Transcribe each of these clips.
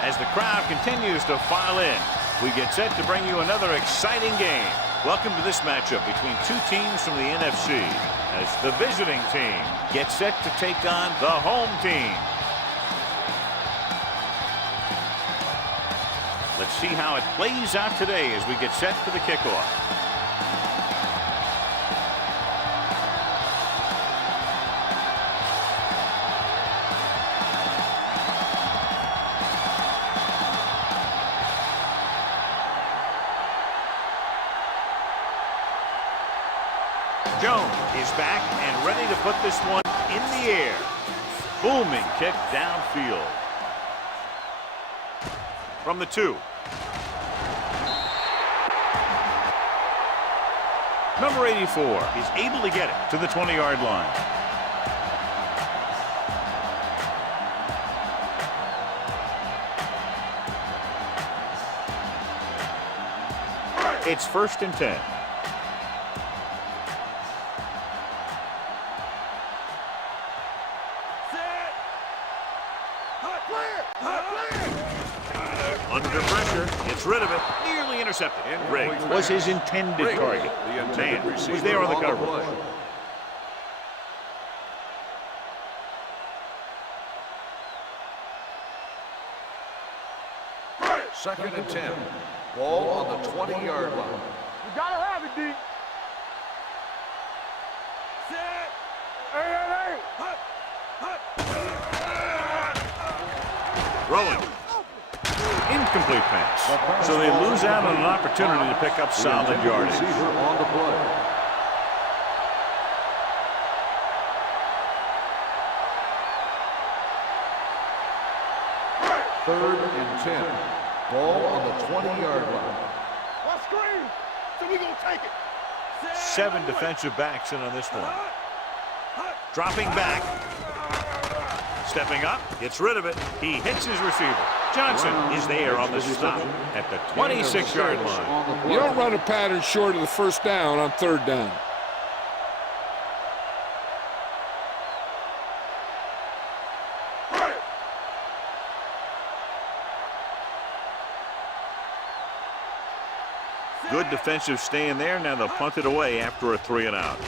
As the crowd continues to file in, we get set to bring you another exciting game. Welcome to this matchup between two teams from the NFC as the visiting team gets set to take on the home team. Let's see how it plays out today as we get set for the kickoff. Jones is back and ready to put this one in the air. Booming kick downfield. From the 2. Number 84 is able to get it to the 20-yard line. It's 1st and 10. Under pressure, gets rid of it, nearly intercepted. Riggs was his intended target. Man was there on the coverage. 2nd and 10. Ball on the 20-yard line. You gotta have it, D. Set. Hey. Rolling. Incomplete pass. So they lose out on an opportunity to pick up solid yardage. On the play. Third and 10. Ball on the 20-yard line. What screen? So we gonna take it. 7 defensive backs in on this one. Dropping back. Stepping up, gets rid of it. He hits his receiver. Johnson is there on the stop at the 26-yard line. You don't run a pattern short of the 1st down on 3rd down. Good defensive stand there. Now they'll punt it away after a 3-and-out.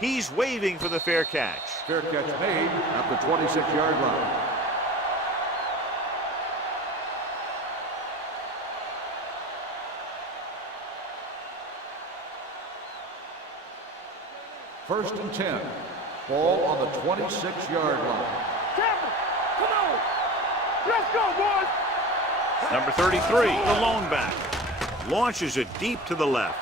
He's waving for the fair catch. Fair catch made at the 26-yard line. First and 10. Ball on the 26-yard line. Campbell, come on. Let's go, boys. Number 33, the lone back. Launches it deep to the left.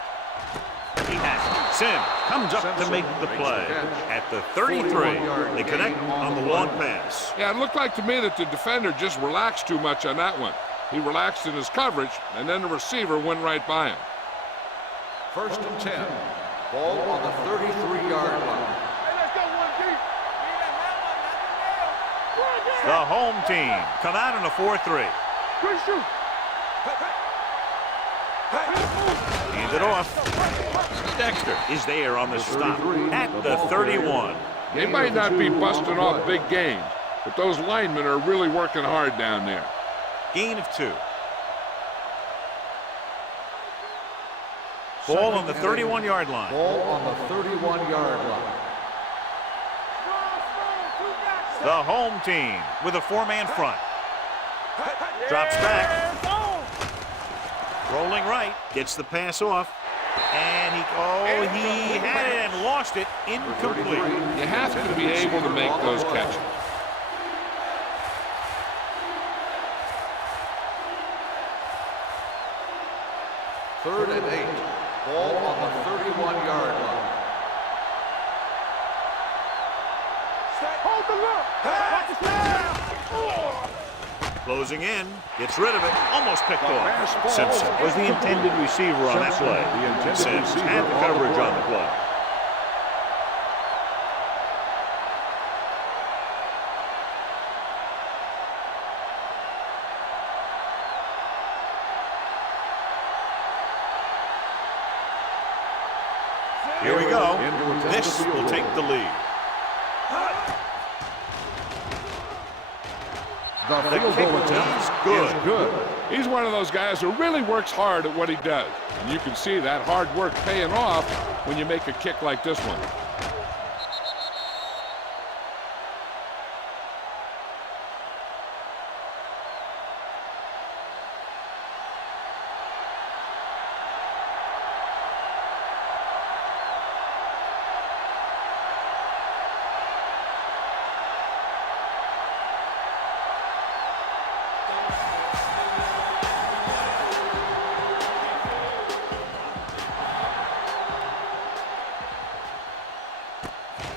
He has it. Sims comes up to make the play. At the 33, they connect on the long pass. Yeah, it looked like to me that the defender just relaxed too much on that one. He relaxed in his coverage, and then the receiver went right by him. First and 10. Ball on the 33-yard line. Hey, let's go, 1-2. The home team come out in a 4-3. Good shoot. Hands it off. Dexter is there on the stop at the 31. They might not be busting off big games, but those linemen are really working hard down there. Gain of 2. Ball on the 31-yard line. Ball on the 31-yard line. The home team with a 4-man front. Drops back. Rolling right. Gets the pass off. And he had it and lost it. Incomplete. You have to be able to make those catches. Third and 8. Ball on the 31-yard line. Hold the look. Closing in, gets rid of it, almost picked off. Simpson was the intended receiver on that play. Sims had the coverage on the play. Here we go. This will take the lead. The The field kick goal is attempt good. is good. He's one of those guys who really works hard at what he does. And you can see that hard work paying off when you make a kick like this one.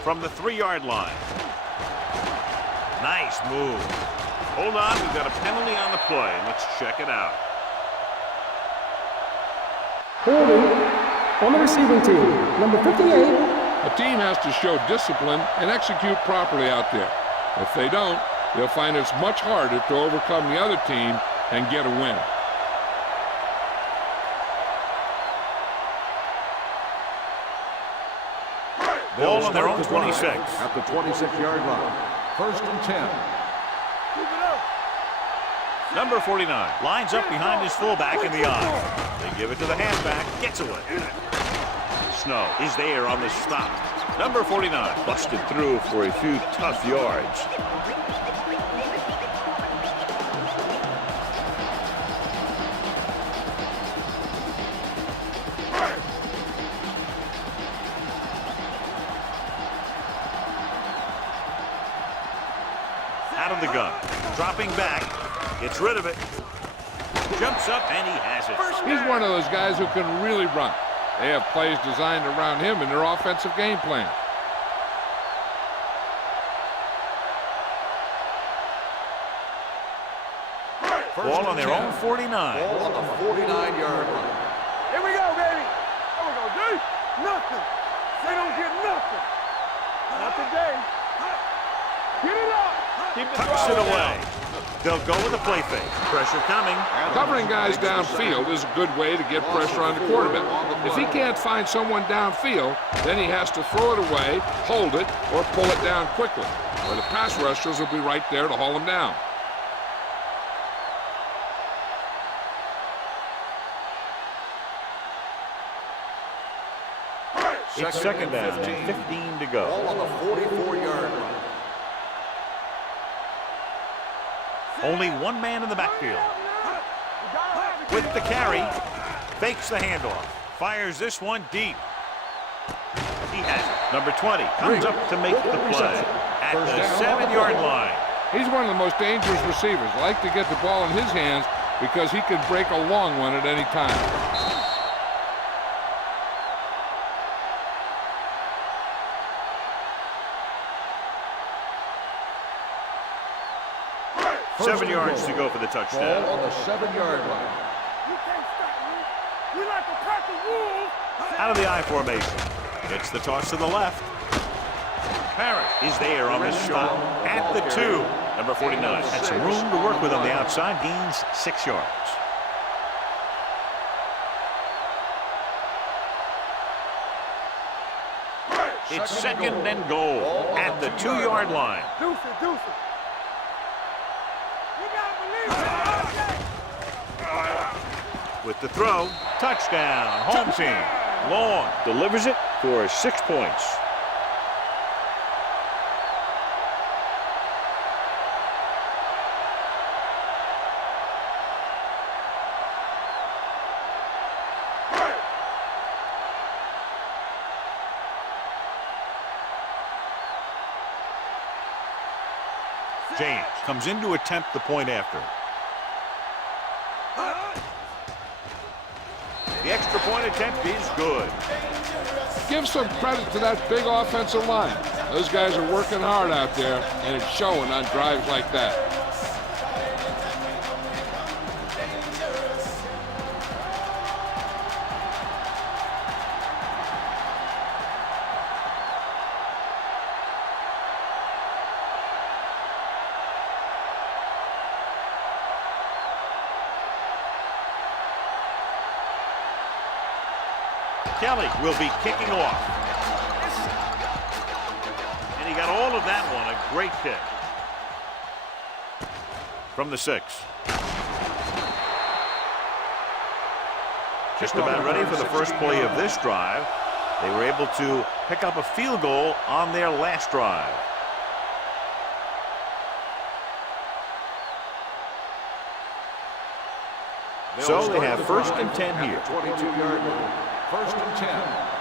From the 3-yard line. Nice move. Hold on, we've got a penalty on the play. Let's check it out. Holding on the receiving team, number 58. A team has to show discipline and execute properly out there. If they don't, they'll find it's much harder to overcome the other team and get a win. Ball on their own 26. At the 26-yard line. 1st and 10. Number 49 lines up behind his fullback in the eye. They give it to the halfback, gets away. Snow is there on the stop. Number 49 busted through for a few tough yards. Out of the gun, dropping back, gets rid of it, jumps up, and he has it. He's one of those guys who can really run. They have plays designed around him in their offensive game plan. Ball on their own 49. Ball on the 49-yard line. Here we go, baby. Here we go, dude. Nothing. They don't get nothing. Not today. Get it up. Keep the Tucks it away. They'll go with a play fake. Pressure coming. Covering guys downfield is a good way to get pressure on the quarterback. If he can't find someone downfield, then he has to throw it away, hold it, or pull it down quickly. Or the pass rushers will be right there to haul him down. It's second down and 15 to go. Ball on the 44-yard line. Only one man in the backfield. With the carry, fakes the handoff, fires this one deep. He has it. Number 20 comes up to make the play at the 7-yard line. He's one of the most dangerous receivers. Like to get the ball in his hands because he can break a long one at any time. Seven yards to go for the touchdown. Ball on the 7-yard line. You can't stop me. We like to crack the rules. Out of the I formation. It's the toss to the left. Parrott is there on the stop at the 2. Number 49 had some room to work with on the outside, gains 6 yards. It's second and goal at the 2-yard line. Deuce it, deuce it. You gotta believe it. With the throw, touchdown, home team. Long delivers it for 6 points. James comes in to attempt the point after. The extra point attempt is good. Give some credit to that big offensive line. Those guys are working hard out there, and it's showing on drives like that. Kelly will be kicking off. And he got all of that one, a great kick. from the 6. Just about ready for the first play of this drive. They were able to pick up a field goal on their last drive. So they have 1st and 10 here. 22-yard line. 1st and 10.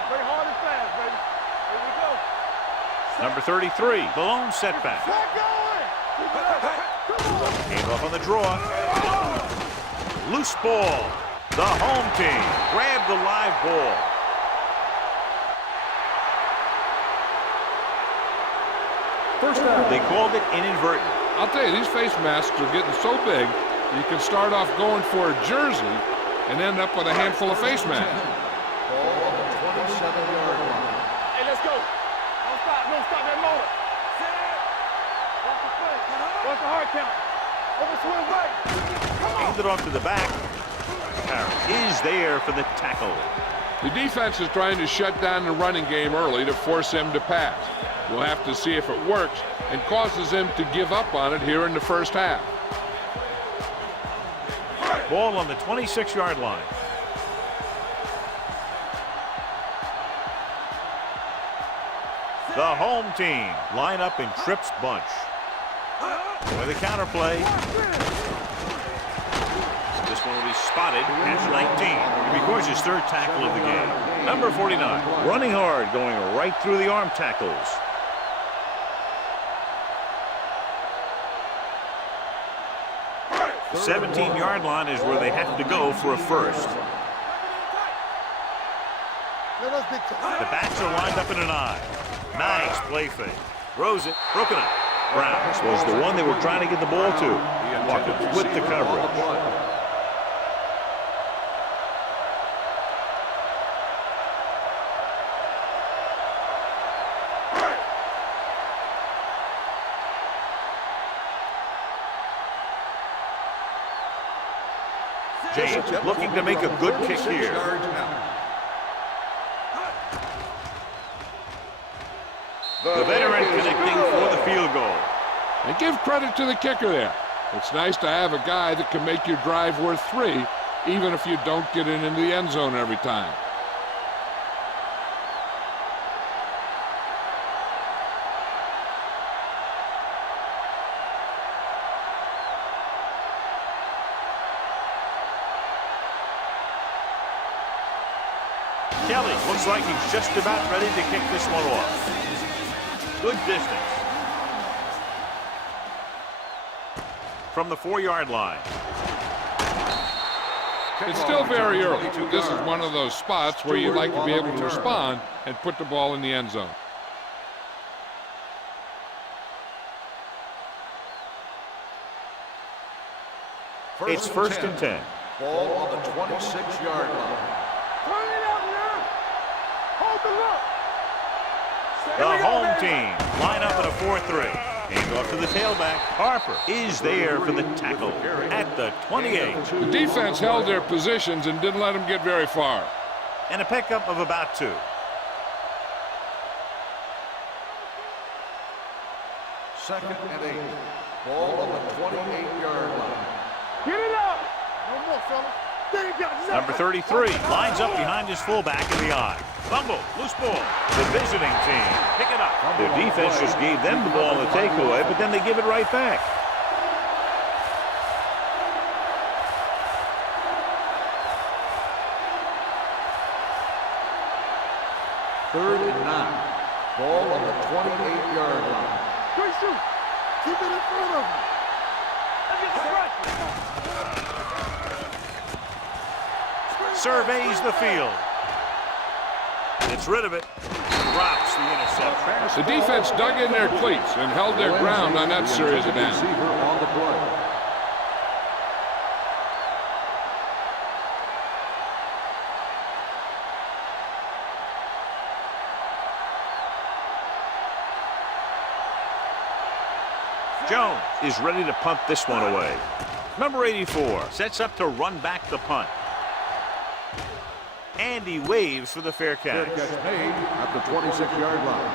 Play hard and fast, baby. Here we go. Number 33, the lone setback. Back going. Keep it up. Come on. Came off on the draw. Loose ball. The home team grabbed the live ball. First down. They called it inadvertent. I'll tell you, these face masks are getting so big, you can start off going for a jersey and end up with a handful of face masks. Ball on the 27-yard line. Hey, let's go. Don't stop. Don't stop that motor. Watch the foot. Watch the hard count. Over swing right. Come on. Handed off to the back. Harris is there for the tackle. The defense is trying to shut down the running game early to force him to pass. We'll have to see if it works and causes him to give up on it here in the first half. Ball on the 26-yard line. The home team line up in trips bunch. With a counter play. This one will be spotted at 19. Because his 3rd tackle of the game. Number 49, running hard, going right through the arm tackles. The 17-yard line is where they have to go for a first. The backs are lined up in an eye. Nice play fake. Throws it. Broken up. Brown was the one they were trying to get the ball to. Walker split the coverage. James looking to make a good kick here. The veteran connecting for the field goal. And give credit to the kicker there. It's nice to have a guy that can make your drive worth 3, even if you don't get it into the end zone every time. Kelly looks like he's just about ready to kick this one off. Good distance. From the 4-yard line. It's still very early. This is one of those spots where you'd like to be able to respond and put the ball in the end zone. It's 1st and 10. Ball on the 26-yard line. Turn it out now. Hold the look. The home team line up in a 4-3. Hand off to the tailback. Harper is there for the tackle at the 28. The defense held their positions and didn't let them get very far. And a pickup of about 2. Second and 8. Ball on the 28-yard line. Get it out. No more, fella. They ain't got nothing. Number 33 lines up behind his fullback in the eye. Fumble, loose ball. The visiting team pick it up. Their defense just gave them the ball in the takeaway, but then they give it right back. Third and 9. Ball on the 28-yard line. Quick shoot. Keep it in front of him. Surveys the field. Gets rid of it. Drops the interception. The defense dug in their cleats and held their ground on that series of downs. On the play. Jones is ready to punt this one away. Number 84 sets up to run back the punt. And he waves for the fair catch. Fair catch made at the 26-yard line.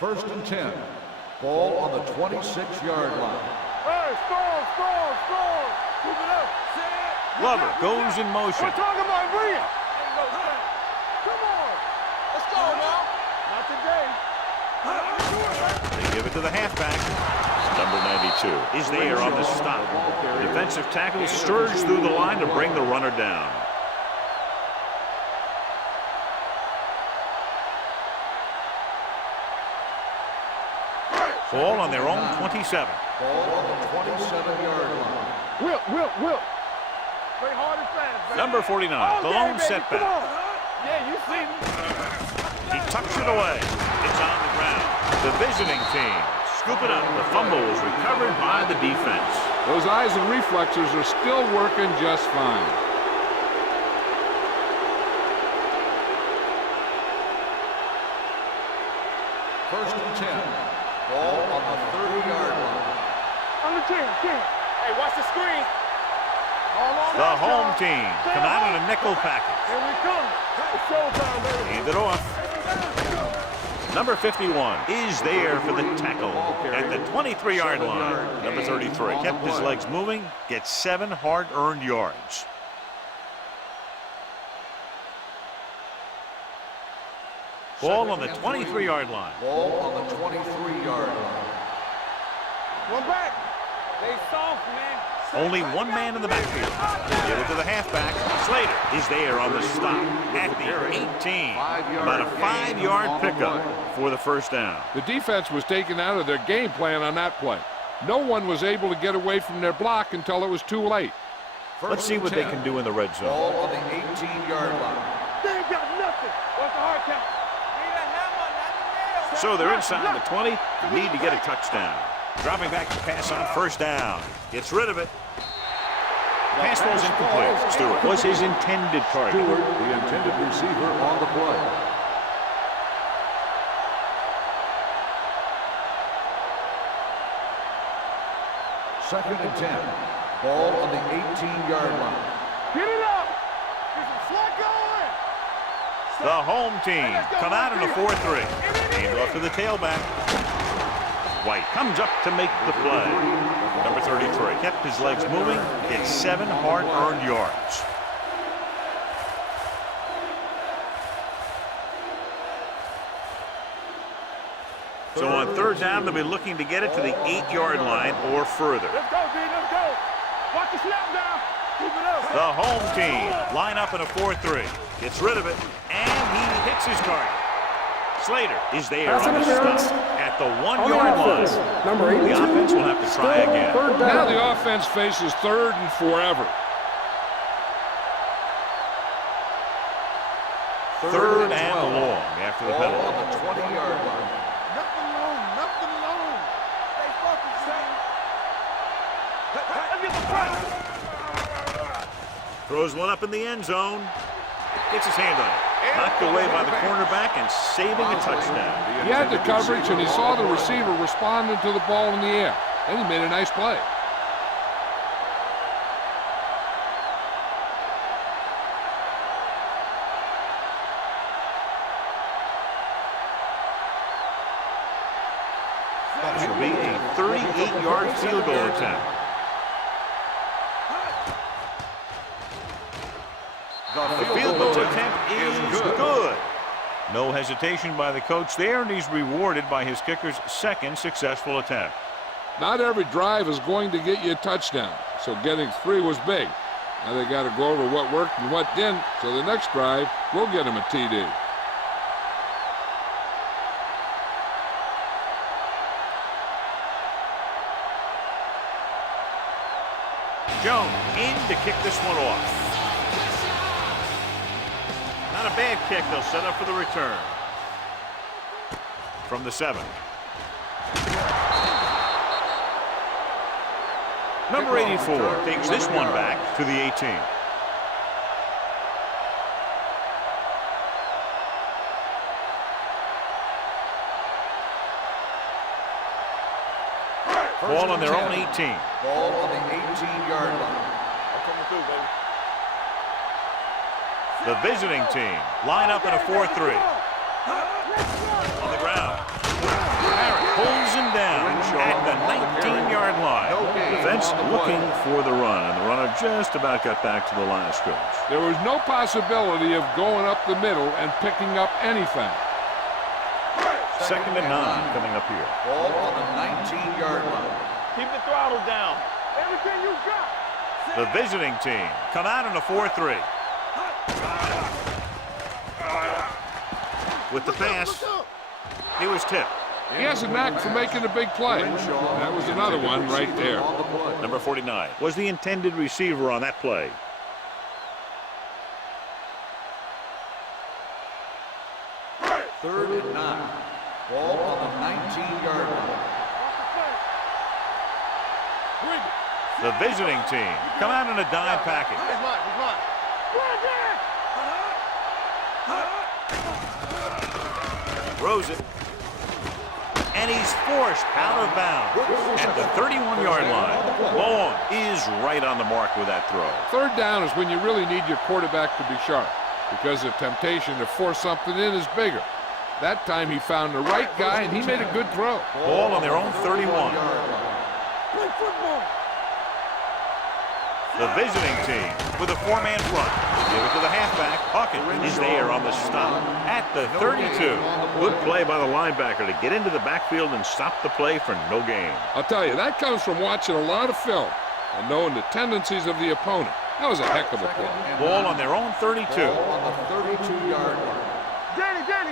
First and 10. Ball on the 26-yard line. Hey, score. Keep it up. Glover goes in motion. We're talking about bring it. Come on. Let's go now. Not today. They give it to the halfback. Number 92 is there on the stop. Defensive tackle surged through the line to bring the runner down. Ball on their own 27. Ball on the 27-yard line. Will. Play hard and fast, baby. Number 49, the lone setback. Yeah, you see me. He tucks it away. It's on the ground. The visiting team scoop it up. The fumble was recovered by the defense. Those eyes and reflexes are still working just fine. First and 10. Ball on the 30-yard line. On the 10. Hey, watch the screen. The home team come out in a nickel package. Here we come. It's showtime, baby. Hand it off. Number 51 is there for the tackle at the 23-yard line. Number 33 kept his legs moving, gets 7 hard-earned yards. Ball on the 23-yard line. Ball on the 23-yard line. One back. They soft, man. Only one man in the backfield. Give it to the halfback. Slater is there on the stop at the 18. About a 5-yard pickup for the first down. The defense was taken out of their game plan on that play. No one was able to get away from their block until it was too late. Let's see what they can do in the red zone. Ball on the 18-yard line. They ain't got nothing. What's the hard count? So they're inside the 20. Need to get a touchdown. Dropping back to pass on first down. Gets rid of it. Pass ball's incomplete. Stewart was his intended target. Stewart, the intended receiver on the play. Second and 10. Ball on the 18-yard line. Get it up. Get some slack going. The home team come out in a 4-3. Hand off to the tailback. White comes up to make the play. Number 33 kept his legs moving, gets 7 hard-earned yards. So on third down, they'll be looking to get it to the 8-yard line or further. Let's go, D. Let's go. Watch the snap down. Keep it up. The home team line up in a 4-3. Gets rid of it, and he hits his target. Slater is there on the stop at the 1-yard line. Number 82. The offense will have to try again. Now the offense faces third and forever. Third and long after the Ball penalty. on the 20-yard line. Nothing long. Stay focused, man. Let's get the press. Throws one up in the end zone. Gets his hand on it. Knocked away by the cornerback and saving a touchdown. He had the coverage and he saw the receiver responding to the ball in the air. And he made a nice play. That should be a 38-yard field goal attempt. The field goal attempt is good. No hesitation by the coach there, and he's rewarded by his kicker's second successful attempt. Not every drive is going to get you a touchdown, so getting 3 was big. Now they got to go over what worked and what didn't, so the next drive will get him a TD. Jones in to kick this one off. Not a bad kick. They'll set up for the return. From the 7. Number 84 takes this one back to the 18. Ball on their own 18. Ball on the 18-yard line. I'm coming through, baby. The visiting team line up in a 4-3. On the ground. the 19-yard line. Defense looking for the run, and the runner just about got back to the line of scrimmage. There was no possibility of going up the middle and picking up anything. 2nd and 9 coming up here. Ball on the 19-yard line. Keep the throttle down. Everything you got. The visiting team come out in a 4-3. With the pass, he was tipped. He has a knack for making a big play. That was another one right there. Number 49 was the intended receiver on that play. Third and 9. Ball on the 19-yard line. The visiting team come out in a dime package. He's mine. Throws it. And he's forced out of bounds at the 31-yard line. Long is right on the mark with that throw. Third down is when you really need your quarterback to be sharp, because the temptation to force something in is bigger. That time he found the right guy, and he made a good throw. Ball on their own 31. Play football. The visiting team with a 4-man front. Give it to the halfback. Hawkins is there on the stop at the 32. Good play by the linebacker to get into the backfield and stop the play for no gain. I'll tell you, that comes from watching a lot of film and knowing the tendencies of the opponent. That was a heck of a play. Ball on their own 32. Ball on the 32-yard line.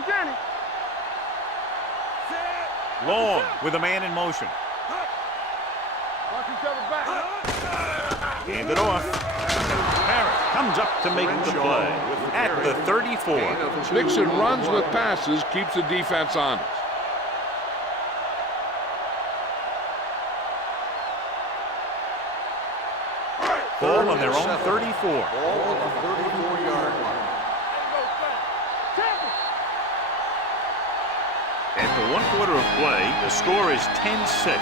Danny. Long with a man in motion. Watch each other back. Hand it off. Harris comes up to make the play at the 34. Mixon runs with passes, keeps the defense honest. Ball on their own 34. Ball on the 34-yard line. After 1 quarter of play, the score is 10-6.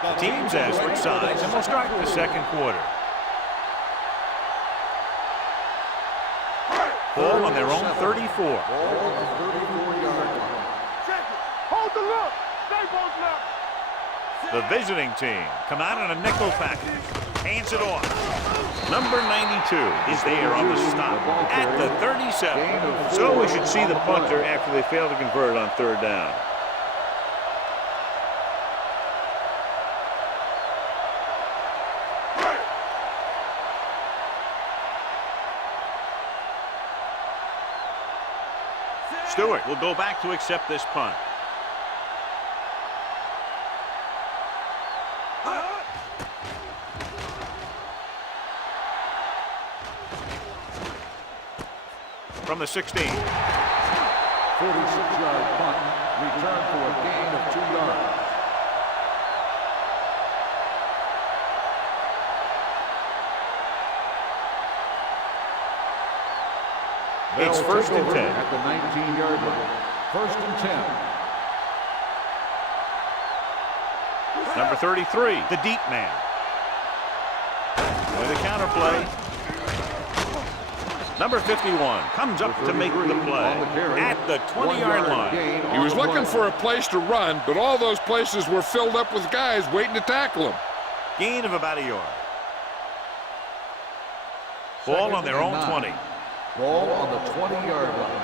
The teams has switched sides, and we'll start the 2nd quarter. Ball on their own 34. Ball on the 34-yard line. Hold the look. Stay both left. The visiting team come out in a nickel package. Hands it off. Number 92 is there on the stop at the 37. So we should see the punter after they fail to convert on 3rd down. Stewart will go back to accept this punt. From the 16. 46-yard punt. Return for a gain of 2 yards. It's 1st and 10. At the 19-yard line. 1st and 10. Number 33, the deep man. With a counter play. Number 51 comes up to make the play at the 20-yard line. He was looking for a place to run, but all those places were filled up with guys waiting to tackle him. Gain of about a yard. Ball on their own 20. Ball on the 20-yard line.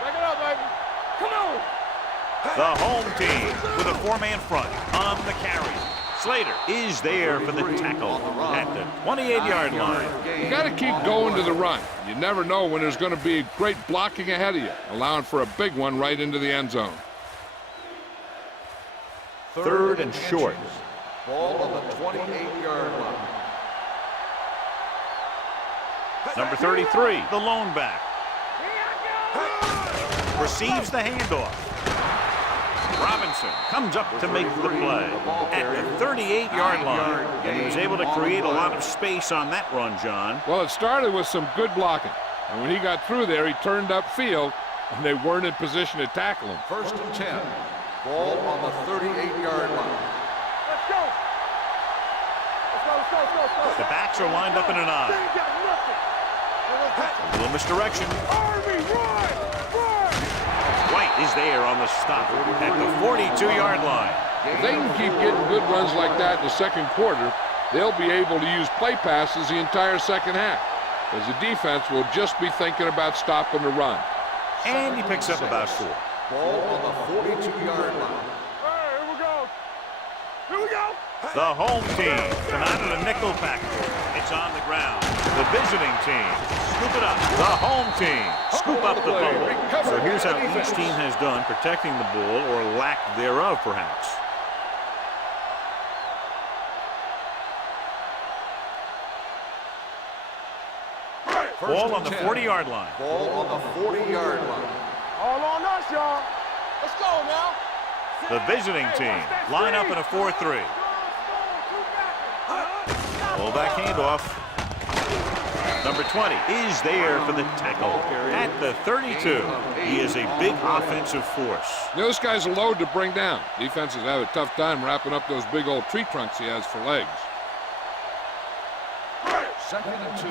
Break it up, baby. Come on. The home team with a 4-man front on the carry. Slater is there for the tackle at the 28-yard line. You got to keep going to the run. You never know when there's going to be great blocking ahead of you, allowing for a big one right into the end zone. 3rd and short. Ball on the 28-yard line. Number 33, the lone back. Receives the handoff. Robinson comes up to make the play at the 38-yard line. And he was able to create a lot of space on that run, John. Well, it started with some good blocking. And when he got through there, he turned upfield, and they weren't in position to tackle him. 1st and 10. Ball on the 38-yard line. Let's go. Let's go. The backs are lined up in an They eye. ain't got nothing. A little misdirection. Army, run. White is there on the stop at the 42-yard line. If they can keep getting good runs like that in the second quarter, they'll be able to use play passes the entire second half, as the defense will just be thinking about stopping the run. And he picks up about 4. Ball on the 42-yard line. Hey, here we go. Here we go. The home team come out in a nickel package. It's on the ground. The visiting team scoop it up. The home team scoop up the ball. So here's how each team has done protecting the ball, or lack thereof, perhaps. Ball on the 40-yard line. Ball on the 40-yard line. All on us, y'all. Let's go now. The visiting team line up in a 4-3. Fullback handoff. Number 20 is there for the tackle at the 32. He is a big offensive force. Those guys are loaded to bring down. Defenses have a tough time wrapping up those big old tree trunks he has for legs. 2nd and 2.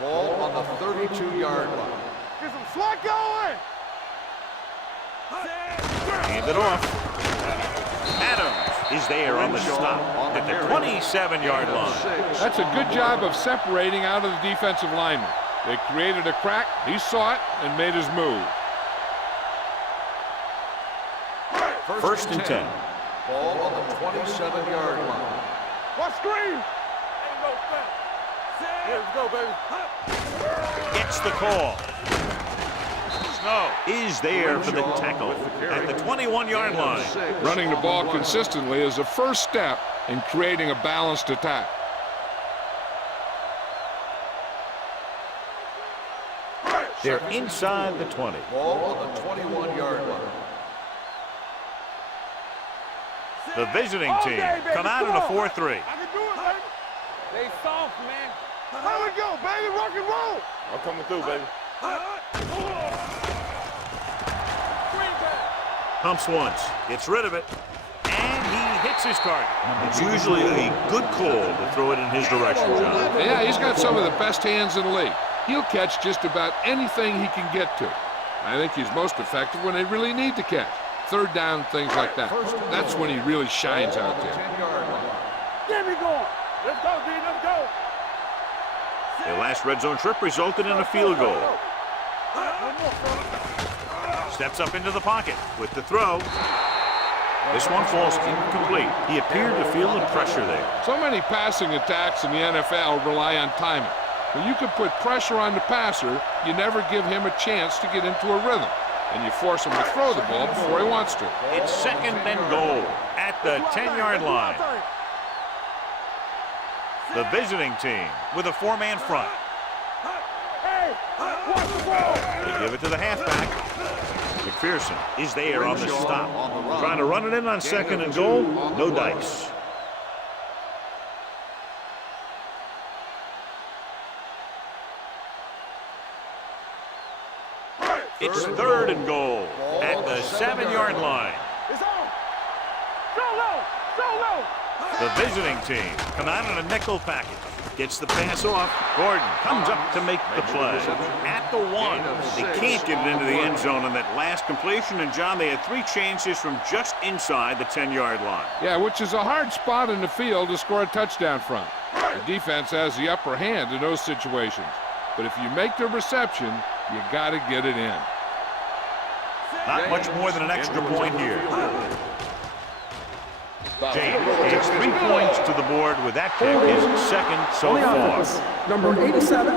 Ball on the 32-yard line. Get some slack going. Hand it off. Adams is there on the stop at the 27-yard line. That's a good job of separating out of the defensive lineman. They created a crack, he saw it, and made his move. 1st and 10. Ball on the 27-yard line. What screen? Here we go, baby. Gets the call. Snow is there for the tackle at the 21-yard line. Running the ball consistently is the first step in creating a balanced attack. They're inside the 20. Ball on the 21-yard line. The visiting team come out in a 4-3. I can do it, baby. They soft, man. Here we go, baby. Rock and roll. I'm coming through, baby. Pumps once, gets rid of it, and he hits his target. It's usually a good call to throw it in his direction, John. Yeah, he's got some of the best hands in the league. He'll catch just about anything he can get to. I think he's most effective when they really need to catch. 3rd down, things like that. That's when he really shines out there. Get me going. Let's go, D. Let's go. Their last red zone trip resulted in a field goal. Steps up into the pocket with the throw. This one falls incomplete. He appeared to feel the pressure there. So many passing attacks in the NFL rely on timing. When you can put pressure on the passer, you never give him a chance to get into a rhythm, and you force him to throw the ball before he wants to. It's 2nd and goal at the 10-yard line. The visiting team with a 4-man front. They give it to the halfback. McPherson is there on the stop. Trying to run it in on 2nd and goal. No dice. It's 3rd and goal at the 7-yard line. It's on. Go low. The visiting team come out in a nickel package. Gets the pass off. Gordon comes up to make the play. At the 1. They can't get it into the end zone on that last completion. And, John, they had 3 chances from just inside the 10-yard line. Yeah, which is a hard spot in the field to score a touchdown from. The defense has the upper hand in those situations. But if you make the reception, you got to get it in. Not much more than an extra point here. James gets 3 points to the board with that kick, his 2nd so far. Number 87.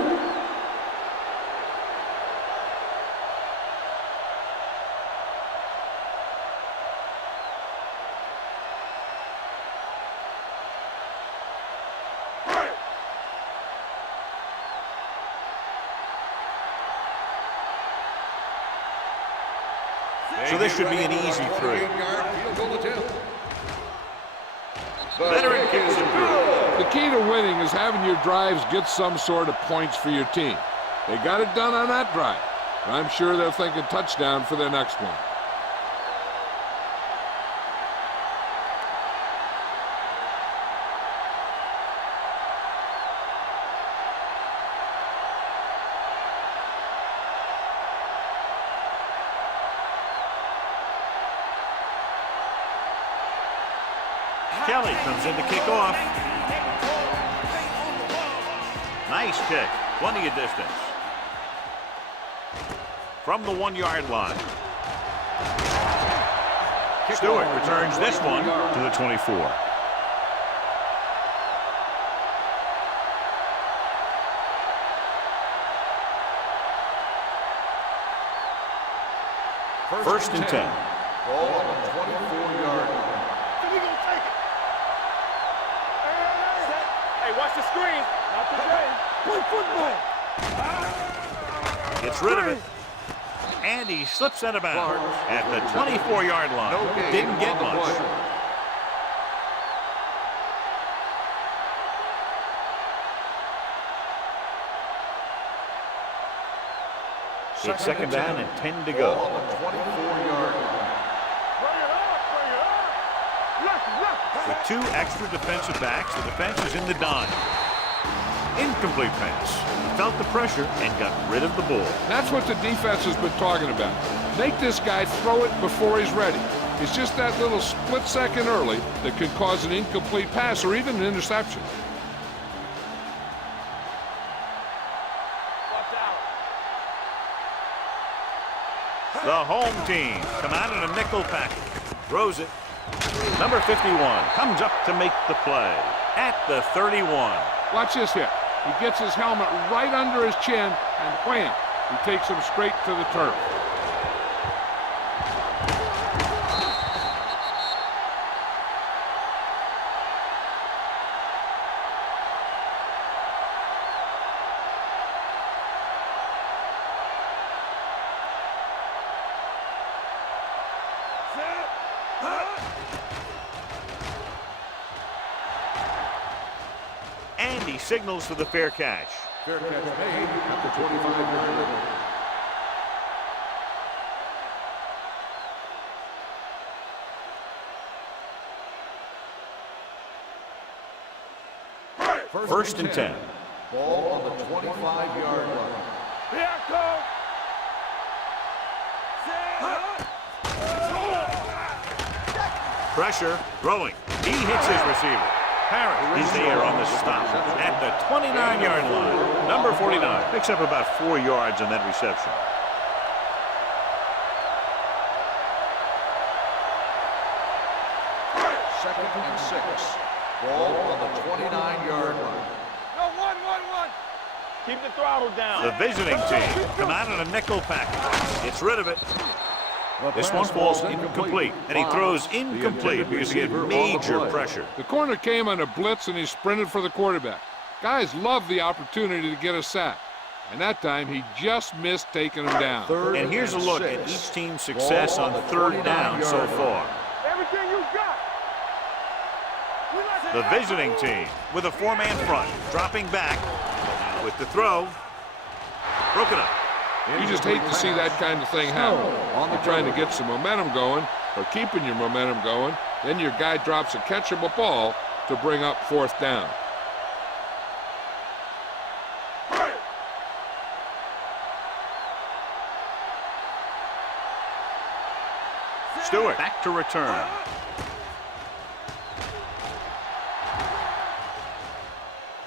So this should be an easy 3. Veteran kicks it through. The key to winning is having your drives get some sort of points for your team. They got it done on that drive. And I'm sure they're thinking touchdown for their next one. Kelly comes in to kick off. Nice kick. Plenty of distance. From the 1-yard line. Stewart returns this one to the 24. First and 10. Ball on the 24-yard line. We gonna take it. Hey, watch the screen. Not today. Play football. Gets rid of it. And he slips out of bounds at the 24-yard line. Didn't get much. It's second down and 10 to go. On the 24-yard line. Bring it up. Bring it up. Left. With 2 extra defensive backs, the defense is in the dime. Incomplete pass. He felt the pressure and got rid of the ball. That's what the defense has been talking about. Make this guy throw it before he's ready. It's just that little split second early that could cause an incomplete pass or even an interception. The home team come out in a nickel package. Throws it. Number 51 comes up to make the play at the 31. Watch this hit. He gets his helmet right under his chin, and wham, he takes him straight to the turf. And he signals for the fair catch. Fair catch made at the 25-yard line. First and 10. Ball on the 25-yard line. Here I come. Pressure, throwing. He hits his receiver. Harris is there on the stop at the 29-yard line. Number 49 picks up about 4 yards on that reception. Second and 6. Ball on the 29-yard line. No, one. Keep the throttle down. The visiting team come out in a nickel package. Gets rid of it. This one falls incomplete, and he throws incomplete because he had major pressure. The corner came on a blitz, and he sprinted for the quarterback. Guys love the opportunity to get a sack, and that time he just missed taking him down. And here's a look at each team's success on third down so far. Everything you got. The visiting team with a 4-man front, dropping back with the throw. Broken up. You just hate to see that kind of thing happen. You're trying to get some momentum going or keeping your momentum going. Then your guy drops a catchable ball to bring up fourth down. Stewart back to return.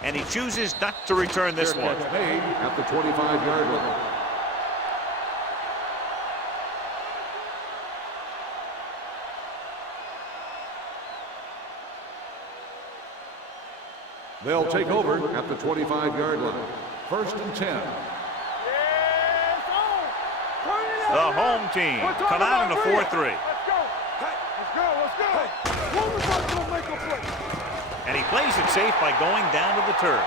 And he chooses not to return this one. Made at the 25-yard line. They'll take over at the 25-yard line. First and 10. The home team come out in a 4-3. Let's go. One of us gonna make a play. And he plays it safe by going down to the turf.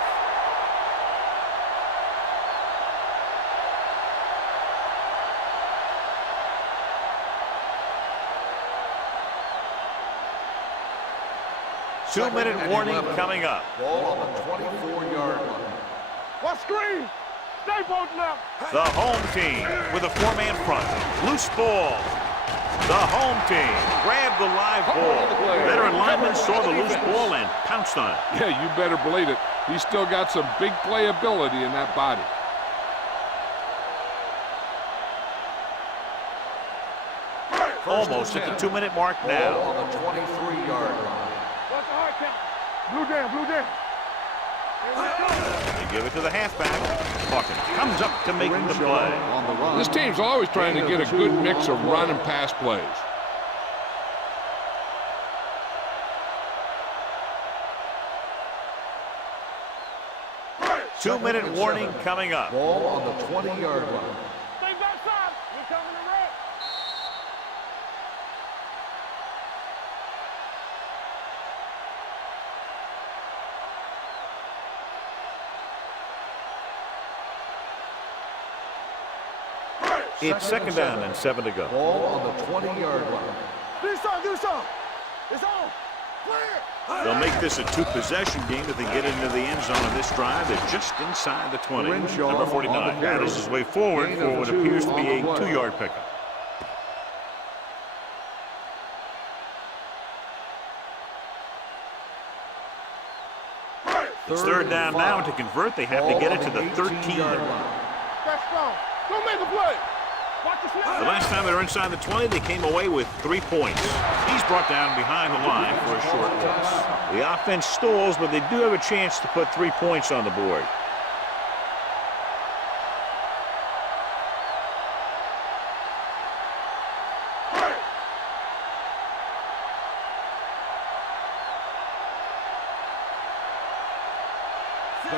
Two-minute warning coming up. Ball on the 24-yard line. What screen? Stay both left. The home team with a 4-man front. Loose ball. The home team grabbed the live ball. Veteran lineman saw the loose ball and pounced on it. Yeah, you better believe it. He's still got some big playability in that body. Almost at the 2-minute mark now. Ball on the 23-yard line. down, blue down. They give it to the halfback. Hawkins comes up to make the play. On the run. This team's always trying to get a good mix of run and pass plays. Two-minute warning coming up. Ball on the 20-yard line. Stay backside. We're coming to wreck. It's second down and 7 to go. Ball on the 20-yard line. Do something, do something. It's on. Clear. They'll make this a two-possession game if they get into the end zone on this drive. They're just inside the 20. Number 49 battles his way forward for what appears to be a 2-yard pickup. It's third down now. To convert, they have to get it to the 13. That's strong. Don't make a play. Watch the snap. The last time they were inside the 20, they came away with 3 points. He's brought down behind the line for a short loss. The offense stalls, but they do have a chance to put 3 points on the board.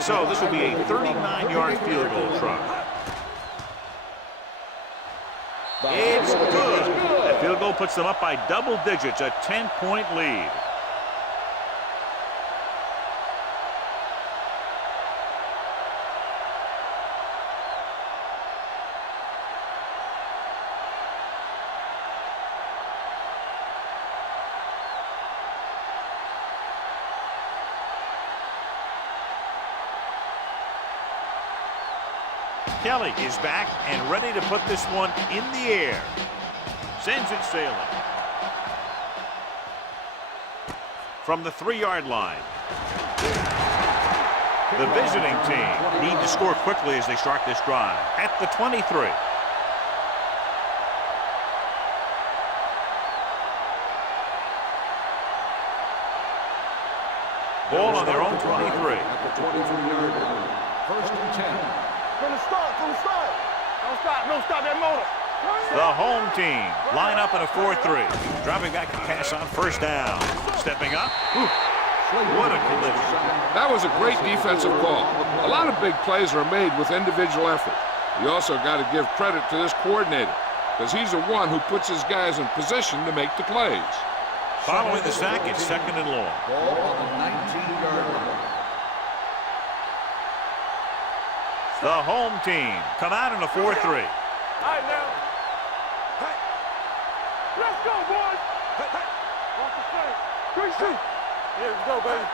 So this will be a 39-yard field goal try. It's good. That field goal puts them up by double digits, a 10-point lead. Kelly is back and ready to put this one in the air. Sends it sailing. From the 3-yard line. The visiting team need to score quickly as they start this drive. At the 23. Ball on their own 23. At the 23-yard line. First and 10. From the start, from the start. Don't stop that motor. The home team line up in a 4-3. Dropping back to pass on first down. Stepping up. What a collision. That was a great defensive call. A lot of big plays are made with individual effort. You also got to give credit to this coordinator, because he's the one who puts his guys in position to make the plays. Following the sack, it's second and long. Ball on the 19-yard line. The home team come out in a 4-3. All right, now. Hey. Let's go, boys. Hey. Off the play. 3-2. Here we go, baby.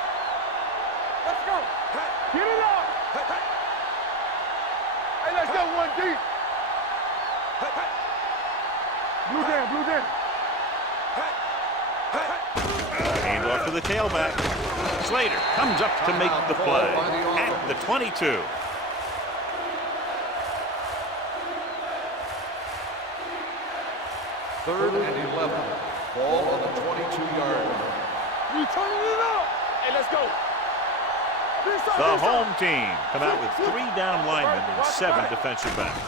Let's go. Hey. Get it up. Hey. Hey, let's go one deep. Hey. Blue down, blue down. Hand off to the tailback. Slater comes up to make the play at the 22. Third and 11. Ball on the 22-yard line. You turning it up. Hey, let's go. The home team come out with 3 down linemen and 7 defensive backs.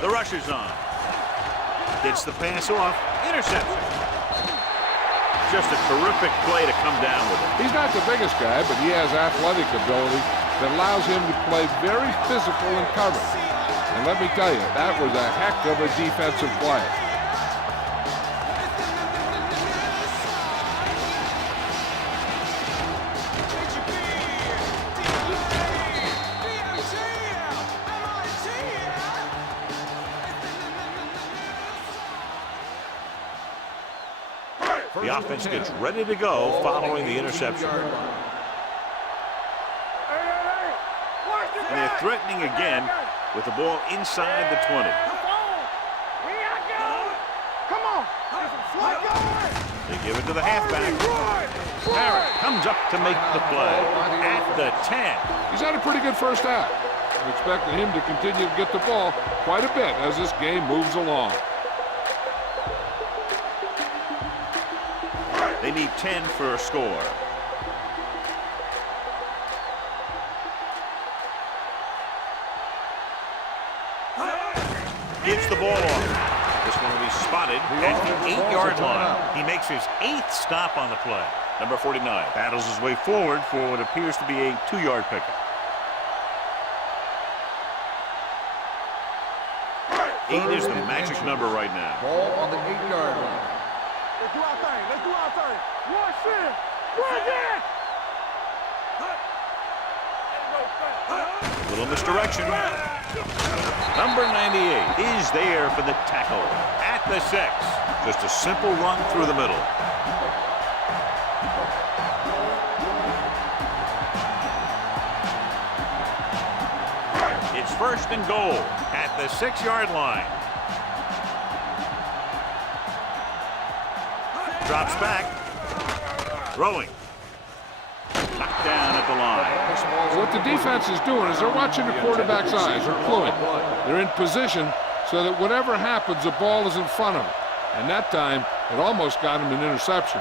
The rush is on. Gets the pass off. Interception. Just a terrific play to come down with it. He's not the biggest guy, but he has athletic ability that allows him to play very physical in coverage. And let me tell you, that was a heck of a defensive play. The offense gets ready to go following the interception. And they're threatening again with the ball inside the 20. Come on. They give it to the halfback. Barrett comes up to make the play at the 10. He's had a pretty good first half. I'm expecting him to continue to get the ball quite a bit as this game moves along. They need 10 for a score. gives the ball off. This one will be spotted at the 8-yard line. He makes his 8th stop on the play. Number 49 battles his way forward for what appears to be a 2-yard pickup. 8 is the magic number right now. Ball on the 8-yard line. Let's do our thing. Let's do our thing. Rush in. Run in. Little misdirection. Number 98 is there for the tackle at the 6. Just a simple run through the middle. It's 1st and goal at the 6-yard line. Drops back. Throwing. Knocked down at the line. What the defense is doing is they're watching the quarterback's eyes. They're fluent. They're in position so that whatever happens, the ball is in front of them. And that time, it almost got him an interception.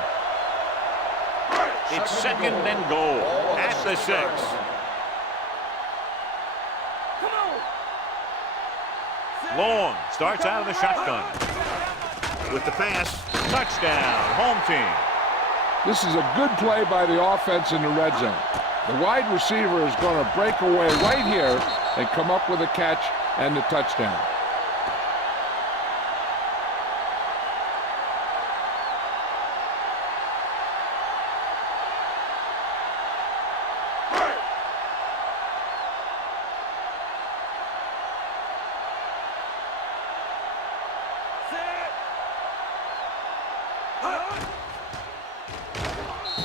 It's 2nd and goal at the 6. Long starts out of the shotgun. With the pass, touchdown, home team. This is a good play by the offense in the red zone. The wide receiver is going to break away right here and come up with a catch and the touchdown.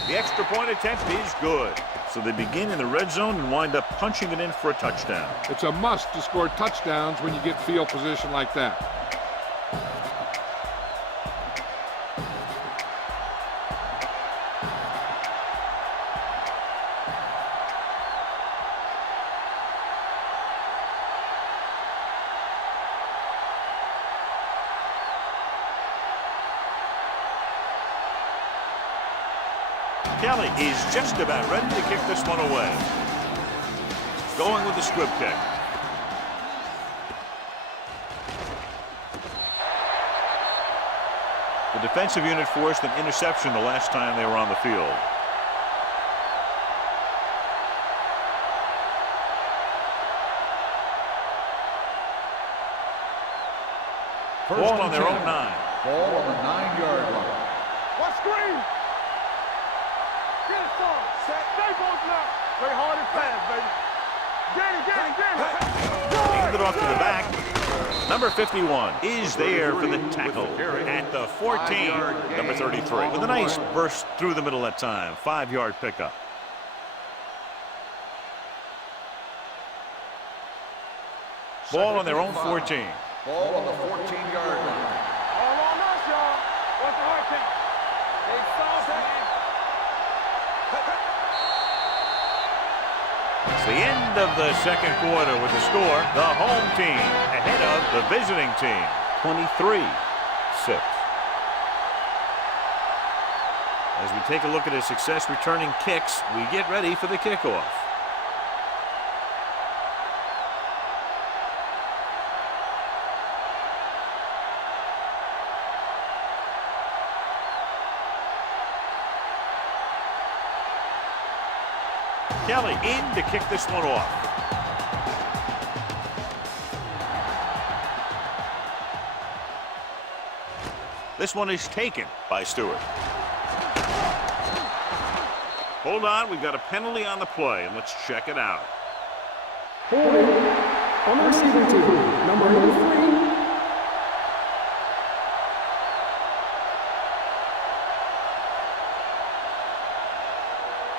The extra point attempt is good. So they begin in the red zone and wind up punching it in for a touchdown. It's a must to score touchdowns when you get field position like that. Kelly is just about ready to kick this one away. Going with the squib kick. The defensive unit forced an interception the last time they were on the field. Ball on their own 9. Ball on the 9-yard line. What screen? Get it, son. Stay both now. Play hard and fast, baby. Get it. Handed it off to the back. Number 51 is there for the tackle at the 14. Number 33 with a nice burst through the middle that time. 5-yard pickup. Ball on their own 14. Ball on the 14-yard line. All on us, y'all. What's the hard count? They soft, man. It's the end of the second quarter with the score. The home team ahead of the visiting team. 23-6. As we take a look at his success returning kicks, we get ready for the kickoff. Kelly in to kick this one off. This one is taken by Stewart. Hold on, we've got a penalty on the play, and let's check it out. Holding on the receiving team, number 3.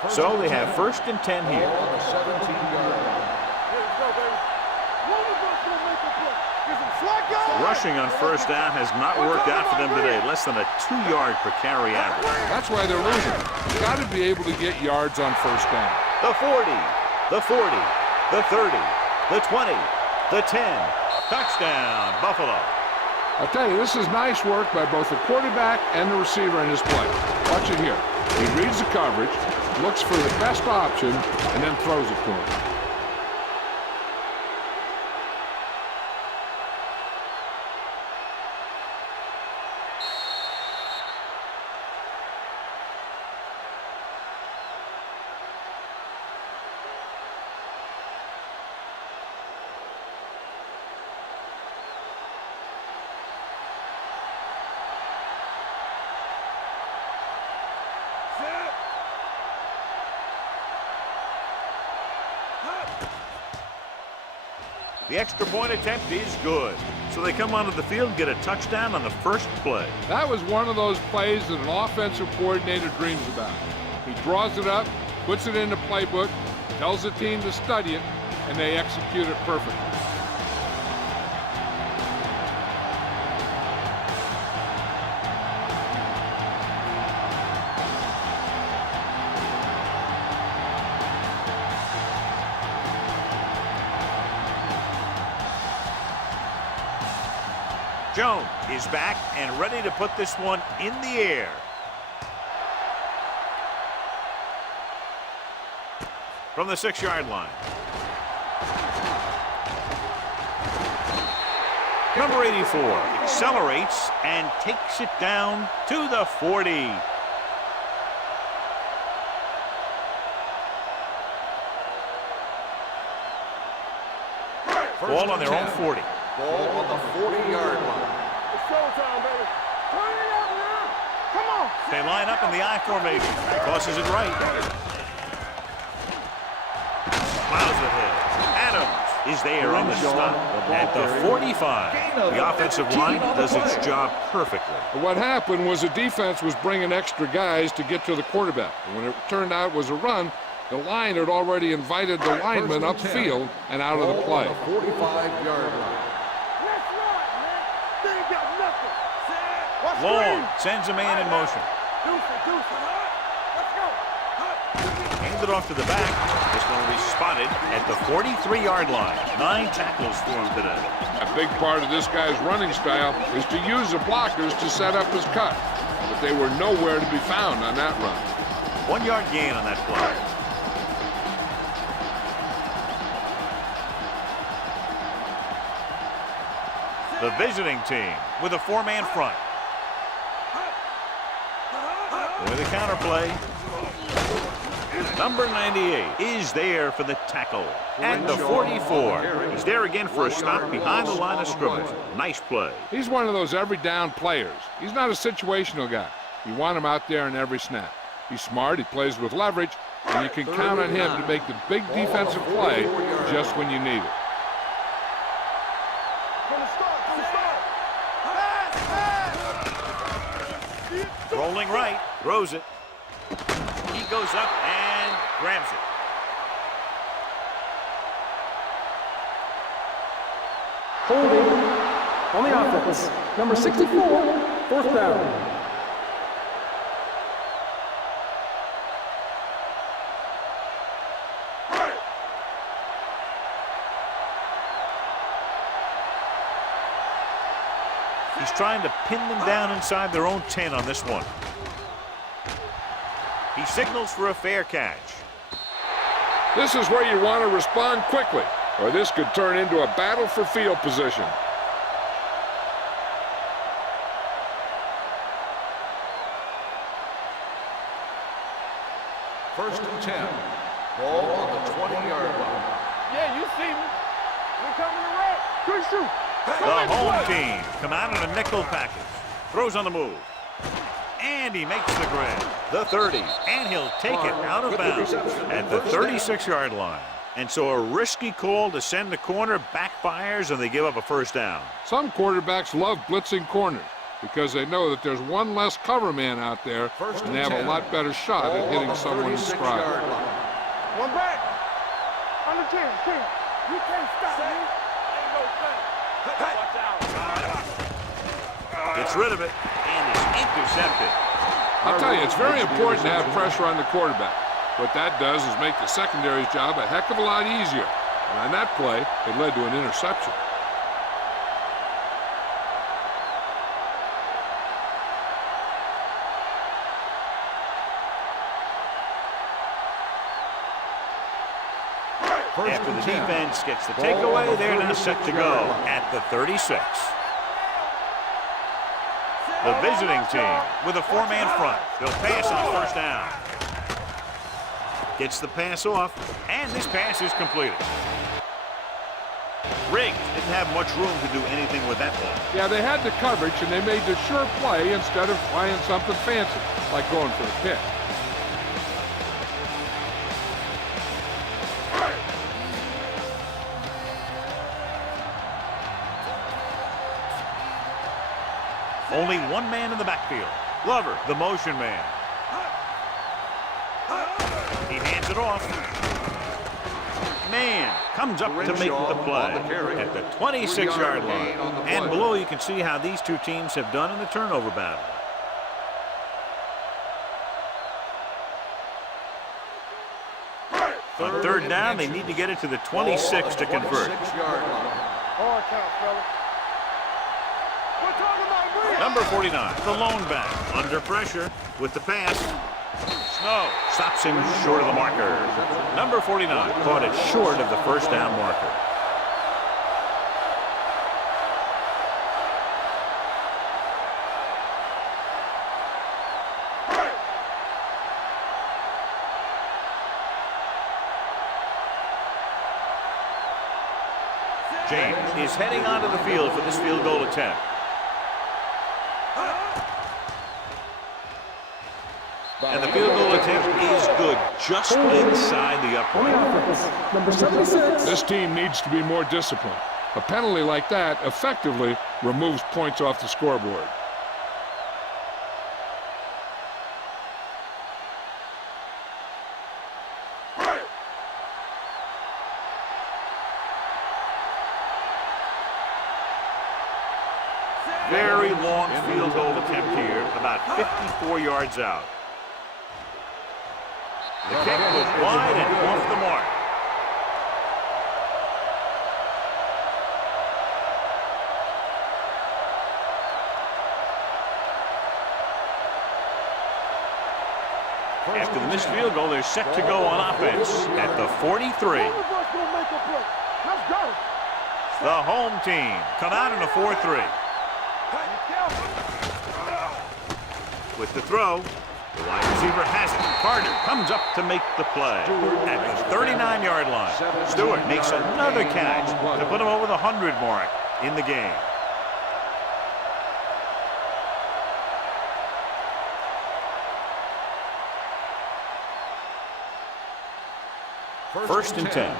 So they have 1st and 10 here. Ball on the 17-yard line. Here we go, baby. One of us gonna make a play. Get some slack, guys. Rushing on 1st down has not worked out for them today. Less than a 2-yard per carry average. That's why they're losing. You got to be able to get yards on 1st down. The 40, the 40, the 30, the 20, the 10. Touchdown, Buffalo. I'll tell you, this is nice work by both the quarterback and the receiver in this play. Watch it here. He reads the coverage, looks for the best option, and then throws it to him. The extra point attempt is good. So they come onto the field and get a touchdown on the first play. That was one of those plays that an offensive coordinator dreams about. He draws it up, puts it in the playbook, tells the team to study it, and they execute it perfectly. Jones is back and ready to put this one in the air. From the 6-yard line. Number 84 accelerates and takes it down to the 40. Ball on their own 40. Ball on the 40-yard line. It's showtime, baby. Turn it up now. Come on. They line up in the I formation. Tosses it right. Plows ahead. Adams is there on the stop at the 45. The offensive line does its job perfectly. What happened was the defense was bringing extra guys to get to the quarterback. And when it turned out it was a run, the line had already invited the lineman upfield and out of the play. 45-yard line. Let's run, man. They ain't got nothing. Watch Long screen. sends a man in motion. Deuce it. Let's go. Hands it off to the back. This one will be spotted at the 43-yard line. 9 tackles for him today. A big part of this guy's running style is to use the blockers to set up his cut. But they were nowhere to be found on that run. 1-yard gain on that play. The visiting team with a 4-man front. With a counter play. Number 98 is there for the tackle at the 44. He's there again for a stop behind the line of scrimmage. Nice play. He's one of those every down players. He's not a situational guy. You want him out there in every snap. He's smart, he plays with leverage, and you can count on him to make the big defensive play just when you need it. Rolling right, throws it. He goes up and grabs it. Holding on the offense. Number 64, 4th down. He's trying to pin them down inside their own 10 on this one. He signals for a fair catch. This is where you want to respond quickly, or this could turn into a battle for field position. First and 10. Ball on the 20-yard line. Yeah, you see me. We coming to red. Good shoot. The home team come out in a nickel package. Throws on the move. And he makes the grab. The 30. And he'll take it out of bounds at the 36-yard line. And so a risky call to send the corner backfires and they give up a first down. Some quarterbacks love blitzing corners because they know that there's one less cover man out there and they have a lot better shot at hitting someone in stride. One back. On the 10. You can't stop me. Ain't no thing. Watch out. Gets rid of it and is intercepted. I'll tell you, it's very important to have pressure on the quarterback. What that does is make the secondary's job a heck of a lot easier. And on that play, it led to an interception. After the defense gets the takeaway, they're now set to go at the 36. The visiting team with a 4-man front. They'll pass on first down. Gets the pass off, and this pass is completed. Riggs didn't have much room to do anything with that ball. Yeah, they had the coverage, and they made the sure play instead of trying something fancy, like going for a pick. Only one man in the backfield. Glover, the motion man. He hands it off. Man comes up to make the play at the 26-yard line. And below you can see how these two teams have done in the turnover battle. On third down, they need to get it to the 26 to convert. Number 49, the lone back, under pressure with the pass. Snow stops him short of the marker. Number 49 caught it short of the first down marker. James is heading onto the field for this field goal attempt. And the field goal attempt is good, just inside the upright. Number 76. This team needs to be more disciplined. A penalty like that effectively removes points off the scoreboard. Very long field goal attempt here, about 54 yards out. The kick was wide and off the mark. After the missed field goal, they're set to go on offense at the 43. The home team come out in a 4-3. With the throw, the wide receiver has it. Carter comes up to make the play at the 39-yard line. Stewart makes another catch to put him over the 100 mark in the game. First and 10.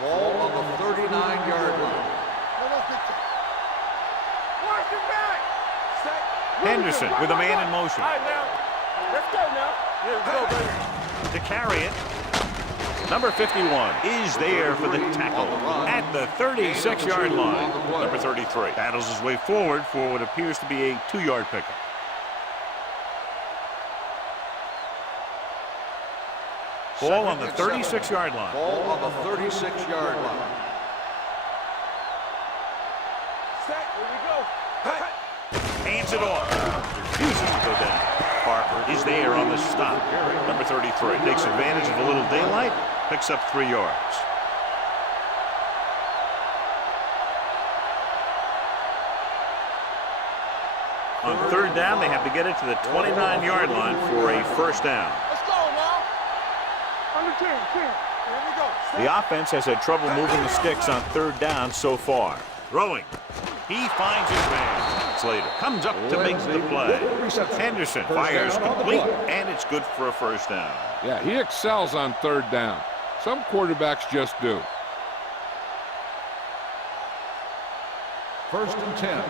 Ball on the 39-yard line. Henderson with a man in motion. All right, now. Let's go now. Here we go, baby. To carry it. Number 51 is there for the tackle at the 36-yard line. Number 33 battles his way forward for what appears to be a 2-yard pickup. Ball on the 36-yard line. Ball on the 36-yard line. Here we go. Hands it off. Refuses to go down. Harper is there on the stop. Number 33 takes advantage of a little daylight, picks up 3 yards. On third down, they have to get it to the 29-yard line for a first down. Let's go now. Under 10. Here we go. The offense has had trouble moving the sticks on third down so far. Throwing. He finds his man. Slater comes up to make the play. Henderson fires complete, and it's good for a first down. Yeah, he excels on third down. Some quarterbacks just do. First and 10.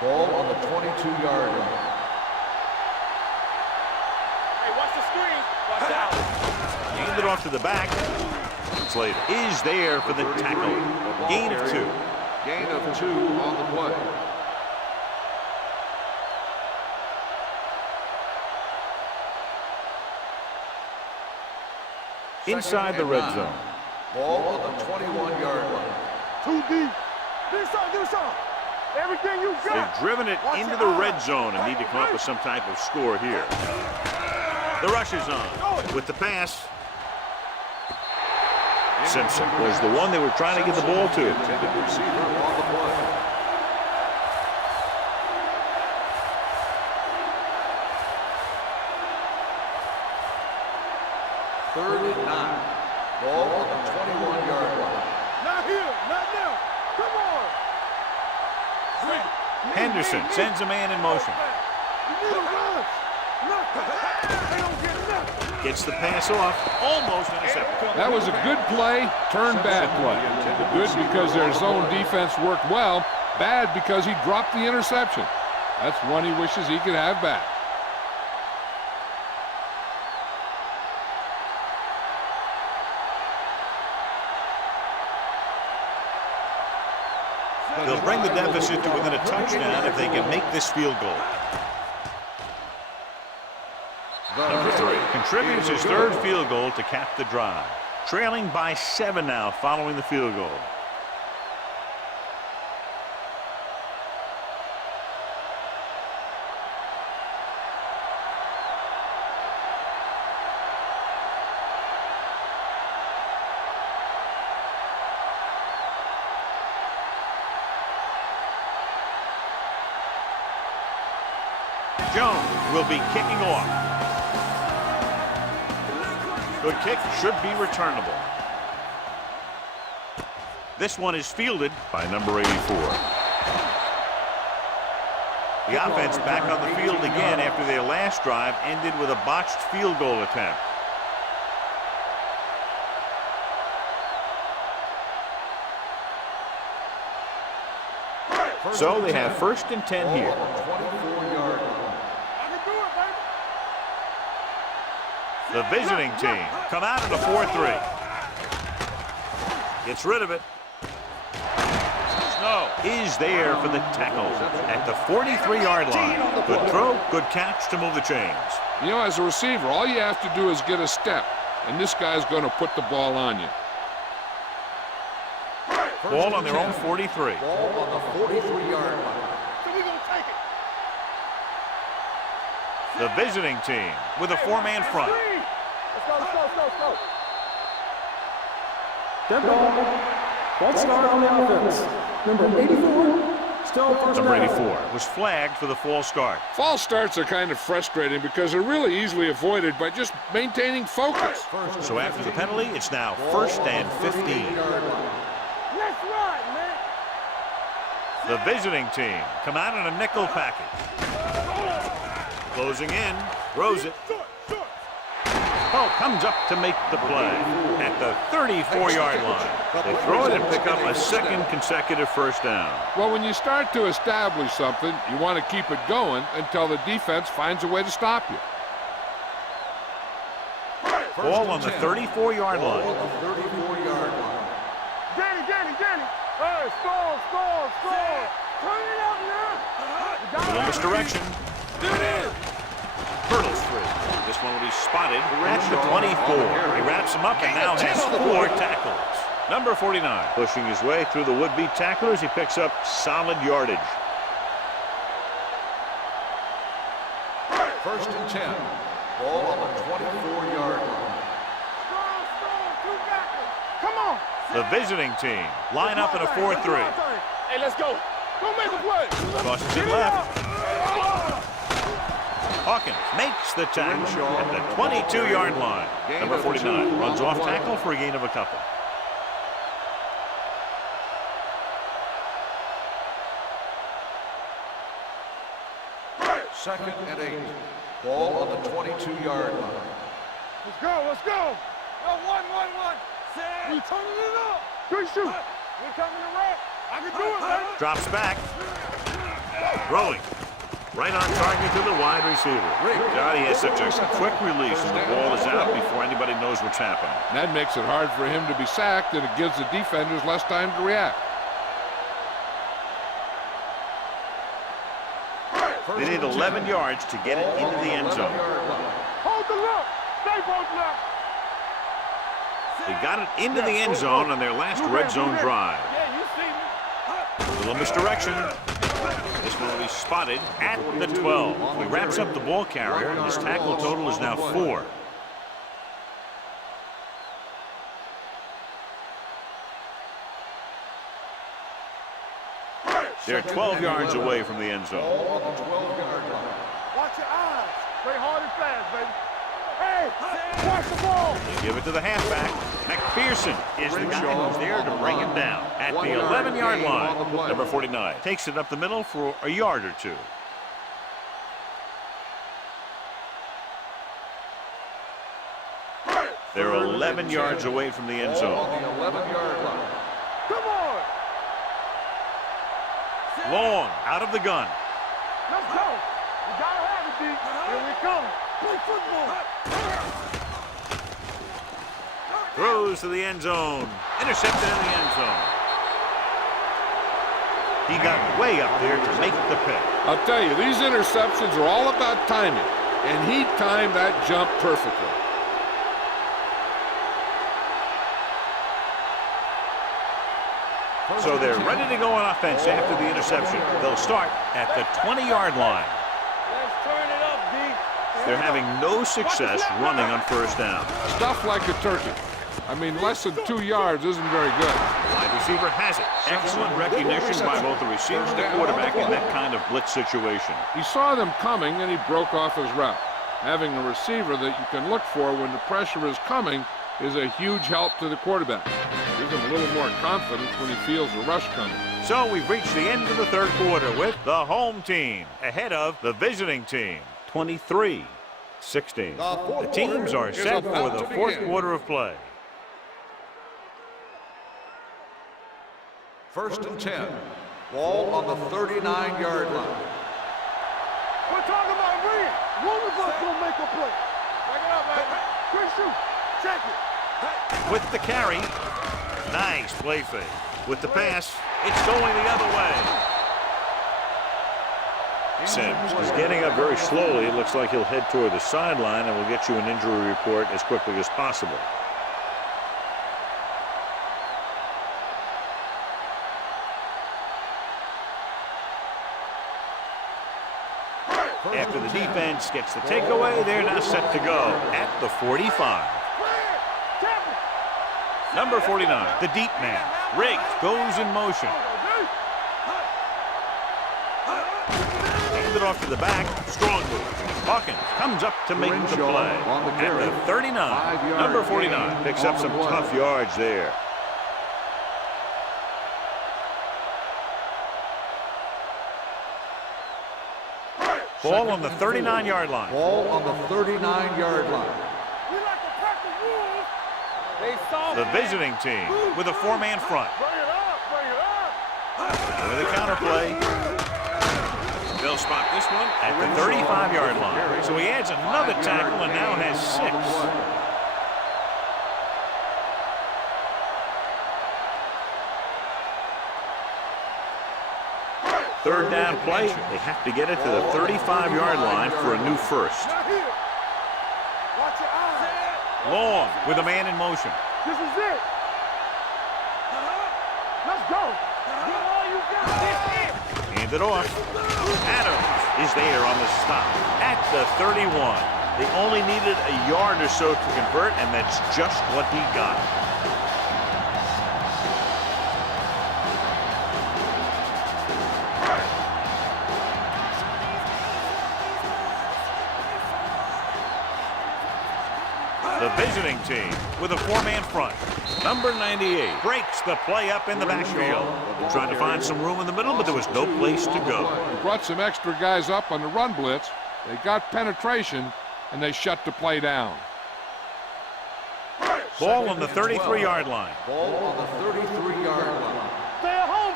Ball on the 22-yard line. Hey, watch the screen. Watch out. Hand it off to the back. Slater is there for the tackle. Gain of 2. Gain of 2 on the play. Inside the red zone. Ball on the 21-yard line. Too deep. This side. Everything you got. They've driven it into the red zone and need to come up with some type of score here. The rush is on with the pass. Simpson was the one they were trying to get the ball to. Intended receiver on the play. Third and 9. Ball on the 21-yard line. Not here. Not now. Come on. Henderson sends a man in motion. You need a rush. They don't get nothing. Gets the pass off. Almost intercepted. That was a good play, turned bad play. Good because their zone defense worked well, bad because he dropped the interception. That's one he wishes he could have back. They'll bring the deficit to within a touchdown if they can make this field goal. Number 3 contributes his third field goal to cap the drive. Trailing by 7 now following the field goal. Jones will be kicking off. Good kick, should be returnable. This one is fielded by number 84. The offense back on the field again after their last drive ended with a botched field goal attempt. So they have 1st and 10 here. The visiting team come out in a 4-3. Gets rid of it. Snow is there for the tackle at the 43-yard line. Good throw, good catch to move the chains. You know, as a receiver, all you have to do is get a step, and this guy's going to put the ball on you. Ball on their own 43. Ball on the 43-yard line. So we're going to take it. The visiting team with a 4-man front. Let's go, let's go, let's go. Dead ball. False start on the offense. Number 84, still first Number down. 84 was flagged for the false start. False starts are kind of frustrating because they're really easily avoided by just maintaining focus. So after the penalty, it's now 1st and 15. Let's run, man. The visiting team come out in a nickel package. Closing in, throws it. Oh, comes up to make the play at the 34-yard line. They throw it and pick up a 2nd consecutive first down. Well, when you start to establish something, you want to keep it going until the defense finds a way to stop you. Ball on the 34-yard line. 34-yard line. Danny. Hey, score. Turn it up now. Little misdirection. Hurdles through. This one will be spotted at the 24. He wraps him up and now has 4 tackles. Number 49 pushing his way through the would-be tacklers. He picks up solid yardage. 1st and 10. Ball on the 24-yard line. Strong, 2 backers. Come on. The visiting team line up in a 4-3. Hey, let's go. Go make a play. Crosses it left. Hawkins makes the tackle at the 22-yard line. Number 49 runs off tackle for a gain of a couple. Second and 8. Ball on the 22-yard line. Let's go. 1. We turning it up. Good shoot. We coming to wreck. I can do it, baby. Drops back. Throwing. Right on target to the wide receiver. God, he has such a quick release, and the ball is out before anybody knows what's happening. That makes it hard for him to be sacked, and it gives the defenders less time to react. They need 11 yards to get it into the end zone. Hold the look. Stay posted up. They got it into the end zone on their last red zone drive. Yeah, you see me. Little misdirection. This one will be spotted at the 12. He wraps up the ball carrier, and his tackle total is now 4. They're 12 yards away from the end zone. Ball on the 12-yard line. Watch your eyes. Play hard and fast, baby. Hey, watch the ball. Give it to the halfback. McPherson is the guy who's there to bring him down at the 11-yard line. Number 49 takes it up the middle for a yard or 2. They're 11 yards away from the end zone. On the 11-yard line. Come on. Long out of the gun. Let's go. We gotta have it, D. Here we come. Play football. Throws to the end zone. Intercepted in the end zone. He got way up there to make the pick. I'll tell you, these interceptions are all about timing, and he timed that jump perfectly. So they're ready to go on offense after the interception. They'll start at the 20-yard line. Let's turn it up, D. They're having no success running on first down. Stuff like a turkey. I mean, less than 2 yards isn't very good. The wide receiver has it. Excellent recognition by both the receiver and the quarterback in that kind of blitz situation. He saw them coming, and he broke off his route. Having a receiver that you can look for when the pressure is coming is a huge help to the quarterback. Gives him a little more confidence when he feels the rush coming. So we've reached the end of the third quarter with the home team ahead of the visiting team, 23-16. The teams are set for the fourth quarter of play. First and 10. Ball on the 39-yard line. We're talking about read. Looniversity gonna make a play. Back it up, man. Quick shoot. Check it. With the carry, nice play fake. With the pass, it's going the other way. Sims is getting up very slowly. It looks like he'll head toward the sideline, and we'll get you an injury report as quickly as possible. After the defense gets the takeaway, they're now set to go at the 45. Number 49, the deep man. Riggs goes in motion. Hand it off to the back. Strong move. Hawkins comes up to make the play. At the 39, number 49 picks up some tough yards there. Ball on the 39-yard line. Ball on the 39-yard line. We like to pack the rules. They saw The visiting team with a four-man front. Bring it up. Bring it up. With a counterplay. They'll spot this one at the 35-yard line. So he adds another tackle and now has 6. Third down play, they have to get it to the 35-yard line for a new first. Not here. Watch your eyes. Long with a man in motion. This is it. Let's go. Give all you got. This is it. Hand it off. Adams is there on the stop at the 31. They only needed a yard or so to convert, and that's just what he got. The visiting team with a four-man front. Number 98 breaks the play up in the backfield. Trying to find some room in the middle, but there was no place to go. He brought some extra guys up on the run blitz. They got penetration, and they shut the play down. Ball on the 33-yard line. Ball on the 33-yard line. Stay at home.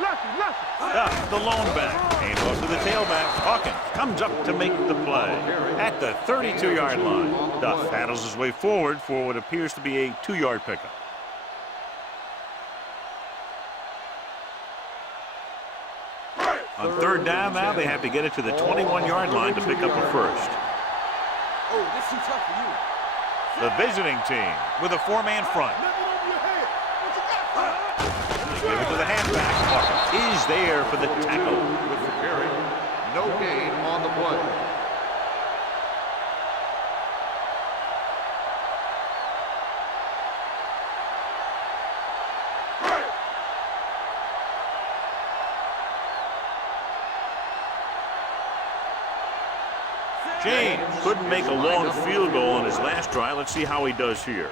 Lefty. The lone back. Hand off to the tailback. Hawkins comes up to make the play at the 32-yard line. Duff paddles his way forward for what appears to be a 2-yard pickup. On third down now, they have to get it to the 21-yard line to pick up a first. Oh, this is too tough for you. The visiting team with a four-man front. Lift it over your head. What you got? They give it to the halfback. Hawkins is there for the tackle. With the carry. No gain on the play. James couldn't make a long field goal on his last try. Let's see how he does here.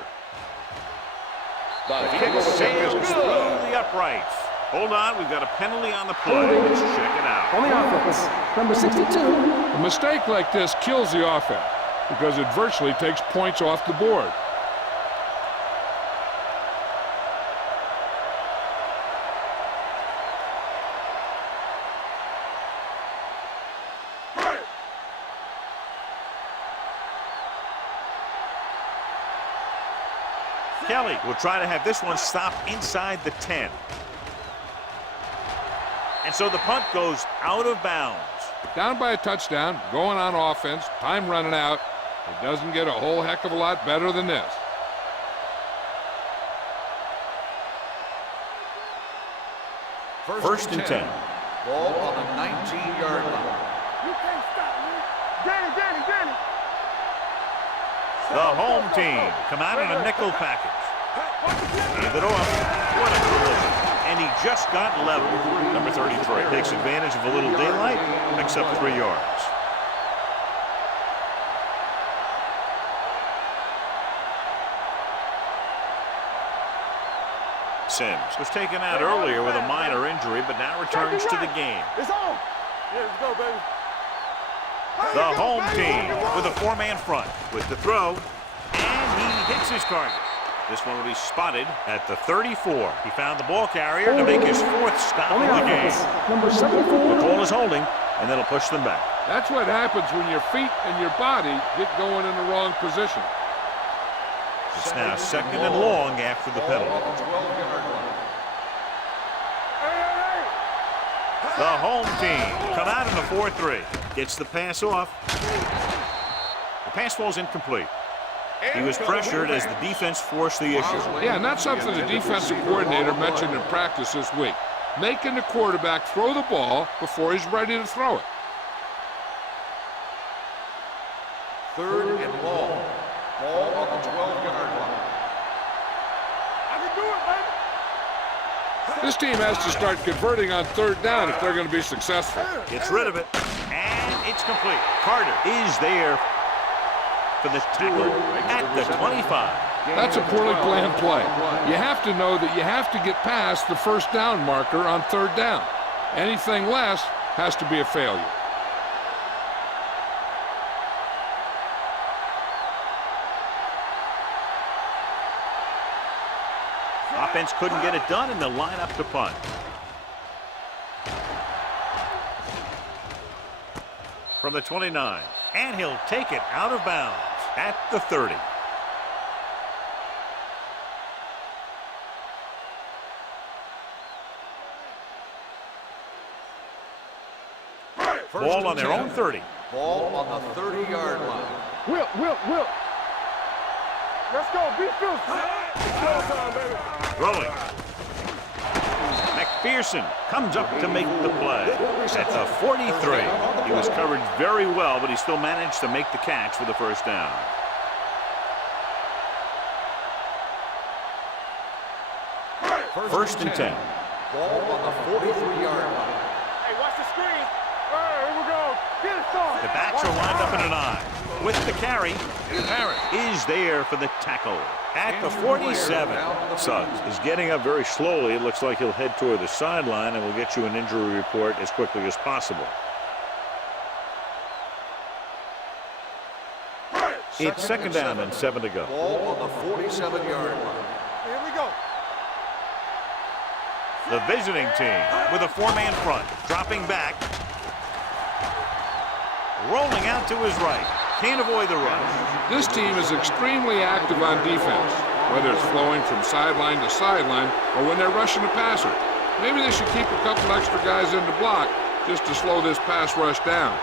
The kick sails through the uprights. Hold on, we've got a penalty on the play. Let's check it out. On the offense, number 62. A mistake like this kills the offense because it virtually takes points off the board. Kelly will try to have this one stop inside the 10. And so the punt goes out of bounds. Down by a touchdown, going on offense, time running out. It doesn't get a whole heck of a lot better than this. First and 10. Ball on the 19-yard line. You can't stop me. Danny. The home team come out in a nickel package. Hand it off. What a collision. And he just got level. Number 33 takes advantage of a little daylight, picks up 3 yards. Sims was taken out earlier with a minor injury, but now returns to the game. It's on. Yeah, let's go, baby. The home team with a 4-man front with the throw, and he hits his target. This one will be spotted at the 34. He found the ball carrier to make his 4th stop of the game. Number 74. The ball is holding, and that'll push them back. That's what happens when your feet and your body get going in the wrong position. It's now 2nd and long after the penalty. The home team come out in the 4-3. Gets the pass off. The pass falls incomplete. He was pressured as the defense forced the issue. Yeah, and that's something the defensive coordinator mentioned in practice this week. Making the quarterback throw the ball before he's ready to throw it. 3rd and long. Ball on the 12-yard line. I can do it, baby. This team has to start converting on 3rd down if they're going to be successful. Gets rid of it, and it's complete. Carter is there for the tackle at the 25. That's a poorly planned play. You have to know that you have to get past the 1st down marker on 3rd down. Anything less has to be a failure. Offense couldn't get it done, and they'll line up to punt. From the 29, and he'll take it out of bounds at the 30. Ball on their own 30. Ball on the 30-yard line. Whip. Let's go, beat Phil. Showtime, baby. Rolling. McPherson comes up to make the play at the 43. He was covered very well, but he still managed to make the catch for the 1st down. First and 10. Ball on the 43-yard line. Hey, watch the screen. All right, here we go. Get it started. The backs are lined up in an eye. With the carry, Parrott is there for the tackle at the 47. Suggs is getting up very slowly. It looks like he'll head toward the sideline, and we'll get you an injury report as quickly as possible. It's 2nd down and 7 to go. Ball on the 47-yard line. Here we go. The visiting team with a 4-man front, dropping back, rolling out to his right. Can't avoid the rush. This team is extremely active on defense, whether it's flowing from sideline to sideline or when they're rushing the passer. Maybe they should keep a couple extra guys in the block just to slow this pass rush down.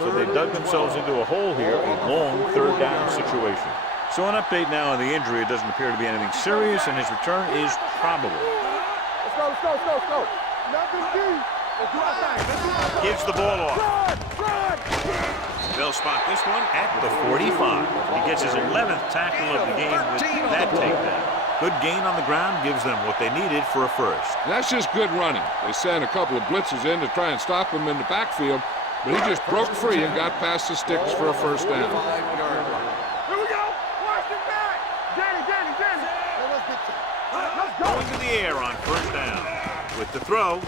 So they dug themselves into a hole here, a long 3rd down situation. So an update now on the injury. It doesn't appear to be anything serious, and his return is probable. Let's go. Nothing deep. Let's do our thing. Gives the ball off. Run. They'll spot this one at the 45. He gets his 11th tackle of the game with that takedown. Good gain on the ground gives them what they needed for a 1st. That's just good running. They sent a couple of blitzes in to try and stop him in the backfield, but he just broke free and got past the sticks for a 1st down. 5-yard line. Here we go. Watch it back. Danny. Let's go. Going to the air on 1st down with the throw,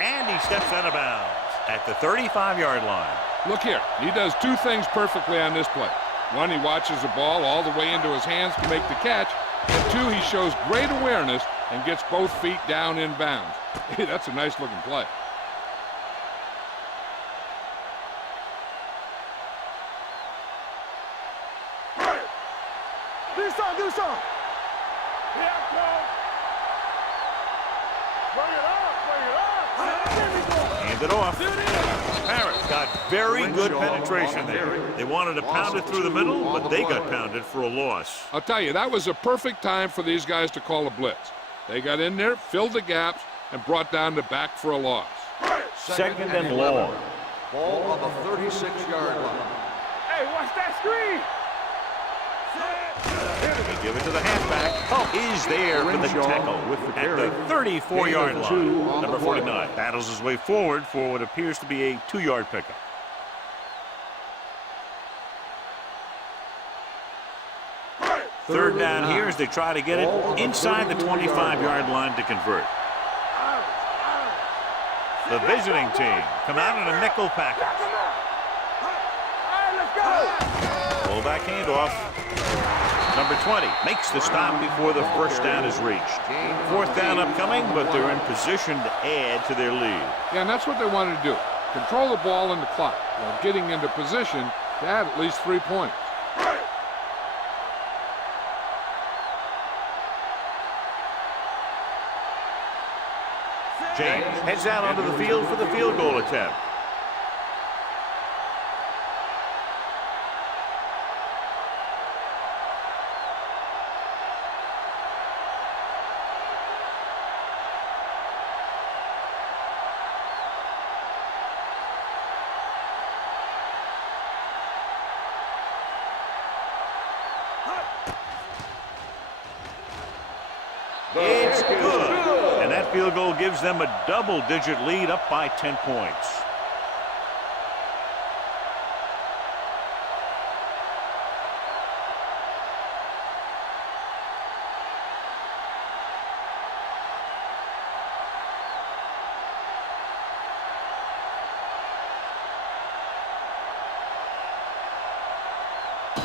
and he steps out of bounds at the 35-yard line. Look here, he does 2 things perfectly on this play. One, he watches the ball all the way into his hands to make the catch, And 2, he shows great awareness and gets both feet down in bounds. Hey, that's a nice looking play. Do some. Yeah, coach. Bring it up. Hand it off. Parrott got very good penetration there. They wanted to pound it through the middle, but they got pounded for a loss. I'll tell you, that was a perfect time for these guys to call a blitz. They got in there, filled the gaps, and brought down the back for a loss. Second and long. Ball on the 36-yard line. Hey, watch that screen. They give it to the halfback. He's there for the tackle at the 34-yard line. Number 49 battles his way forward for what appears to be a 2-yard pickup. Third down here as they try to get it inside the 25-yard line to convert. The visiting team come out in a nickel package. All right, let's go. Fullback handoff. Number 20 makes the stop before the first down is reached. Fourth down upcoming, but they're in position to add to their lead. Yeah, and that's what they wanted to do. Control the ball and the clock while getting into position to add at least 3 points. James heads out onto the field for the field goal attempt. It's good. And that field goal gives them a double-digit lead, up by 10 points.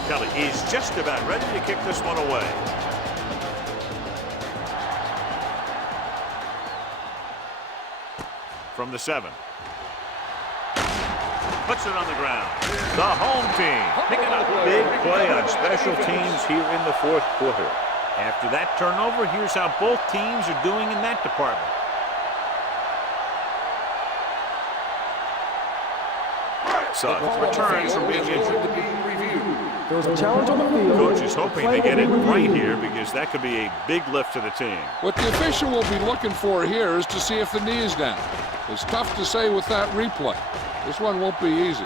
Kelly is just about ready to kick this one away. From the 7. Puts it on the ground. The home team picking up a big play on special teams here in the fourth quarter. After that turnover, here's how both teams are doing in that department. Suggs returns from being injured. There was a challenge on the field. Coach is hoping they get it right here because that could be a big lift to the team. What the official will be looking for here is to see if the knee is down. It's tough to say with that replay. This one won't be easy.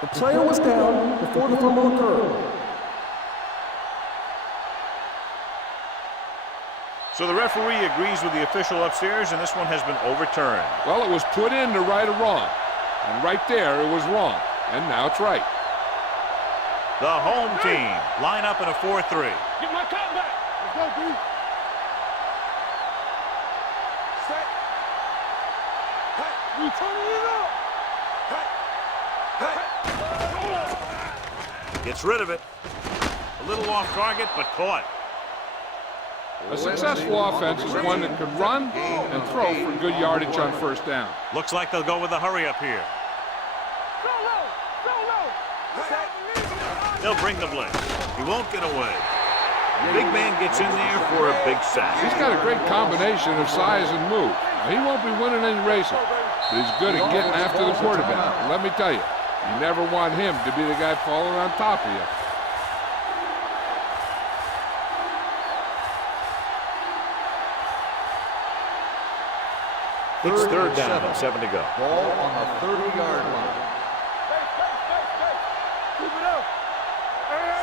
The player was down before the fumble occurred. So the referee agrees with the official upstairs, and this one has been overturned. Well, it was put in to right a wrong. And right there, it was wrong. And now it's right. The home team line up in a 4-3. Get my cop back. Let's go, B. Set. Hey, we turning it up. Hey. Gets rid of it. A little off target, but caught. A successful offense is one that can run and throw for good yardage on first down. Looks like they'll go with the hurry up here. Go low. They'll bring the blitz. He won't get away. Big man gets in there for a big sack. He's got a great combination of size and move. Now, he won't be winning any races, but he's good at getting after the quarterback. And let me tell you, you never want him to be the guy falling on top of you. It's third down and 7 to go. Ball on the 30-yard line. Keep it up.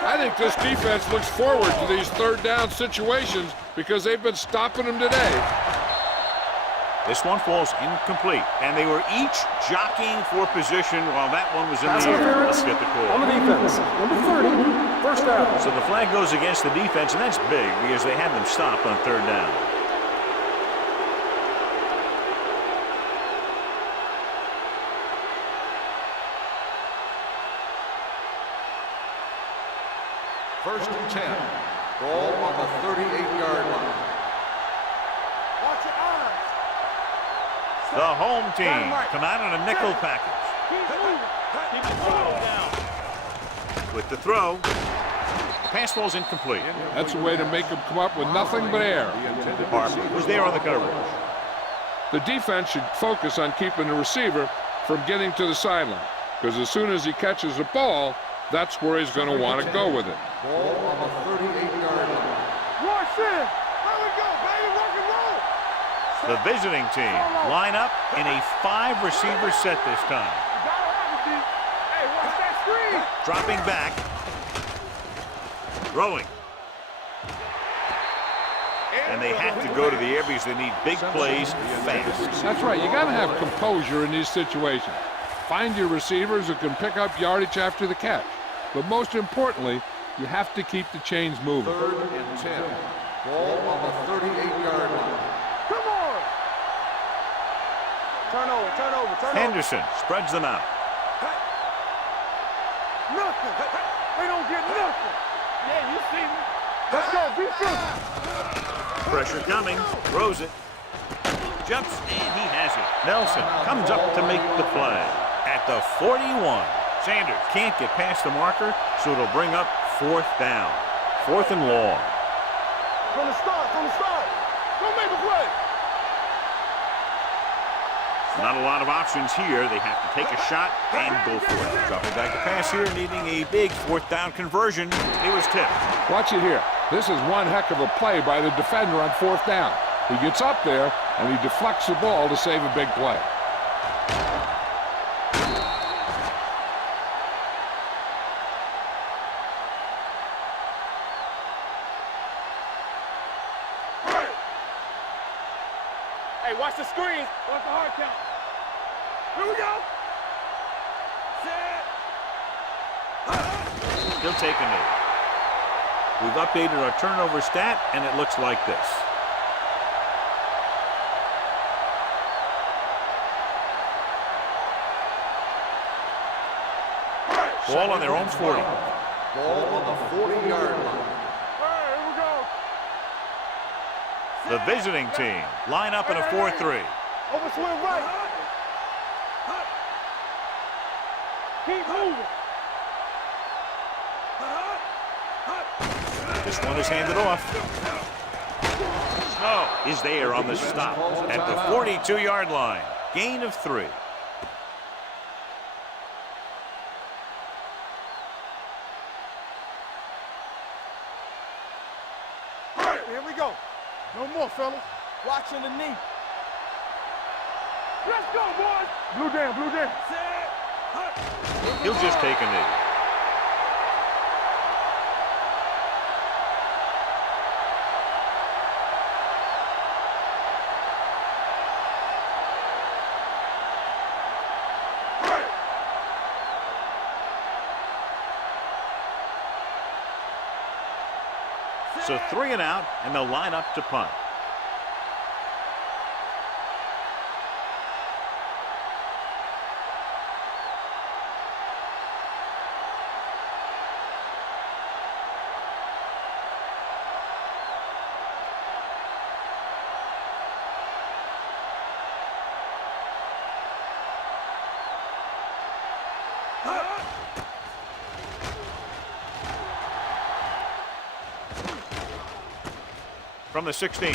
I think this defense looks forward to these third down situations because they've been stopping them today. This one falls incomplete, and they were each jockeying for position while that one was in Pass the air. interference Let's get the call. on the defense. Number 30, first down. So the flag goes against the defense, and that's big because they had them stopped on third down. First and 10. Ball on the 38-yard line. Watch your eyes. The home team come out in a nickel package. Keep moving. Keep it slowed down. With the throw, the pass falls incomplete. That's a way to make them come up with nothing but air. Harper was there on the coverage. The defense should focus on keeping the receiver from getting to the sideline, because as soon as he catches the ball, that's where he's going to want to go with it. Ball on the 38-yard line. Rush in. There we go, baby. Rock and roll. The visiting team line up in a 5-receiver set this time. You gotta have it, D. Hey, watch that screen. Dropping back. Throwing. And they have to go to the air because they need big plays fast. That's right. You got to have composure in these situations. Find your receivers who can pick up yardage after the catch. But most importantly, you have to keep the chains moving. Third and 10. Ball on the 38-yard line. Come on. Turn over, turn over, turn over. Henderson spreads them out. Nothing. They don't get nothing. Yeah, you see me. Let's go, be physical. Pressure coming. Throws it. Jumps, and he has it. Nelson comes up to make the play. At the 41. Sanders can't get past the marker, so it'll bring up fourth down. Fourth and long. From the start, Don't make a play. Not a lot of options here. They have to take a shot and go for it. Dropping back to pass here, needing a big fourth down conversion. It was tipped. Watch it here. This is one heck of a play by the defender on fourth down. He gets up there, and he deflects the ball to save a big play. Hey, watch the screen. Watch the hard count. Here we go. Set. He'll take a knee. We've updated our turnover stat, and it looks like this. Ball on their own 40. Ball on the 40-yard line. All right, here we go. The visiting team line up in a 4-3. Over swing right. Keep moving. This one is handed off. Snow is there on the stop at the 42-yard line. Gain of 3. Here we go. No more, fellas. Watching the knee. Let's go, boys. Blue down, blue down. He'll just take a knee. So 3 and out, and they'll line up to punt. From the 16.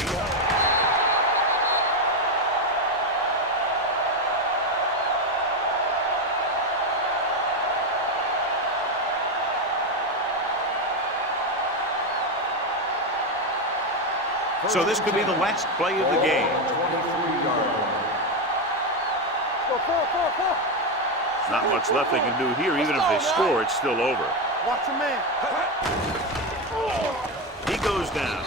So this could be the last play of the game. 23-yard line. Go, four. Not much left they can do here. Even if they score, it's still over. Watch your man. He goes down.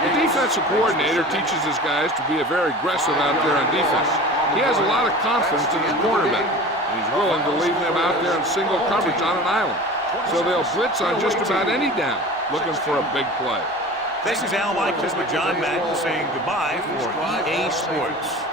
The defensive coordinator teaches his guys to be very aggressive out there on defense. He has a lot of confidence in his quarterback, and he's willing to leave them out there in single coverage on an island. So they'll blitz on just about any down, looking for a big play. This is Al Michaels with John Madden saying goodbye for EA Sports.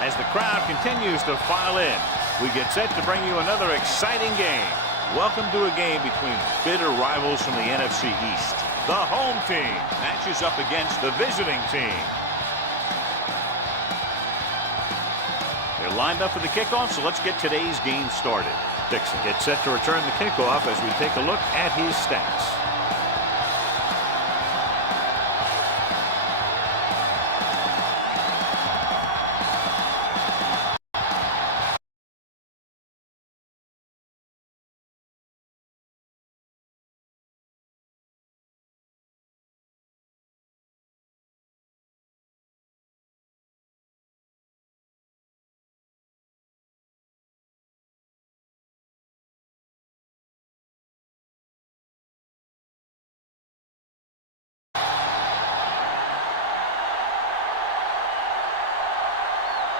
As the crowd continues to file in, we get set to bring you another exciting game. Welcome to a game between bitter rivals from the NFC East. The home team matches up against the visiting team. They're lined up for the kickoff, so let's get today's game started. Dixon gets set to return the kickoff as we take a look at his stats.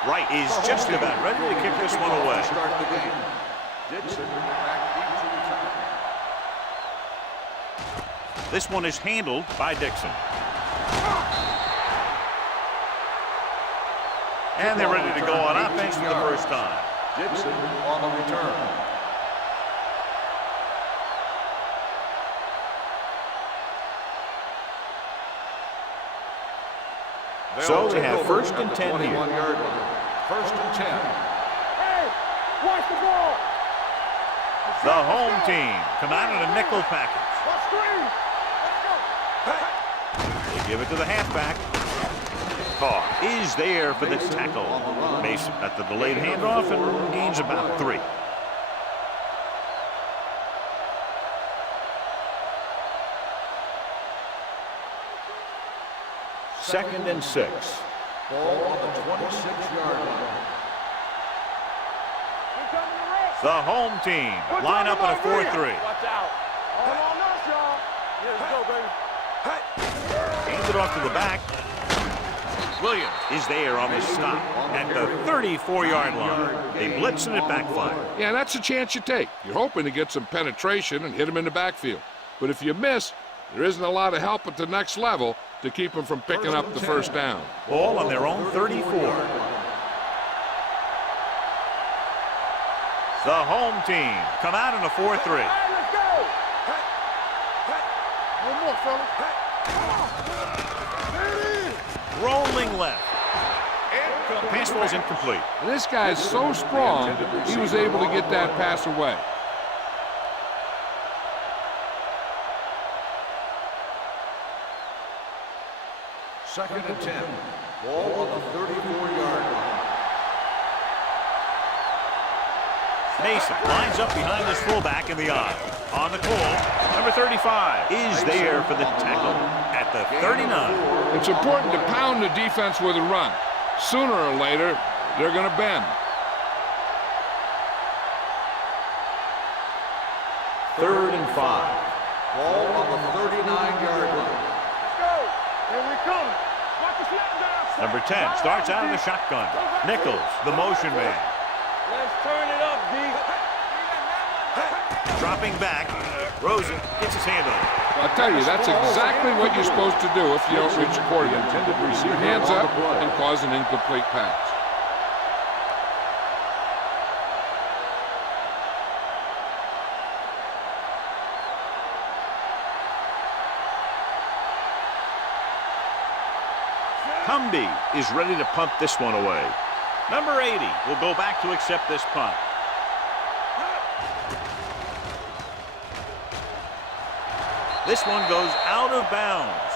Wright is just about ready to kick this one away. Start the game. Dixon back deep to return. This one is handled by Dixon. And they're ready to go on offense for the first time. Dixon on the return. So they have first and 10 here. 21-yard line. First and 10. Hey, watch the ball. The home team come out in a nickel package. Let's screen. Let's go. Hey. Give it to the halfback. Carr is there for the tackle. Mason at the delayed handoff and gains about 3. Second and 6. Ball on the 26-yard line. The home team line up in a 4-3. Watch out. All on us, y'all. Yeah, let's go, baby. Hands it off to the back. Williams is there on the stop at the 34-yard line. They blitz and it backfire. Yeah, that's a chance you take. You're hoping to get some penetration and hit him in the backfield. But if you miss, there isn't a lot of help at the next level to keep them from picking up the first down. Ball on their own 34. The home team come out in a 4-3. Let's go. One more, fella. Rolling left. Pass ball's incomplete. And this guy's so strong, he was able to get that pass away. Second and 10. Ball on the 34-yard line. Mason lines up behind his fullback in the eye. On the call, number 35 is there for the tackle at the 39. It's important to pound the defense with a run. Sooner or later, they're going to bend. Third and 5. Ball on the 39-yard line. Let's go. Here we come. Watch the snap down. Number 10 starts out of the shotgun. Nichols, the motion man. Let's turn it up, D. Dropping back. Rosen gets his hand on it. I'll tell you, that's exactly what you're supposed to do if you don't reach a quarterback. Your hands up and cause an incomplete pass. Cumby is ready to punt this one away. Number 80 will go back to accept this punt. This one goes out of bounds.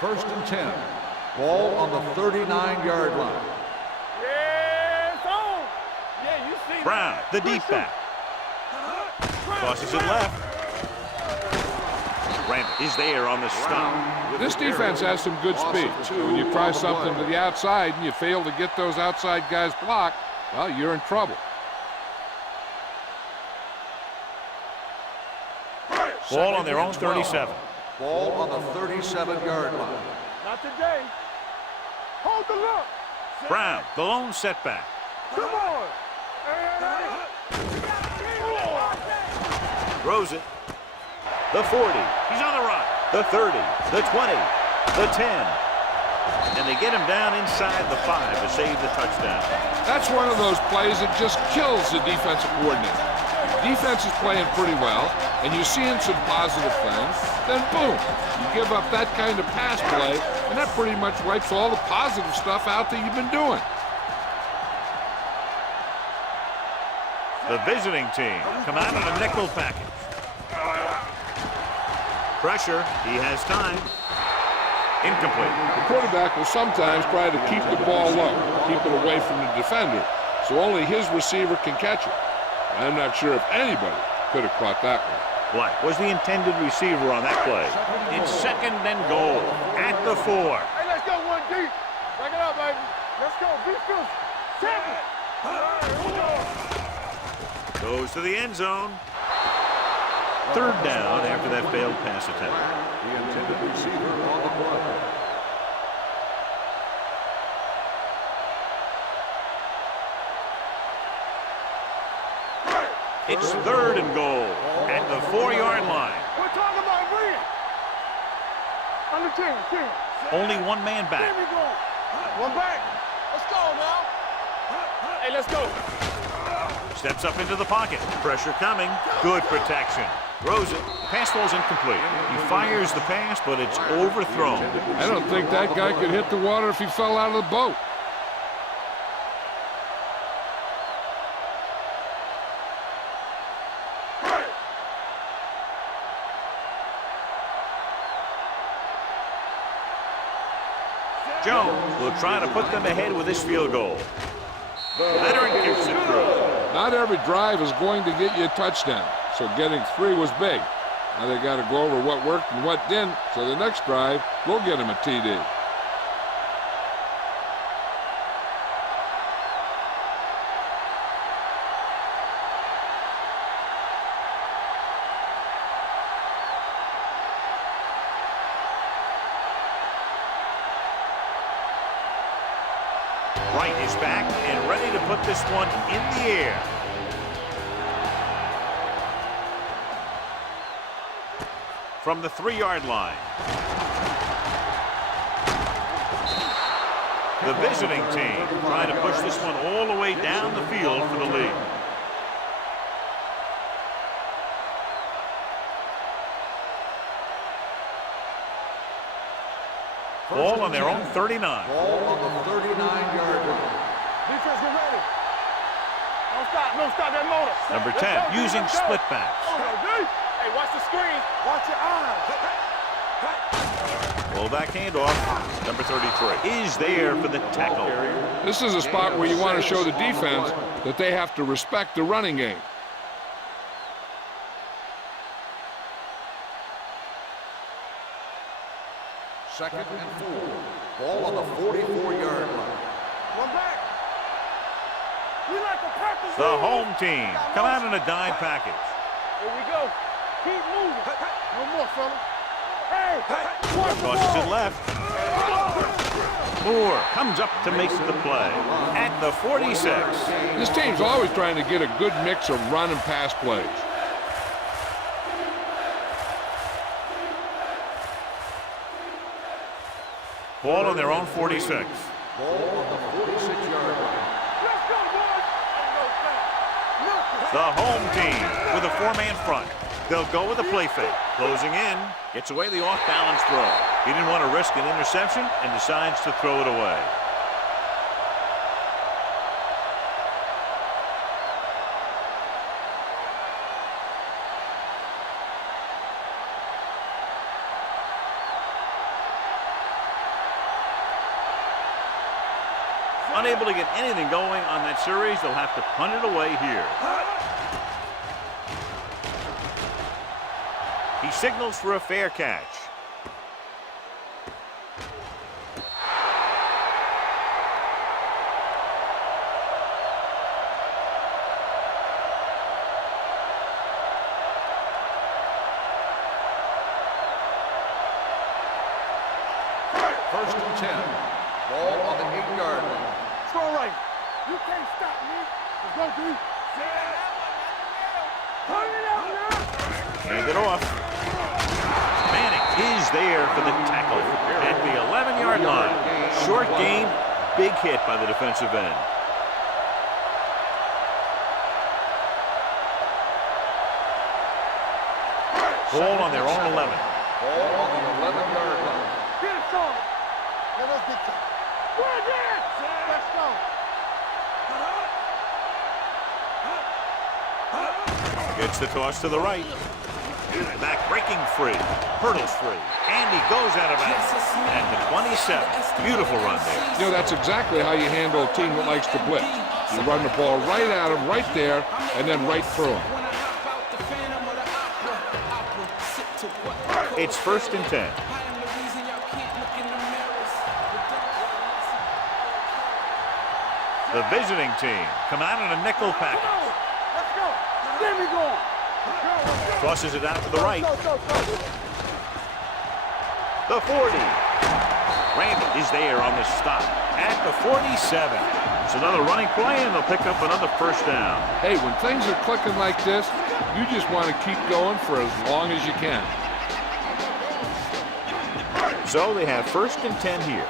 First and 10. Ball on the 39-yard line. Yeah, it's on. Yeah, you see Brown, the deep back. Tosses it left. Grant is there on the stop. This defense has some good speed. When you try something to the outside and you fail to get those outside guys blocked, well, you're in trouble. Ball on their own 37. Ball on the 37-yard line. Not today. Hold the look. Brown, the lone setback. Come on. Throws it. The 40. He's on the run. The 30. The 20. The 10. And they get him down inside the 5 to save the touchdown. That's one of those plays that just kills the defensive coordinator. Defense is playing pretty well, and you're seeing some positive things, then boom, you give up that kind of pass play, and that pretty much wipes all the positive stuff out that you've been doing. The visiting team come out in a nickel package. Pressure, he has time. Incomplete. The quarterback will sometimes try to keep the ball low, keep it away from the defender, so only his receiver can catch it. I'm not sure if anybody could have caught that one. Black was the intended receiver on that play. It's second and goal at the 4. Hey, let's go one deep. Back it up, baby. Let's go. Beat this. 7. Goes to the end zone. Third down after that failed pass attempt. The intended receiver on the play. It's third and goal at the 4-yard line. We're talking about Reed. Under 10. Only one man Here back. we go. One back. Let's go now. Hey, let's go. Steps up into the pocket. Pressure coming. Good protection. Throws it. Pass ball's incomplete. He fires the pass, but it's overthrown. I don't think that guy could hit the water if he fell out of the boat. Jones will try to put them ahead with this field goal. Leonard kicks it through. Not every drive is going to get you a touchdown, so getting 3 was big. Now they got to go over what worked and what didn't, so the next drive will get them a TD. Wright is back and ready to put this one in the air. From the 3-yard line. The visiting team trying to push this one all the way down the field for the lead. Ball on their own 39. Ball on the 39-yard line. Defense, get ready. Don't stop that motor. Number 10 using split backs. Hey, watch the screen. Watch your eyes. Fullback handoff. Number 33 is there for the tackle. This is a spot where you want to show the defense that they have to respect the running game. Second and 4. Ball on the 44-yard line. One back. We like a practice. The home team come out in a dime package. Here we go. Keep moving. No more, fella. Hey, Tosses it left. Moore comes up to make the play at the 46. This team's always trying to get a good mix of run and pass plays. Ball on their own 46. Ball on the 46-yard line. let's go, boys. The home team with a 4-man front. They'll go with a play fake. Closing in. Gets away the off-balance throw. He didn't want to risk an interception and decides to throw it away. Unable to get anything going on that series, they'll have to punt it away here. He signals for a fair catch. First and 10. Ball on the 8-yard line. It's all right. You can't stop me. Let's go, D. Turn it out now. Hand it off. Manning is there for the tackle at the 11-yard line. Short game, big hit by the defensive end. Ball on their own 11. Ball on the 11-yard line. Get it, Sean. Let us get time. We're there. Let's go. Gets the toss to the right. The back breaking free. Hurdles free. And he goes out of bounds at the 27. Beautiful run there. You know, that's exactly how you handle a team that likes to blitz. You run the ball right at them, right there, and then right through them. It's first and 10. The visiting team come out in a nickel package. Let's go. Get me going. Tosses it out to the right. The 40. Randall is there on the stop at the 47. It's another running play, and they'll pick up another first down. Hey, when things are clicking like this, you just want to keep going for as long as you can. So they have first and 10 here.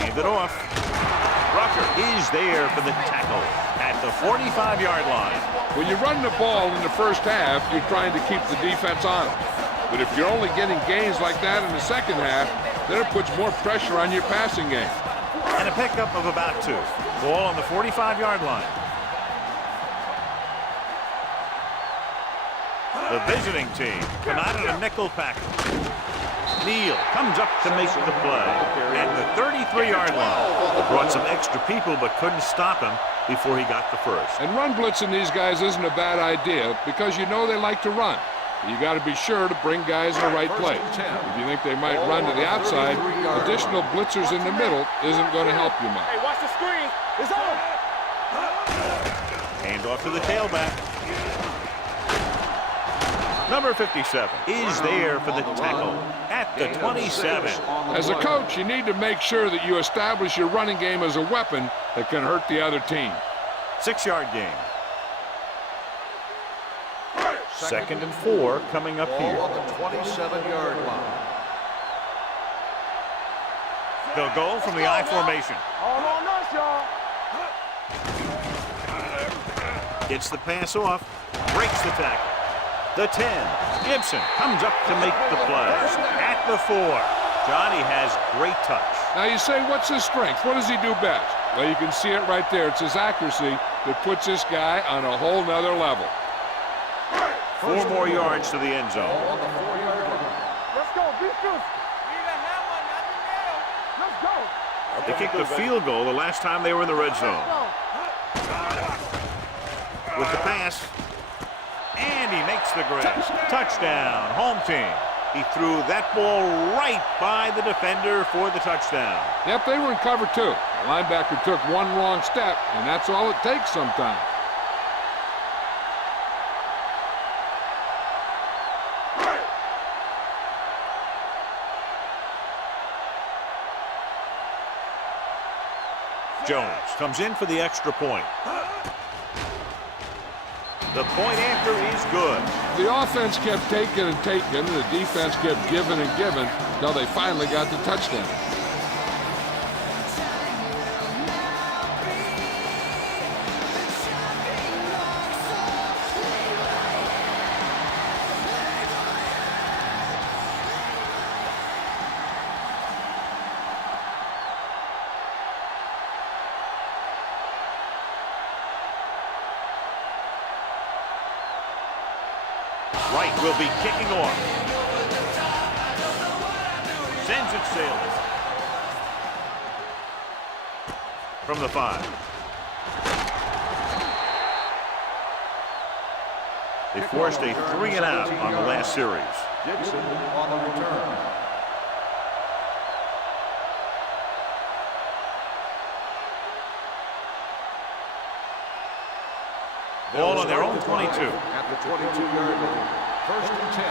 Hand it off. Rucker is there for the tackle at the 45-yard line. When you run the ball in the first half, you're trying to keep the defense on it. But if you're only getting gains like that in the second half, then it puts more pressure on your passing game. And a pickup of about 2. Ball on the 45-yard line. The visiting team come out in a nickel package. Neal comes up to make the play at the 33-yard line. They brought some extra people but couldn't stop him before he got the first. And run blitzing these guys isn't a bad idea because you know they like to run. You got to be sure to bring guys in the right place. If you think they might run to the outside, additional blitzers in the middle isn't going to help you much. Hey, watch the screen. It's on. Hand off to the tailback. Number 57 is there for the tackle at the 27. As a coach, you need to make sure that you establish your running game as a weapon that can hurt the other team. 6-yard gain. 2nd and 4 coming up here. On the 27-yard line. They'll go from the I formation. All on us, y'all. Gets the pass off. Breaks the tackle. The 10. Gibson comes up to make the play. At the 4. Johnny has great touch. Now you say, what's his strength? What does he do best? Well, you can see it right there. It's his accuracy that puts this guy on a whole nother level. 4 more yards to the end zone. On the 4-yard line. Let's go. Beat this. Let's go. They kicked the field goal the last time they were in the red zone. With the pass. And he makes the grab. Touchdown, home team. He threw that ball right by the defender for the touchdown. Yep, they were in cover 2. The linebacker took one wrong step, and that's all it takes sometimes. Jones comes in for the extra point. The point after is good. The offense kept taking and taking, and the defense kept giving and giving until they finally got the touchdown. Wright will be kicking off. Sends it sailing. From the 5. They forced a 3 and out on the last series. Gibson on the return. Ball on their own 22. At the 22-yard line. 1st and 10.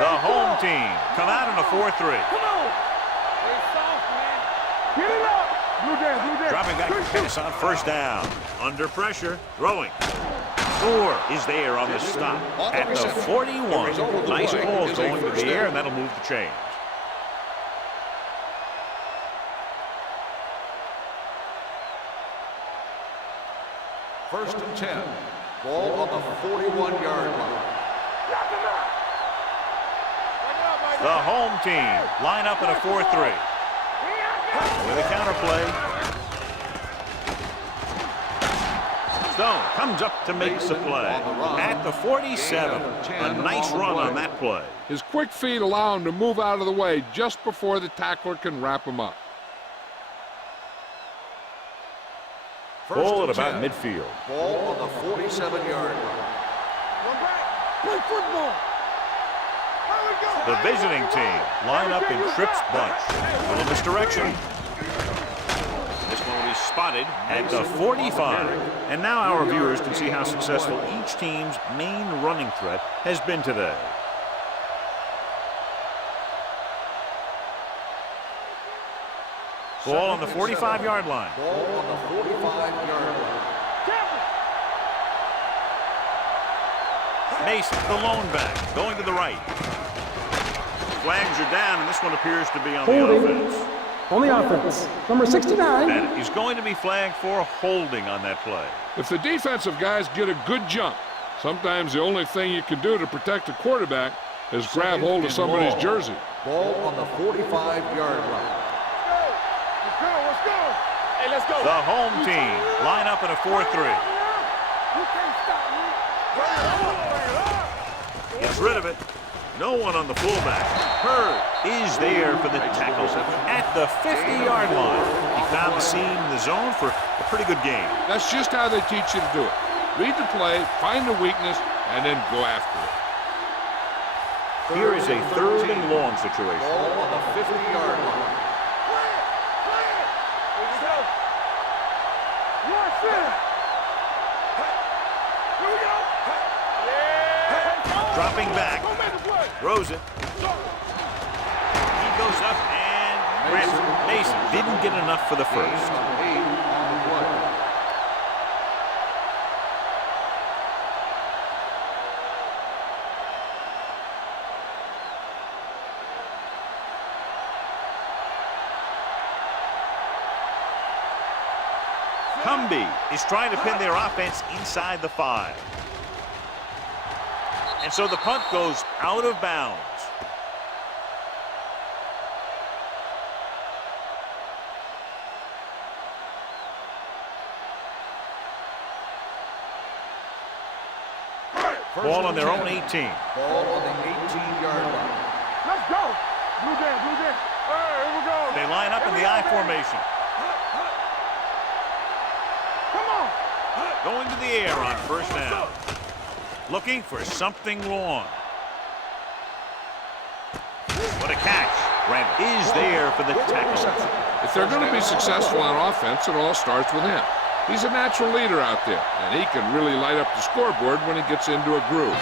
The home team come out in a 4-3. Come on. Stay soft, man. Get it up. Blue dance, blue dance. Dropping back to pass on 1st down. Under pressure. Throwing. Thor is there on the stop at the 41. Nice ball going to the air, and that'll move the chains. First and 10. Ball on the 41-yard line. The home team line up in a 4-3. With a counter play. Stone comes up to make the play. At the 47. A nice run on that play. His quick feet allow him to move out of the way just before the tackler can wrap him up. Ball at about midfield. Ball on the 47-yard line. Play football. The visiting team line up in Tripp's bunch. Little misdirection. This one will be spotted at the 45. And now our viewers can see how successful each team's main running threat has been today. Ball on the 45-yard line. Ball on the 45-yard line. Mason, the lone back, going to the right. Flags are down, and this one appears to be on the offense. On the offense. Number 69. And he's going to be flagged for holding on that play. If the defensive guys get a good jump, sometimes the only thing you can do to protect a quarterback is grab hold of somebody's jersey. Ball on the 45-yard line. Hey, let's go. The home team line up in a 4-3. You can't stop me. Gets rid of it. No one on the fullback. Hurd is there for the tackle at the 50-yard line. He found the seam in the zone for a pretty good game. That's just how they teach you to do it. Read the play, find the weakness, and then go after it. Here is a 3rd and long situation. Ball on the 50-yard line. Here we go. One center. Here we go. Yeah. Dropping back. Go make a play. Throws it. He goes up and grabs it. Mason didn't get enough for the first. 8 on the play. Cumbie is trying to pin their offense inside the 5. And so the punt goes out of bounds. Ball on their own 18. Ball on the 18-yard line. Let's go. Blue down, blue down. All right, here we go. They line up in the I formation. Come on. Going to the air on first down. Looking for something long. What a catch. Grant is there for the tackle. If they're going to be successful on offense, it all starts with him. He's a natural leader out there, and he can really light up the scoreboard when he gets into a groove.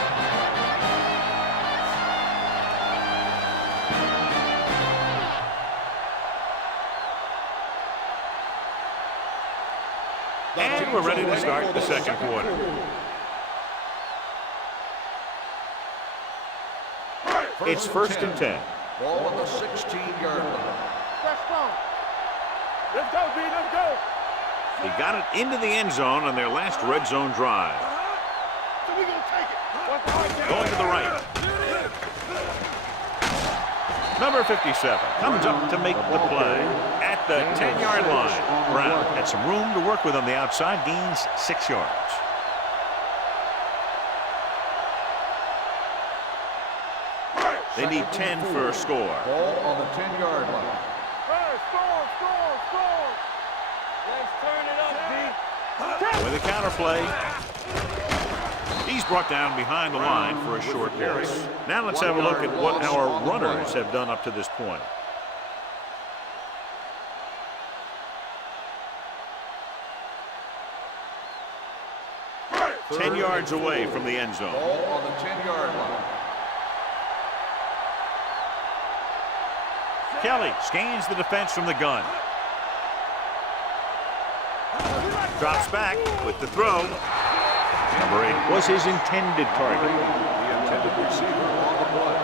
And we're ready to start the second quarter. It's 1st and 10. Ball on the 16-yard line. Let's go. Let's go, B. Let's go. They got it into the end zone on their last red zone drive. So we gonna take it. Going to the right. Number 57 comes up to make the play at the 10-yard line. Brown had some room to work with on the outside, gains 6 yards. They need 10 for a score. Ball on the 10-yard line. Hey, score. Let's turn it up, B. With a counter play. He's brought down behind the line for a short carry. Now let's have a look at what our runners have done up to this point. Third 10 yards and away 4. from the end zone. Ball on the 10-yard line. Kelly scans the defense from the gun. Drops back with the throw. Number 8 was his intended target. The intended receiver on the play.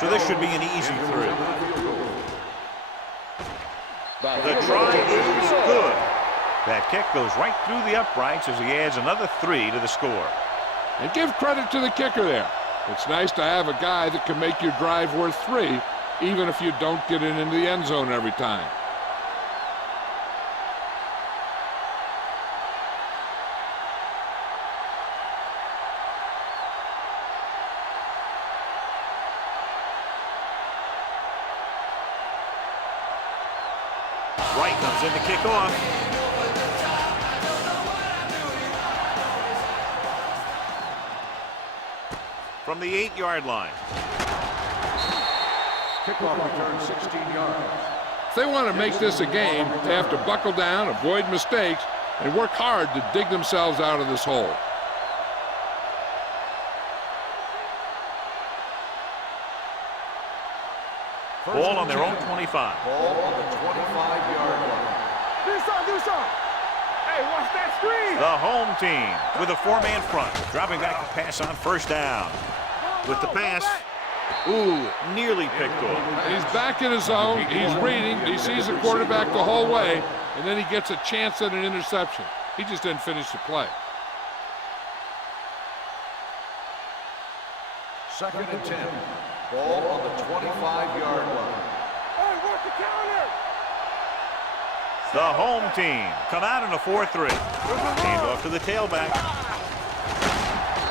So this should be an easy throw. The try is good. That kick goes right through the uprights as he adds another 3 to the score. And give credit to the kicker there. It's nice to have a guy that can make your drive worth 3, even if you don't get it into the end zone every time. Wright comes in to kick off. From the 8-yard line. Kickoff return 16 yards. If they want to make this a game, they have to buckle down, avoid mistakes, and work hard to dig themselves out of this hole. Ball on their own 25. Ball on the 25-yard line. Do something. Hey, watch that screen. The home team with a 4-man front. Dropping back to pass on first down. With the pass, Ooh, nearly picked off. He's back in his zone. He's reading. He sees the quarterback the whole way, and then he gets a chance at an interception. He just didn't finish the play. 2nd and 10. Ball on the 25-yard line. Hey, work the counter! The home team come out in a 4-3. Hand off to the tailback.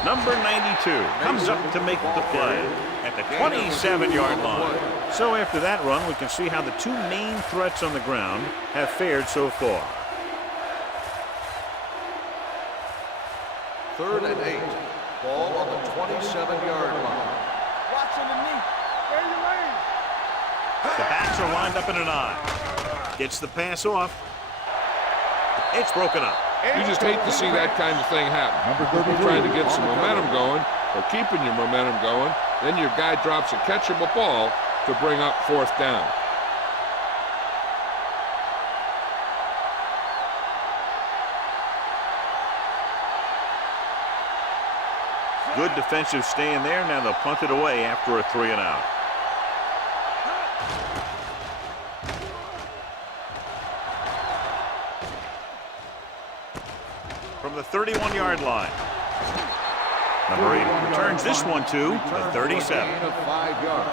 Number 92 comes up to make the play at the 27-yard line. So after that run, we can see how the two main threats on the ground have fared so far. 3rd and 8. Ball on the 27-yard line. Watch underneath. Stay your lane. The backs are lined up in an I. Gets the pass off. It's broken up. You just hate to see that kind of thing happen. You're trying to get some momentum going or keeping your momentum going, then your guy drops a catchable ball to bring up 4th down. Good defensive stand there. Now they'll punt it away after a 3 and out. From the 31-yard line. Number 8 returns this one to the 37. Gain of 5 yards.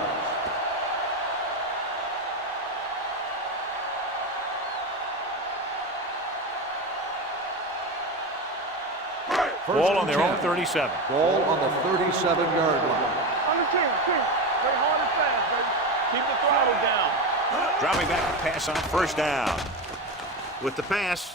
Ball on their own 37. Ball on the 37-yard line. On the team. Play hard and fast, baby. Keep the throttle down. Dropping back to pass on 1st down. With the pass.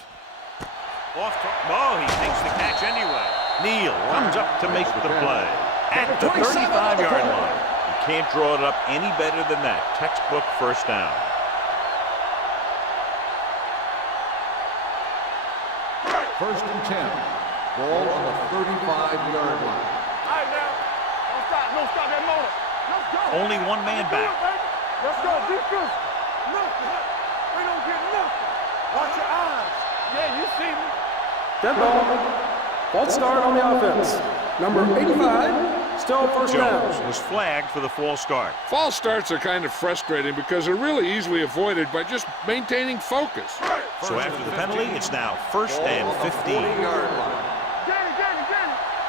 Off to, oh, he takes the catch anyway. Neal comes up to make the play at the 35-yard line. You can't draw it up any better than that. Textbook 1st down. First and 10. Ball on the 35-yard line. All right, now. Don't stop that motor. Let's go. Only one man back. Let's go. Defense. Nothing. We don't get nothing. Watch your eyes. Yeah, you see me. Dead ball. False start on the offense. Number 85, still 1st down. Jones was flagged for the false start. False starts are kind of frustrating because they're really easily avoided by just maintaining focus. So after the penalty, it's now 1st and 15. 40-yard line. Danny.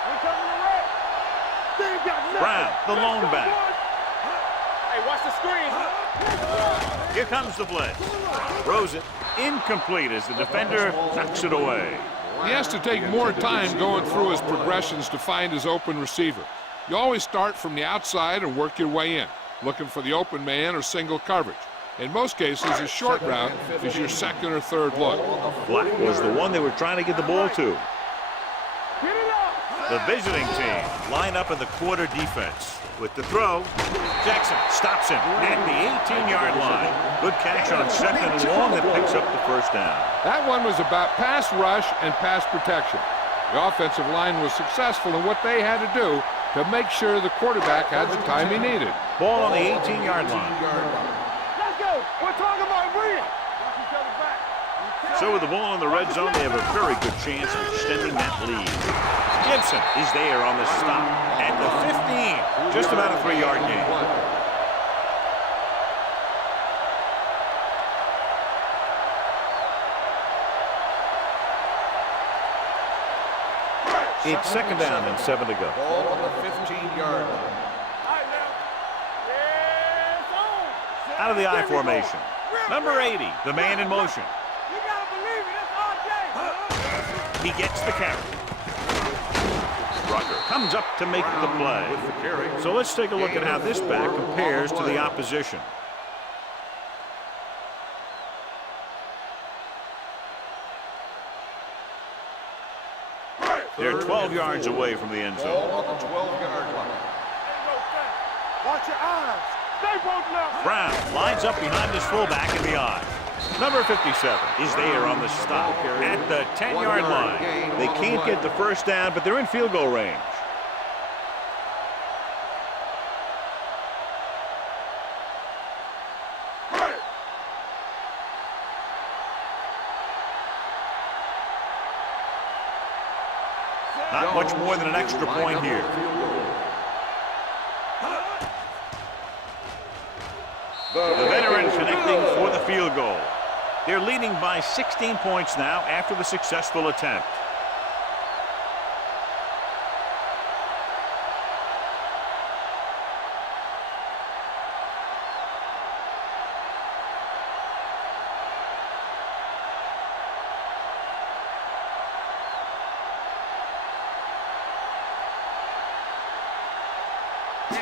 We're coming to red. They ain't got nothing. Brown, the lone Let's go, back. boys. Hey, watch the screen. Here comes the blitz. Throws it incomplete as the defender knocks it away. He has to take more time going through his progressions to find his open receiver. You always start from the outside and work your way in, looking for the open man or single coverage. In most cases, a short route is your 2nd or 3rd look. Black was the one they were trying to get the ball to. Get it up. The visiting team line up in the quarter defense. With the throw, Jackson stops him at the 18-yard line. Good catch on 2nd and long that picks up the 1st down. That one was about pass rush and pass protection. The offensive line was successful in what they had to do to make sure the quarterback had the time he needed. Ball on the 18-yard line. Let's go. We're talking about winning. Watch each other back. So with the ball in the red zone, they have a very good chance of extending that lead. Gibson is there on the stop at the 15. Just about a 3-yard gain. It's 2nd down and 7 to go. Ball on the 15-yard line. All right, now. Yeah, it's on. Out of the I formation. Number 80, the man in motion. You gotta believe it. It's RJ. He gets the carry. Rucker comes up to make the play. So let's take a look at how this back compares to the opposition. They're 12 yards away from the end zone. Ball on the 12-yard line. Watch your eyes. Stay both left. Brown lines up behind his fullback in the I. Number 57 is there on the stop at the 10-yard line. They can't get the 1st down, but they're in field goal range. Not much more than an extra point here. The veteran connecting for the field goal. They're leading by 16 points now after the successful attempt.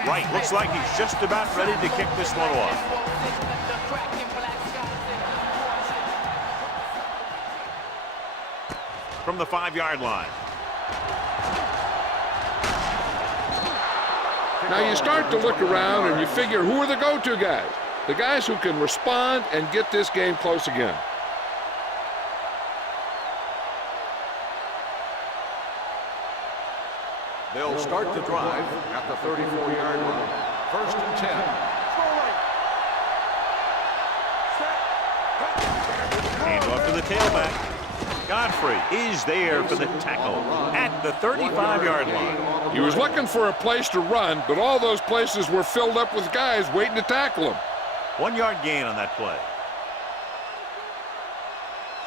Right, looks like he's just about ready to kick this one off. From the 5-yard line. Now you start to look around and you figure, who are the go-to guys? The guys who can respond and get this game close again. They'll start the drive at the 34-yard line. 1st and 10. Hand off to the tailback. Godfrey is there for the tackle at the 35-yard line. He was looking for a place to run, but all those places were filled up with guys waiting to tackle him. 1-yard gain on that play.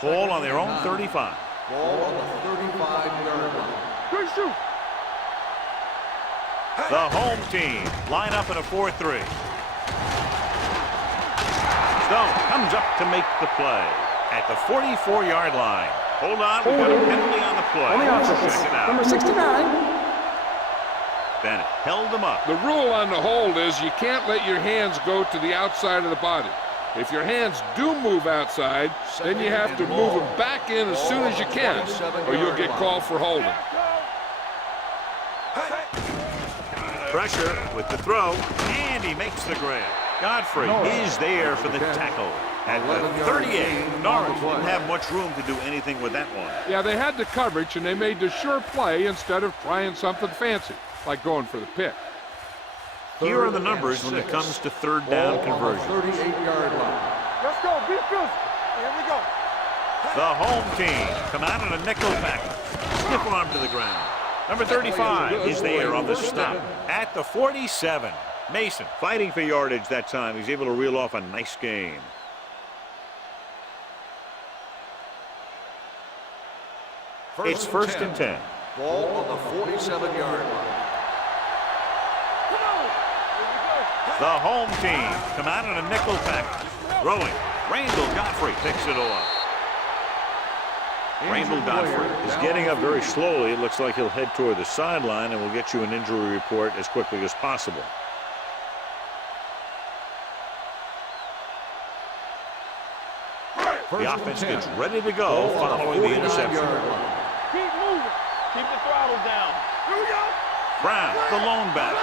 Ball on their own 35. Ball on the 35-yard line. Good shoot. The home team line up in a 4-3. Stone comes up to make the play at the 44-yard line. Hold on, we've got a penalty on the play. On the offense, Check it out. number 69. Bennett held them up. The rule on the hold is you can't let your hands go to the outside of the body. If your hands do move outside, then you have to move them back in as soon as you can, or you'll get called for holding. Pressure with the throw, and he makes the grab. Godfrey is there for the tackle at the 38. Norwich didn't have much room to do anything with that one. Yeah, they had the coverage, and they made the sure play instead of trying something fancy, like going for the pick. Here are the numbers when it comes to 3rd down conversion. 38-yard line. Let's go. Be physical. Here we go. The home team come out in a nickel package. Stiff arm to the ground. Number 35 is there on the stop at the 47. Mason fighting for yardage that time. He's able to reel off a nice gain. It's 1st and 10. Ball on the 47-yard line. The home team come out in a nickel package. Throwing. Randall Godfrey picks it off. Randall Godfrey is getting up very slowly. It looks like he'll head toward the sideline, and we'll get you an injury report as quickly as possible. The offense gets ready to go following the interception. Keep moving. Keep the throttle down. Here we go. Brown, the lone back.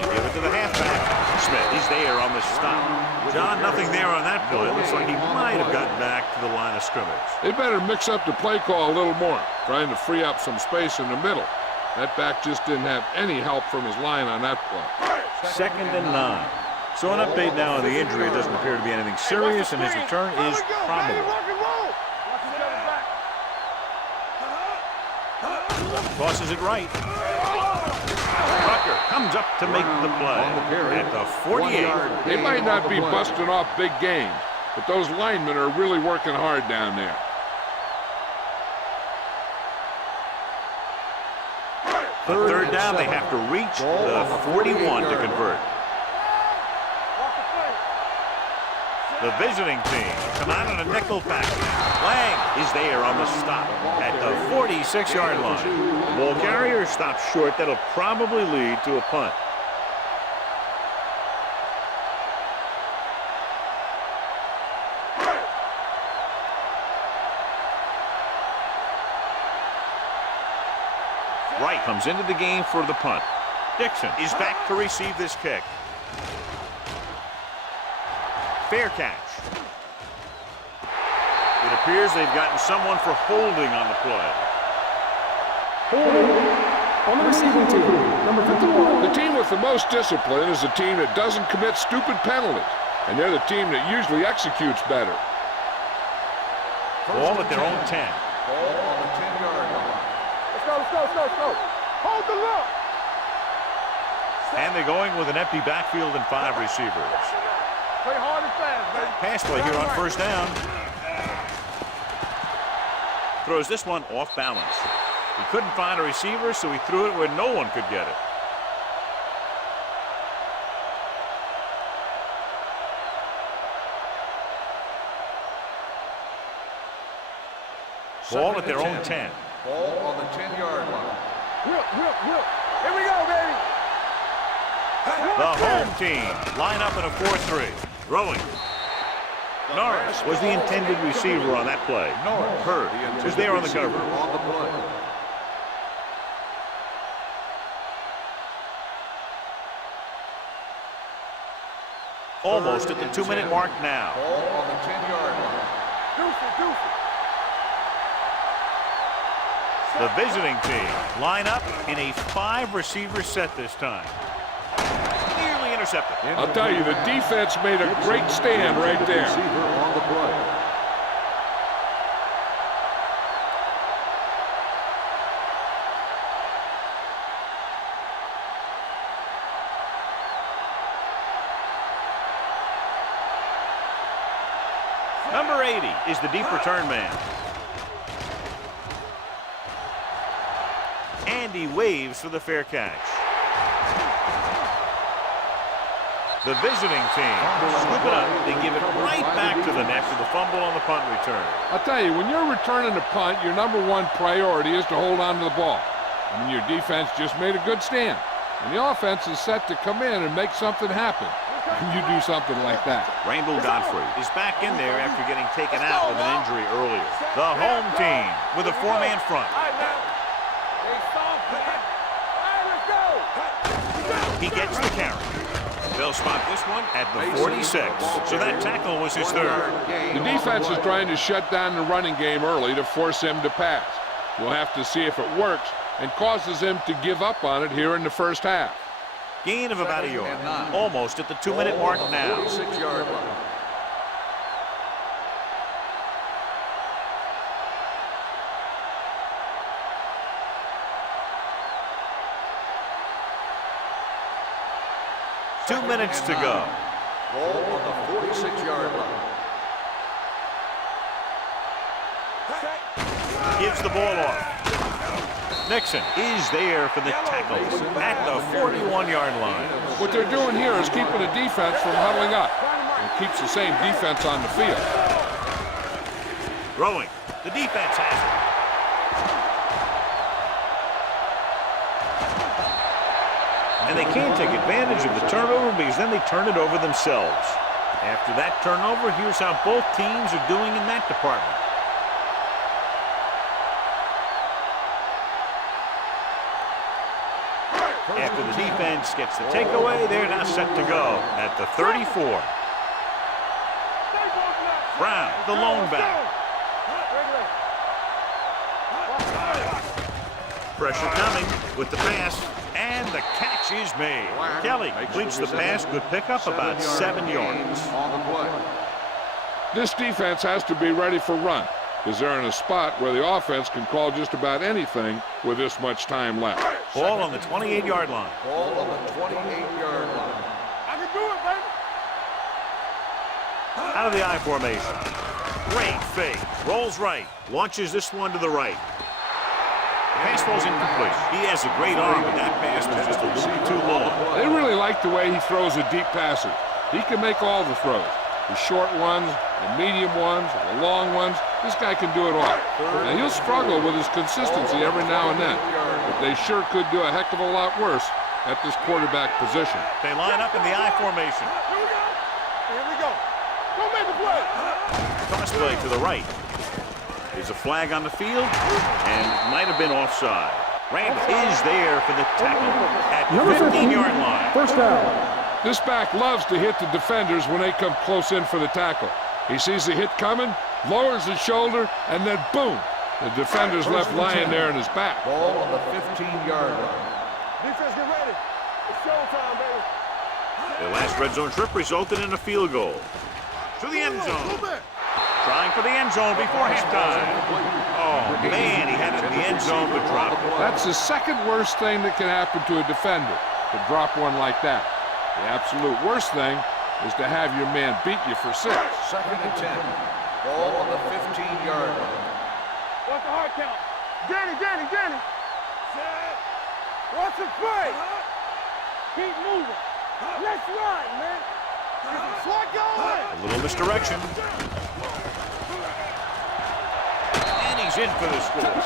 They give it to the halfback. Smith, he's there on the stop. John, nothing there on that play. Looks like he might have gotten back to the line of scrimmage. They better mix up the play call a little more, trying to free up some space in the middle. That back just didn't have any help from his line on that play. 2nd and 9. So an update now on the injury. It doesn't appear to be anything serious, and his return is probable. Tosses it right. Tucker comes up to make the play at the 48. They might not be busting off big games, but those linemen are really working hard down there. On 3rd down, they have to reach the 41 to convert. The visiting team come out in a nickel package. Lang is there on the stop at the 46-yard line. The ball carrier stops short. That'll probably lead to a punt. Wright comes into the game for the punt. Dixon is back to receive this kick. Fair catch. It appears they've gotten someone for holding on the play. Holding on the receiving team, number 51. The team with the most discipline is the team that doesn't commit stupid penalties, and they're the team that usually executes better. Ball at their own 10. Ball on the 10-yard line. Let's go. Hold the look. And they're going with an empty backfield and 5 receivers. Play hard and fast, baby. Pass play here on first down. Throws this one off balance. He couldn't find a receiver, so he threw it where no one could get it. Ball at their own 10. Ball on the 10-yard line. Whip. Here we go, baby. The home team line up in a 4-3. Throwing. Norris was the intended receiver on that play. Hurd was there on the cover. On the play. Almost at the 2-minute mark now. Ball on the 10-yard line. Juicy. The visiting team line up in a 5-receiver set this time. Nearly intercepted. I'll tell you, the defense made a great stand right there. Receiver on the play. Number 80 is the deep return man. And he waves for the fair catch. The visiting team scoop it up. They give it right back to them after the fumble on the punt return. I'll tell you, when you're returning a punt, your number one priority is to hold on to the ball. I mean, your defense just made a good stand. And the offense is set to come in and make something happen. And you do something like that. Randall Godfrey is back in there after getting taken out with an injury earlier. The home team with a 4-man front. All right, now. They soft, man. All right, let's go. He gets the carry. They'll spot this one at the 46. So that tackle was his third. The defense is trying to shut down the running game early to force him to pass. We'll have to see if it works and causes him to give up on it here in the first half. Gain of about a yard. Almost at the 2-minute mark now. 46-yard line. Two minutes to go. Ball on the 46-yard line. Gives the ball off. Nixon is there for the tackle at the 41-yard line. What they're doing here is keeping the defense from huddling up. And keeps the same defense on the field. Throwing. The defense has it. And they can't take advantage of the turnover because then they turn it over themselves. After that turnover, here's how both teams are doing in that department. After the defense gets the takeaway, they're now set to go at the 34. Brown, the lone back. Pressure coming with the pass, and the catch is made. Kelly completes the pass, good pickup, about 7 yards. On the play. This defense has to be ready for run, because they're in a spot where the offense can call just about anything with this much time left. Ball on the 28-yard line. Ball on the 28-yard line. I can do it, baby. Out of the I formation. Great fake. Rolls right. Launches this one to the right. Pass falls incomplete. He has a great arm, but that pass was just a little too long. They really like the way he throws the deep passes. He can make all the throws. The short ones, the medium ones, the long ones. This guy can do it all. Now, he'll struggle with his consistency every now and then, but they sure could do a heck of a lot worse at this quarterback position. They line up in the I formation. Here we go. Here we go. Don't make the play. Toss play to the right. There's a flag on the field, and might have been offside. Randall is there for the tackle at the 15-yard line. First down. This back loves to hit the defenders when they come close in for the tackle. He sees the hit coming, lowers his shoulder, and then boom, the defender's left lying there in his back. Ball on the 15-yard line. Defense, get ready. It's showtime, baby. The last red zone trip resulted in a field goal. To the end zone. Trying for the end zone before halftime. Oh, man, he had it in the end zone but dropped it. That's the second worst thing that can happen to a defender, to drop one like that. The absolute worst thing is to have your man beat you for 6. 2nd and 10. Ball on the 15-yard line. What's the hard count? Danny. What's the play? Keep moving. Let's run, man. Slot going. A little misdirection. And he's in for the score.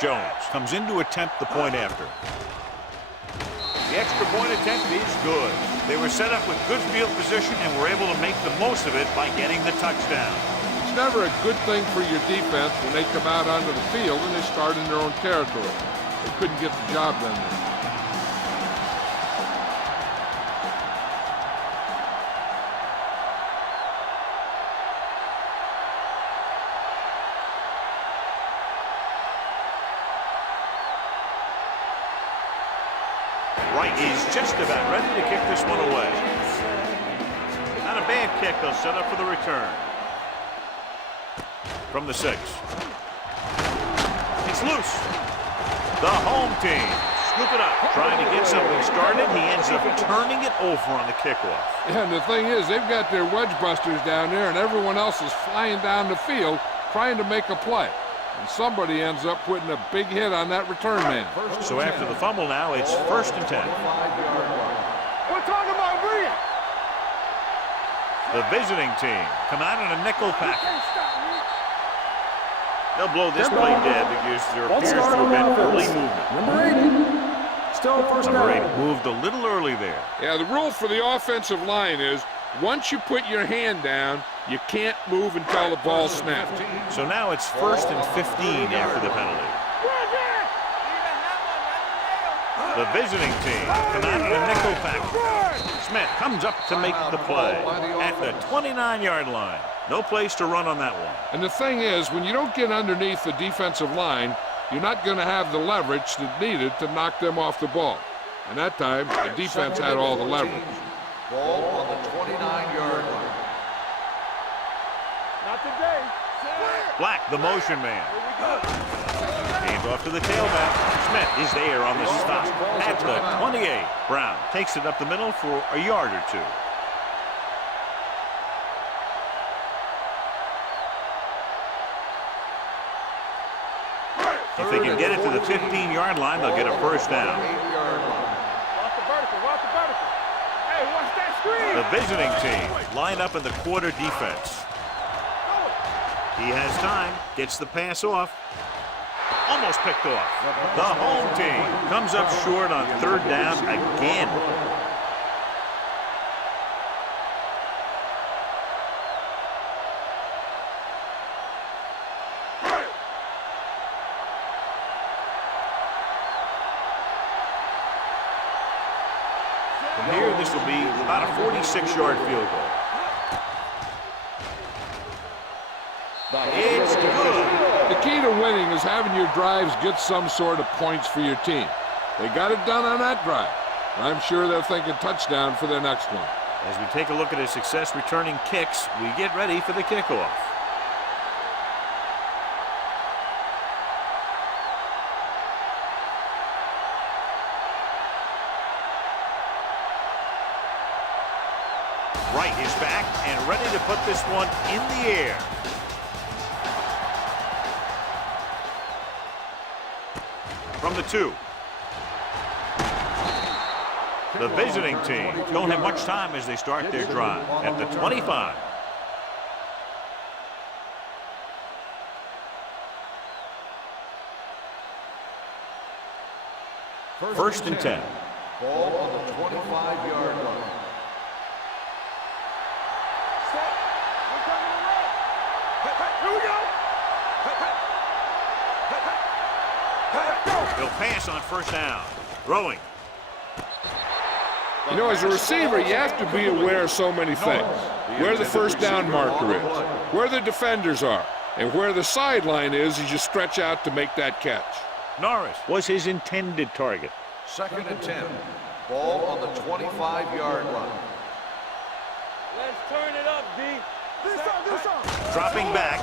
Jones comes in to attempt the point after. The extra point attempt is good. They were set up with good field position and were able to make the most of it by getting the touchdown. It's never a good thing for your defense when they come out onto the field and they start in their own territory. They couldn't get the job done there. Wright is just about ready to kick this one away. Not a bad kick. They'll set up for the return. From the 6. It's loose. The home team scoop it up. Trying to get something started. He ends up turning it over on the kickoff. And the thing is, they've got their wedge busters down there, and everyone else is flying down the field trying to make a play. And somebody ends up putting a big hit on that return man. So after the fumble now, it's 1st and 10. We're talking about Bria. The visiting team come out in a nickel package. Can't stop me. They'll blow this play dead because there appears to have been early movement. Number 80. Still first Number down. 8 moved a little early there. Yeah, the rule for the offensive line is once you put your hand down, you can't move until the ball snapped. So now it's 1st and 15 after the penalty. The visiting team come out in a nickel package. Smith comes up to make the play at the 29-yard line. No place to run on that one. And the thing is, when you don't get underneath the defensive line, you're not going to have the leverage that's needed to knock them off the ball. And that time, the defense had all the leverage. Ball on the 29-yard line. Not today. Black, the motion man. Hand off to the tailback. Smith is there on the stop at the 28. Brown takes it up the middle for a yard or 2. If they can get it to the 15-yard line, they'll get a first down. Watch the vertical. Hey, watch that screen. The visiting team line up in the quarter defense. He has time, gets the pass off. Almost picked off. The home team comes up short on 3rd down again. From here, this will be about a 46-yard field goal. It's good. The key to winning is having your drives get some sort of points for your team. They got it done on that drive. I'm sure they're thinking touchdown for their next one. As we take a look at his success returning kicks, we get ready for the kickoff. Wright is back and ready to put this one in the air. From the 2. The visiting team don't have much time as they start their drive at the 25. First and 10. Ball on the 25-yard line. Here we go. He'll pass on first down. Throwing. You know, as a receiver, you have to be aware of so many things. Where the first down marker is, where the defenders are, and where the sideline is as you stretch out to make that catch. Norris was his intended target. 2nd and 10. Ball on the 25-yard line. Let's turn it up, D. This on. Dropping back.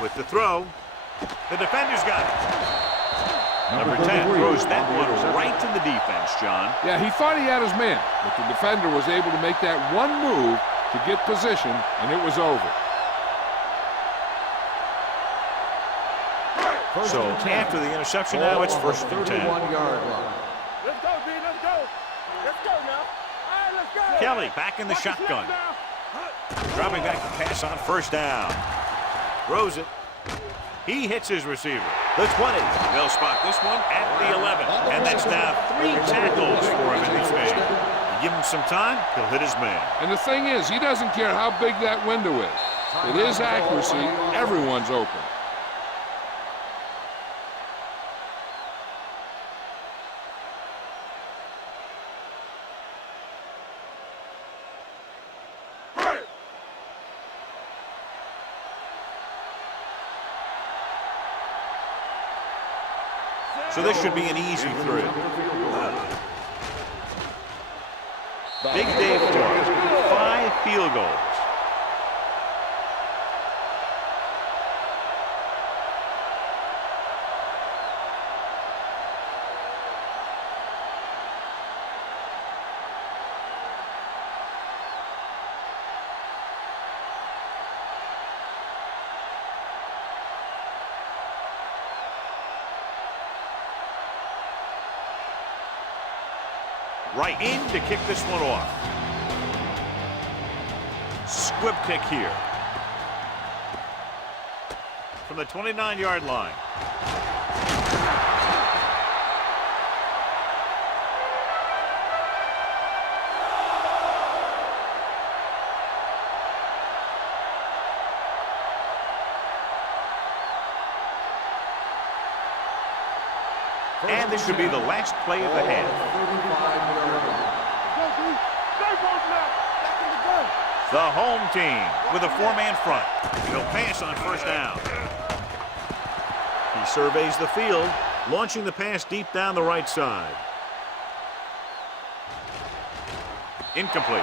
With the throw. The defender's got it. Number 10 throws that one right to the defense, John. Yeah, he thought he had his man, but the defender was able to make that one move to get position, and it was over. So after the interception, now it's 1st and 10. 31-yard line. Let's go, D. Let's go. Let's go now. All right, let's go. Kelly back in the shotgun. Dropping back to pass on 1st down. Throws it. He hits his receiver. The 20. They'll spot this one at the 11. And that's now 3 tackles for him in this game. You give him some time, he'll hit his man. And the thing is, he doesn't care how big that window is. It is accuracy. Everyone's open. So this should be an easy through. Big day for us. 5 field goals. Right in to kick this one off. Squib kick here. From the 29-yard line. And this should be the last play of the half. The home team with a 4-man front. He'll pass on 1st down. He surveys the field, launching the pass deep down the right side. Incomplete.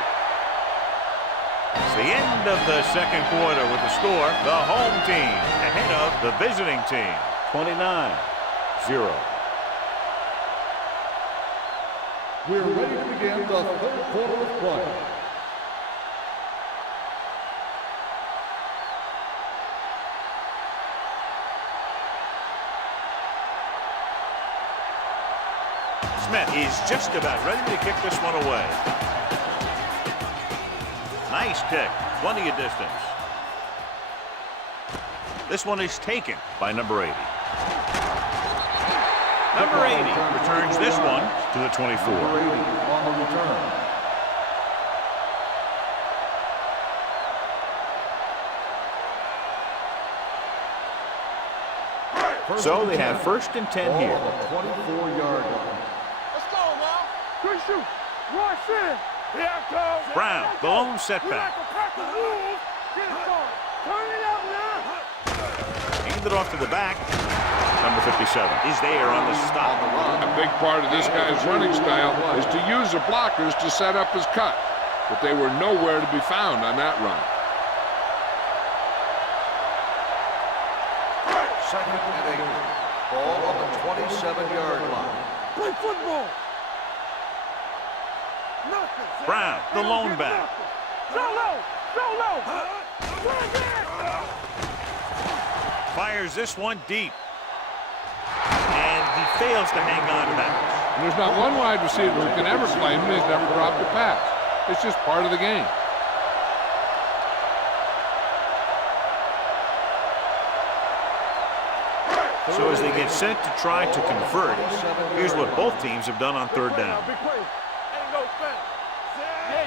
It's the end of the 2nd quarter with the score. The home team ahead of the visiting team. 29-0. We're ready to begin the 3rd quarter of play. Smith is just about ready to kick this one away. Nice kick, plenty of distance. This one is taken by number 80. Number 80 returns this one to the 24. Number 80 on the return. So they have 1st and 10 here. 24-yard line. Let's go now. Good shoot. Rush in. Here it comes. Brown, the lone setback. Get it going. Turn it up now. Hand it off to the back. Number 57 is there on the stop. A big part of this guy's running style is to use the blockers to set up his cut, but they were nowhere to be found on that run. 2nd and 8. Ball on the 27-yard line. Play football. Nothing. Brown, the lone back. Solo. Fires this one deep. And he fails to hang on to that. And there's not one wide receiver who can ever claim he's never dropped a pass. It's just part of the game. So as they get set to try to convert, here's what both teams have done on 3rd down.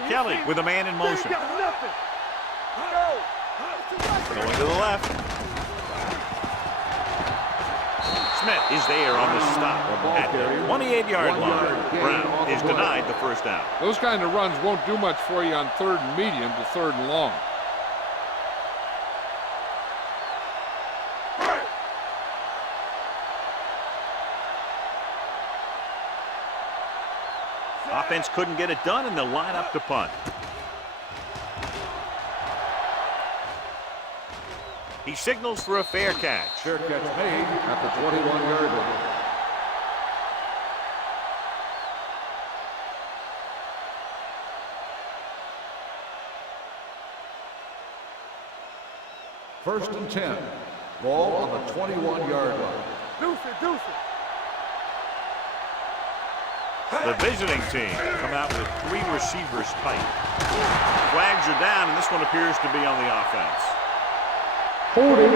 Kelly with a man in motion. Going to the left. Smith is there on the stop at the 28-yard line. Brown is denied the first down. Those kind of runs won't do much for you on 3rd and medium to 3rd and long. Offense couldn't get it done, and they'll line up to punt. He signals for a fair catch. Fair catch made at the 21-yard line. First and 10. Ball on the 21-yard line. Deuce it. The visiting team come out with 3 receivers tight. Flags are down, and this one appears to be on the offense. Holding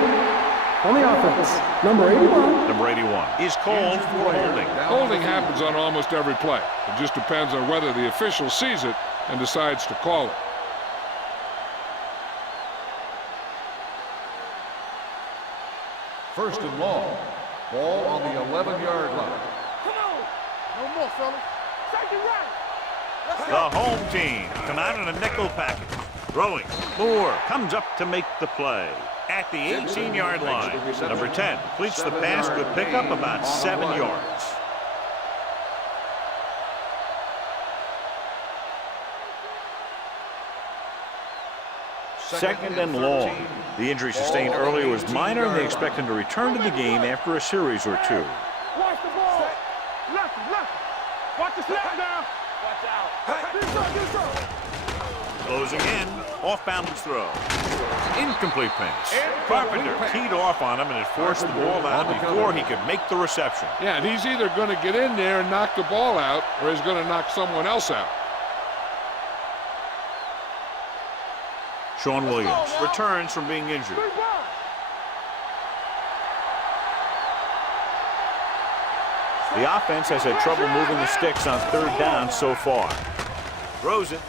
on the offense. Number 81. Number 81 is called for holding. Holding happens on almost every play. It just depends on whether the official sees it and decides to call it. First and long. Ball on the 11-yard line. Come on. No more, fellas. Take it right. Let's The go. home team come out in a nickel package. Throwing. Moore comes up to make the play. At the 18-yard line, number 10 completes the pass. Good pickup, about 7 yards. Second and long. The injury sustained earlier was minor, and they expect him to return to the game after a series or 2. Watch the ball. Left. Watch the snap now. Watch out. This up. Closing in, off-balance throw. Incomplete pass. Carpenter teed off on him, and it forced the ball out before he could make the reception. Yeah, and he's either going to get in there and knock the ball out, or he's going to knock someone else out. Sean Williams returns from being injured. The offense has had trouble moving the sticks on 3rd down so far. Throws it.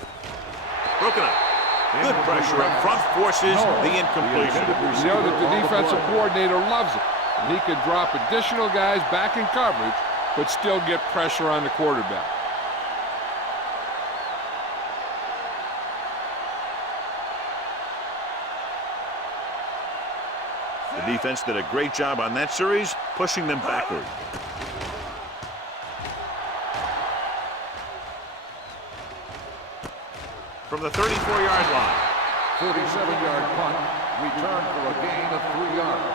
Broken up. Good pressure up front forces the incompletion. You know that the defensive coordinator loves it. And he could drop additional guys back in coverage, but still get pressure on the quarterback. The defense did a great job on that series, pushing them backward. From the 34-yard line. 47-yard punt. Return for a gain of 3 yards.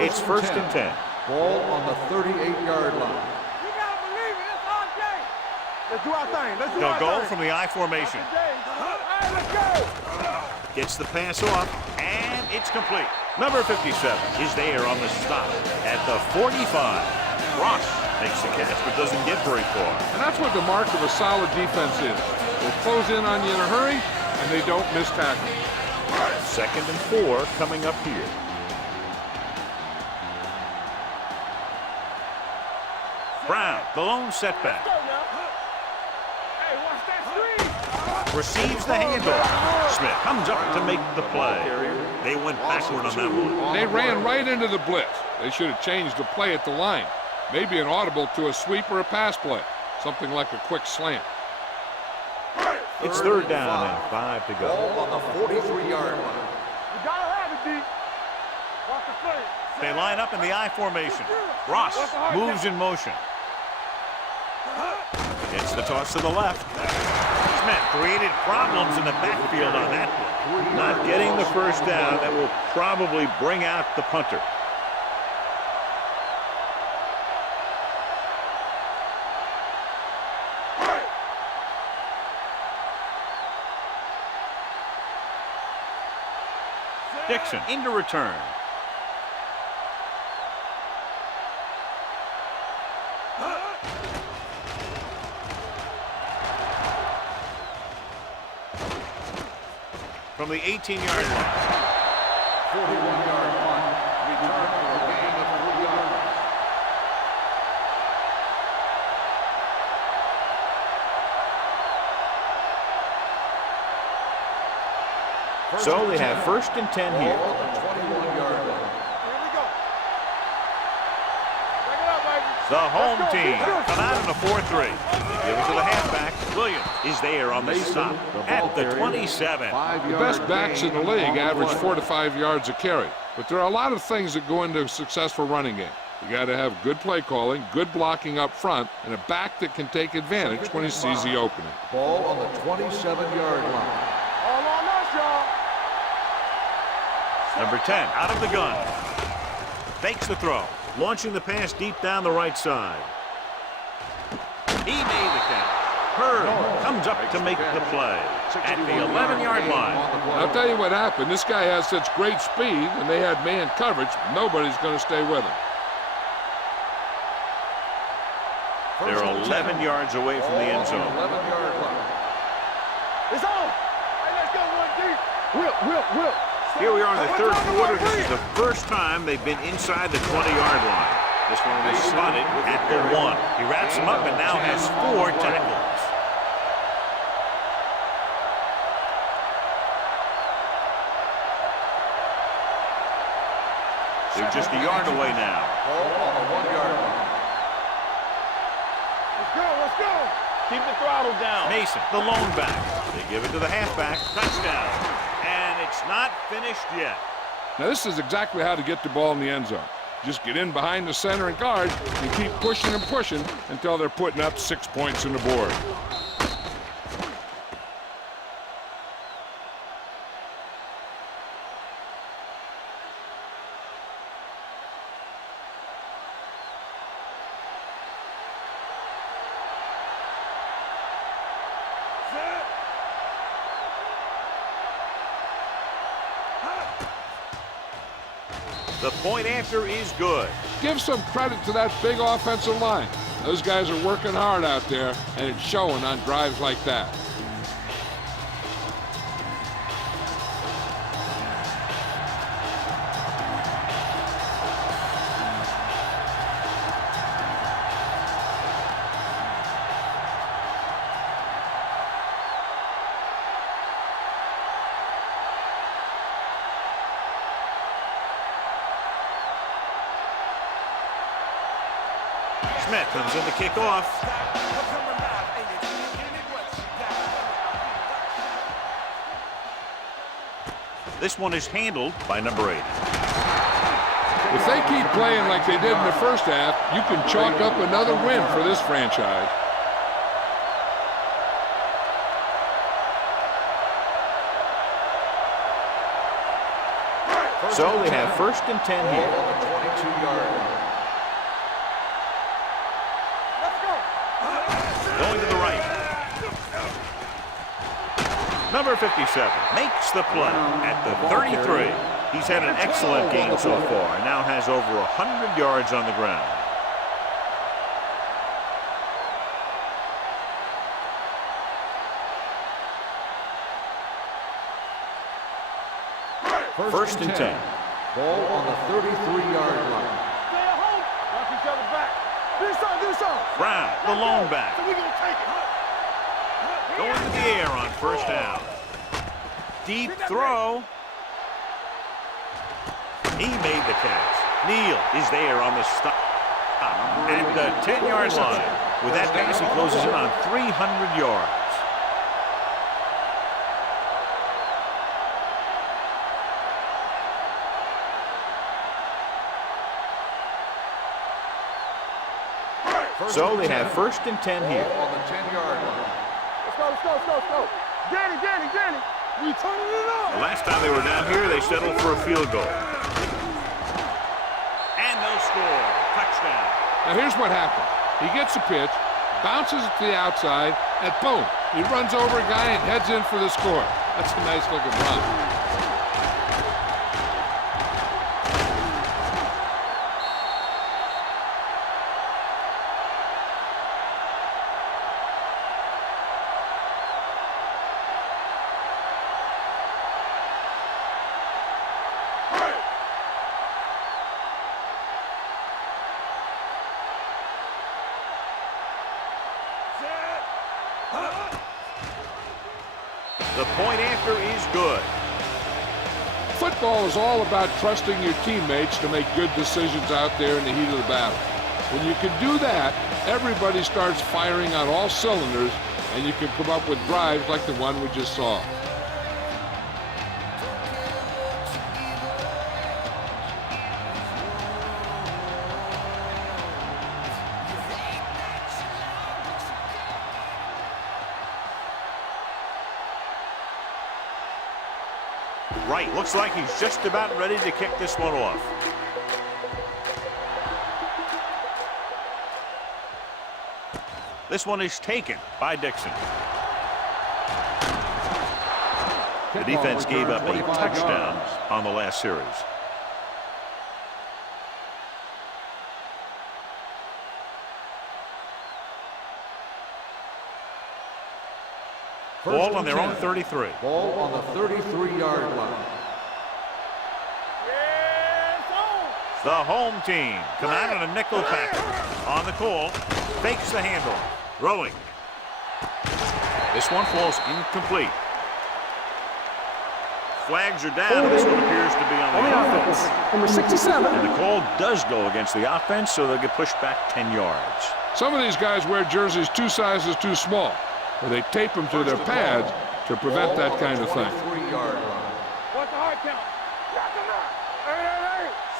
It's first and 10. Ball on the 38-yard line. You gotta believe it. It's our game. Let's do our thing. They'll go from the I formation. All right, let's go. Gets the pass off, and it's complete. Number 57 is there on the stop at the 45. Ross makes the catch, but doesn't get very far. And that's what the mark of a solid defense is. They close in on you in a hurry, and they don't miss tackles. Second and 4 coming up here. Brown, the lone setback. Hey, watch that screen. Receives the handoff. Smith comes up to make the play. They went backward on that one. They ran right into the blitz. They should have changed the play at the line. Maybe an audible to a sweep or a pass play. Something like a quick slant. It's 3rd down and 5 to go. Ball on the 43-yard line. You gotta have it, D. Watch the play. They line up in the I formation. Ross moves in motion. It's the toss to the left. Smith created problems in the backfield on that one. Not getting the first down. That will probably bring out the punter. Dixon into return. From the 18-yard line. 41-yard punt. Return for a gain of 3 yards. So they have 1st and 10 here. Ball on the 21-yard line. Here we go. Bring it up, baby. The home Let's go, team let's go. come out in a 4-3. They give it to the halfback. Williams is there on the stop at the 27. The best backs in the league average 4 to 5 yards a carry. But there are a lot of things that go into a successful running game. You got to have good play calling, good blocking up front, and a back that can take advantage when he sees the opening. Ball on the 27-yard line. All on us, y'all. Number 10 out of the gun. Fakes the throw. Launching the pass deep down the right side. He made the catch. Hurd comes up to make the play at the 11-yard line. I'll tell you what happened. This guy has such great speed, and they had man coverage. Nobody's going to stay with him. They're 11 yards away from the end zone. 11-yard line. It's on. Hey, let's go one deep. Whip. Here we are in the third quarter. This is the first time they've been inside the 20-yard line. This one was spotted at the 1. He wraps him up and now has 4 tackles. They're just a yard away now. Ball on the 1-yard line. Let's go. Keep the throttle down. Mason, the lone back. They give it to the halfback. Touchdown. And it's not finished yet. Now, this is exactly how to get the ball in the end zone. Just get in behind the center and guard and keep pushing and pushing until they're putting up 6 points on the board. The point after is good. Give some credit to that big offensive line. Those guys are working hard out there, and it's showing on drives like that. Smith comes in to kick off. This one is handled by number 8. If they keep playing like they did in the first half, you can chalk up another win for this franchise. So they have 1st and 10 Ball here. on the 22-yard line. Going to the right. Number 57 makes the play at the 33. He's had an excellent game so far and now has over 100 yards on the ground. First and 10. Ball on the 33-yard line. Stay at home. Watch each other back. Do something. Brown, the lone back, So we gonna take it. going to the air on first down. Deep throw. He made the catch. Neal is there on the stop at the 10-yard line. With that pass, he closes in on 300 yards. So they have 1st and 10 here. Ball on the 10-yard line. Let's go. Danny. We turning it up. The last time they were down here, they settled for a field goal. And they'll score. Touchdown. Now, here's what happened. He gets a pitch, bounces it to the outside, and boom, he runs over a guy and heads in for the score. That's a nice-looking run. The point after is good. football is all about trusting your teammates to make good decisions out there in the heat of the battle. When you can do that, everybody starts firing on all cylinders, and you can come up with drives like the one we just saw. Right, looks like he's just about ready to kick this one off. This one is taken by Dixon. The defense gave up a touchdown on the last series. Ball on their own 33. Ball on the 33-yard line. The home team come out in a nickel package. On the call, fakes the handle. Throwing. This one falls incomplete. Flags are down. This one appears to be on the offense. Number 67. And the call does go against the offense, so they'll get pushed back 10 yards. Some of these guys wear jerseys 2 sizes too small, or they tape them to their pads to prevent that kind of thing. What's the hard count?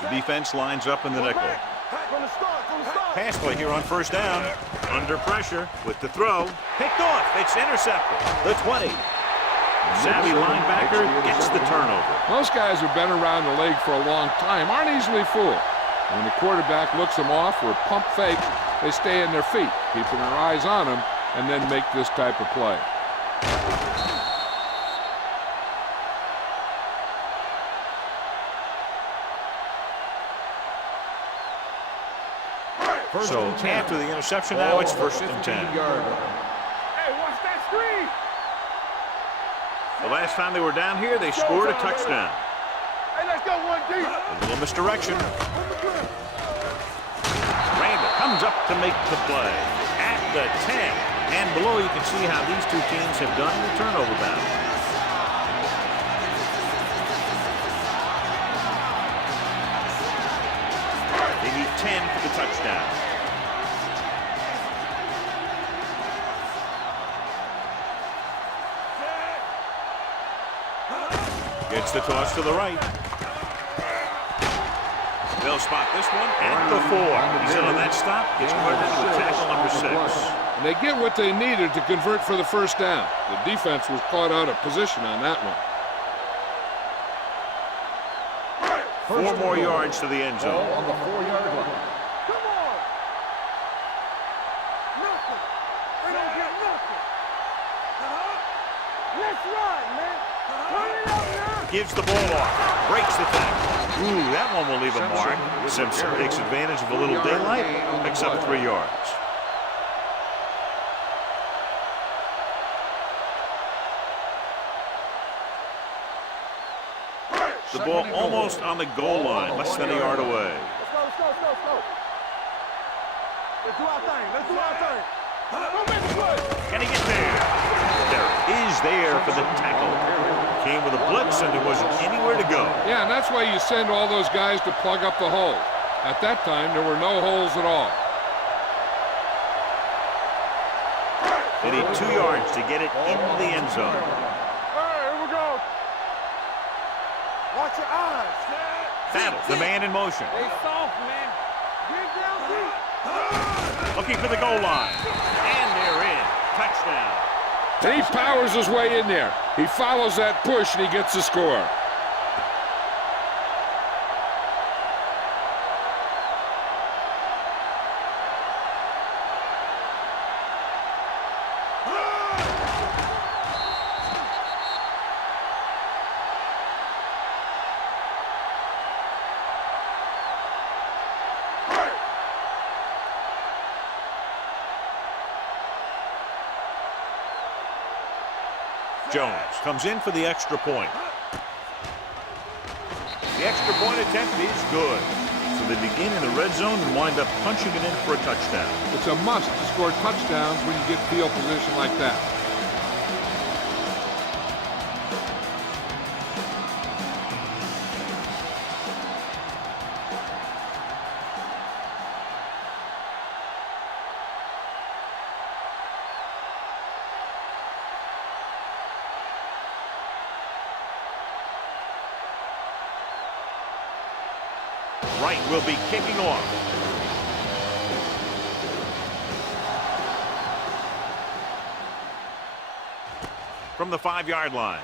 The defense lines up in the nickel. From the start, from the start. Pass play here on first down. Under pressure with the throw. Picked off. It's intercepted. The 20. Savvy linebacker gets the turnover. Most guys who've been around the league for a long time aren't easily fooled. When the quarterback looks them off or pump fake, they stay in their feet, keeping their eyes on them, and then make this type of play. So after the interception, now it's 1st and 10. Hey, watch that screen. The last time they were down here, they scored a touchdown. Hey, let's go one deep. A little misdirection. Randall comes up to make the play at the 10. And below, you can see how these two teams have done in the turnover battle. They need 10 for the touchdown. Gets the toss to the right. They'll spot this one at the 4. He's in on that stop. Gets converted to tackle number 6. And they get what they needed to convert for the first down. The defense was caught out of position on that one. 4 more yards to the end zone. On the 4-yard line. Come on. Nothing. They don't get nothing. Let's run, man. Turn it up now. Gives the ball off. Breaks the tackle. Ooh, that one will leave a mark. Simpson takes advantage of a little daylight. Picks up 3 yards. The ball almost on the goal line, less than a yard away. Let's go. Let's do our thing. Don't make a play. Can he get there? There is there for the tackle. Came with a blitz and there wasn't anywhere to go. Yeah, and that's why you send all those guys to plug up the hole. At that time, there were no holes at all. They need 2 yards to get it into the end zone. All right, here we go. Watch your eyes. Battle, the man in motion. They soft, man. Get down deep. Looking for the goal line. And they're in. Touchdown. And he powers his way in there. He follows that push and he gets the score. Jones comes in for the extra point. The extra point attempt is good. So they begin in the red zone and wind up punching it in for a touchdown. It's a must to score touchdowns when you get field position like that. right will be kicking off. From the 5-yard line.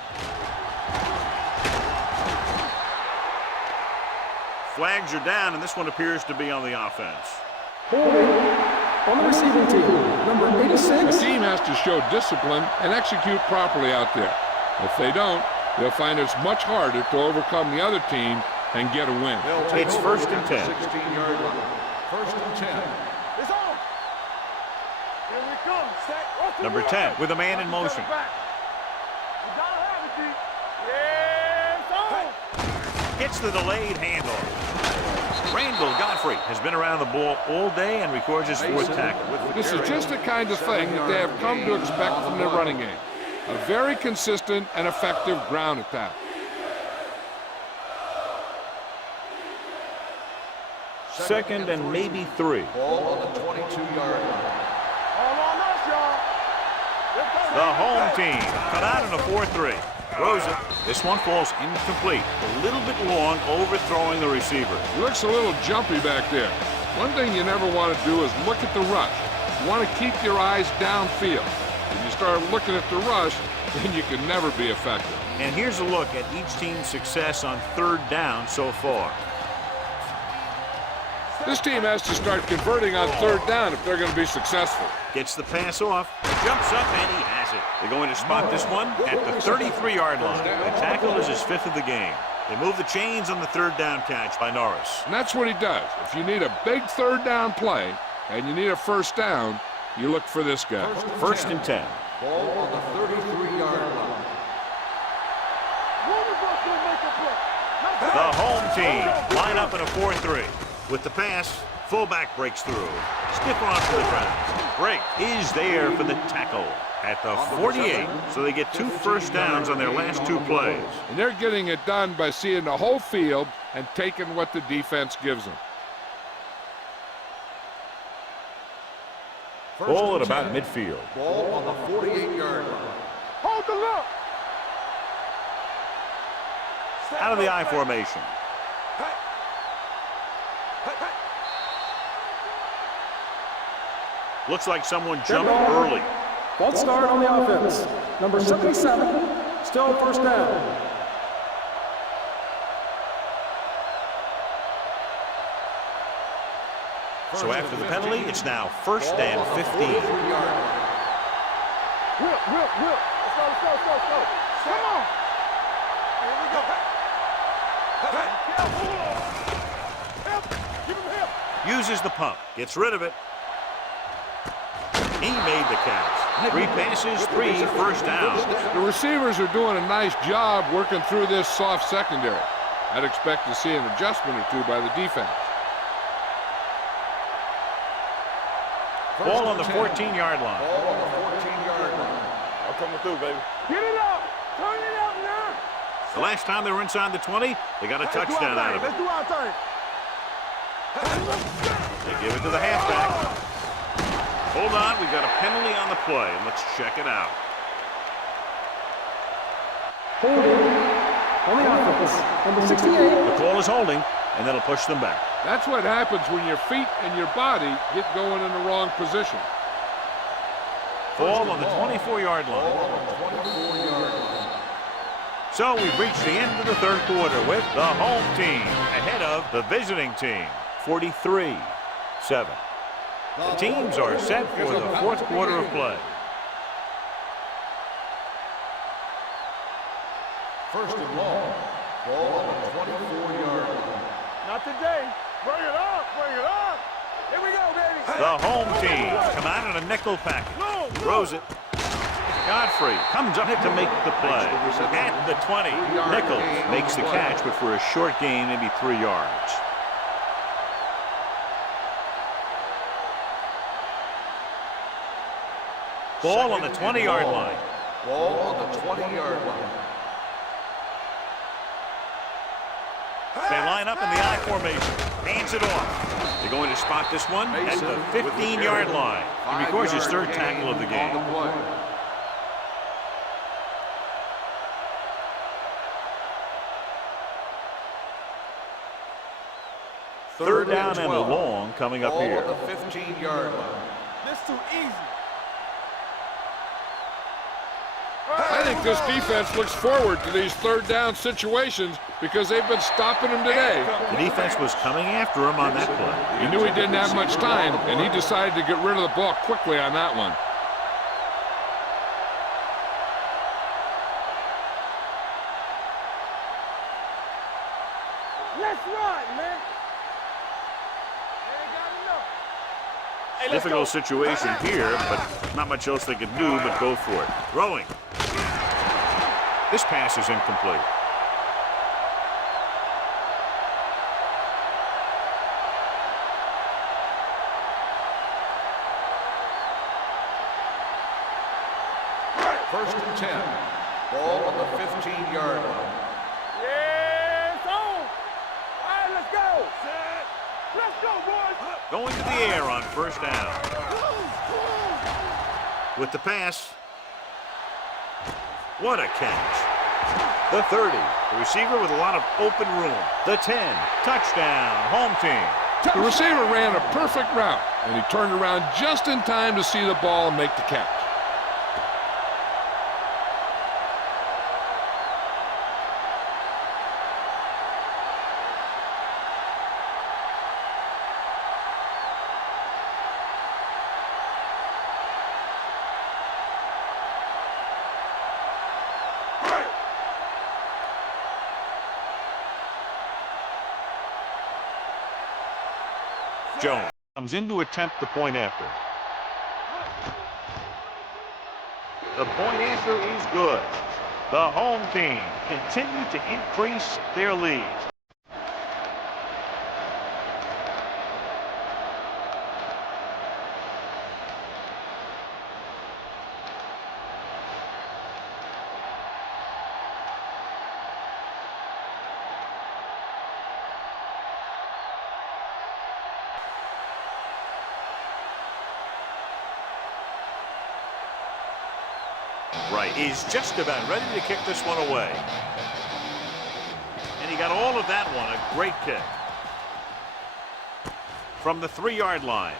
Flags are down, and this one appears to be on the offense. Holding on the receiving team, number 86. The team has to show discipline and execute properly out there. If they don't, they'll find it's much harder to overcome the other team and get a win. It's 1st and 10. 16-yard line. 1st and 10. It's on. Here we come. Set. Number 10 with a man in motion. You gotta have it, D. Yeah, it's on. Hits the delayed handoff. Randall Godfrey has been around the ball all day and records his 4th tackle. This is just the kind of thing that they have come to expect from their running game. A very consistent and effective ground attack. Second and maybe 3. Ball on the 22-yard line. All on us, y'all. Let's go. The home team cut out in a 4-3. Throws it. This one falls incomplete. A little bit long, overthrowing the receiver. He looks a little jumpy back there. One thing you never want to do is look at the rush. You want to keep your eyes downfield. If you start looking at the rush, then you can never be effective. And here's a look at each team's success on 3rd down so far. This team has to start converting on 3rd down if they're going to be successful. Gets the pass off, jumps up, and he has it. They're going to spot this one at the 33-yard line. The tackle is his 5th of the game. They move the chains on the 3rd down catch by Norris. And that's what he does. If you need a big 3rd down play and you need a 1st down, you look for this guy. 1st and 10. Ball on the 33-yard line. The home team line up in a 4-3. With the pass, fullback breaks through. Stiff arm to the ground. Break is there for the tackle at the 48. So they get 2 1st downs on their last 2 plays. And they're getting it done by seeing the whole field and taking what the defense gives them. Ball at about midfield. Ball on the 48-yard line. Hold the look. Out of the I formation. Looks like someone jumped early. False start on the offense. Number 77, still 1st down. So after the penalty, it's now 1st and 15. Whip. Let's go. Come on. Here we go. Give him help. Uses the pump. Gets rid of it. He made the catch. 3 passes, 3 1st downs. The receivers are doing a nice job working through this soft secondary. I'd expect to see an adjustment or 2 by the defense. Ball on the 14-yard line. Ball on the 14-yard line. I'm coming through, baby. Get it up. Turn it up now. The last time they were inside the 20, they got a touchdown out of it. Let's do our thing. They give it to the halfback. Hold on, we've got a penalty on the play, and let's check it out. Holding on the offense, number 68. The call is holding, and that'll push them back. That's what happens when your feet and your body get going in the wrong position. Ball on the 24-yard line. Ball on the 24-yard line. So we've reached the end of the 3rd quarter with the home team ahead of the visiting team, 43-7. The teams are set for the 4th quarter of play. 1st and long. Ball on the 24-yard line. Not today. Bring it up. Here we go, baby. The home team come out in a nickel package. Throws it. Godfrey comes up to make the play. At the 20, Nichols makes the catch, but for a short gain, maybe 3 yards. Ball on the 20-yard line. Ball on the 20-yard line. They line up in the I formation. Hands it off. They're going to spot this one at the 15-yard line. He records his 3rd tackle of the game. Third down and 12. long coming up Ball here. on the 15-yard line. This too easy. I think this defense looks forward to these third down situations because they've been stopping them today. The defense was coming after him on that play. He knew he didn't have much time, and he decided to get rid of the ball quickly on that one. Let's run, man. Difficult situation here, but not much else they can do but go for it. Throwing. This pass is incomplete. First and 10. Ball on the 15-yard line. Yeah, it's on. All right, let's go. Let's go, boys. Going to the air on first down. With the pass. What a catch. The 30. The receiver with a lot of open room. The 10. Touchdown. Home team. The receiver ran a perfect route, and he turned around just in time to see the ball and make the catch. Jones comes in to attempt the point after. The point after is good. The home team continue to increase their lead. Right, he's just about ready to kick this one away. And he got all of that one, a great kick. From the 3-yard line.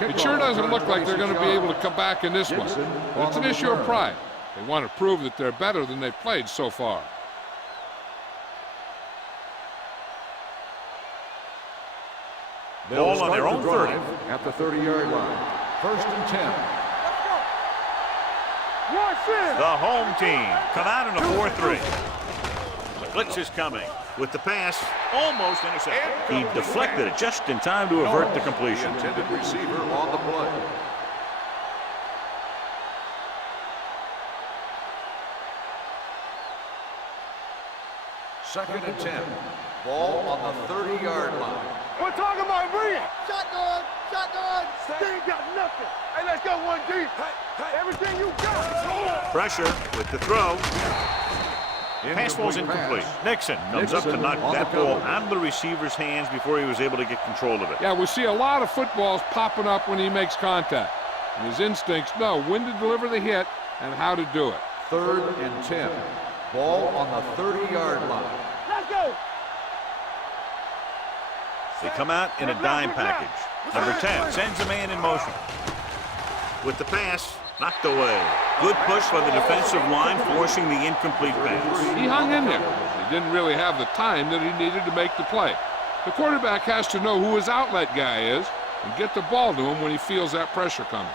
It sure doesn't look like they're going to be able to come back in this one. But it's an issue of pride. They want to prove that they're better than they've played so far. Ball on their own 30. At the 30-yard line. First and 10. The home team come out in a 4-3. The blitz is coming with the pass almost intercepted. He deflected it just in time to avert the completion. The intended receiver on the play. Second and 10. Ball on the 30-yard line. We're talking about bringing. Shotgun, shotgun. They ain't got nothing. Hey, let's go 1D. Hey, everything you got. Pressure with the throw. Pass ball's incomplete. Nixon comes up to knock that ball out of the receiver's hands before he was able to get control of it. Yeah, we see a lot of footballs popping up when he makes contact. And his instincts know when to deliver the hit and how to do it. Third and 10. Ball on the 30-yard line. Let's go. They come out in a dime package. Number 10 sends a man in motion. With the pass, knocked away. Good push by the defensive line, forcing the incomplete pass. He hung in there. He didn't really have the time that he needed to make the play. The quarterback has to know who his outlet guy is and get the ball to him when he feels that pressure coming.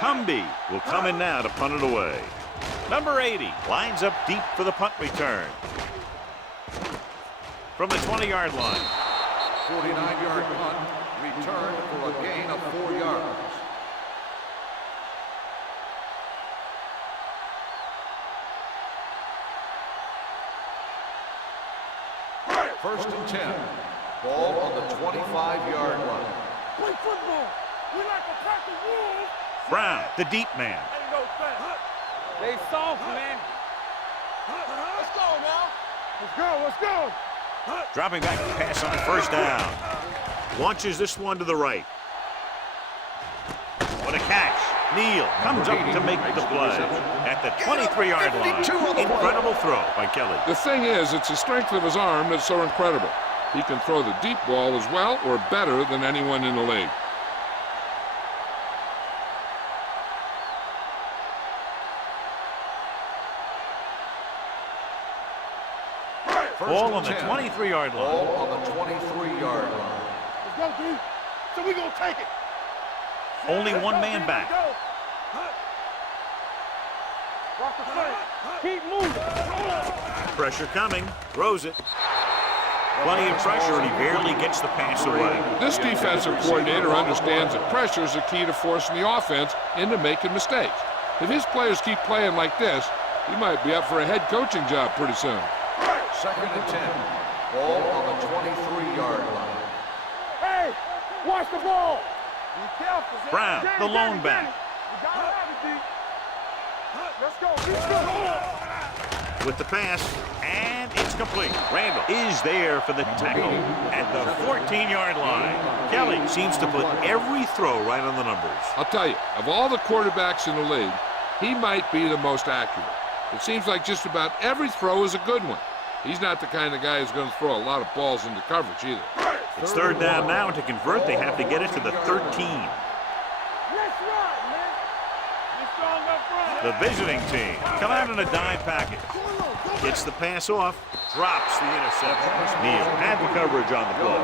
Cumby will come in now to punt it away. Number 80 lines up deep for the punt return. From the 20-yard line. 49-yard punt, return for a gain of 4 yards. First and 10. Ball on the 25-yard line. Play football. We like a pack of wolves. Brown, the deep man. Ain't no thing. They soft, man. Let's go now. Let's go, let's go. Dropping back to pass on first down. Launches this one to the right. What a catch. Neal comes up to make the play at the 23-yard line. Incredible throw by Kelly. The thing is, it's the strength of his arm that's so incredible. He can throw the deep ball as well or better than anyone in the league. Ball on the 23-yard line. Ball on the 23-yard line. Let's go, D. So we gonna take it. Only one man back. Watch the play. Keep moving. Pressure coming. Throws it. Plenty of pressure, and he barely gets the pass away. This defensive coordinator understands that pressure is the key to forcing the offense into making mistakes. If his players keep playing like this, he might be up for a head coaching job pretty soon. 2nd and 10. Ball on the 23-yard line. Hey, watch the ball. Be careful. Brown, the lone back. You gotta have it, D. Let's go. Let's go. With the pass, and it's complete. Randall is there for the tackle at the 14-yard line. Kelly seems to put every throw right on the numbers. I'll tell you, of all the quarterbacks in the league, he might be the most accurate. It seems like just about every throw is a good one. He's not the kind of guy who's going to throw a lot of balls into coverage either. It's 3rd down now, and to convert, they have to get it to the 13. Let's run, man. You strong up front. The visiting team come out in a dime package. Gets the pass off, drops the interception. Neal had the coverage on the play.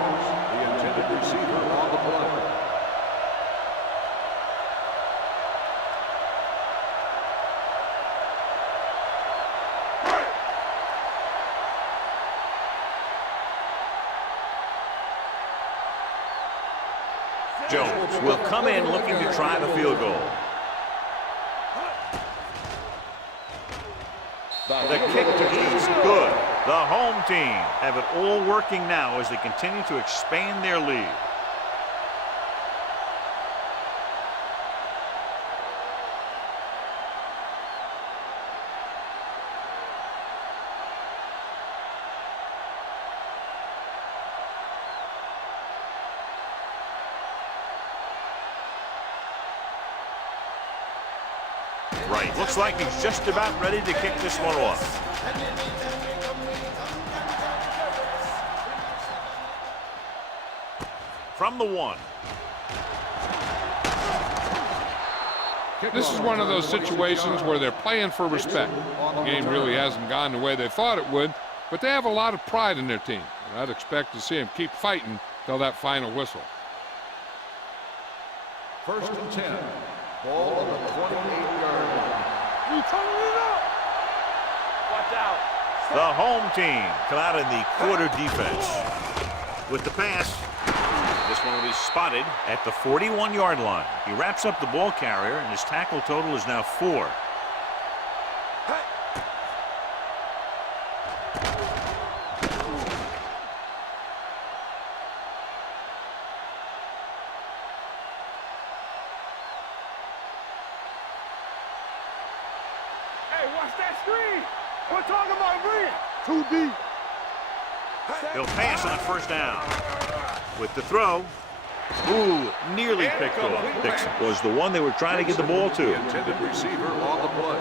The intended receiver on the play. Jones will come in looking to try the field goal. The kick is good. The home team have it all working now as they continue to expand their lead. Right, looks like he's just about ready to kick this one off. From the 1. This is one of those situations where they're playing for respect. The game really hasn't gone the way they thought it would, but they have a lot of pride in their team. And I'd expect to see them keep fighting till that final whistle. 1st and 10. Ball on the 28-yard line. You turning it up. Watch out. The home team come out in the quarter defense. With the pass, this one will be spotted at the 41-yard line. He wraps up the ball carrier, and his tackle total is now 4. Hey, watch that screen. We're talking about green. Too deep. He'll pass on 1st down. With the throw. Ooh, nearly picked off. Dixon was the one they were trying to get the ball to. The intended receiver on the play.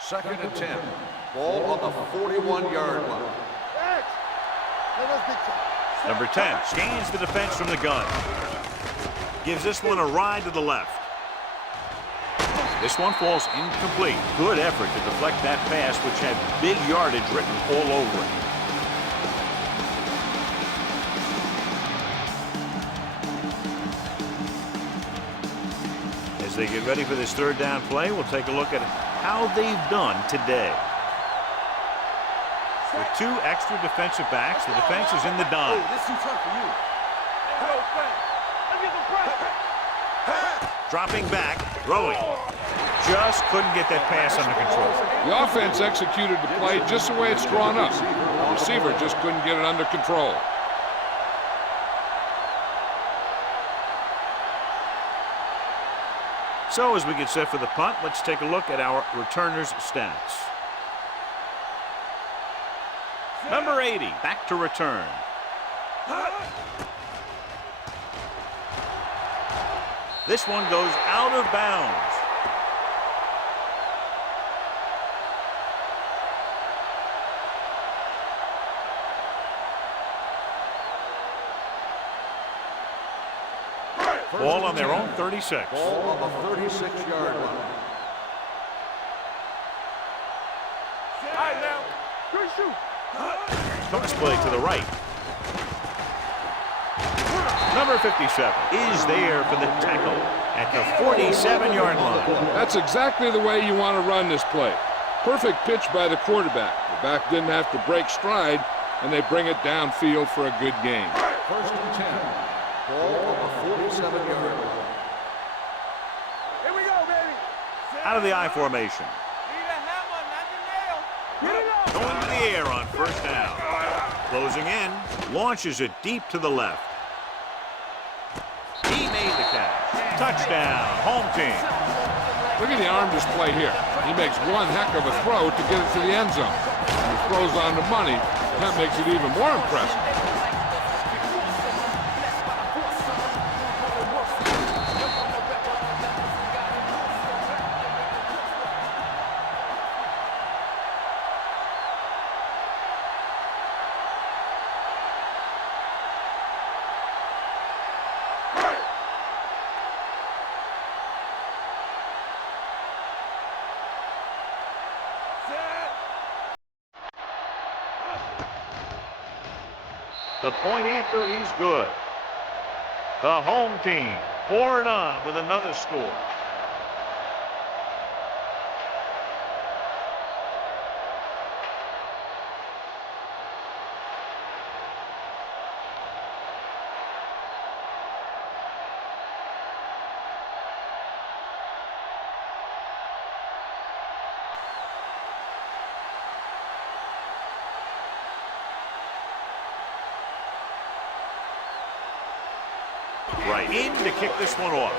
Second and 10. Ball on the 41-yard line. Number 10 scans the defense from the gun. Gives this one a ride to the left. This one falls incomplete. Good effort to deflect that pass, which had big yardage written all over it. As they get ready for this 3rd down play, we'll take a look at how they've done today. With 2 extra defensive backs, the defense is in the dime. This too tough for you. Let's get the pressure. Dropping back, throwing. Just couldn't get that pass under control. The offense executed the play just the way it's drawn up. The receiver just couldn't get it under control. So as we get set for the punt, let's take a look at our returners' stats. Number 80, back to return. This one goes out of bounds. Ball on their own 36. Ball on the 36-yard line. All right, now. Good shoot. Toss play to the right. Number 57 is there for the tackle at the 47-yard line. That's exactly the way you want to run this play. Perfect pitch by the quarterback. The back didn't have to break stride, and they bring it downfield for a good gain. 1st and 10. Ball on the 47-yard line. Here we go, baby. Out of the I formation. Need a hammer, not the nail. Get it up. Going to the air on 1st down. Closing in. Launches it deep to the left. He made the catch. Touchdown, home team. Look at the arm display here. He makes one heck of a throw to get it to the end zone. When he throws on the money, that makes it even more impressive. The point after, he's good. The home team pouring on with another score. Right in to kick this one off.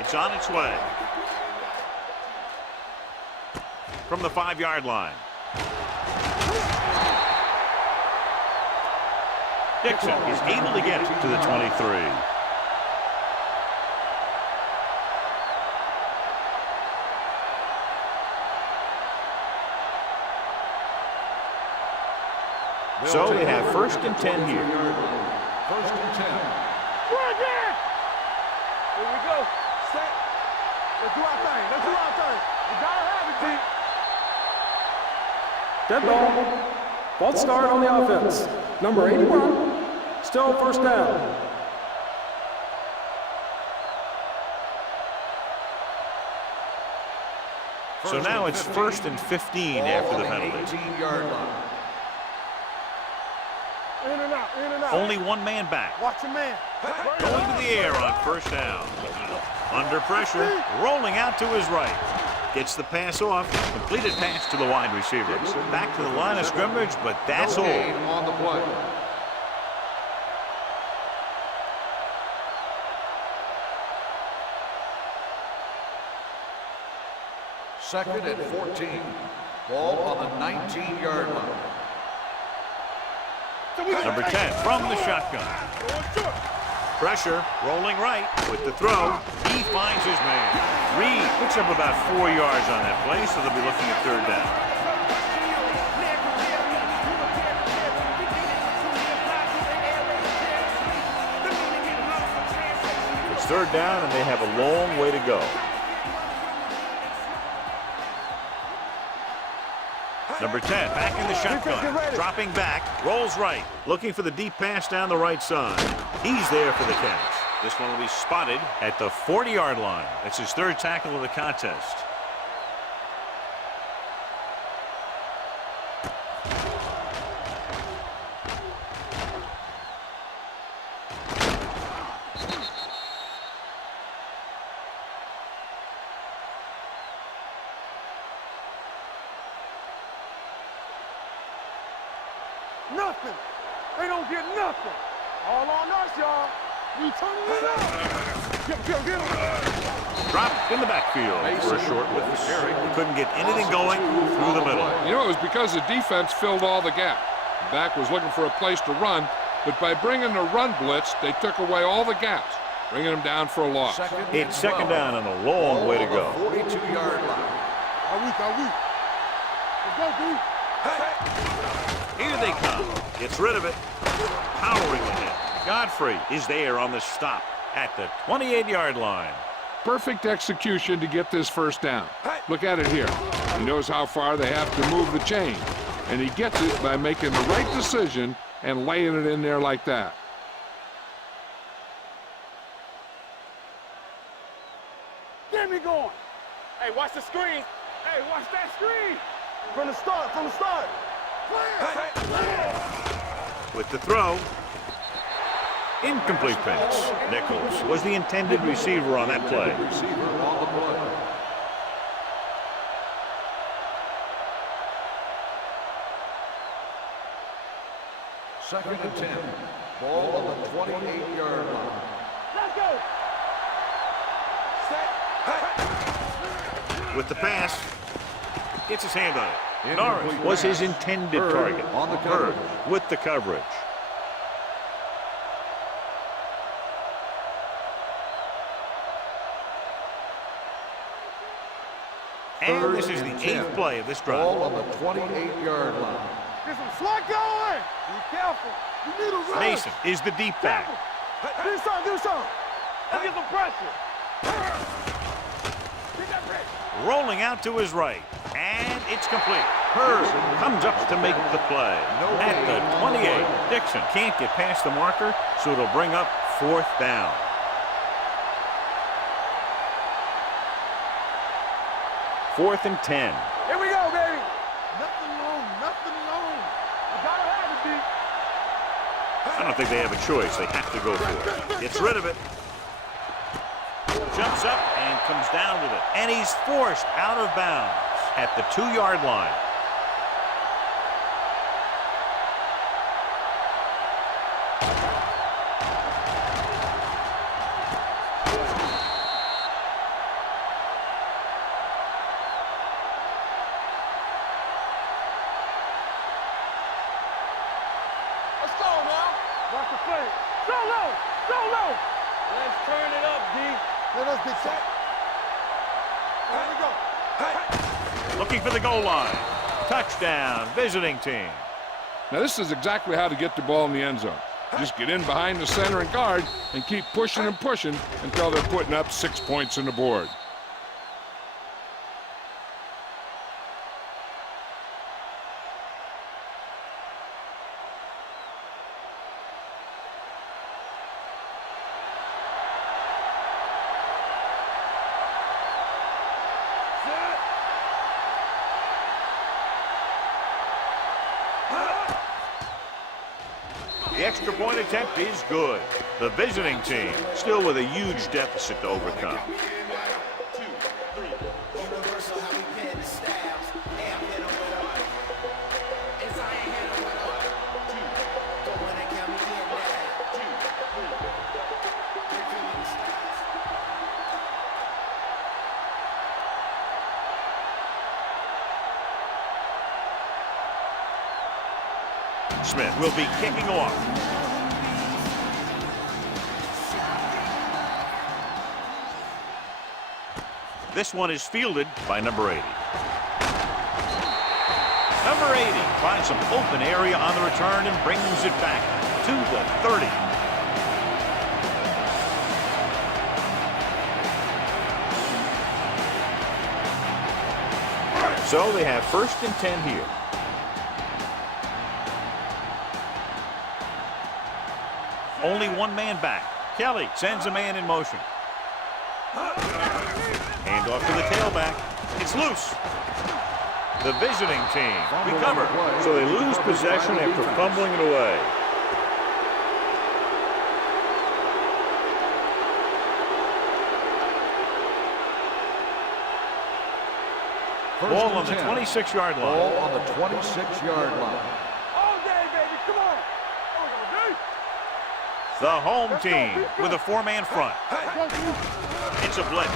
It's on its way. From the 5-yard line. Dixon is able to get it to the 23. So they have 1st and 10 here. 1st and 10. Run again. Here we go. Set. Let's do our thing. Let's do our thing. We gotta have it, G. Dead ball. False start on the offense. Number 81. Still 1st down. So now it's 1st and 15 after the penalty. 18-yard line. In and out, in and out. Only one man back. Watch your man. Going to the air on 1st down. Under pressure, rolling out to his right. Gets the pass off. Completed pass to the wide receiver. Back to the line of scrimmage, but that's all. On the play. Second and 14. Ball on the 19-yard line. Number 10 from the shotgun. Pressure, rolling right with the throw. He finds his man. Reed picks up about 4 yards on that play, so they'll be looking at 3rd down. It's 3rd down, and they have a long way to go. Number 10, back in the shotgun, dropping back, rolls right, looking for the deep pass down the right side. He's there for the catch. This one will be spotted at the 40-yard line. That's his 3rd tackle of the contest. Nothing. They don't get nothing. All on us, y'all. We turning it up. Get him. Dropped in the backfield for a short miss. He couldn't get anything going through the middle. You know, it was because the defense filled all the gap. The back was looking for a place to run, but by bringing the run blitz, they took away all the gaps, bringing them down for a loss. It's second down and a long way to go. 42-yard line. Are we? Let's go, dude. Here they come. Gets rid of it. Powering ahead. Godfrey is there on the stop at the 28-yard line. Perfect execution to get this first down. Look at it here. He knows how far they have to move the chain, and he gets it by making the right decision and laying it in there like that. Get me going. Hey, watch the screen. Hey, watch that screen. From the start. With the throw. Incomplete pass. Nichols was the intended receiver on that play. Receiver on the play. Second and 10. Ball on the 28-yard line. Let's go. With the pass. Gets his hand on it. Norris was his intended target. On the coverage. With the coverage. And this is the 8th play of this drive. Ball on the 28-yard line. Get some slot going. Be careful. You need a run. Mason is the deep back. Do something. Let's get some pressure. Get that break. Rolling out to his right. And it's complete. Hurd comes up to make the play. At the 28. Dixon can't get past the marker, so it'll bring up 4th down. Fourth and 10. Here we go, baby. Nothing long. You gotta have it, D. I don't think they have a choice. They have to go for it. Gets rid of it. Jumps up and comes down with it. And he's forced out of bounds at the 2-yard line. Let's go now. Watch the play. Go low. Let's turn it up, D. Let us get set. Here we go. Looking for the goal line. Touchdown, visiting team. Now, this is exactly how to get the ball in the end zone. Just get in behind the center and guard and keep pushing and pushing until they're putting up 6 points on the board. The extra point attempt is good. The visiting team still with a huge deficit to overcome. Smith will be kicking off. This one is fielded by number 80. Number 80 finds some open area on the return and brings it back to the 30. So they have 1st and 10 here. Only one man back. Kelly sends a man in motion. Hand off to the tailback. It's loose. The visiting team recover. So they lose possession after fumbling it away. Ball on the 26-yard line. Ball on the 26-yard line. All day, baby. Come on. The home team with a four-man front. It's a blitz.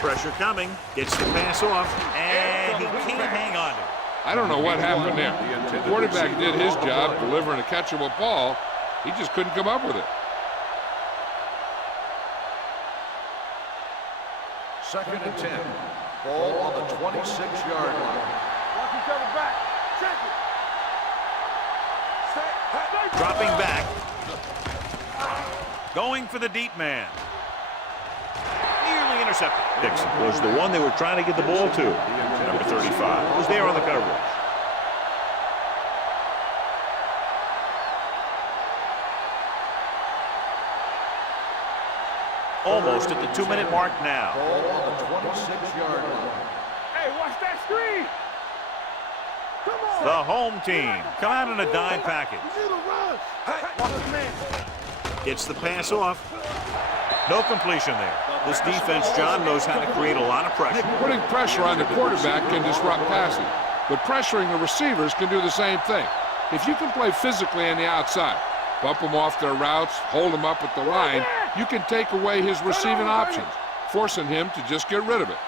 Pressure coming. Gets the pass off, and he can't hang on to it. I don't know what happened there. The quarterback did his job delivering a catchable ball. He just couldn't come up with it. Second and 10. Ball on the 26-yard line. Watch each other back. Check it. Dropping back. Going for the deep man. Nearly intercepted. Dixon was the one they were trying to get the ball to. Number 35 was there on the coverage. Almost at the 2-minute mark now. Ball on the 26-yard line. Hey, watch that screen. Come on. The home team come out in a dime package. You need a rush. Watch this man. Gets the pass off. No completion there. This defense, John, knows how to create a lot of pressure. Putting pressure on the quarterback can disrupt passing, but pressuring the receivers can do the same thing. If you can play physically on the outside, bump them off their routes, hold them up at the line, you can take away his receiving options, forcing him to just get rid of it.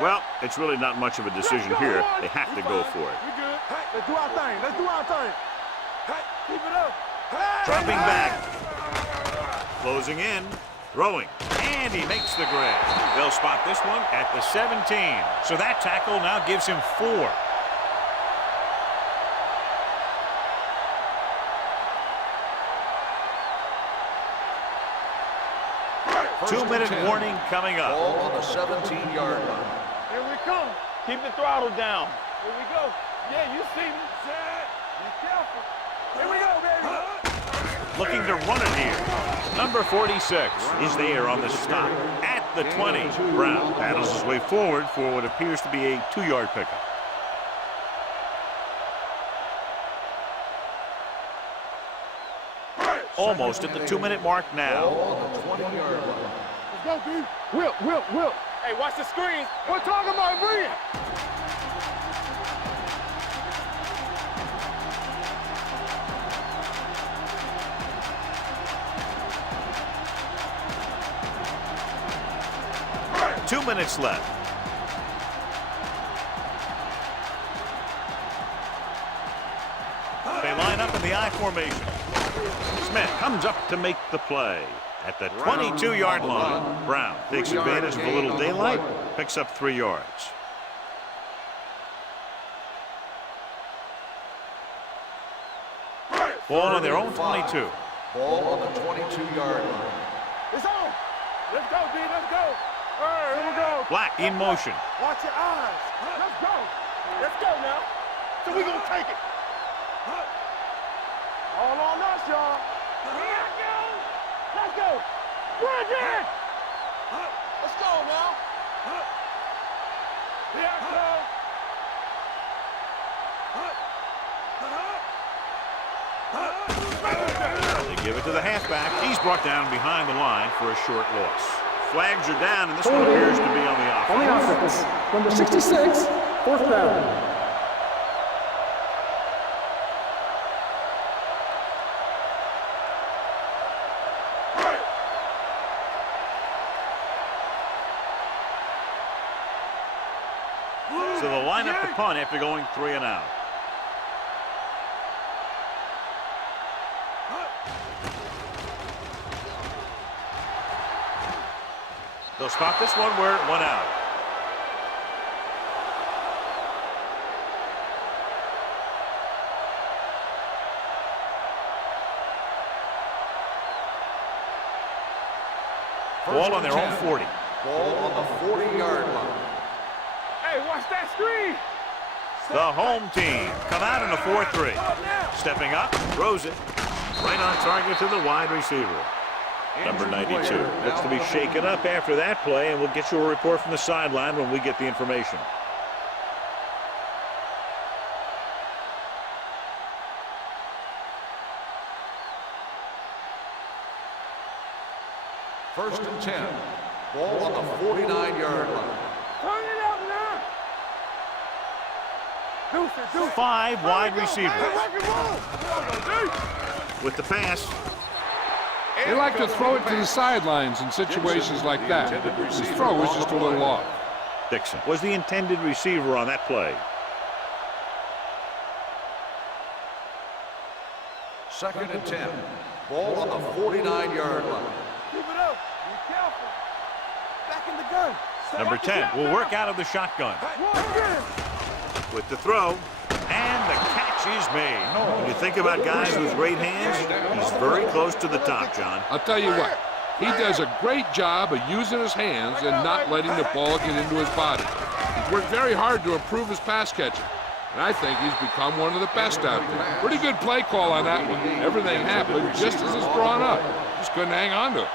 Well, it's really not much of a decision here. They have to go for it. We good. Let's do our thing. Let's do our thing. Keep it up. Dropping back. Closing in. Throwing. And he makes the grab. They'll spot this one at the 17. So that tackle now gives him 4. Two-minute warning coming up. Ball on the 17-yard line. Here we come. Keep the throttle down. Here we go. Yeah, you see me. Be careful. Here we go, baby. Looking to run it here. Number 46 is there on the stop at the 20. Brown paddles his way forward for what appears to be a 2-yard pickup. Almost at the 2-minute mark now. Ball on the 20-yard line. Let's go, B. Whip. Hey, watch the screen. We're talking about bringing. Two minutes left. They line up in the I formation. Smith comes up to make the play at the 22-yard line. Brown takes advantage of a little daylight, picks up 3 yards. Ball on their own 22. Ball on the 22-yard line. It's on. Let's go, B. Let's go. All right, here we go. Black in motion. Watch your eyes. Let's go. Let's go now. So we gonna take it. All on us, y'all. Here I go. Let's go. We're again. Let's go now. Here I go. They give it to the halfback. He's brought down behind the line for a short loss. Flags are down, and this one appears to be on the offense. On the offense, number 66, 4th down. So they'll line up the punt after going 3 and out. They'll spot this one where it went out. Ball on their own 40. Ball on the 40-yard line. Hey, watch that screen. The home team come out in a 4-3. Stepping up, throws it. Right on target to the wide receiver. Number 92 looks to be shaken up after that play, and we'll get you a report from the sideline when we get the information. First and 10. Ball on the 49-yard line. Turn it up now. Deuce it. 5 wide receivers. Rock and roll. with the pass. They like to throw it to the sidelines in situations like that. His throw was just a little off. Dixon was the intended receiver on that play. Second and 10. Ball on the 49-yard line. Keep it up. Be careful. Back in the gun. Number 10 will work out of the shotgun. With the throw, and the catch is made. When you think about guys with great hands, he's very close to the top, John. I'll tell you what, he does a great job of using his hands and not letting the ball get into his body. He's worked very hard to improve his pass catching, and I think he's become one of the best out there. Pretty good play call on that one. Everything happened just as it's drawn up. Just couldn't hang on to it.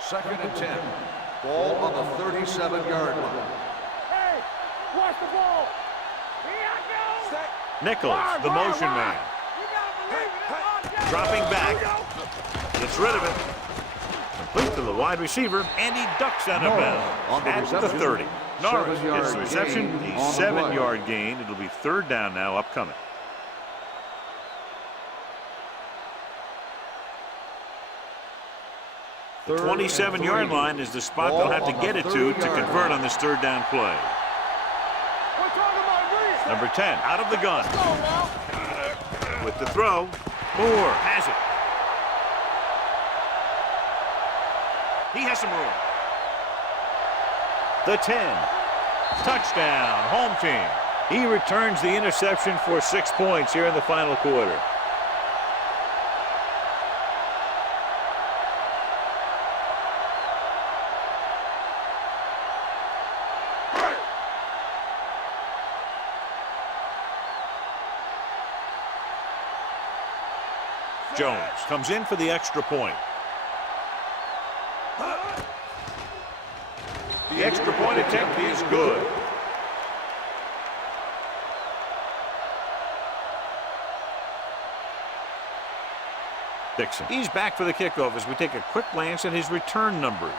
Second and 10. Ball on the 37-yard line. Hey, watch the ball. Here I go. Nichols, the motion man. You gotta believe it. It's on. Dropping back. Gets rid of it. Complete to the wide receiver, and he ducks out of bounds at the 30. Norris gets the reception, a 7-yard gain. It'll be third down now upcoming. The 27-yard line is the spot they'll have to get it to convert on this third down play. Number 10 out of the gun. With the throw, Moore has it. He has some room. The 10. Touchdown, home team. He returns the interception for 6 points here in the final quarter. Jones comes in for the extra point. The extra point attempt is good. Dixon. He's back for the kickoff as we take a quick glance at his return numbers.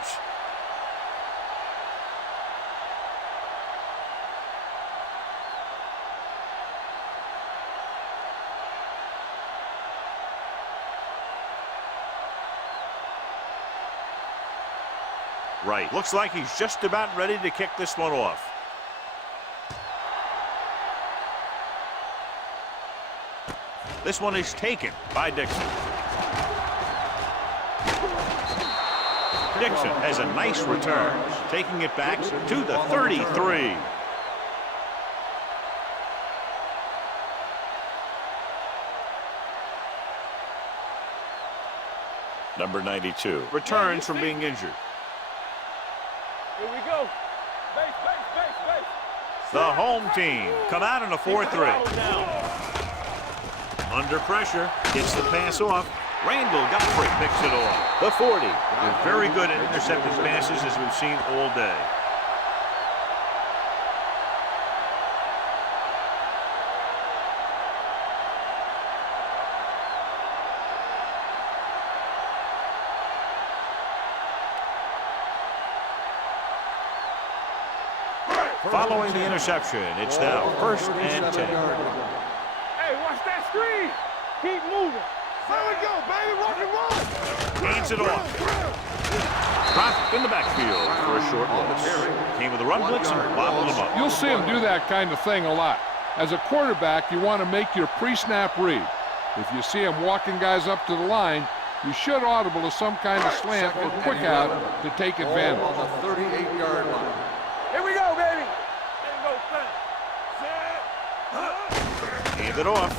Right. Looks like he's just about ready to kick this one off. This one is taken by Dixon. Dixon has a nice return, taking it back to the 33. Number 92 returns from being injured. Here we go. Base. The home team come out in a 4-3. Under pressure, gets the pass off. Randall Godfrey picks it off. The 40. They're very good at intercepting passes, as we've seen all day. Following the interception, it's now 1st and 10. Hey, watch that screen. Keep moving. There we go, baby. Rock and roll. Hands it off. Dropped in the backfield for a short loss. Came with a run blitz and bobbled him up. You'll see him do that kind of thing a lot. As a quarterback, you want to make your pre-snap read. If you see him walking guys up to the line, you should audible to some kind of slant or quick out to take advantage. On the 38-yard line. Here we go, baby. Hand it off.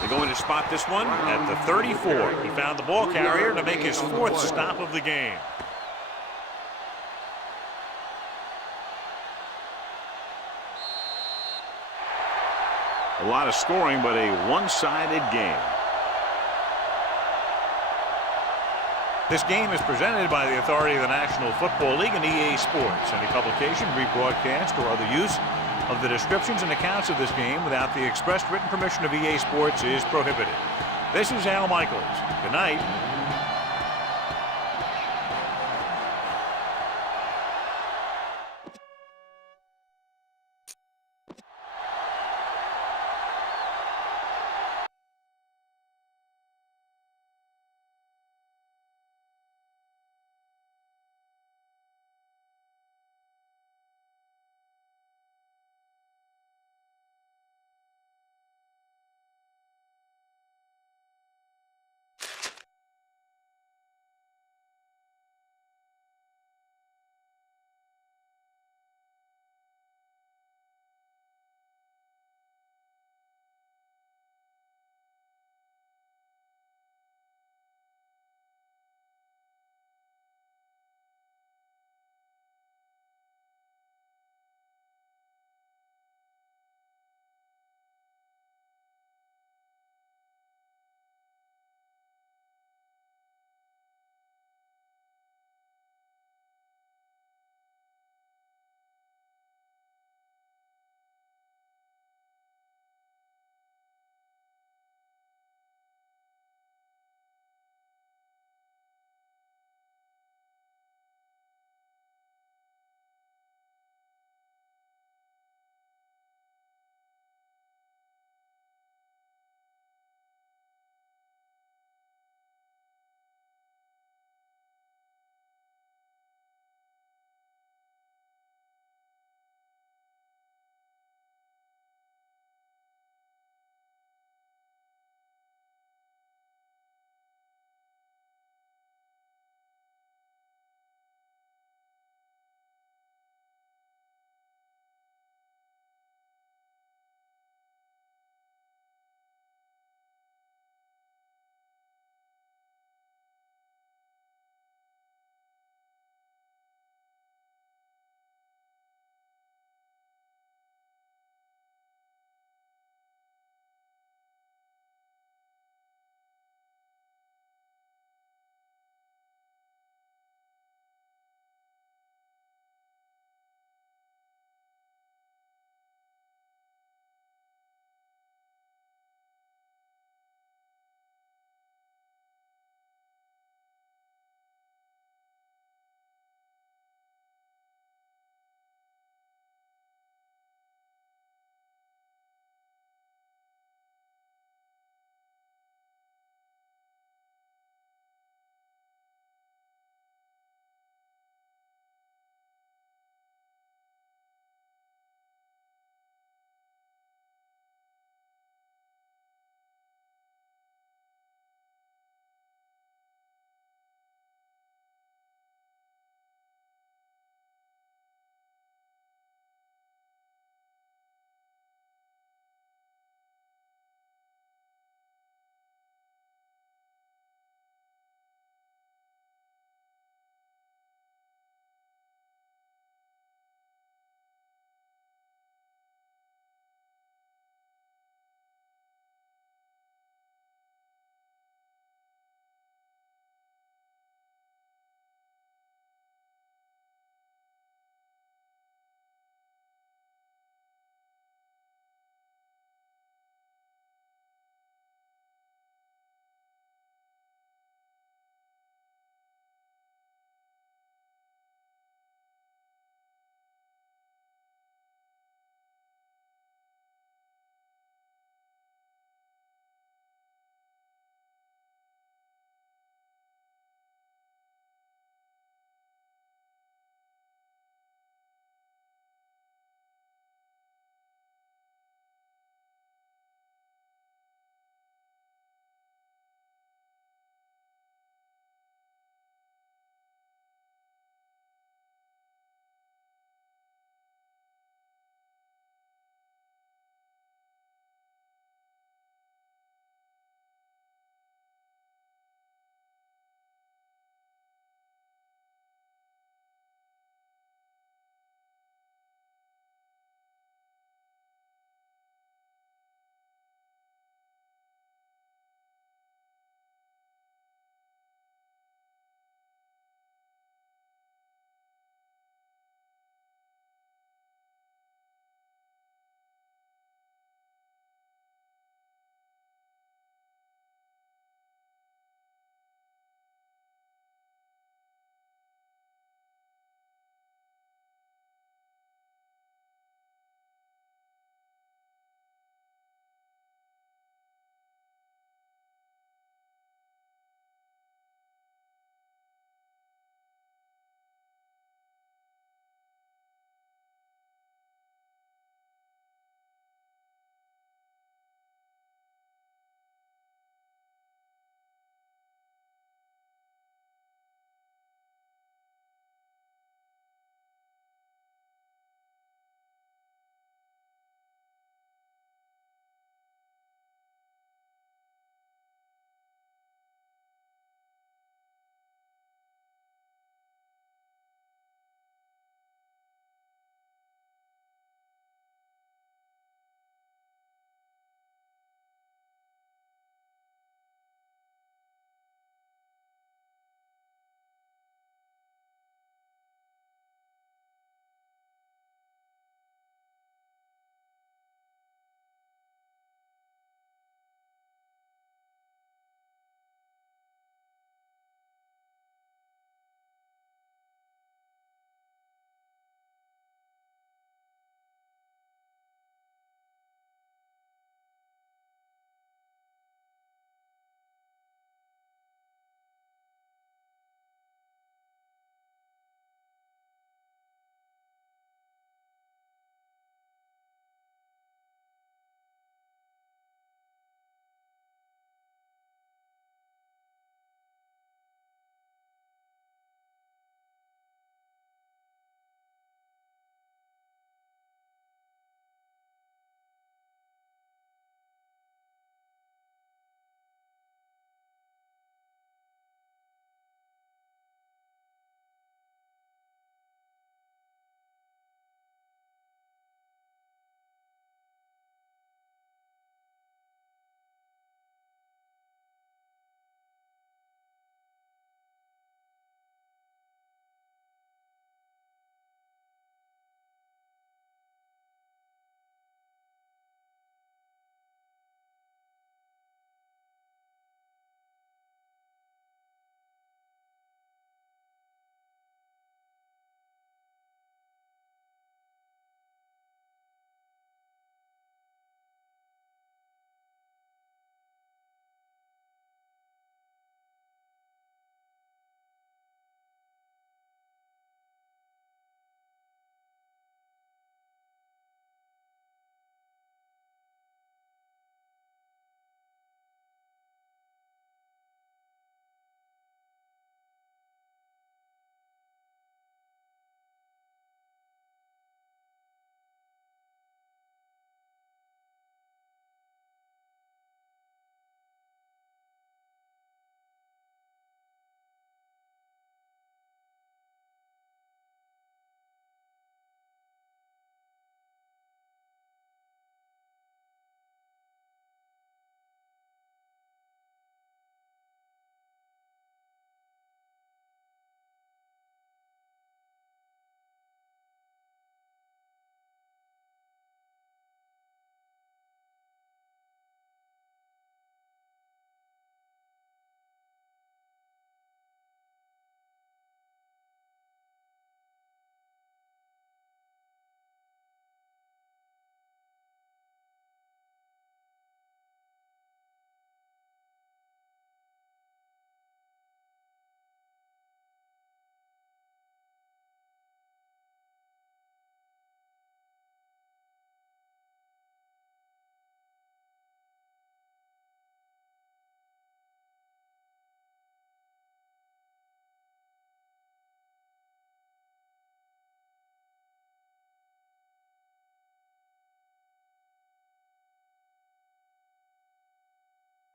They're going to spot this one at the 34. He found the ball carrier to make his 4th stop of the game. A lot of scoring, but a one-sided game. This game is presented by the authority of the National Football League and EA Sports. Any publication, rebroadcast, or other use of the descriptions and accounts of this game without the express written permission of EA Sports is prohibited. This is Al Michaels. Good night.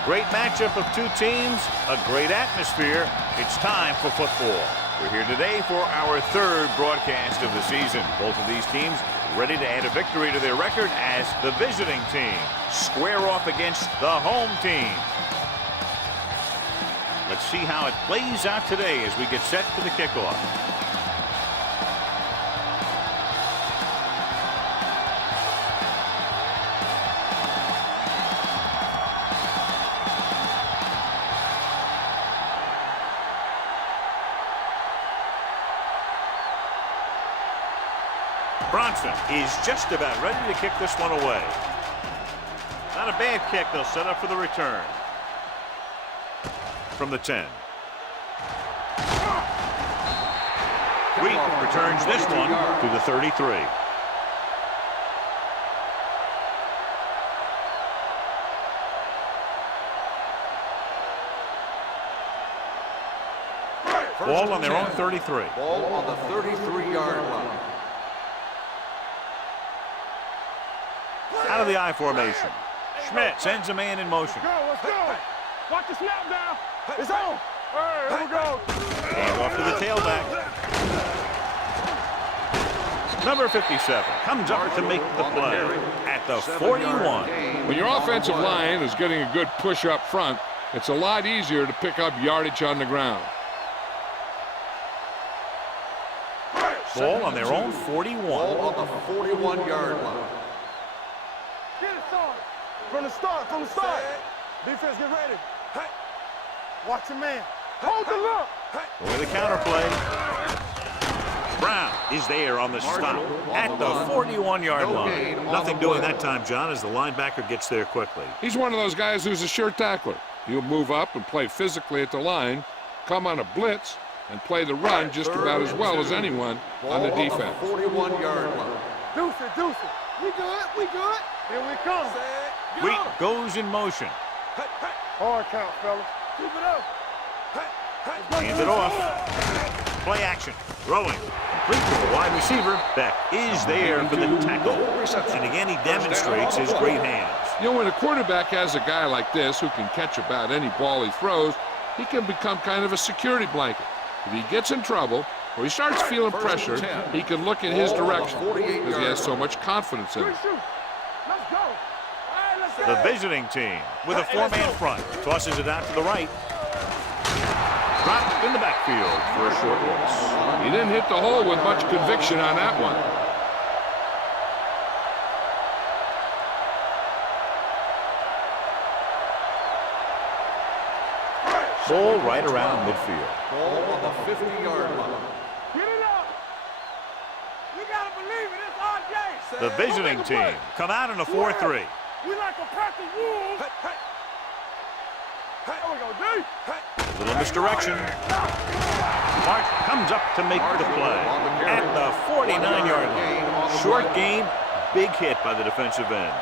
A great matchup of two teams, a great atmosphere. It's time for football. We're here today for our third broadcast of the season. Both of these teams ready to add a victory to their record as the visiting team square off against the home team. Let's see how it plays out today as we get set for the kickoff. Bronson is just about ready to kick this one away. Not a bad kick. They'll set up for the return. From the 10. Wheat returns this one to the 33. Ball on their own 33. Ball on the 33-yard line. Out of the I formation. Schmidt sends a man in motion. Let's go. Watch the snap now. It's on. All right, here we go. Hand off to the tailback. Number 57 comes up to make the play at the 41. When your offensive line is getting a good push up front, it's a lot easier to pick up yardage on the ground. Ball on their own 41. Ball on the 41-yard line. Get it started. From the start. Defense, get ready. Watch your man. Hold the look. With a counterplay. Brown is there on the stop at the 41-yard line. Nothing doing that time, John, as the linebacker gets there quickly. He's one of those guys who's a sure tackler. He'll move up and play physically at the line, come on a blitz, and play the run just about as well as anyone on the defense. 41-yard line. Deuce it. We good. Here we come. Wheat goes in motion. Hard count, fellas. Keep it up. Hand it off. Play action. Throwing. Complete to the wide receiver. Beck is there for the tackle. And again, he demonstrates his great hands. You know, when a quarterback has a guy like this who can catch about any ball he throws, he can become kind of a security blanket. If he gets in trouble or he starts feeling pressure, he can look in his direction because he has so much confidence in him. Let's go. The visiting team with a four-man front tosses it out to the right. Dropped in the backfield for a short loss. He didn't hit the hole with much conviction on that one. Ball right around midfield. Ball on the 50-yard line. Get it up. You got to believe it. It's our game. The visiting team come out in a 4-3. We like a pack of wolves. There we go, D. Little misdirection. Mark comes up to make the play at the 49-yard line. Short gain, big hit by the defensive end.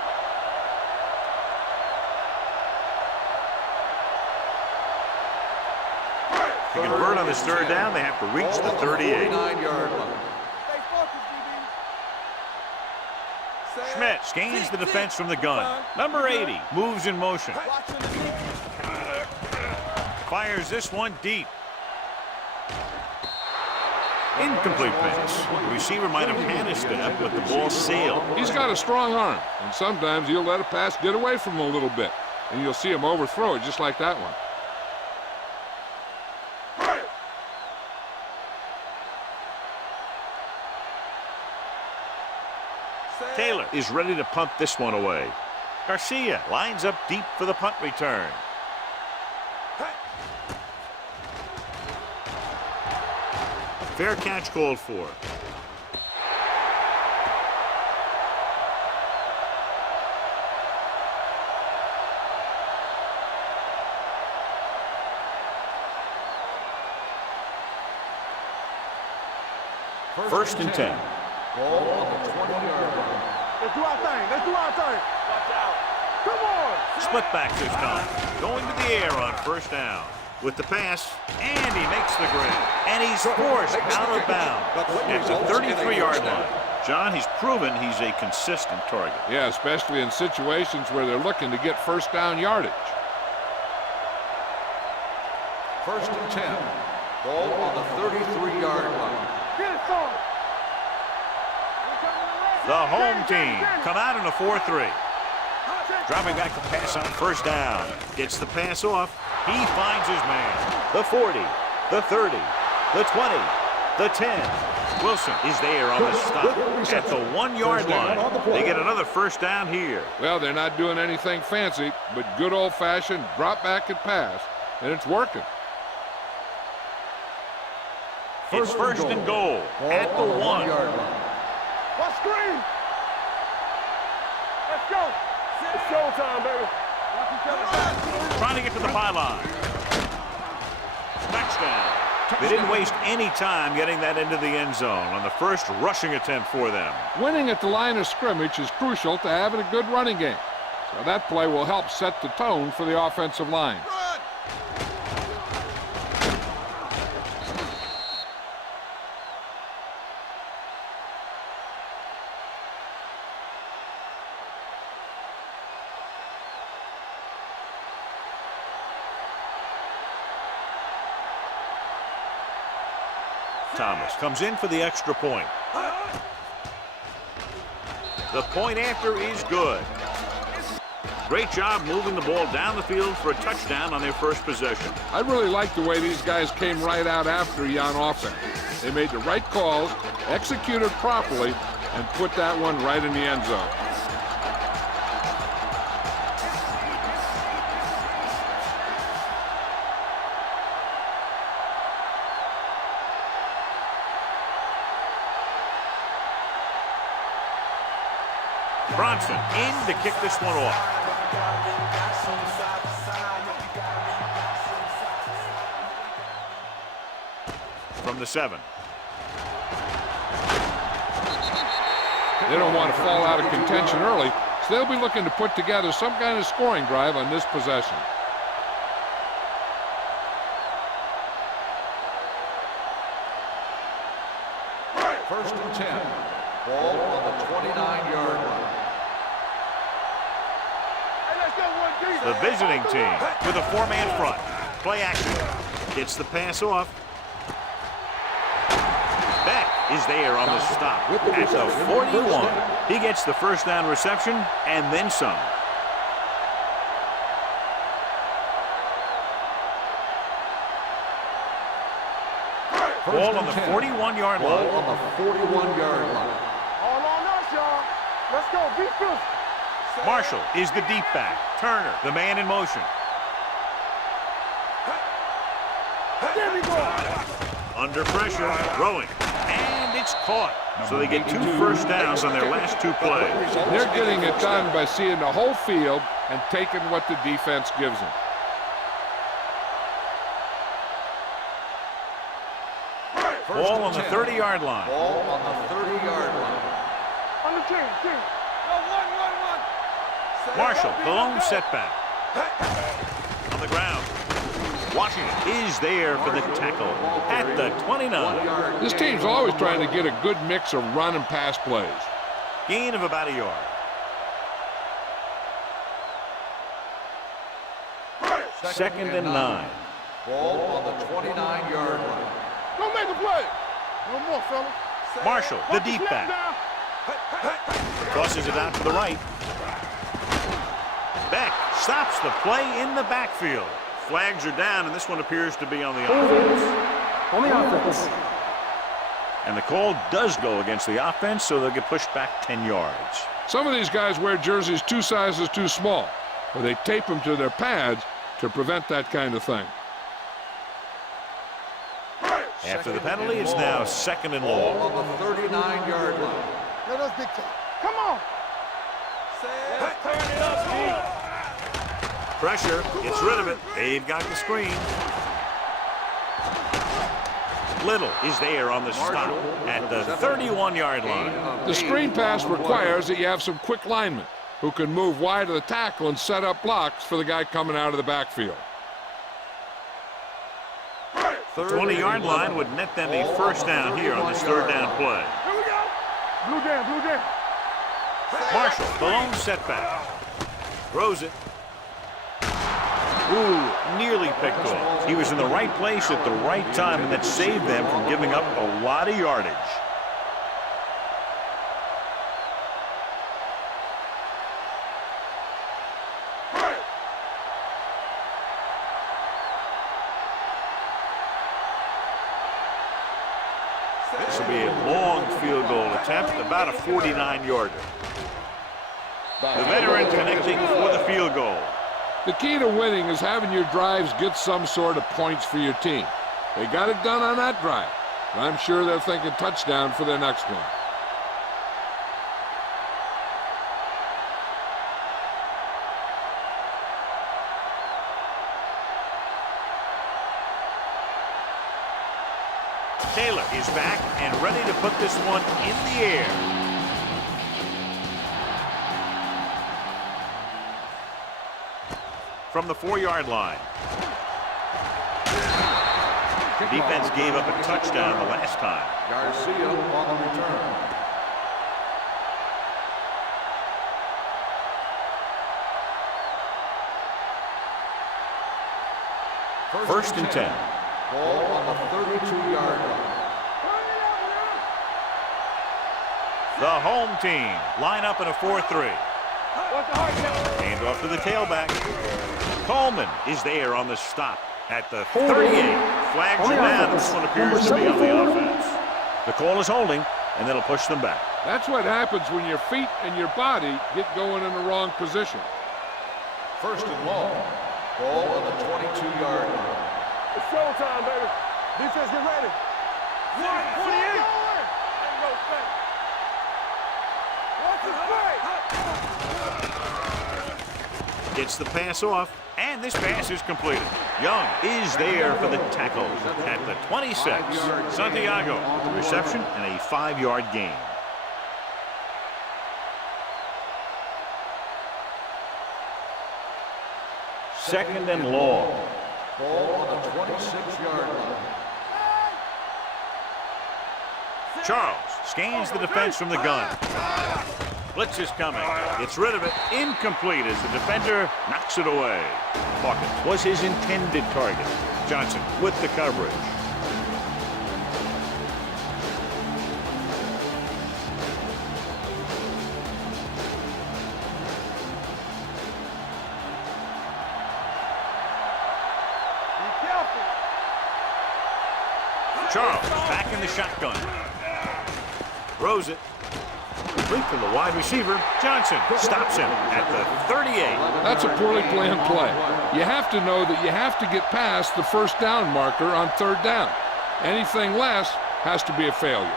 To convert on this third down, they have to reach the 38. 49-yard line. Schmidt scans the defense from the gun. Number 80 moves in motion. Fires this one deep. Incomplete pass. The receiver might have had a step, but the ball sailed. He's got a strong arm, and sometimes he'll let a pass get away from him a little bit, and you'll see him overthrow it just like that one. Taylor is ready to punt this one away. Garcia lines up deep for the punt return. Fair catch called for. First and 10. Ball on the 20-yard line. Let's do our thing. Watch out. Come on. Split back this time. Going to the air on first down. With the pass, and he makes the grab. And he's forced out of bounds at the 33-yard line. John, he's proven he's a consistent target. Yeah, especially in situations where they're looking to get first down yardage. First and 10. Ball on the 33-yard line. Get it, son. The home team come out in a 4-3. Dropping back to pass on first down. Gets the pass off. He finds his man. The 40, the 30, the 20, the 10. Wilson is there on the stop at the 1-yard line. They get another first down here. Well, they're not doing anything fancy, but good old-fashioned drop back and pass, and it's working. It's first and goal at the 1. What screen? Let's go. It's showtime, baby. Trying to get to the pylon. Touchdown. They didn't waste any time getting that into the end zone on the first rushing attempt for them. Winning at the line of scrimmage is crucial to having a good running game. So that play will help set the tone for the offensive line. Thomas comes in for the extra point. The point after is good. Great job moving the ball down the field for a touchdown on their first possession. I really like the way these guys came right out after you on offense. They made the right calls, executed properly, and put that one right in the end zone. Bronson in to kick this one off. From the 7. They don't want to fall out of contention early, so they'll be looking to put together some kind of scoring drive on this possession. First and 10. Ball on the 29-yard line. The visiting team with a 4-man front. Play action. Gets the pass off. Beck is there on the stop at the 41. He gets the first down reception and then some. Ball on the 41-yard line. Ball on the 41-yard line. All on us, y'all. Let's go. Be fierce. Marshall is the deep back. Turner, the man in motion. There we go. Under pressure, throwing, and it's caught. So they get 2 first downs on their last 2 plays. They're getting it done by seeing the whole field and taking what the defense gives them. Ball on the 30-yard line. Ball on the 30-yard line. On the team. Marshall, the lone setback. On the ground. Washington is there for the tackle at the 29. This team's always trying to get a good mix of run and pass plays. Gain of about a yard. Second and 9. Ball on the 29-yard line. Don't make a play. No more, fella. Marshall, the deep back. Tosses it out to the right. Beck stops the play in the backfield. Flags are down, and this one appears to be on the offense. On the offense. And the call does go against the offense, so they'll get pushed back 10 yards. Some of these guys wear jerseys 2 sizes too small, or they tape them to their pads to prevent that kind of thing. After the penalty, it's now second and long. Ball on the 39-yard line. Let us big time. Come on. Let's turn it up, G. Pressure, gets rid of it. They've got the screen. Little is there on the stop at the 31-yard line. The screen pass requires that you have some quick linemen who can move wide of the tackle and set up blocks for the guy coming out of the backfield. The 20-yard line would net them a first down here on this third down play. Here we go. Blue down. Marshall, the lone setback. Throws it. Ooh, nearly picked off. He was in the right place at the right time, and that saved them from giving up a lot of yardage. This will be a long field goal attempt, about a 49-yarder. The veteran connecting for the field goal. The key to winning is having your drives get some sort of points for your team. They got it done on that drive. And I'm sure they're thinking touchdown for their next one. Taylor is back and ready to put this one in the air. From the 4-yard line. The defense gave up a touchdown the last time. Garcia on the return. First and 10. Ball on the 32-yard line. The home team line up in a 4-3. Hand off to the tailback. Coleman is there on the stop at the 38. Flags are down. This one appears to be on the offense. The call is holding, and that'll push them back. That's what happens when your feet and your body get going in the wrong position. First and long. Ball on the 22-yard line. It's showtime, baby. Defense, get ready. 128. Watch the play. Gets the pass off, and this pass is completed. Young is there for the tackle at the 26. Santiago, the reception and a 5-yard gain. Second and long. Ball on the 26-yard line. Charles scans the defense from the gun. Blitz is coming. Gets rid of it. Incomplete as the defender knocks it away. Hawkins was his intended target. Johnson with the coverage. Charles back in the shotgun. Throws it. Complete to the wide receiver. Johnson stops him at the 38. That's a poorly planned play. You have to know that you have to get past the first down marker on third down. Anything less has to be a failure.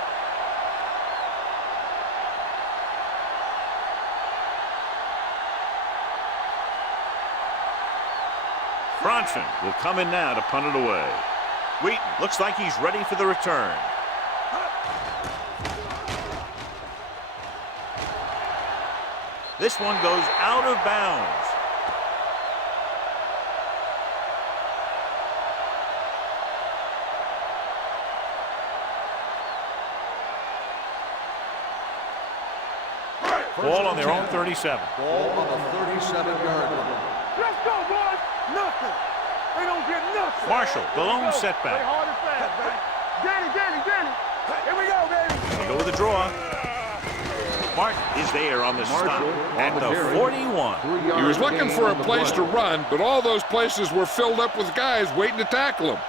Bronson will come in now to punt it away. Wheaton looks like he's ready for the return. This one goes out of bounds. Ball on their own 37. Ball on the 37-yard line. Let's go, boys. Nothing. They don't get nothing. Marshall, the lone setback. Play hard and fast, baby. Danny. Here we go, baby. They go with the draw. Martin is there on the stop at the 41. He was looking for a place to run, but all those places were filled up with guys waiting to tackle him.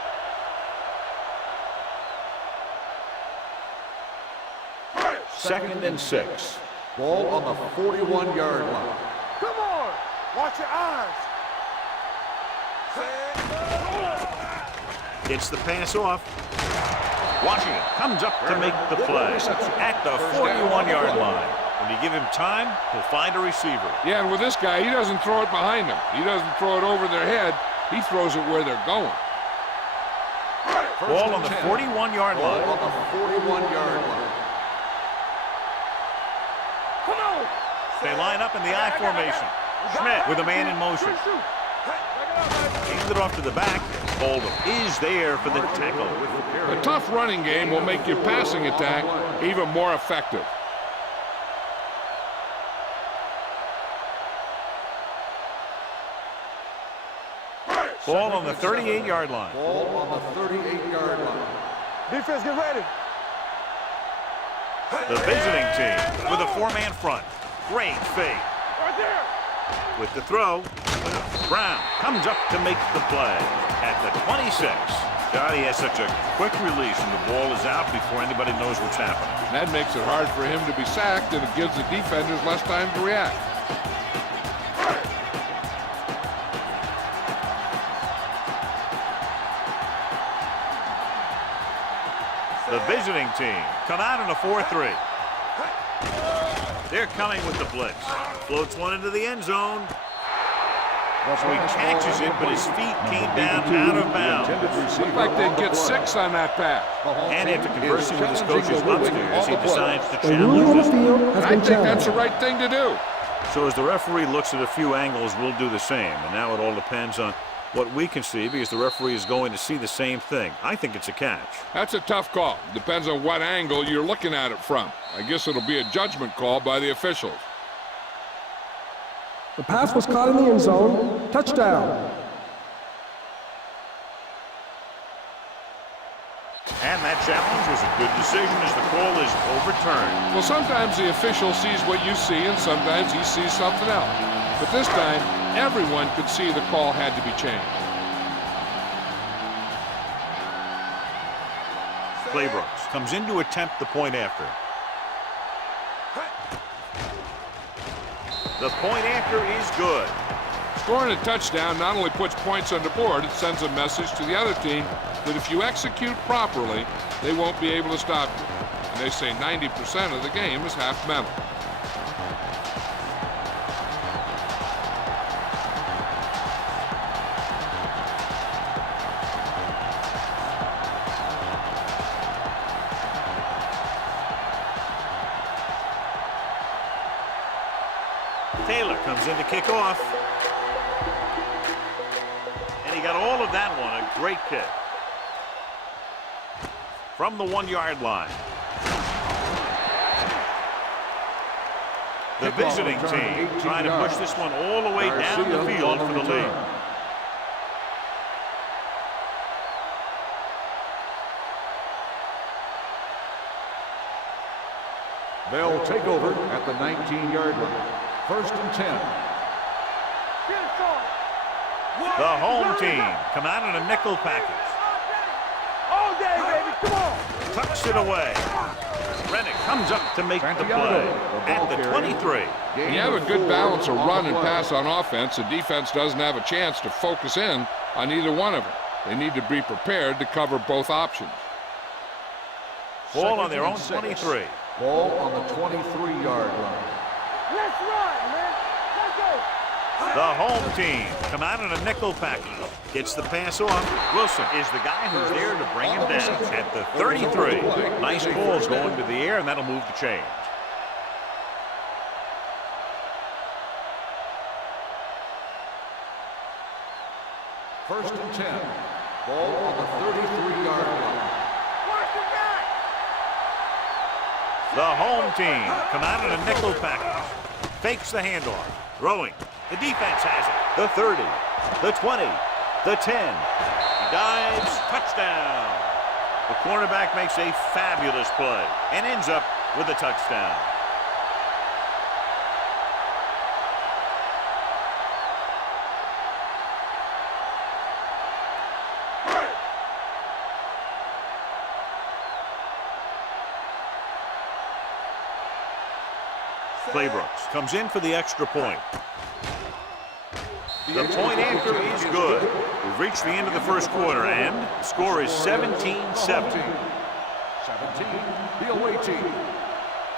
Second and 6. Ball on the 41-yard line. Come on. Watch your eyes. Gets the pass off. Washington comes up to make the play at the 41-yard line. When you give him time, he'll find a receiver. Yeah, and with this guy, he doesn't throw it behind them. He doesn't throw it over their head. He throws it where they're going. Ball on the 41-yard line. Ball on the 41-yard line. Come on. They line up in the I formation. Schmidt with a man in motion. Hands it off to the back. Oldham is there for the tackle. A tough running game will make your passing attack even more effective. Ball on the 38-yard line. Ball on the 38-yard line. Defense, get ready. The visiting team with a 4-man front. Great fake. Right there. With the throw, Brown comes up to make the play at the 26. God, he has such a quick release and the ball is out before anybody knows what's happening. That makes it hard for him to be sacked, and it gives the defenders less time to react. The visiting team come out in a 4-3. They're coming with the blitz. Floats one into the end zone. So he catches it, but his feet came down out of bounds. Looked like they'd get 6 on that pass. And after conversing with his coaches upstairs, he decides to A rule on challenge the this. field has I been think that's challenged. the right thing to do. So as the referee looks at a few angles, we'll do the same. And now it all depends on what we can see because the referee is going to see the same thing. I think it's a catch. That's a tough call. Depends on what angle you're looking at it from. I guess it'll be a judgment call by the officials. The pass was caught in the end zone. Touchdown. And that challenge was a good decision as the call is overturned. Well, sometimes the official sees what you see, and sometimes he sees something else. But this time, everyone could see the call had to be changed. Claybrook comes in to attempt the point after. The point after is good. Scoring a touchdown not only puts points on the board, it sends a message to the other team that if you execute properly, they won't be able to stop you. And they say 90% of the game is half mental. Taylor comes in to kick off. And he got all of that one. A great kick. From the 1-yard line. The visiting team trying to push this one all the way down the field for the lead. They'll take over at the 19-yard line. 1st and 10. The home team come out in a nickel package. All day, baby. Come on. Tucks it away. Rennick comes up to make the play at the 23. When you have a good balance of run and pass on offense, the defense doesn't have a chance to focus in on either one of them. They need to be prepared to cover both options. Ball on their own 23. Ball on the 23-yard line. Let's run, man. Let's go. The home team come out in a nickel package. Gets the pass off. Wilson is the guy who's there to bring him down at the 33. Nice balls going to the air, and that'll move the change. First and 10. Ball on the 33-yard line. The home team come out in a nickel package. Fakes the handoff. Throwing. The defense has it. The 30. The 20. The 10. He dives. Touchdown. The cornerback makes a fabulous play and ends up with a touchdown. Claybrooks comes in for the extra point. The point after is good. We've reached the end of the first quarter, and the score is 17-7. 17. The away team.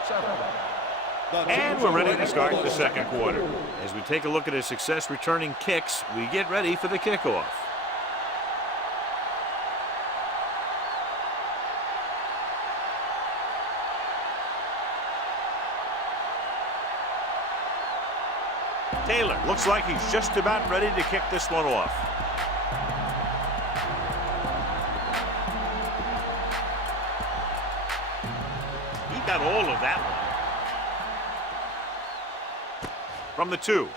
7. And we're ready to start the second quarter. As we take a look at his success returning kicks, we get ready for the kickoff. Taylor looks like he's just about ready to kick this one off. He got all of that one. From the 2.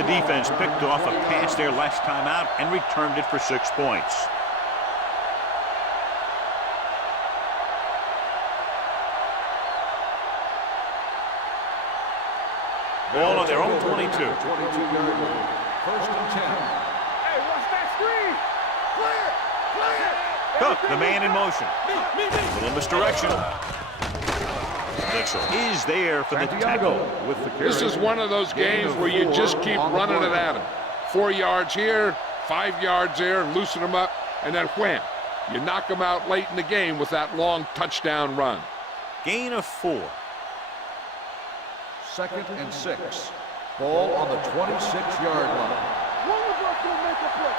The defense picked off a pass there last time out and returned it for 6 points. Ball on their own 22. 22-yard line. First and 10. Hey, watch that screen. Clear. Cook, the man in motion. Little misdirection. Mitchell is there for the tackle with the carry. This is one of those games where you just keep running it at him. 4 yards here, 5 yards there, loosen them up, and then wham. You knock them out late in the game with that long touchdown run. Gain of 4. Second and 6. Ball on the 26-yard line. One of us will make a play.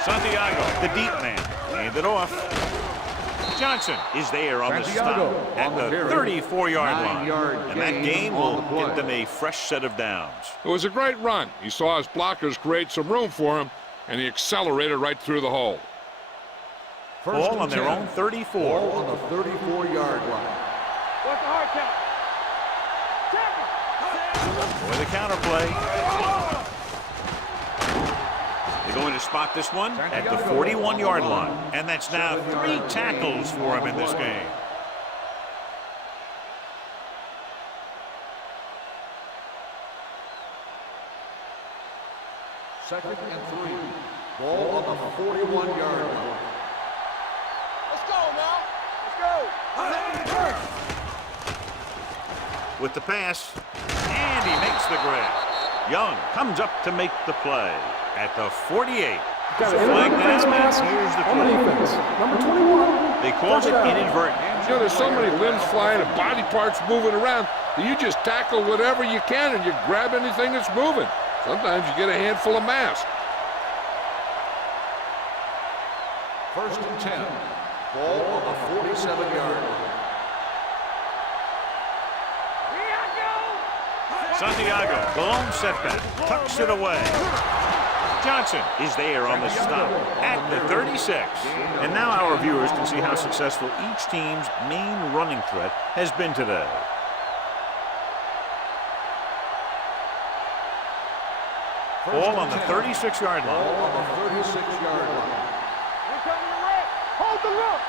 Santiago, the deep man, hand it off. Johnson is there on the stop at the 34-yard line. And that gain will get them a fresh set of downs. It was a great run. He saw his blockers create some room for him, and he accelerated right through the hole. Ball on their own 34. Ball on the 34-yard line. What's the hard count? With a counter play. They're going to spot this one at the 41-yard line. And that's now 3 tackles for him in this game. Second and 3. Ball on the 41-yard line. Let's go now. Let's go. With the pass, and he makes the grab. Young comes up to make the play at the 48. Got an Flag defense down, mask here's the on the play. defense. Number 21. They called it inadvertent. You know, there's so many limbs flying and body parts moving around that you just tackle whatever you can and you grab anything that's moving. Sometimes you get a handful of mass. First and 10. Ball on the 47-yard line. Santiago, the lone setback, tucks it away. Johnson is there on the stop at the 36. And now our viewers can see how successful each team's main running threat has been today. Ball on the 36-yard line. Ball on the 36-yard line. We're coming to red. Hold the look.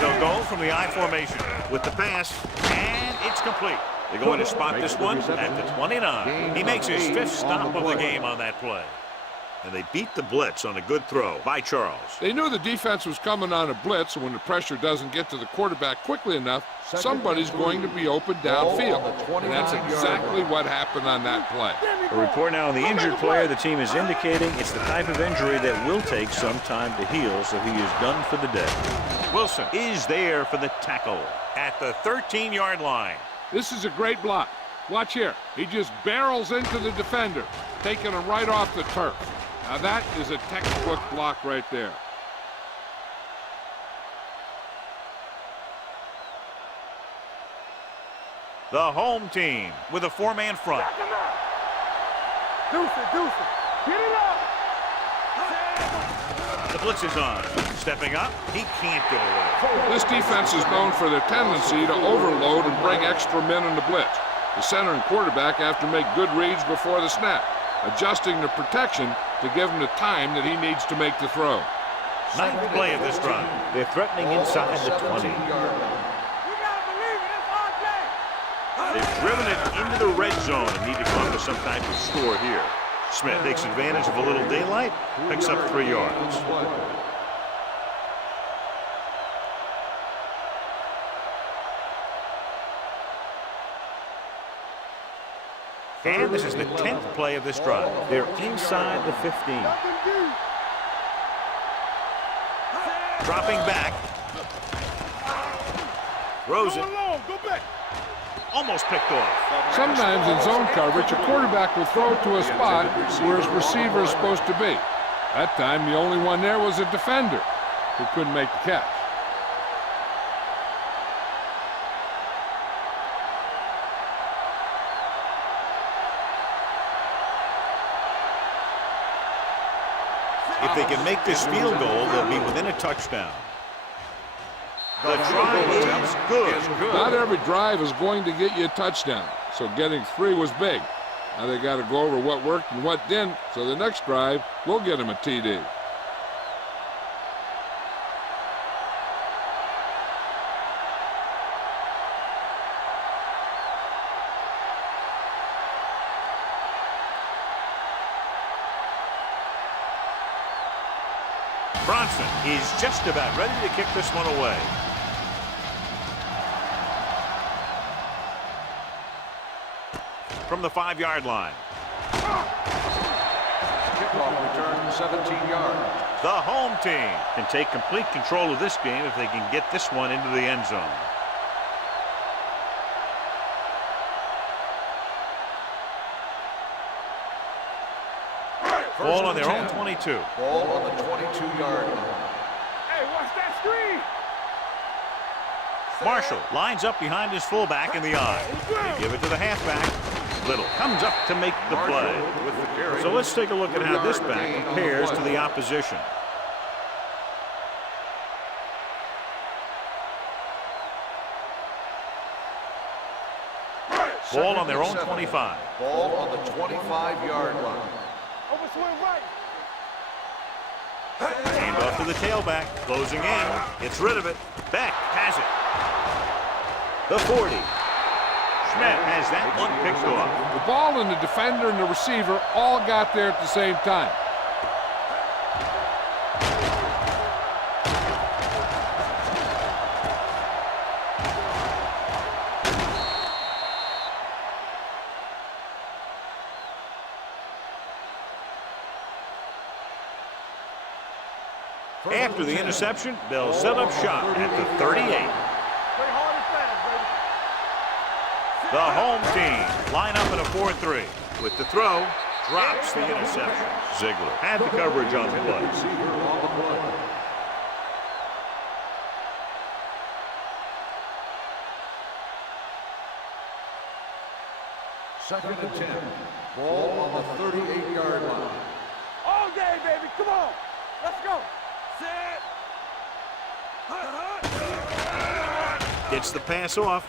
They'll go from the I formation with the pass, and it's complete. They're going to spot this one at the 29. He makes his 5th stop of the game on that play. And they beat the blitz on a good throw by Charles. They knew the defense was coming on a blitz, and when the pressure doesn't get to the quarterback quickly enough, somebody's going to be open downfield. And that's exactly what happened on that play. A report now on the injured player. The team is indicating it's the type of injury that will take some time to heal, so he is done for the day. Wilson is there for the tackle at the 13-yard line. This is a great block. Watch here. He just barrels into the defender, taking him right off the turf. Now that is a textbook block right there. The home team with a 4-man front. Deuce it. Get it up. The blitz is on. Stepping up, he can't get away. This defense is known for their tendency to overload and bring extra men in the blitz. The center and quarterback have to make good reads before the snap, adjusting the protection to give him the time that he needs to make the throw. 9th play of this drive. They're threatening inside the 20. You gotta believe it. It's our day. They've driven it into the red zone and need to come up with some type of score here. Smith takes advantage of a little daylight, picks up 3 yards. And this is the 10th play of this drive. They're inside the 15. Dropping back. Throws it. Go back. Almost picked off. Sometimes in zone coverage, a quarterback will throw to a spot where his receiver is supposed to be. That time, the only one there was a defender who couldn't make the catch. If they can make this field goal, they'll be within a touchdown. The try is good. Not every drive is going to get you a touchdown, so getting 3 was big. Now they got to go over what worked and what didn't, so the next drive will get them a TD. Bronson is just about ready to kick this one away. From the 5-yard line. Kickoff return 17 yards. The home team can take complete control of this game if they can get this one into the end zone. Ball on their own 22. Ball on the 22-yard line. Hey, watch that screen. Marshall lines up behind his fullback in the eye. They give it to the halfback. Little comes up to make the play. With the carry. So let's take a look at how this back compares to the opposition. Ball on their own 25. Ball on the 25-yard line. Over swing right. Hand off to the tailback. Closing in. Gets rid of it. Beck has it. The 40. Schmidt has that one picked off. The ball and the defender and the receiver all got there at the same time. After the interception, they'll set up shop at the 38. Play hard and fast, baby. The home team line up in a 4-3. With the throw, drops the interception. Ziegler had the coverage on the play. Receiver on the play. Second and 10. Ball on the 38-yard line. All day, baby. Come on. Let's go. Set. Gets the pass off.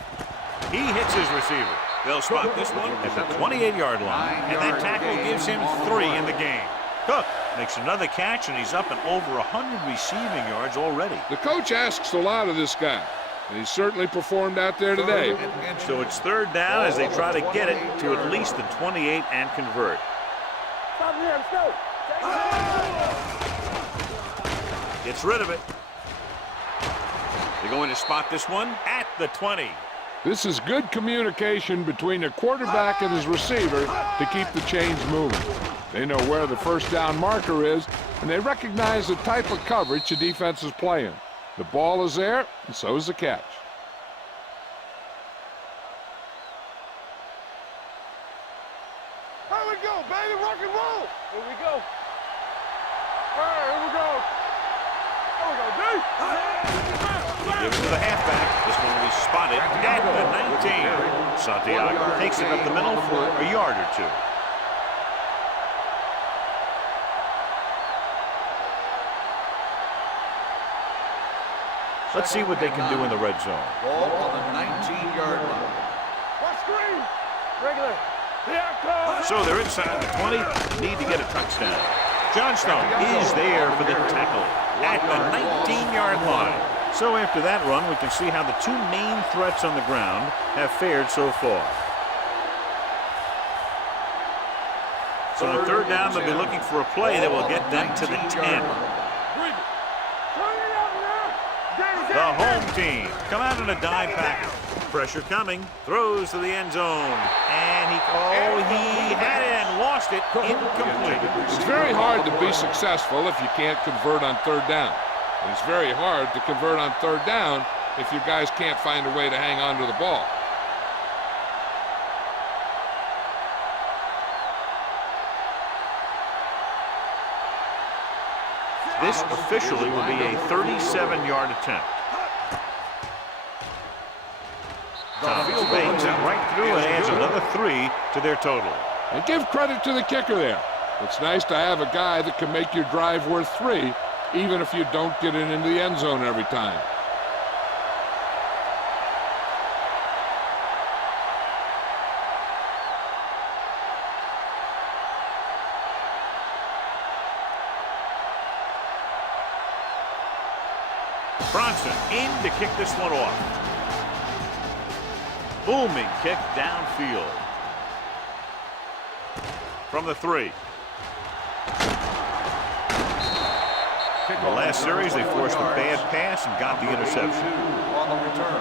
He hits his receiver. They'll spot this one at the 28-yard line. And that tackle gives him 3 in the game. Cook makes another catch, and he's up and over 100 receiving yards already. The coach asks a lot of this guy, and he certainly performed out there today. So it's 3rd down as they try to get it to at least the 28 and convert. Stop here. Let's go. Gets rid of it. They're going to spot this one at the 20. This is good communication between the quarterback and his receiver to keep the chains moving. They know where the first down marker is, and they recognize the type of coverage the defense is playing. The ball is there, and so is the catch. Here we go, baby. Rock and roll. Here we go. All right, here we go. Here we go, D. Give it to the halfback. This one will be spotted at the 19. Santiago takes it up the middle for a yard or 2. Let's see what they can do in the red zone. Ball on the 19-yard line. What screen? Regular. Here it comes. So they're inside the 20. Need to get a touchdown. Johnstone is there for the tackle at the 19-yard line. So after that run, we can see how the 2 main threats on the ground have fared so far. So on 3rd down, they'll be looking for a play that will get them to the 10. The home team come out in a dive package. Pressure coming, throws to the end zone, and he had it and lost it, incomplete. It's very hard to be successful if you can't convert on 3rd down. And it's very hard to convert on 3rd down if your guys can't find a way to hang on to the ball. This officially will be a 37-yard attempt. Thomas bangs it right through and adds another 3 to their total. And give credit to the kicker there. It's nice to have a guy that can make your drive worth 3, even if you don't get it into the end zone every time. Bronson in to kick this one off. Booming kick downfield. From the 3. The last series, they forced a bad pass and got the interception. On the return.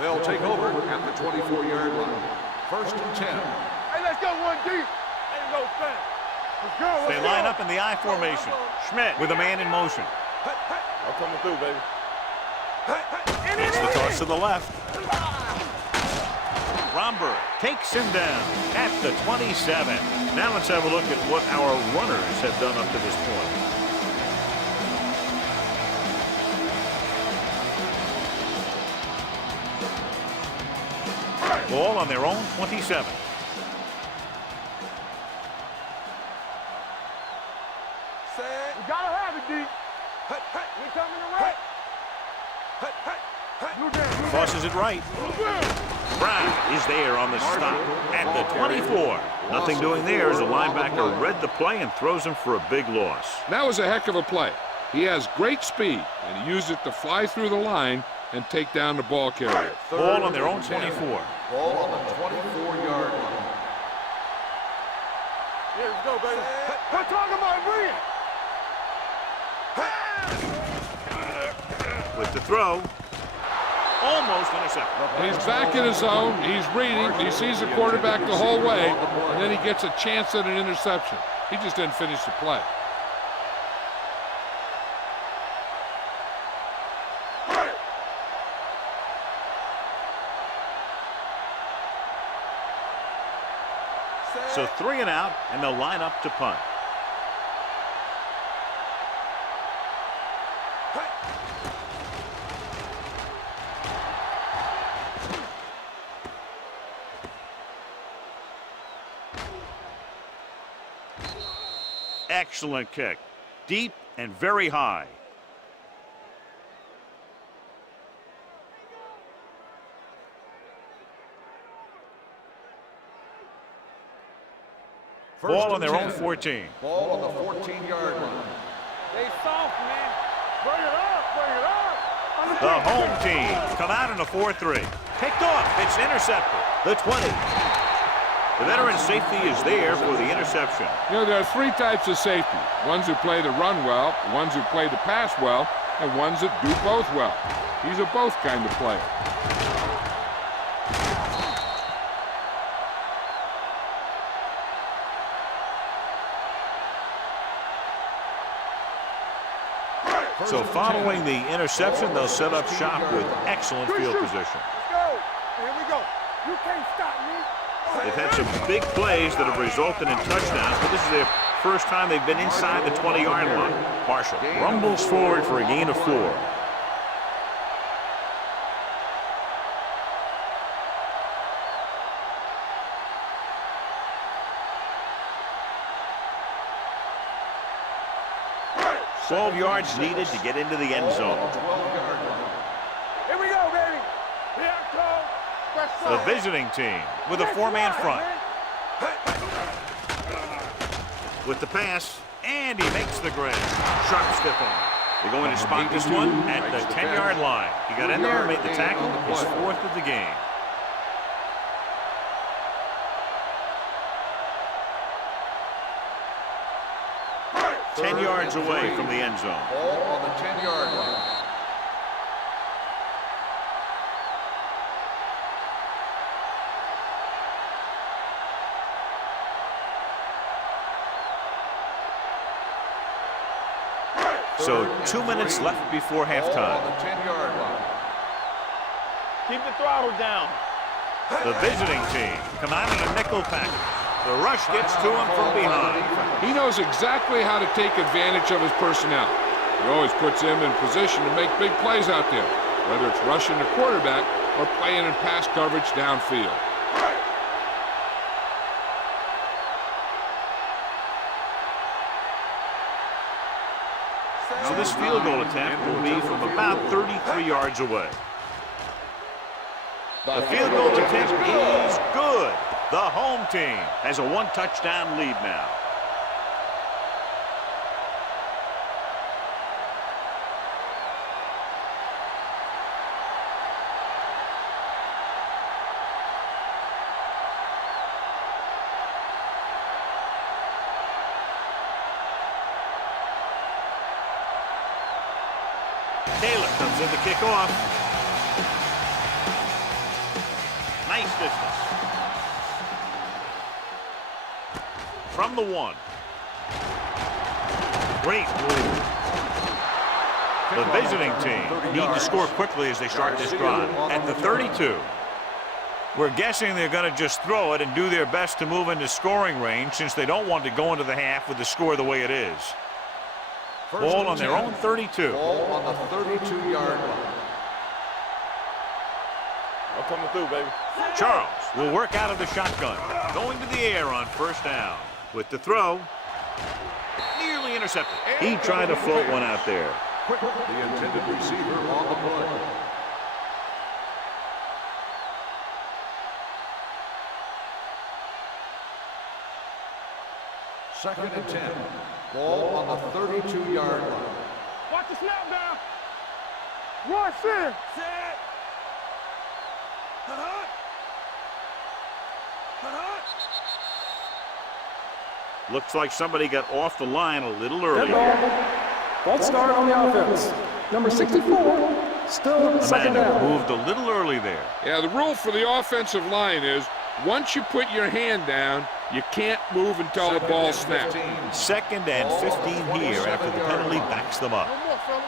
They'll take over at the 24-yard line. 1st and 10. Hey, let's go 1 deep. Ain't no thing. Let's go. They line up in the I formation. Schmidt with a man in motion. I'm coming through, baby. It's the toss to the left. Romberg takes him down at the 27. Now let's have a look at what our runners have done up to this point. Ball on their own 27. You gotta have it, D. We coming to right. Tosses it right. Brown is there on the stop at the 24. Nothing doing there as the linebacker read the play and throws him for a big loss. That was a heck of a play. He has great speed, and he used it to fly through the line and take down the ball carrier. Ball on their own 24. Ball on the 24-yard line. Here we go, baby. We're talking about brilliant. With the throw. Almost intercepted. He's back in his zone. He's reading. He sees the quarterback the whole way, and then he gets a chance at an interception. He just didn't finish the play. So 3 and out, and they'll line up to punt. Excellent kick. Deep and very high. Ball on their own 14. Ball on the 14-yard line. They soft, man. Bring it up, bring it up. The home team come out in a 4-3. Picked off. It's intercepted. The 20. The veteran safety is there for the interception. You know, there are 3 types of safety. Ones who play the run well, ones who play the pass well, and ones that do both well. He's a both kind of player. So following the interception, they'll set up shop with excellent field position. Let's go. Here we go. You can't stop me. They've had some big plays that have resulted in touchdowns, but this is their first time they've been inside the 20-yard line. Marshall rumbles forward for a gain of 4. Twelve yards needed to get into the end zone. Here we go, baby. Here it comes. The visiting team with a 4-man front. With the pass, and he makes the grab. Sharp stiff arm. They're going to spot this one at the 10-yard line. He got in there and made the tackle. His 4th of the game. Ten yards away from the end zone. Ball on the 10-yard line. So 2 minutes left before halftime. Ball on the 10-yard line. Keep the throttle down. The visiting team come out in a nickel package. The rush gets to him from behind. He knows exactly how to take advantage of his personnel. He always puts him in position to make big plays out there, whether it's rushing the quarterback or playing in pass coverage downfield. So this field goal attempt will be from about 33 yards away. The field goal attempt is good. The home team has a 1-touchdown lead now. Taylor comes in to kick off. Nice distance. From the 1. Great move. The visiting team need to score quickly as they start this drive. At the 32. We're guessing they're going to just throw it and do their best to move into scoring range since they don't want to go into the half with the score the way it is. Ball on their own 32. Ball on the 32-yard line. I'm coming through, baby. Charles will work out of the shotgun. Going to the air on first down. With the throw. Nearly intercepted. He tried to float one out there. The intended receiver on the play. Second and 10. Ball on the 32-yard line. Watch the snap now. One, set. Looks like somebody got off the line a little Dead early. ball. False start on the offense. Number 64, still second Madden down. moved a little early there. Yeah, the rule for the offensive line is once you put your hand down, you can't move until the ball snaps. 2nd and 15 here after the penalty backs them up. One more, fella.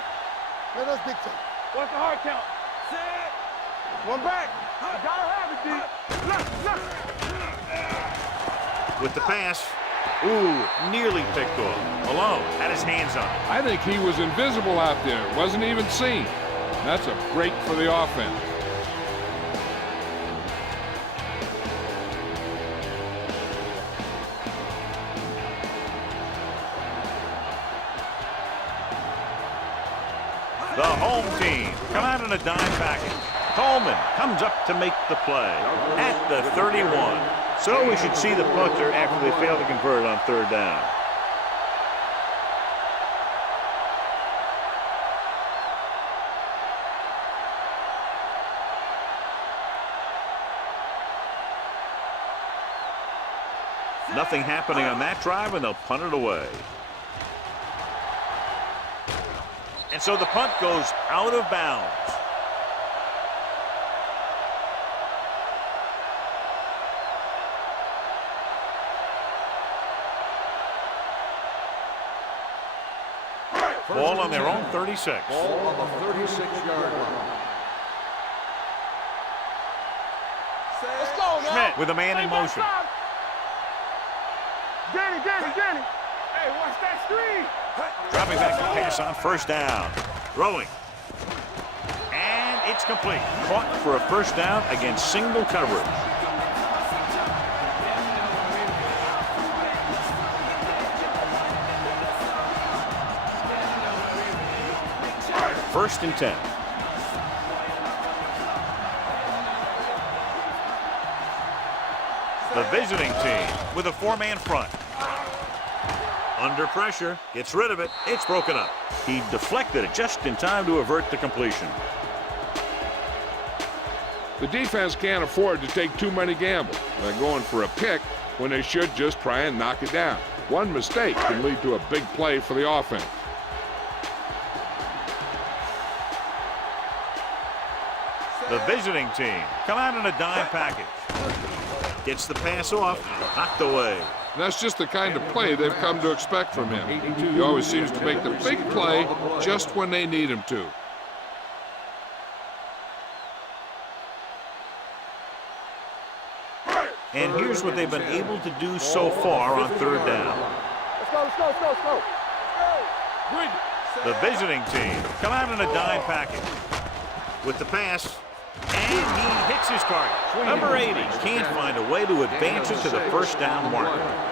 Let us dictate. What's the hard count? Set. One back. You gotta have it, D. Look. With the pass. Ooh, nearly picked off. Malone had his hands on it. I think he was invisible out there. Wasn't even seen. That's a break for the offense. The home team come out in a dime package. Coleman comes up to make the play at the 31. So we should see the punter after they fail to convert on 3rd down. Nothing happening on that drive, and they'll punt it away. And so the punt goes out of bounds. Ball on their own 36. Ball on the 36-yard line. Let's go now. Schmidt with a man in motion. Danny. Hey, watch that screen. Dropping back to pass on 1st down. Throwing. And it's complete. Caught for a 1st down against single coverage. First and 10. The visiting team with a 4-man front. Under pressure, gets rid of it. It's broken up. He deflected it just in time to avert the completion. The defense can't afford to take too many gambles by going for a pick when they should just try and knock it down. One mistake can lead to a big play for the offense. The visiting team come out in a dime package. Gets the pass off, knocked away. And that's just the kind of play they've come to expect from him. He always seems to make the big play just when they need him to. And here's what they've been able to do so far on 3rd down. Let's go. The visiting team come out in a dime package. With the pass, and he hits his target. Number 80 can't find a way to advance it to the 1st down marker.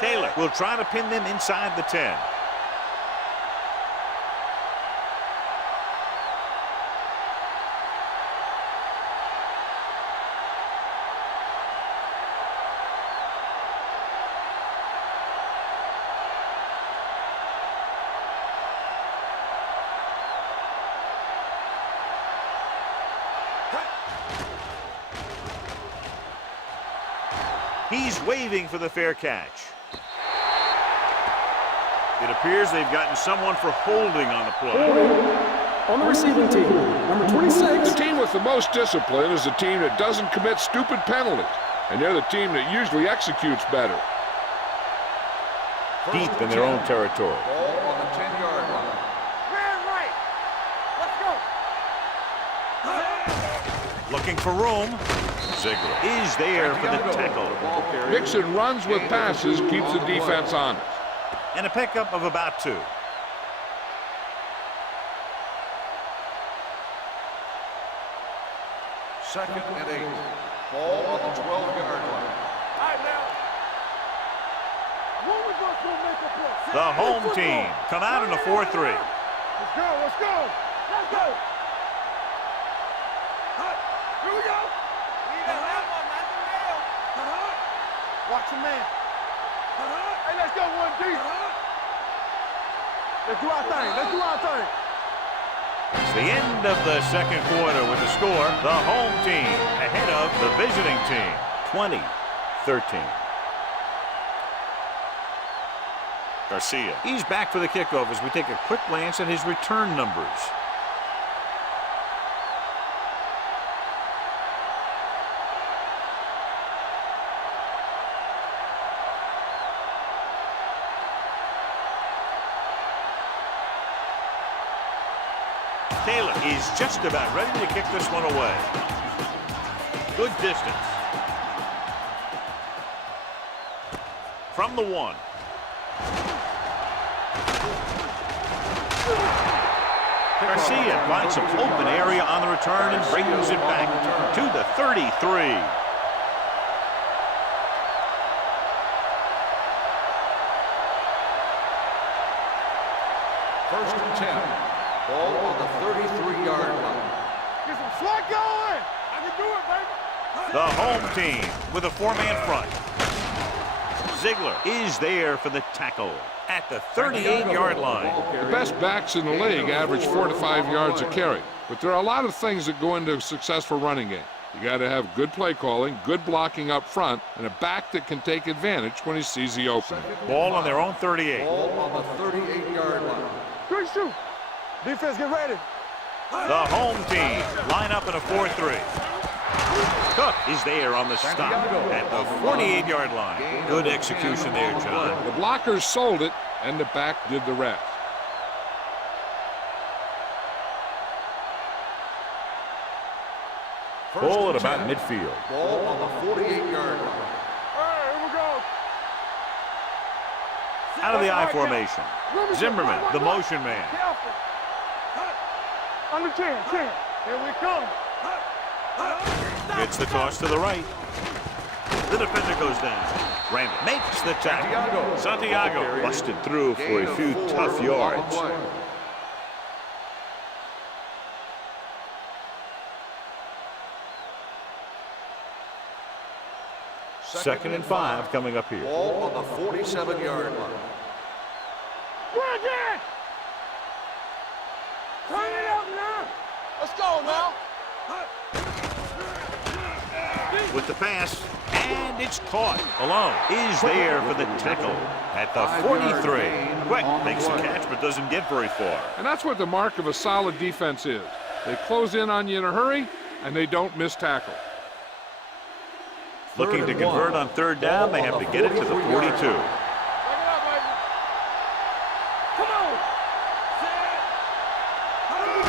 Taylor will try to pin them inside the 10. He's waving for the fair catch. It appears they've gotten someone for holding on the play. On the receiving team, number 26. The team with the most discipline is the team that doesn't commit stupid penalties, and they're the team that usually executes better. Deep in their own territory. Ball on the 10-yard line. Man right. Let's go. Looking for room. Ziegler is there for the tackle. Mixon runs with passes, keeps the defense honest. And a pickup of about 2. Second and 8. Ball on the 12-yard line. All right, now. When we gonna make a play? The home team come out in a 4-3. Let's go. Let's go. Let's go. Here we go. Watch your man. Hey, let's go, 1D. Let's do our thing. Let's do our thing. It's the end of the second quarter with the score. The home team ahead of the visiting team, 20-13. Garcia. He's back for the kickoff as we take a quick glance at his return numbers. Taylor is just about ready to kick this one away. Good distance. From the 1. Garcia finds some open area on the return and brings it back to the 33. First and 10. Ball on the 33-yard line. Get some swag going. I can do it, baby. The home team with a 4-man front. Ziegler is there for the tackle at the 38-yard line. The best backs in the league average 4 to 5 yards a carry, but there are a lot of things that go into a successful running game. You got to have good play calling, good blocking up front, and a back that can take advantage when he sees the opening. Ball on their own 38. Ball on the 38-yard line. 3-2. Defense, get ready. The home team line up in a 4-3. Cook is there on the stop at the 48-yard line. Good execution there, John. The blockers sold it, and the back did the rest. Ball at about midfield. Ball on the 48-yard line. All right, here we go. Out of the I formation. Zimmerman, the motion man. Careful. Under 10. Here we come. It's the toss to the right. The defender goes down. Randall makes the tackle. Santiago busted through for a few tough yards. Second and 5 coming up here. Ball on the 47-yard line. Bring it! Turn it up now. Let's go now. With the pass, and it's caught. Alone is there for the tackle at the 43. Quick makes the catch, but doesn't get very far. And that's what the mark of a solid defense is. They close in on you in a hurry, and they don't miss tackle. Looking to convert on third down, they have to get it to the 42. Come on.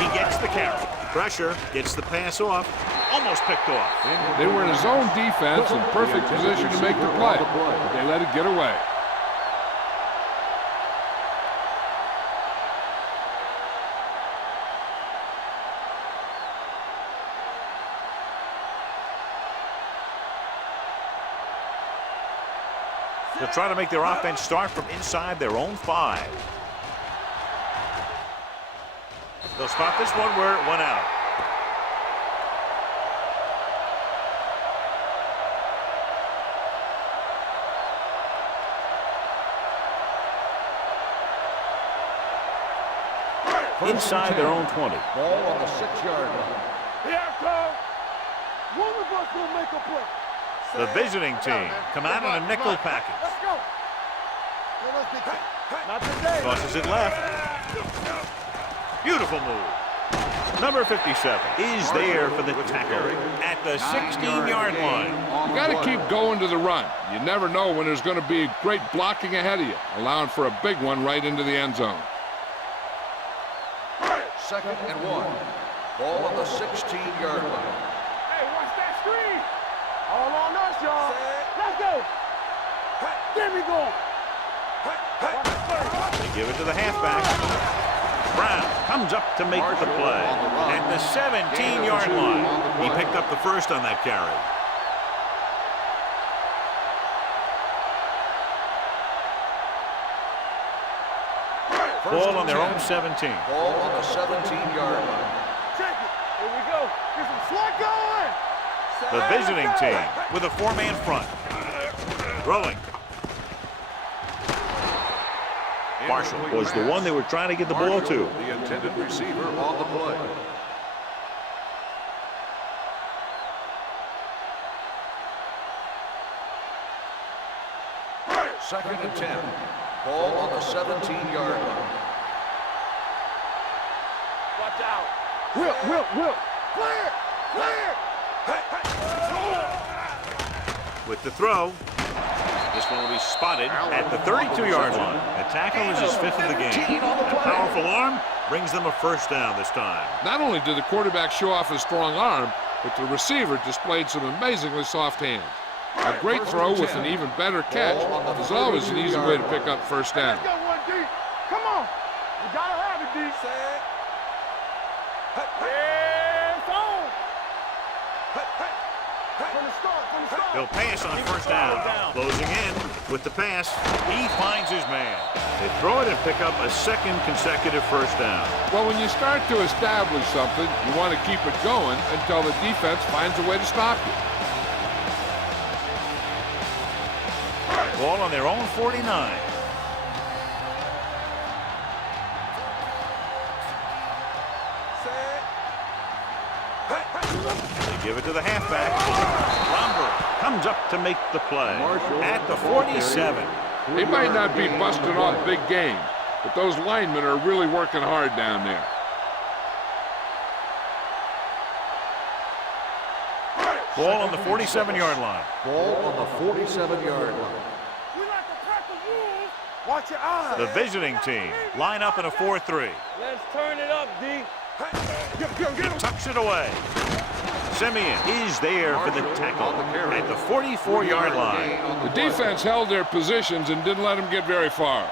He gets the carry. Pressure, gets the pass off, almost picked off. They were in a zone defense in perfect position to make the play, but they let it get away. They'll try to make their offense start from inside their own 5. They'll spot this one where it went out. Inside their own 20. Ball on the 6-yard line. Here I come. One of us will make a play. The visiting team come out in a nickel package. Let's go. Not today. Tosses it left. Beautiful move. Number 57 is there for the tackle at the 16-yard line. You got to keep going to the run. You never know when there's going to be great blocking ahead of you, allowing for a big one right into the end zone. 2nd and 1. Ball on the 16-yard line. Hey, watch that screen. All on us, y'all. Let's go. Get me going. They give it to the halfback. Brown comes up to make the play at the 17-yard line. He picked up the first on that carry. Ball on their own 17. Ball on the 17-yard line. Check it. Here we go. Get some slot going. The visiting team with a 4-man front. Throwing. Marshall was the one they were trying to get the ball to. The intended receiver on the play. Second and 10. Ball on the 17-yard line. Watch out. Will. Clear. With the throw. This one will be spotted at the 32-yard line. The tackle is his 5th of the game. A powerful arm brings them a first down this time. Not only did the quarterback show off his strong arm, but the receiver displayed some amazingly soft hands. A great throw with an even better catch is always an easy way to pick up first down. Let's go, 1D. Come on. You got to have it, D. Yeah, it's on. From the start. They'll pass on first down. Closing in with the pass. He finds his man. They throw it and pick up a 2nd consecutive first down. Well, when you start to establish something, you want to keep it going until the defense finds a way to stop you. Ball on their own 49. They give it to the halfback. Lumber comes up to make the play at the 47. They might not be busting off big games, but those linemen are really working hard down there. Ball on the 47-yard line. Ball on the 47-yard line. We like to tackle rules. Watch your eyes. The visiting team line up in a 4-3. Let's turn it up, D. He tucks it away. Simeon is there for the tackle at the 44-yard line. The defense held their positions and didn't let them get very far.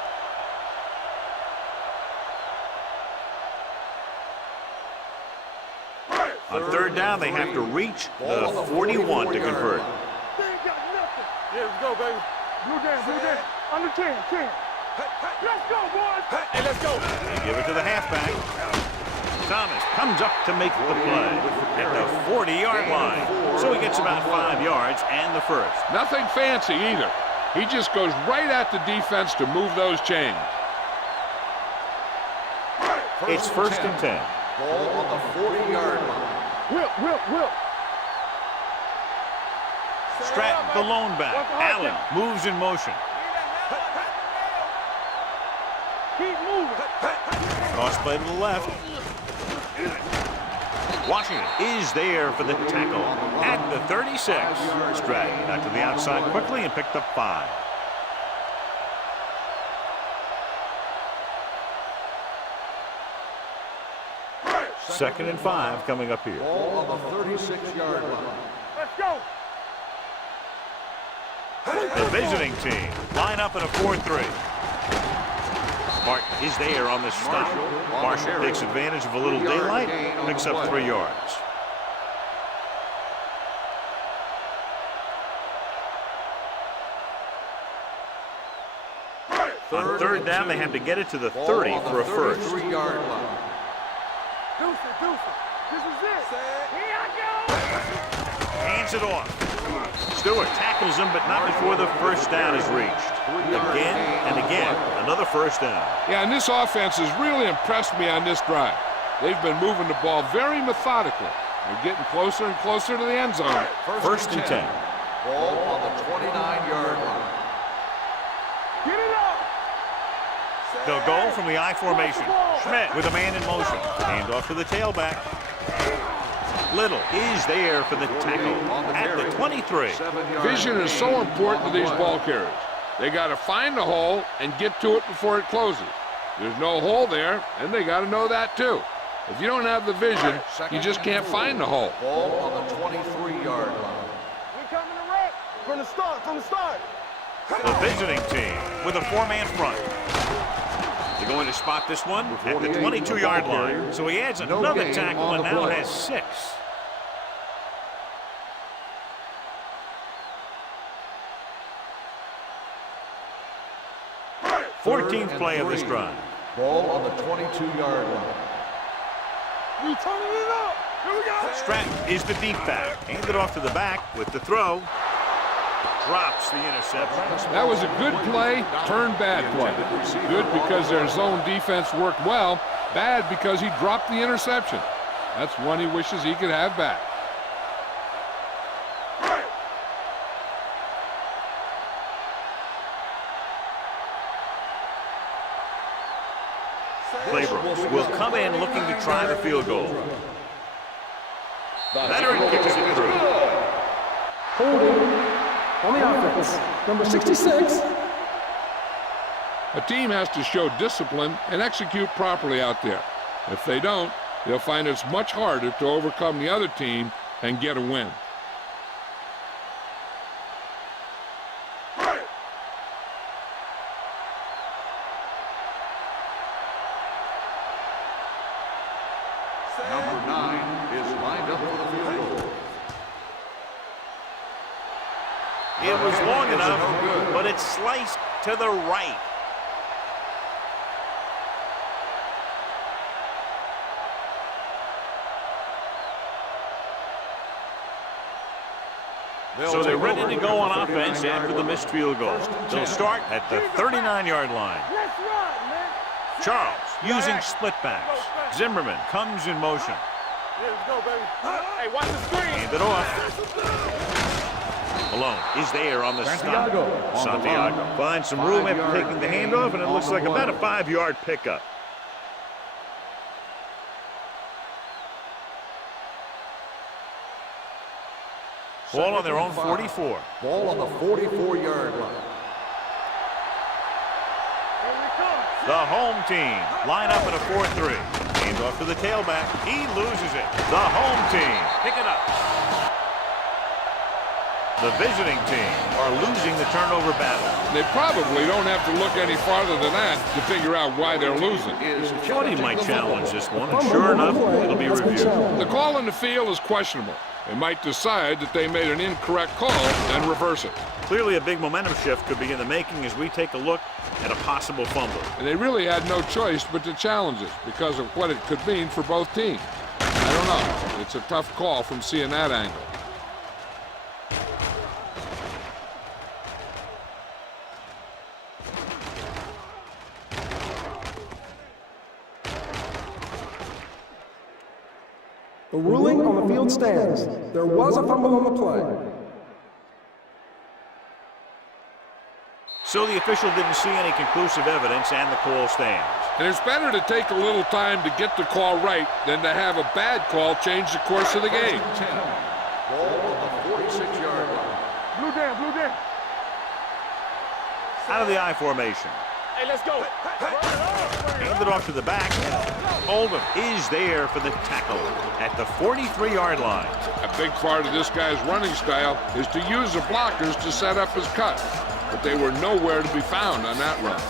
On 3rd down, they have to reach the 41 to convert. They ain't got nothing. Yeah, let's go, baby. Blue down. Under 10. Let's go, boys. Hey, let's go. They give it to the halfback. Thomas comes up to make the play at the 40-yard line. So he gets about 5 yards and the first. Nothing fancy either. He just goes right at the defense to move those chains. It's 1st and 10. Ball on the 40-yard line. Will. Stratton, the lone back. Allen moves in motion. Keep moving. Cross play to the left. Washington is there for the tackle at the 36. Stratton got to the outside quickly and picked up 5. Second and 5 coming up here. Ball on the 36-yard line. Let's go. The visiting team line up in a 4-3. Martin is there on the stop. Marshall takes advantage of a little daylight, picks up 3 yards. On third down, they have to get it to the 30 for a first. 33-yard line. Deuce it. This is it. Here I go. Hands it off. Stewart tackles him, but not before the first down is reached. Again and again, another first down. Yeah, and this offense has really impressed me on this drive. They've been moving the ball very methodically. They're getting closer and closer to the end zone. First and 10. Ball on the 29-yard line. Get it up. They'll go from the I formation. Schmidt with a man in motion. Hand off to the tailback. Little is there for the tackle at the 23. Vision is so important to these ball carriers. They got to find the hole and get to it before it closes. There's no hole there, and they got to know that too. If you don't have the vision, you just can't find the hole. Ball on the 23-yard line. We coming to wreck. From the start. The visiting team with a four-man front. They're going to spot this one at the 22-yard line. So he adds another tackle and now has 6. 14th play of this drive. Ball on the 22-yard line. We turning it up. Here we go. Stratton is the deep back. Handed off to the back with the throw. Drops the interception. That was a good play, turned bad play. Good because their zone defense worked well. Bad because he dropped the interception. That's one he wishes he could have back. Claybrook will come in looking to try the field goal. Veteran kicks it through. Holding on the offense, number 66. A team has to show discipline and execute properly out there. If they don't, they'll find it's much harder to overcome the other team and get a win. Number 9 is lined up for the field goal. It was long enough, but it's sliced to the right. So they're ready to go on offense after the missed field goal. They'll start at the 39-yard line. Let's run, man. Charles using split backs. Zimmerman comes in motion. Here we go, baby. Hey, watch the screen. Hand it off. Malone is there on the stop. Santiago finds some room after taking the handoff, and it looks like about a 5-yard pickup. Ball on their own 44. Ball on the 44-yard line. The home team line up in a 4-3. Hand off to the tailback. He loses it. The home team pick it up. The visiting team are losing the turnover battle. They probably don't have to look any farther than that to figure out why they're losing. Thought he might challenge this one, and sure enough, it'll be reviewed. The call in the field is questionable. They might decide that they made an incorrect call and reverse it. Clearly a big momentum shift could be in the making as we take a look at a possible fumble. And they really had no choice but to challenge it because of what it could mean for both teams. I don't know. It's a tough call from seeing that angle. The ruling on the field stands. There was a fumble on the play. So the official didn't see any conclusive evidence, and the call stands. And it's better to take a little time to get the call right than to have a bad call change the course of the game. 10. Ball on the 46-yard line. Blue down. Out of the I formation. Hey, let's go. Handed off to the back. Oldham is there for the tackle at the 43-yard line. A big part of this guy's running style is to use the blockers to set up his cut. But they were nowhere to be found on that run.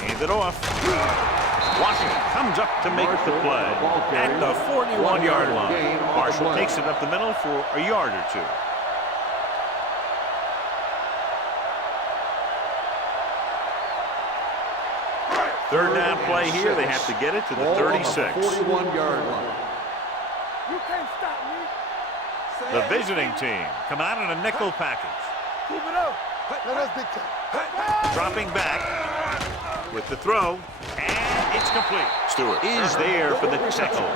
Hand it off. Washington comes up to make the play at the 41-yard line. Marshall takes it up the middle for a yard or two. Third down play here. They have to get it to the 36. 41-yard line. You can't stop me. The visiting team come out in a nickel package. Keep it up. No, that's big time. Dropping back with the throw, and it's complete. Stewart is there for the tackle.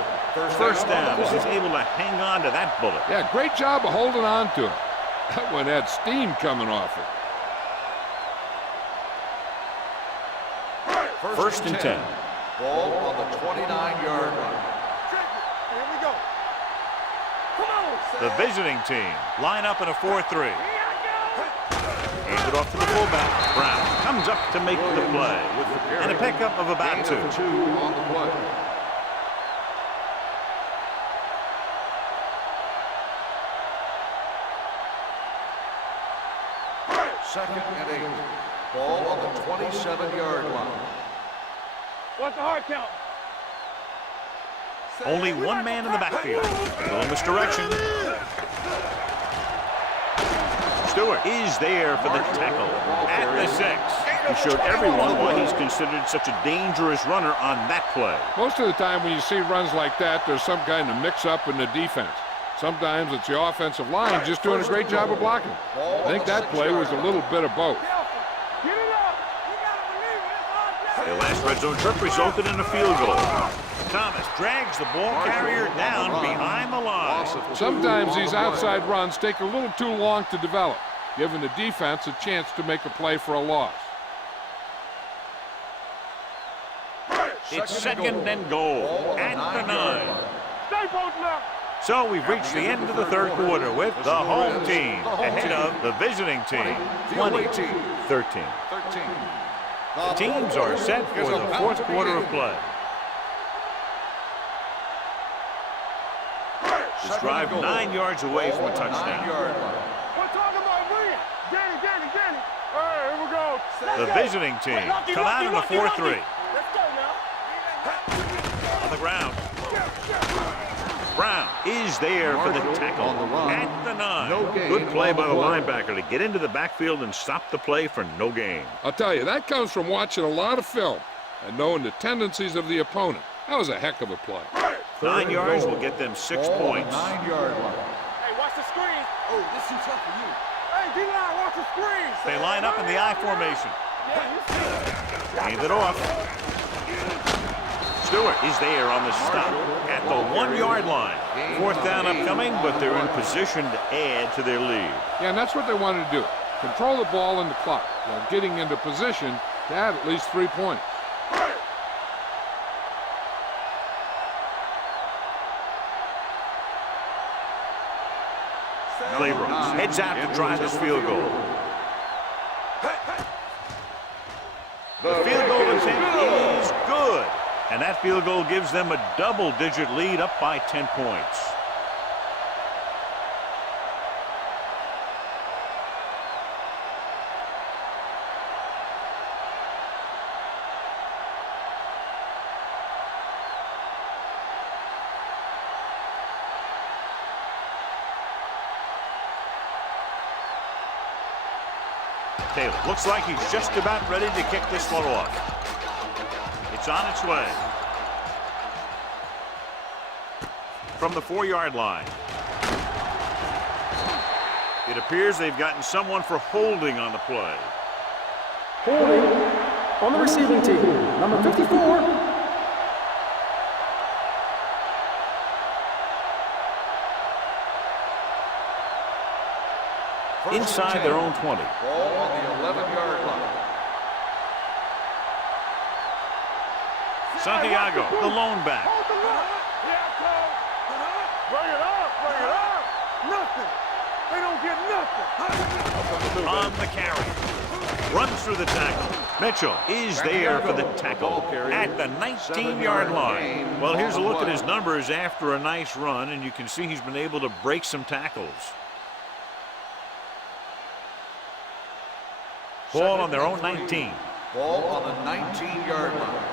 First down as he's able to hang on to that bullet. Yeah, great job of holding on to it. That one had steam coming off it. First and 10. Ball on the 29-yard line. Here we go. Come on. The visiting team line up in a 4-3. Here I go. Hands it off to the fullback. Brown comes up to make the play and a pickup of about 2. 2 on the play. Second and 8. Ball on the 27-yard line. What's the hard count? Only one man in the backfield. Little misdirection. Stewart is there for the tackle at the 6. He showed everyone why he's considered such a dangerous runner on that play. Most of the time when you see runs like that, there's some kind of mix-up in the defense. Sometimes it's the offensive line just doing a great job of blocking. I think that play was a little bit of both. Get it up. You gotta believe it. It's hard. The last red zone trip resulted in a field goal. Thomas drags the ball carrier down behind the line. Sometimes these outside runs take a little too long to develop, giving the defense a chance to make a play for a loss. It's second and goal at the 9. Stay posted up. So we've reached the end of the third quarter with the home team ahead of the visiting team, 20-13. The teams are set for the fourth quarter of play. This drive 9 yards away from a touchdown. We're talking about bring it. Get it. All right, here we go. The visiting team come out in a 4-3. Let's go now. On the ground. Brown is there for the tackle at the 9. Good play by the linebacker to get into the backfield and stop the play for no gain. I'll tell you, that comes from watching a lot of film and knowing the tendencies of the opponent. That was a heck of a play. 9 yards will get them 6 points. 9-yard line. Hey, watch the screen. Oh, this is tough for you. Hey, D-line, watch the screen. They line up in the I formation. Yeah, you see it. Hand it off. Stewart is there on the stop at the 1-yard line. Fourth down upcoming, but they're in position to add to their lead. Yeah, and that's what they wanted to do. Control the ball and the clock while getting into position to add at least 3 points. Leopards heads out to try this field goal. The field goal attempt is good. And that field goal gives them a double-digit lead up by 10 points. Taylor looks like he's just about ready to kick this one off. It's on its way. From the 4-yard line. It appears they've gotten someone for holding on the play. Holding on the receiving team, number 54. Inside their own 20. Ball on the 11-yard line. Santiago, the lone back. Hold the look. Here I come. Bring it up. Nothing. They don't get nothing. On the carry. Runs through the tackle. Mitchell is there for the tackle at the 19-yard line. Well, here's a look at his numbers after a nice run, and you can see he's been able to break some tackles. Ball on their own 19. Ball on the 19-yard line.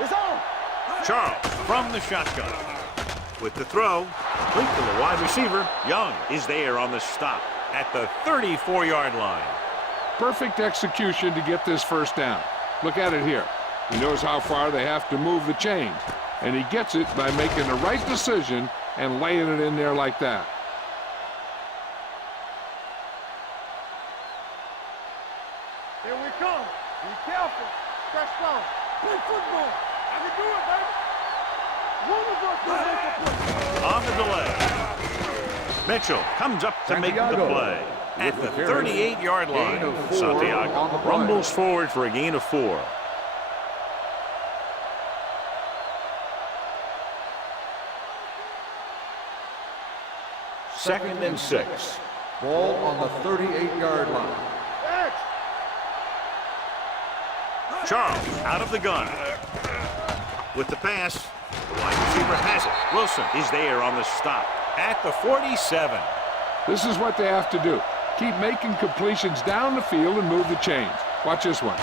It's on. Charles from the shotgun. With the throw, complete to the wide receiver. Young is there on the stop at the 34-yard line. Perfect execution to get this first down. Look at it here. He knows how far they have to move the chains, and he gets it by making the right decision and laying it in there like that. Here we come. Be careful. Stretch strong. Play football. I can do it, baby. One of us will make a play. On the delay. Mitchell comes up to make the play. At the 38-yard line, Santiago rumbles forward for a gain of 4. Second and 6. Ball on the 38-yard line. Charles out of the gun. With the pass, the wide receiver has it. Wilson is there on the stop at the 47. This is what they have to do. Keep making completions down the field and move the chains. Watch this one.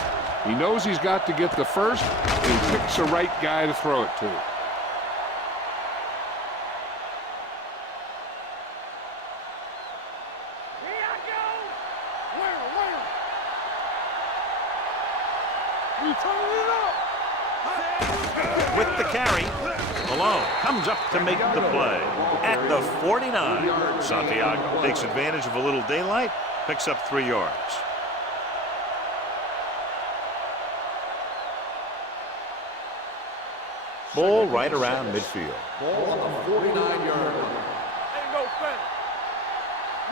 He knows he's got to get the first, and he picks the right guy to throw it to. Here I go. Where? You turn it up. With the carry, Malone comes up to make the play at the 49. Santiago takes advantage of a little daylight, picks up 3 yards. Ball right around midfield. Ball on the 49-yard line. Ain't no thing.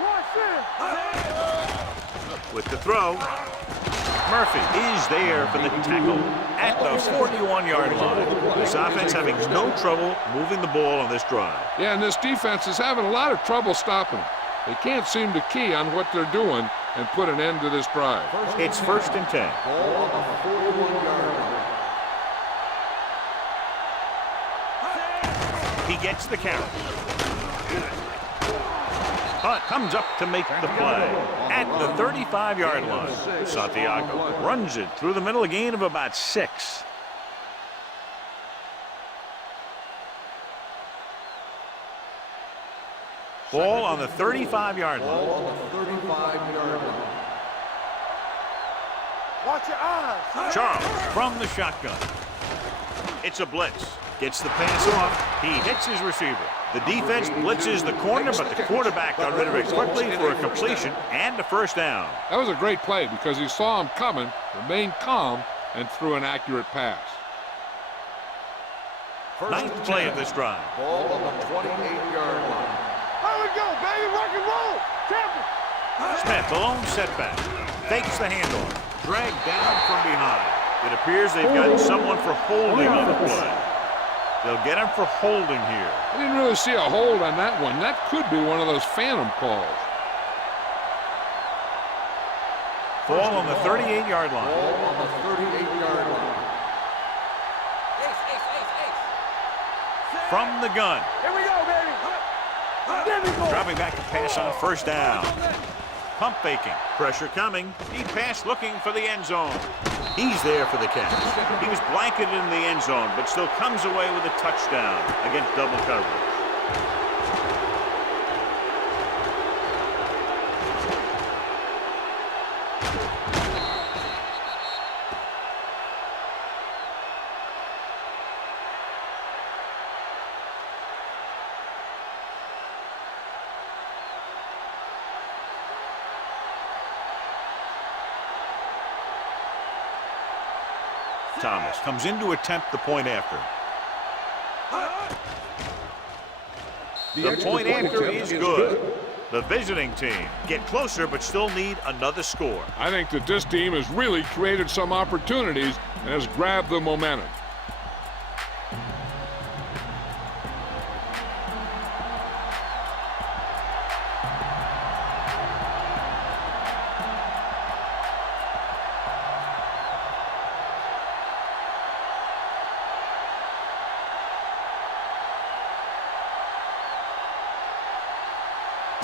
Rush in. With the throw, Murphy is there for the tackle at the 41-yard line. This offense having no trouble moving the ball on this drive. Yeah, and this defense is having a lot of trouble stopping it. They can't seem to key on what they're doing and put an end to this drive. It's first and 10. Ball on the 41-yard line. He gets the carry. Hunt comes up to make the play at the 35-yard line. Santiago runs it through the middle, a gain of about 6. Ball on the 35-yard line. Ball on the 35-yard line. Watch your eyes. Charles from the shotgun. It's a blitz. Gets the pass off. He hits his receiver. The defense blitzes the corner, but the quarterback got rid of it quickly for a completion and a first down. That was a great play because he saw him coming, remained calm, and threw an accurate pass. Ninth play of this drive. Ball on the 28-yard line. Here we go, baby. Rock and roll. Champion. Smith, the lone setback. Fakes the handoff. Dragged down from behind. It appears they've got someone for holding on the play. They'll get him for holding here. I didn't really see a hold on that one. That could be one of those phantom calls. Ball on the 38-yard line. Ball on the 38-yard line. From the gun. Here we go, baby. There we go. Dropping back to pass on first down. Pump faking. Pressure coming. He passed looking for the end zone. He's there for the catch. He was blanketed in the end zone, but still comes away with a touchdown against double coverage. Thomas comes in to attempt the point after. The point after is good. The visiting team get closer but still need another score. I think that this team has really created some opportunities and has grabbed the momentum.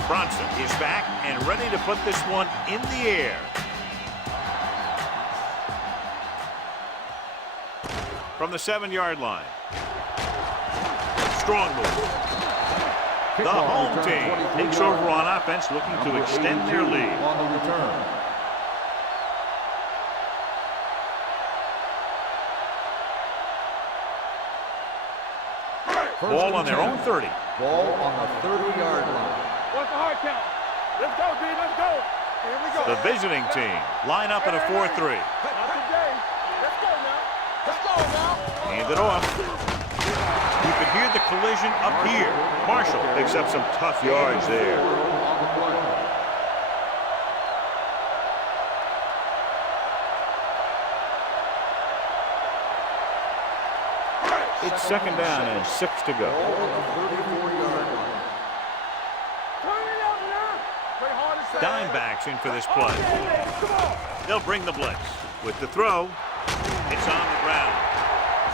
Bronson is back and ready to put this one in the air. from the 7-yard line. Strong move. The home team takes over on offense, looking to extend their lead. On the return. Ball on their own 30. Ball on the 30-yard line. What's the hard count? Let's go, D. Let's go. Here we go. The visiting team line up in a 4-3. Not today. Let's go now. Let's go now. Hand it off. You can hear the collision up here. Marshall picks up some tough yards there. It's 2nd down and 6 to go. Dime backs in for this play. They'll bring the blitz. With the throw, it's on the ground.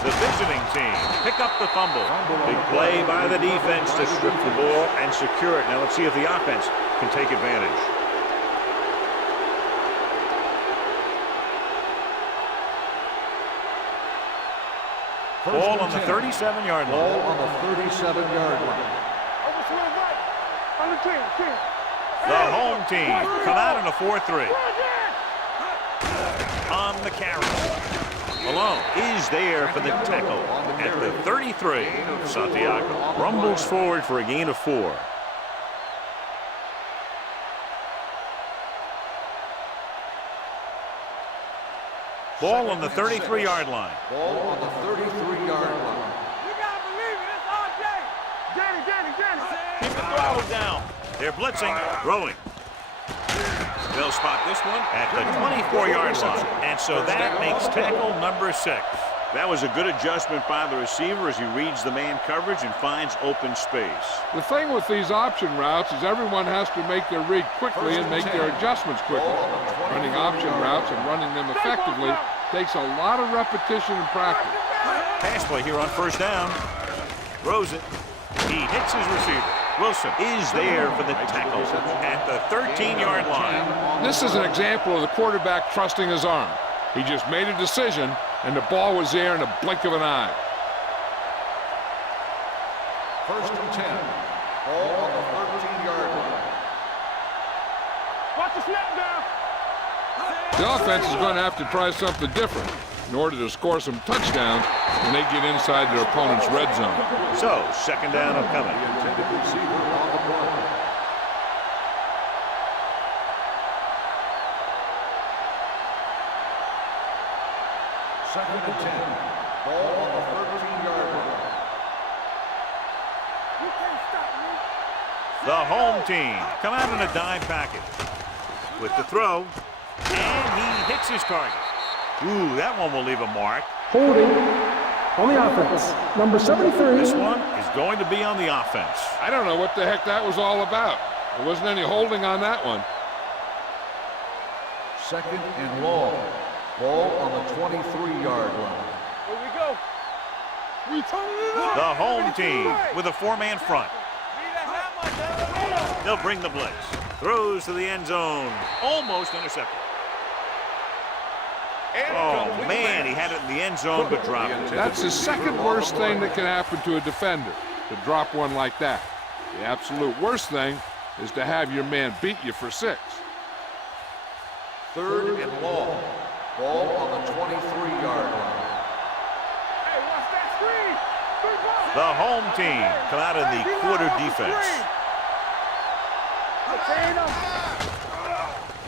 The visiting team pick up the fumble. Big play by the defense to strip the ball and secure it. Now let's see if the offense can take advantage. Ball on the 37-yard line. Ball on the 37-yard line. The home team come out in a 4-3. On the carry. Malone is there for the tackle at the 33. Santiago rumbles forward for a gain of 4. Ball on the 33-yard line. Ball on the 33-yard line. You gotta believe it. It's RJ. Danny. Keep the throttle down. They're blitzing, throwing. They'll spot this one at the 24-yard line. And so that makes tackle number 6. That was a good adjustment by the receiver as he reads the man coverage and finds open space. The thing with these option routes is everyone has to make their read quickly and make their adjustments quickly. Running option routes and running them effectively takes a lot of repetition and practice. Pass play here on 1st down. Throws it. He hits his receiver. Wilson is there for the tackle at the 13-yard line. This is an example of the quarterback trusting his arm. He just made a decision, and the ball was there in a blink of an eye. 1st and 10. Ball on the 13-yard line. Watch the snap down. The offense is going to have to try something different in order to score some touchdowns when they get inside their opponent's red zone. So, 2nd down upcoming. Intended receiver on the play. Second and 10. Ball on the 13-yard line. You can't stop me. The home team come out in a dime package. With the throw, and he hits his target. Ooh, that one will leave a mark. Holding on the offense. Number 73. This one is going to be on the offense. I don't know what the heck that was all about. There wasn't any holding on that one. 2nd and long. Ball on the 23-yard line. Here we go. We turning it up. The home team with a 4-man front. They'll bring the blitz. Throws to the end zone. Almost intercepted. Oh, man, he had it in the end zone, but dropped it. That's the second worst thing that can happen to a defender, to drop one like that. The absolute worst thing is to have your man beat you for 6. 3rd and long. Ball on the 23-yard line. Hey, watch that screen. The home team come out in the quarter defense.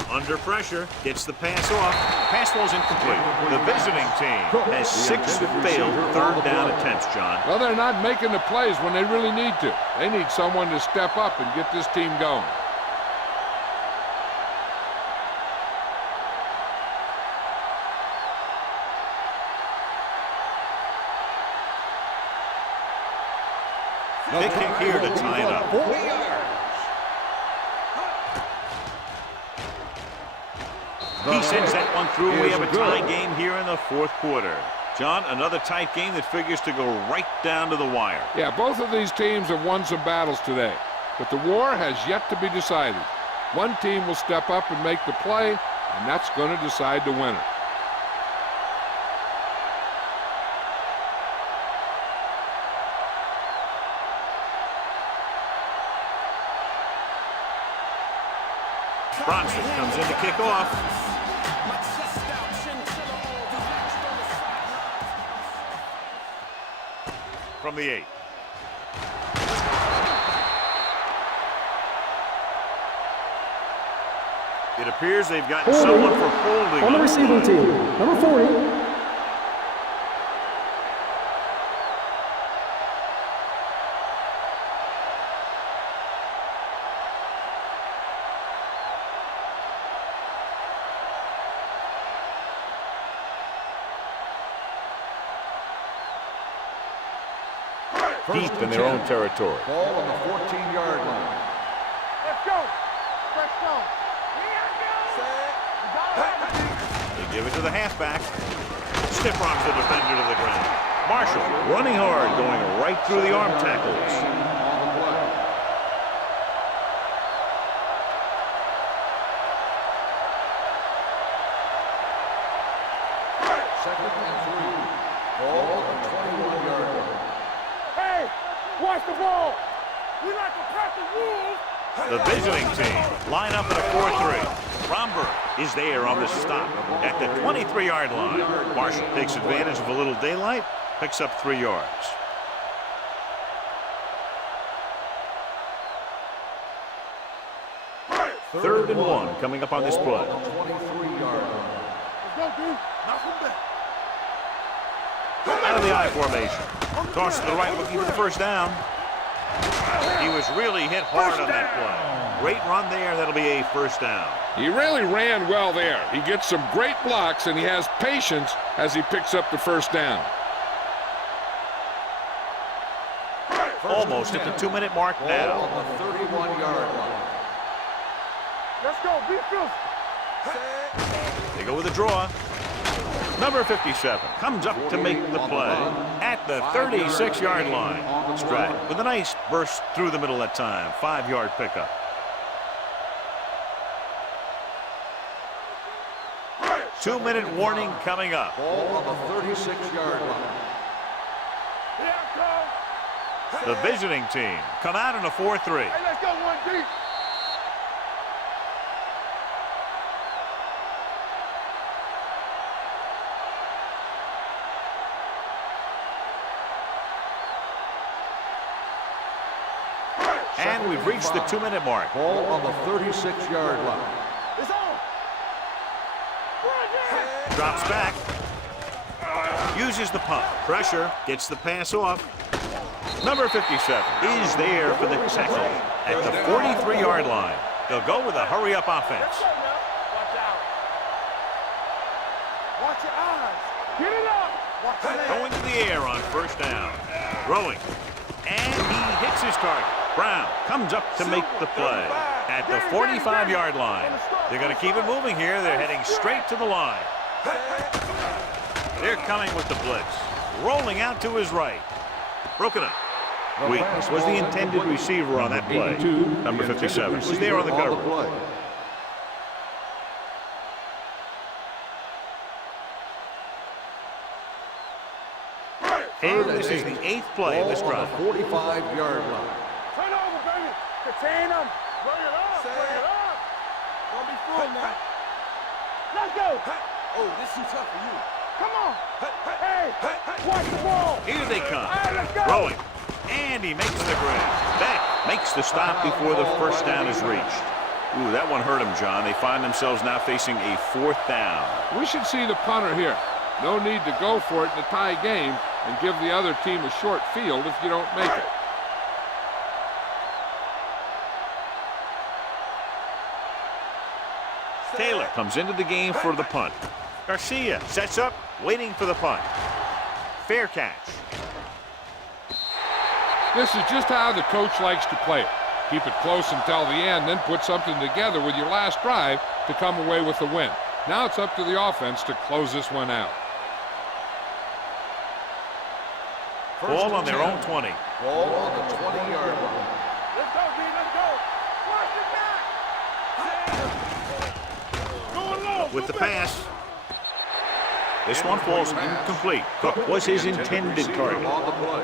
Under pressure, gets the pass off. Pass ball's incomplete. The visiting team has 6 failed 3rd down attempts, John. Well, they're not making the plays when they really need to. They need someone to step up and get this team going. Big kick here to tie it up. 40 yards. He sends that one through. We have a tie game here in the 4th quarter. John, another tight game that figures to go right down to the wire. Yeah, both of these teams have won some battles today, but the war has yet to be decided. One team will step up and make the play, and that's going to decide the winner. Bronson comes in to kick off. From the 8. It appears they've gotten someone for holding on the receiving team. Number 40. Deep in their own territory. Ball on the 14-yard line. Let's go. Fresh stone. They give it to the halfback. Stiff arms the defender to the ground. Marshall running hard, going right through the arm tackles. On the play. Second and 3. Ball on the 21-yard line. Hey, watch the ball. We like to press the rules. The visiting team line up at a 4-3. Romberg is there on the stop at the 23-yard line. Marshall takes advantage of a little daylight, picks up 3 yards. Third and 1 coming up on this play. 23-yard line. Let's go, dude. Knock him back. Out of the I formation. Toss to the right, looking for the first down. He was really hit hard on that play. Great run there. That'll be a first down. He really ran well there. He gets some great blocks, and he has patience as he picks up the first down. Almost at the 2-minute mark Ball now. on the 31-yard line. Let's go. Be physical. They go with a draw. Number 57 comes up to make the play at the 36-yard line. Stride with a nice burst through the middle that time. 5-yard pickup. Two-minute warning coming up. Ball on the 36-yard line. Here it comes. The visiting team come out in a 4-3. Hey, let's go one deep. And we've reached the 2-minute mark. Ball on the 36-yard line. It's on. Drops back. Uses the punt. Pressure. Gets the pass off. Number 57 is there for the tackle at the 43-yard line. They'll go with a hurry-up offense. Watch out. Watch your eyes. Get it up. Watch your legs. Going to the air on first down. Throwing. And he hits his target. Brown comes up to make the play at the 45-yard line. They're going to keep it moving here. They're heading straight to the line. They're coming with the blitz. Rolling out to his right. Broken up. Weakness was the intended receiver on that play. Number 57 was there on the cover. And this is the 8th play of this drive. 45-yard line. Turn over, baby. Contain them. Bring it up. Bring it up. Don't be fooled now. Let's go. Oh, this is tough for you. Come on. Hey, watch the ball. Here they come. Hey, let's go. Throwing. And he makes the grab. Beck makes the stop before the first down is reached. Ooh, that one hurt him, John. They find themselves now facing a 4th down. We should see the punter here. No need to go for it in a tie game and give the other team a short field if you don't make it. Taylor comes into the game for the punt. Garcia sets up, waiting for the punt. Fair catch. This is just how the coach likes to play it. Keep it close until the end, then put something together with your last drive to come away with the win. Now it's up to the offense to close this one out. Ball on their own 20. Ball on the 20-yard line. Let's go, B. Let's go. Watch it back. Going low. With the pass. This one falls incomplete. Cook was his intended target. On the play.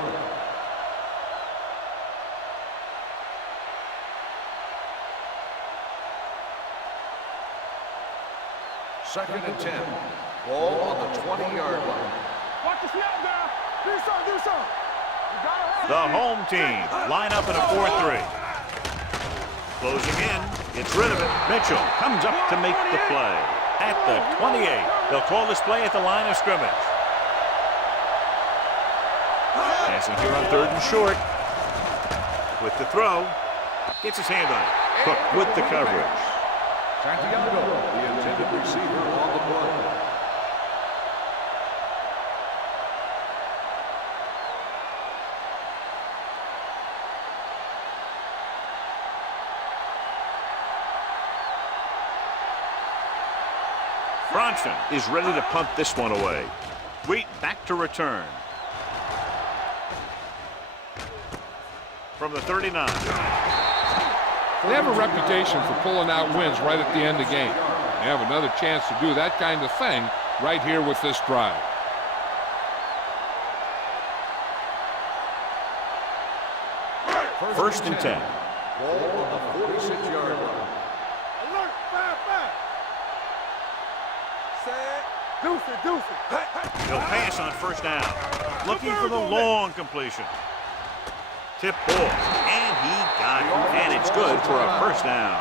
2nd and 10. Ball on the 20-yard line. Watch the snap now. Do something, do something. You gotta have The it. home team line up in a 4-3. Closing in, gets rid of it. Mitchell comes up to make the play. At the 28, they'll call this play at the line of scrimmage. Passing here on 3rd and short. With the throw, gets his hand on it. Cook with the coverage. Santiago, the intended receiver on the play. Bronson is ready to punt this one away. Wheat back to return. From the 39. They have a reputation for pulling out wins right at the end of the game. They have another chance to do that kind of thing right here with this drive. First and 10. Ball on the 46-yard line. Alert, fire. Set. Deuce it. He'll pass on first down. Looking for the long completion. Tip ball. And he got it. And it's good for a first down.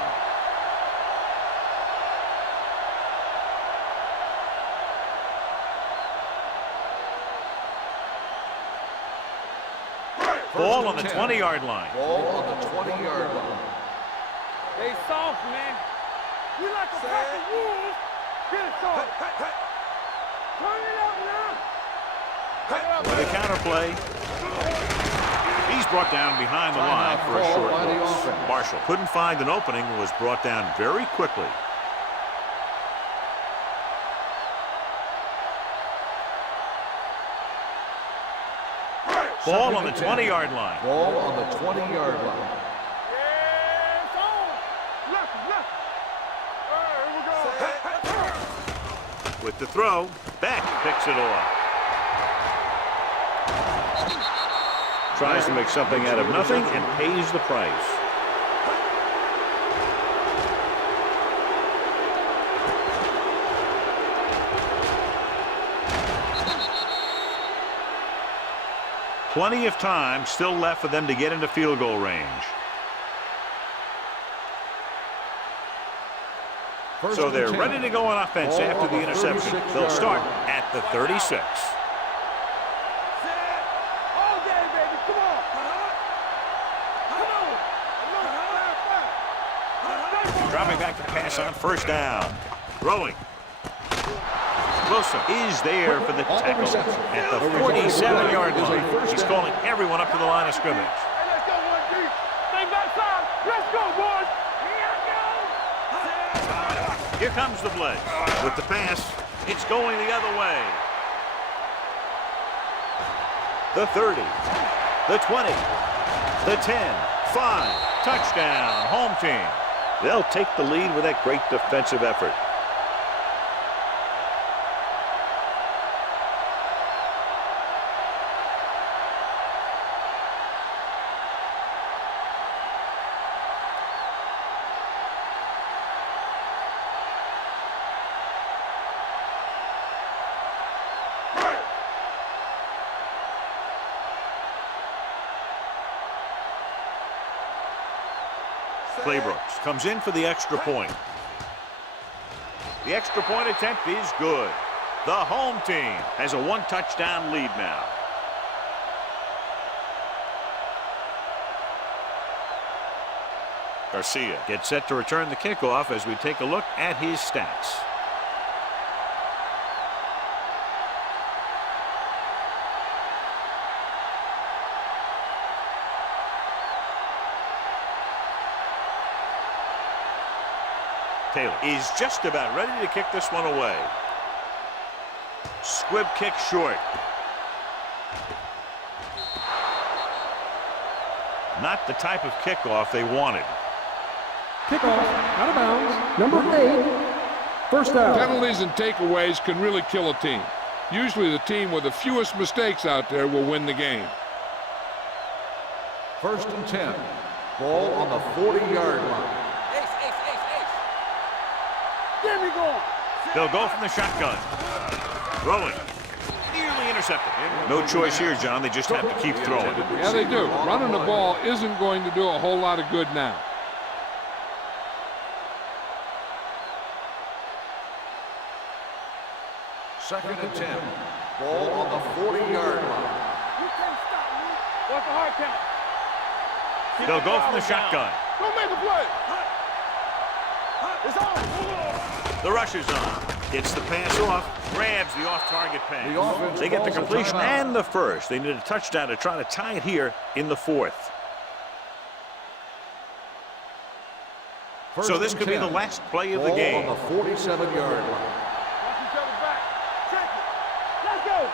Ball on the 20-yard line. Ball on the 20-yard line. They soft, man. We like a pack of wolves. Get it soft. Turn it up now. With a counterplay. He's brought down behind the line for a short loss. Marshall couldn't find an opening and was brought down very quickly. Ball on the 20-yard line. Ball on the 20-yard line. Yeah, it's on. Left. All right, here we go. With the throw, Beck picks it off. Tries to make something out of nothing and pays the price. Plenty of time still left for them to get into field goal range. So they're ready to go on offense after the interception. They'll start at the 36. Dropping back to pass on first down. Throwing. Wilson is there for the tackle at the 47-yard line. He's calling everyone up to the line of scrimmage. Hey, let's go, 1-3. Stay backside. Let's go, boys. Here comes the blitz. With the pass, it's going the other way. The 30, the 20, the 10, 5, touchdown, home team. They'll take the lead with that great defensive effort. Claybrooks comes in for the extra point. The extra point attempt is good. The home team has a one-touchdown lead now. Garcia gets set to return the kickoff as we take a look at his stats. Taylor is just about ready to kick this one away. Squib kick short. Not the type of kickoff they wanted. Kickoff, out of bounds, number 8, first down. Penalties and takeaways can really kill a team. Usually the team with the fewest mistakes out there will win the game. 1st and 10. Ball on the 40-yard line. Get me going. They'll go from the shotgun. Throwing. Nearly intercepted. No choice here, John. They just have to keep throwing. Yeah, they do. Running the ball isn't going to do a whole lot of good now. Second and 10. Ball on the 40-yard line. You can't stop me. What's the hard count? They'll go from the shotgun. Go make a play. It's on. The rush is on. Gets the pass off. Grabs the off-target The pass. offense They get the calls a completion timeout. and the first. They need a touchdown to try to tie it here in the fourth. First So this and could be 10. the last play of the Ball game. on the 47-yard line. Watch each other back. Check it. Let's go.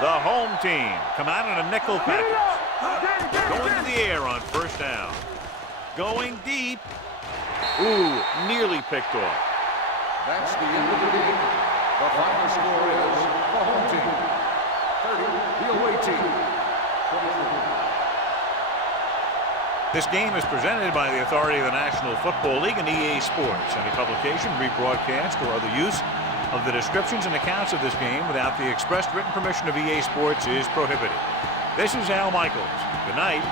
The home team come out in a nickel Get it package. up. Get it, Going to the air on first down. Going deep. Ooh, nearly picked off. That's the end of the game. The final score is the home team 30, the away team 23. This game is presented by the authority of the National Football League and EA Sports. Any publication, rebroadcast, or other use of the descriptions and accounts of this game without the expressed written permission of EA Sports is prohibited. This is Al Michaels. Good night.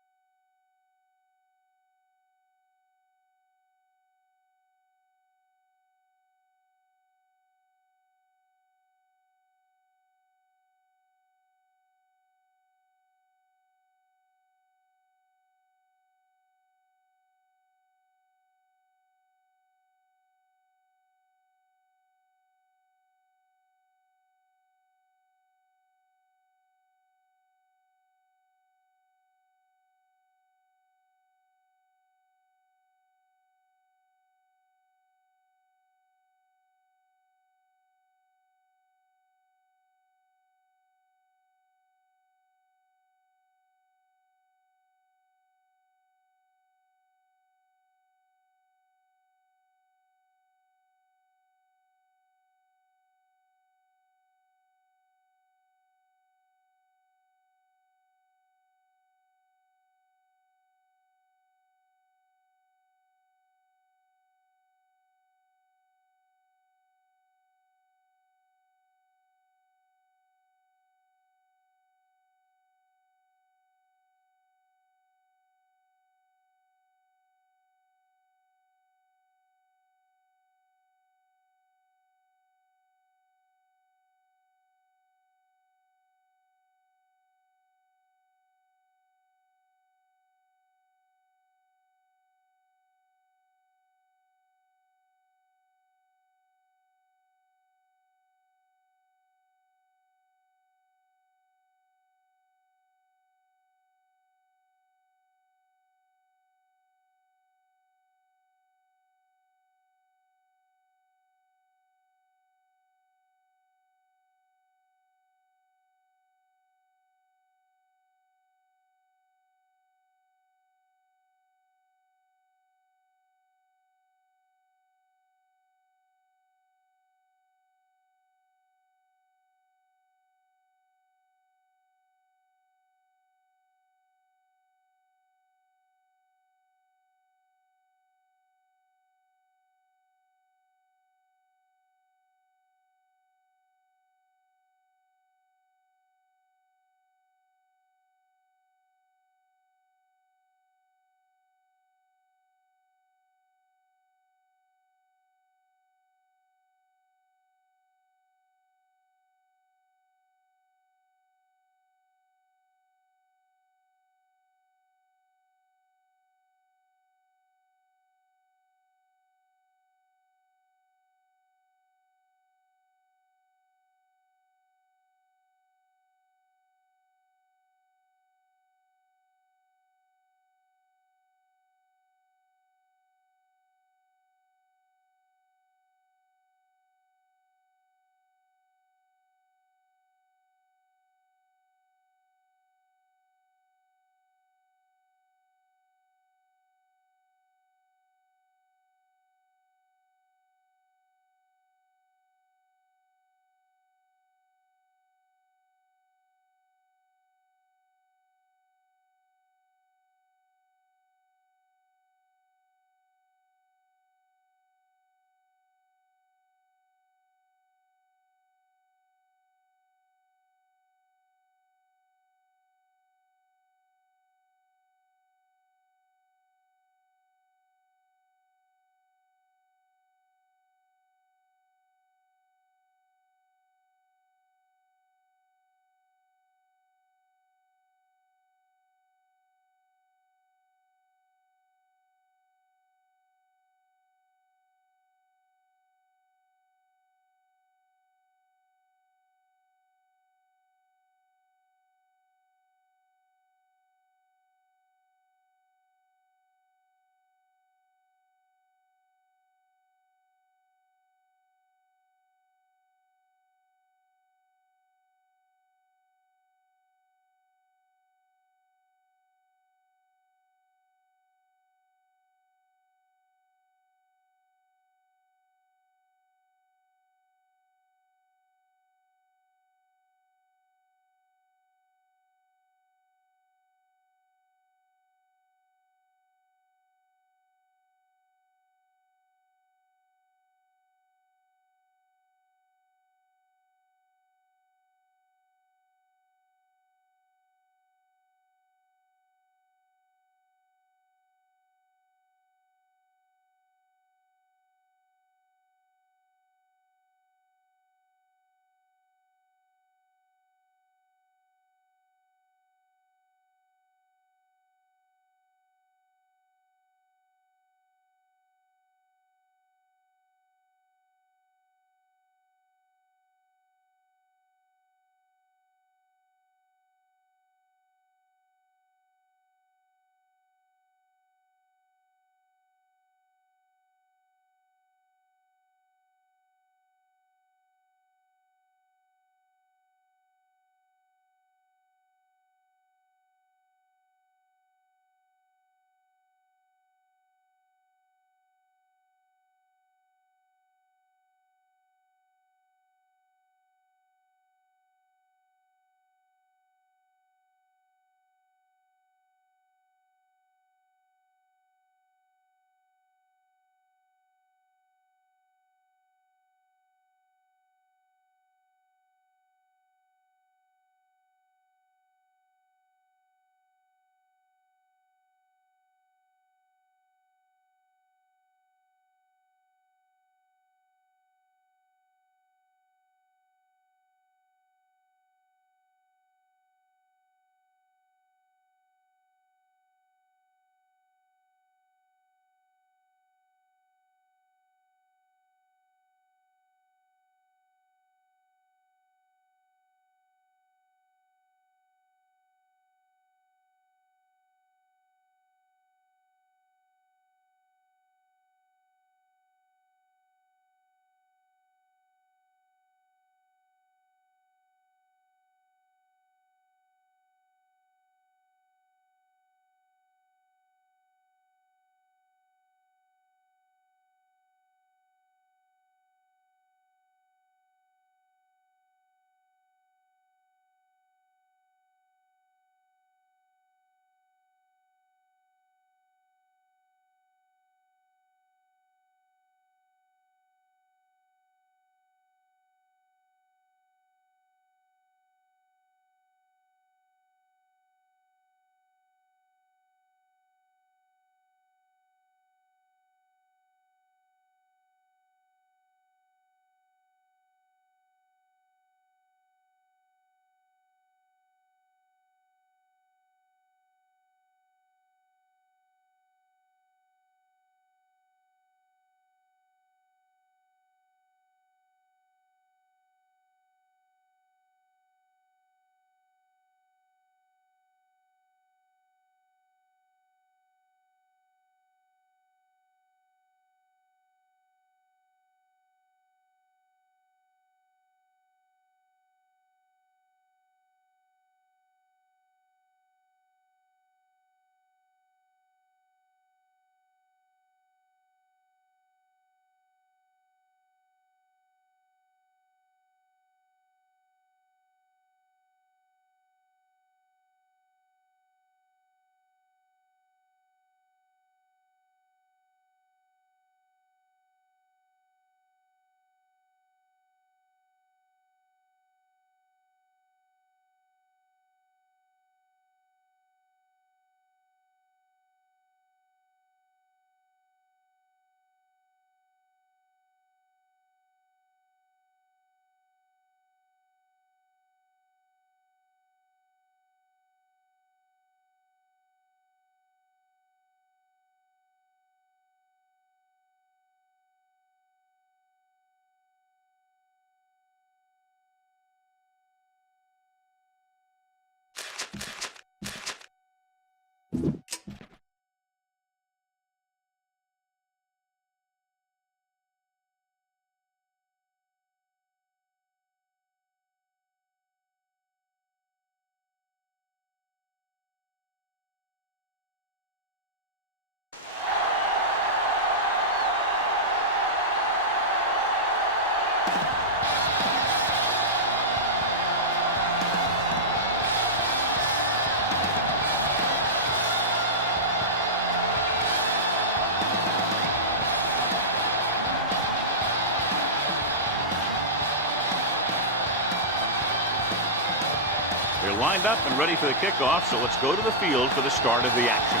lined up and ready for the kickoff, so let's go to the field for the start of the action.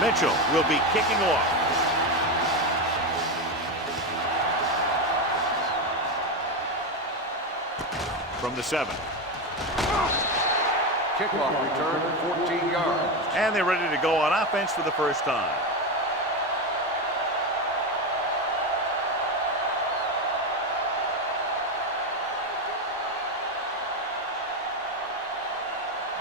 Mitchell will be kicking off. From the 7. Kickoff return, 14 yards. And they're ready to go on offense for the first time.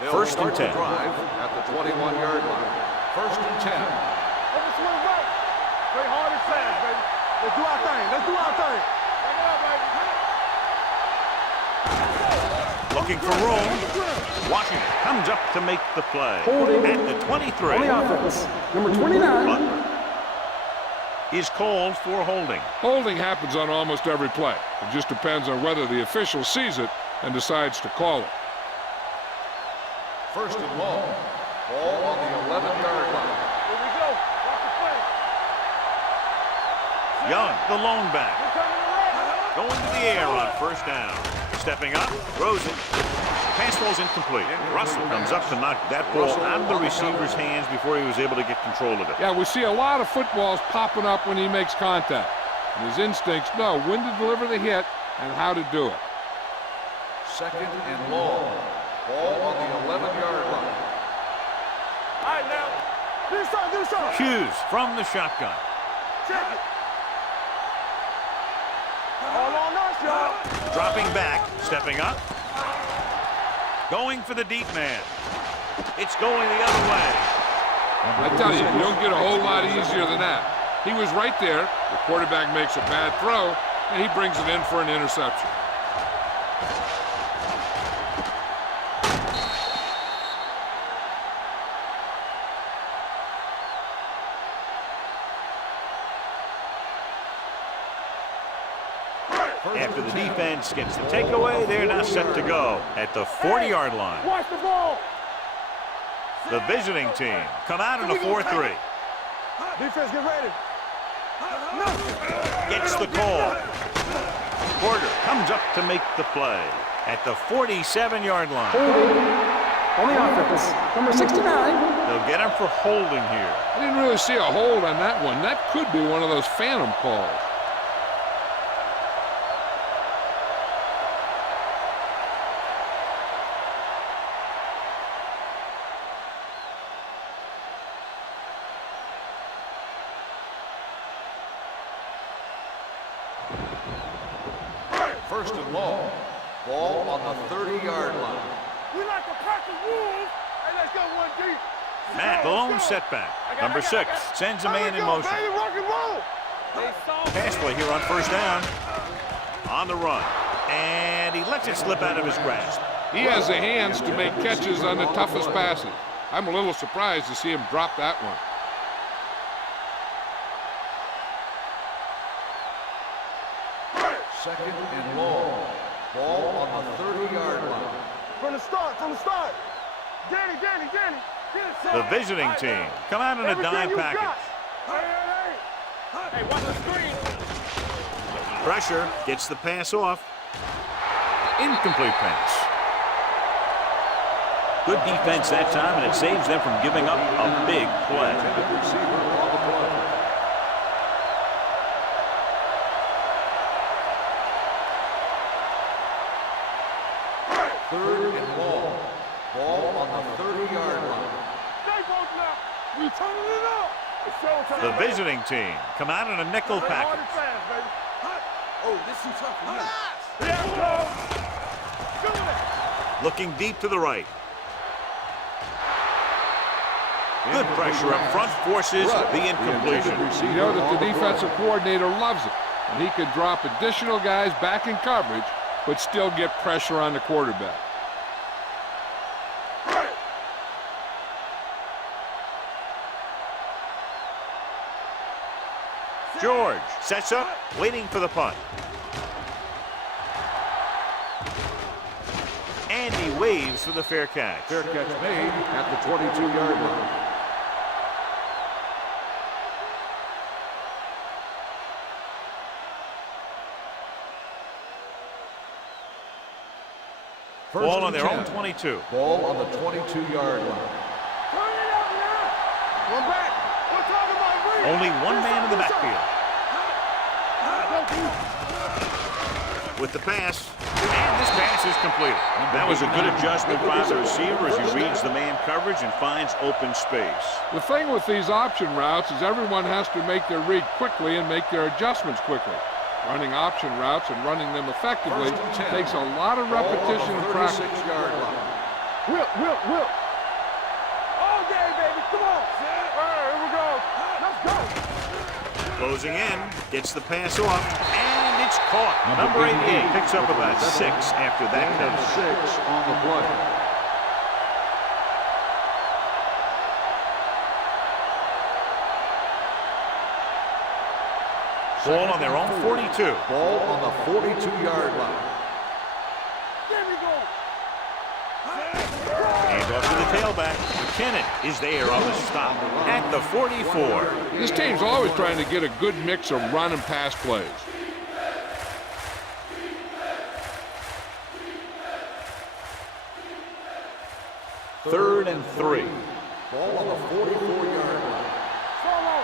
They'll First and start the 10. drive at the 21-yard line. First and 10. Let's swing back. Play hard and fast, baby. Let's do our thing. Let's do our thing. Bring it up, baby. Looking for room. Washington comes up to make the play. Holding. At the 23. On the offense, number 29. Butler is called for holding. Holding happens on almost every play. It just depends on whether the official sees it and decides to call it. First and long. Ball on the 11-yard line. Here we go. Watch the play. Young, the lone back, We're coming around. going to the air on first down. Stepping up, throws it. Pass ball's incomplete. Russell comes up to knock that ball out of the receiver's hands before he was able to get control of it. Yeah, we see a lot of footballs popping up when he makes contact. And his instincts know when to deliver the hit and how to do it. Second and long. Ball on the 11-yard line. All right, now. Do something, do something. Hughes from the shotgun. Check it. All on us, y'all. Dropping back, stepping up. Going for the deep man. It's going the other way. I tell you, you don't get a whole lot easier than that. He was right there. The quarterback makes a bad throw, and he brings it in for an interception. After the defense gets the takeaway, they're now set to go at the 40-yard line. Watch the ball. The visiting team come out in a 4-3. Defense, get ready. Gets the call. Porter comes up to make the play at the 47-yard line. Holding. On the offense, number 69. They'll get him for holding here. I didn't really see a hold on that one. That could be one of those phantom calls. First and long. Ball on the 30-yard line. We like to crack the rules. Hey, let's go one deep. Matt, the lone setback. Number 6 sends a man in motion. Baby, rock and roll. Pass play here on first down. On the run. And he lets it slip out of his grasp. He has the hands to make catches on the toughest passes. I'm a little surprised to see him drop that one. Second and long. Ball on the 30-yard line. From the start, Danny. Get it, The visiting team come out in a dime package. Hey, watch the screen. Pressure gets the pass off. Incomplete pass. Good defense that time, and it saves them from giving up a big play. Receiver on the play. Third and long. Ball on the 30-yard line. Stay focused now. We turning it up. It's showtime. The visiting team come out in a nickel Play hard package. and fast, baby. Oh, this is too tough for you. Let's go. Doing it. Looking deep to the right. Good pressure up front forces the incompletion. You know that the defensive coordinator loves it. And he could drop additional guys back in coverage, but still get pressure on the quarterback. George sets up, waiting for the punt. waves for the fair catch. Fair catch made at the 22-yard line. Ball on their own 22. Ball on the 22-yard line. Turn it up now. One back. We're talking about real. Only one man in the backfield. With the pass, and this pass is completed. That was a good adjustment by the receiver as he reads the man coverage and finds open space. The thing with these option routes is everyone has to make their read quickly and make their adjustments quickly. Running option routes and running them effectively takes a lot of repetition and practice. Will. All day, baby. Come on. All right, here we go. Let's go. Closing in, gets the pass off, and it's caught. Number 88 picks up about 6 after that catch. 6 on the play. Ball on their own 42. Ball on the 42-yard line. There we go. And off to the tailback. McKinnon is there on the stop at the 44. This team's always trying to get a good mix of run and pass plays. Third and 3. Ball on the 44-yard line. Solo.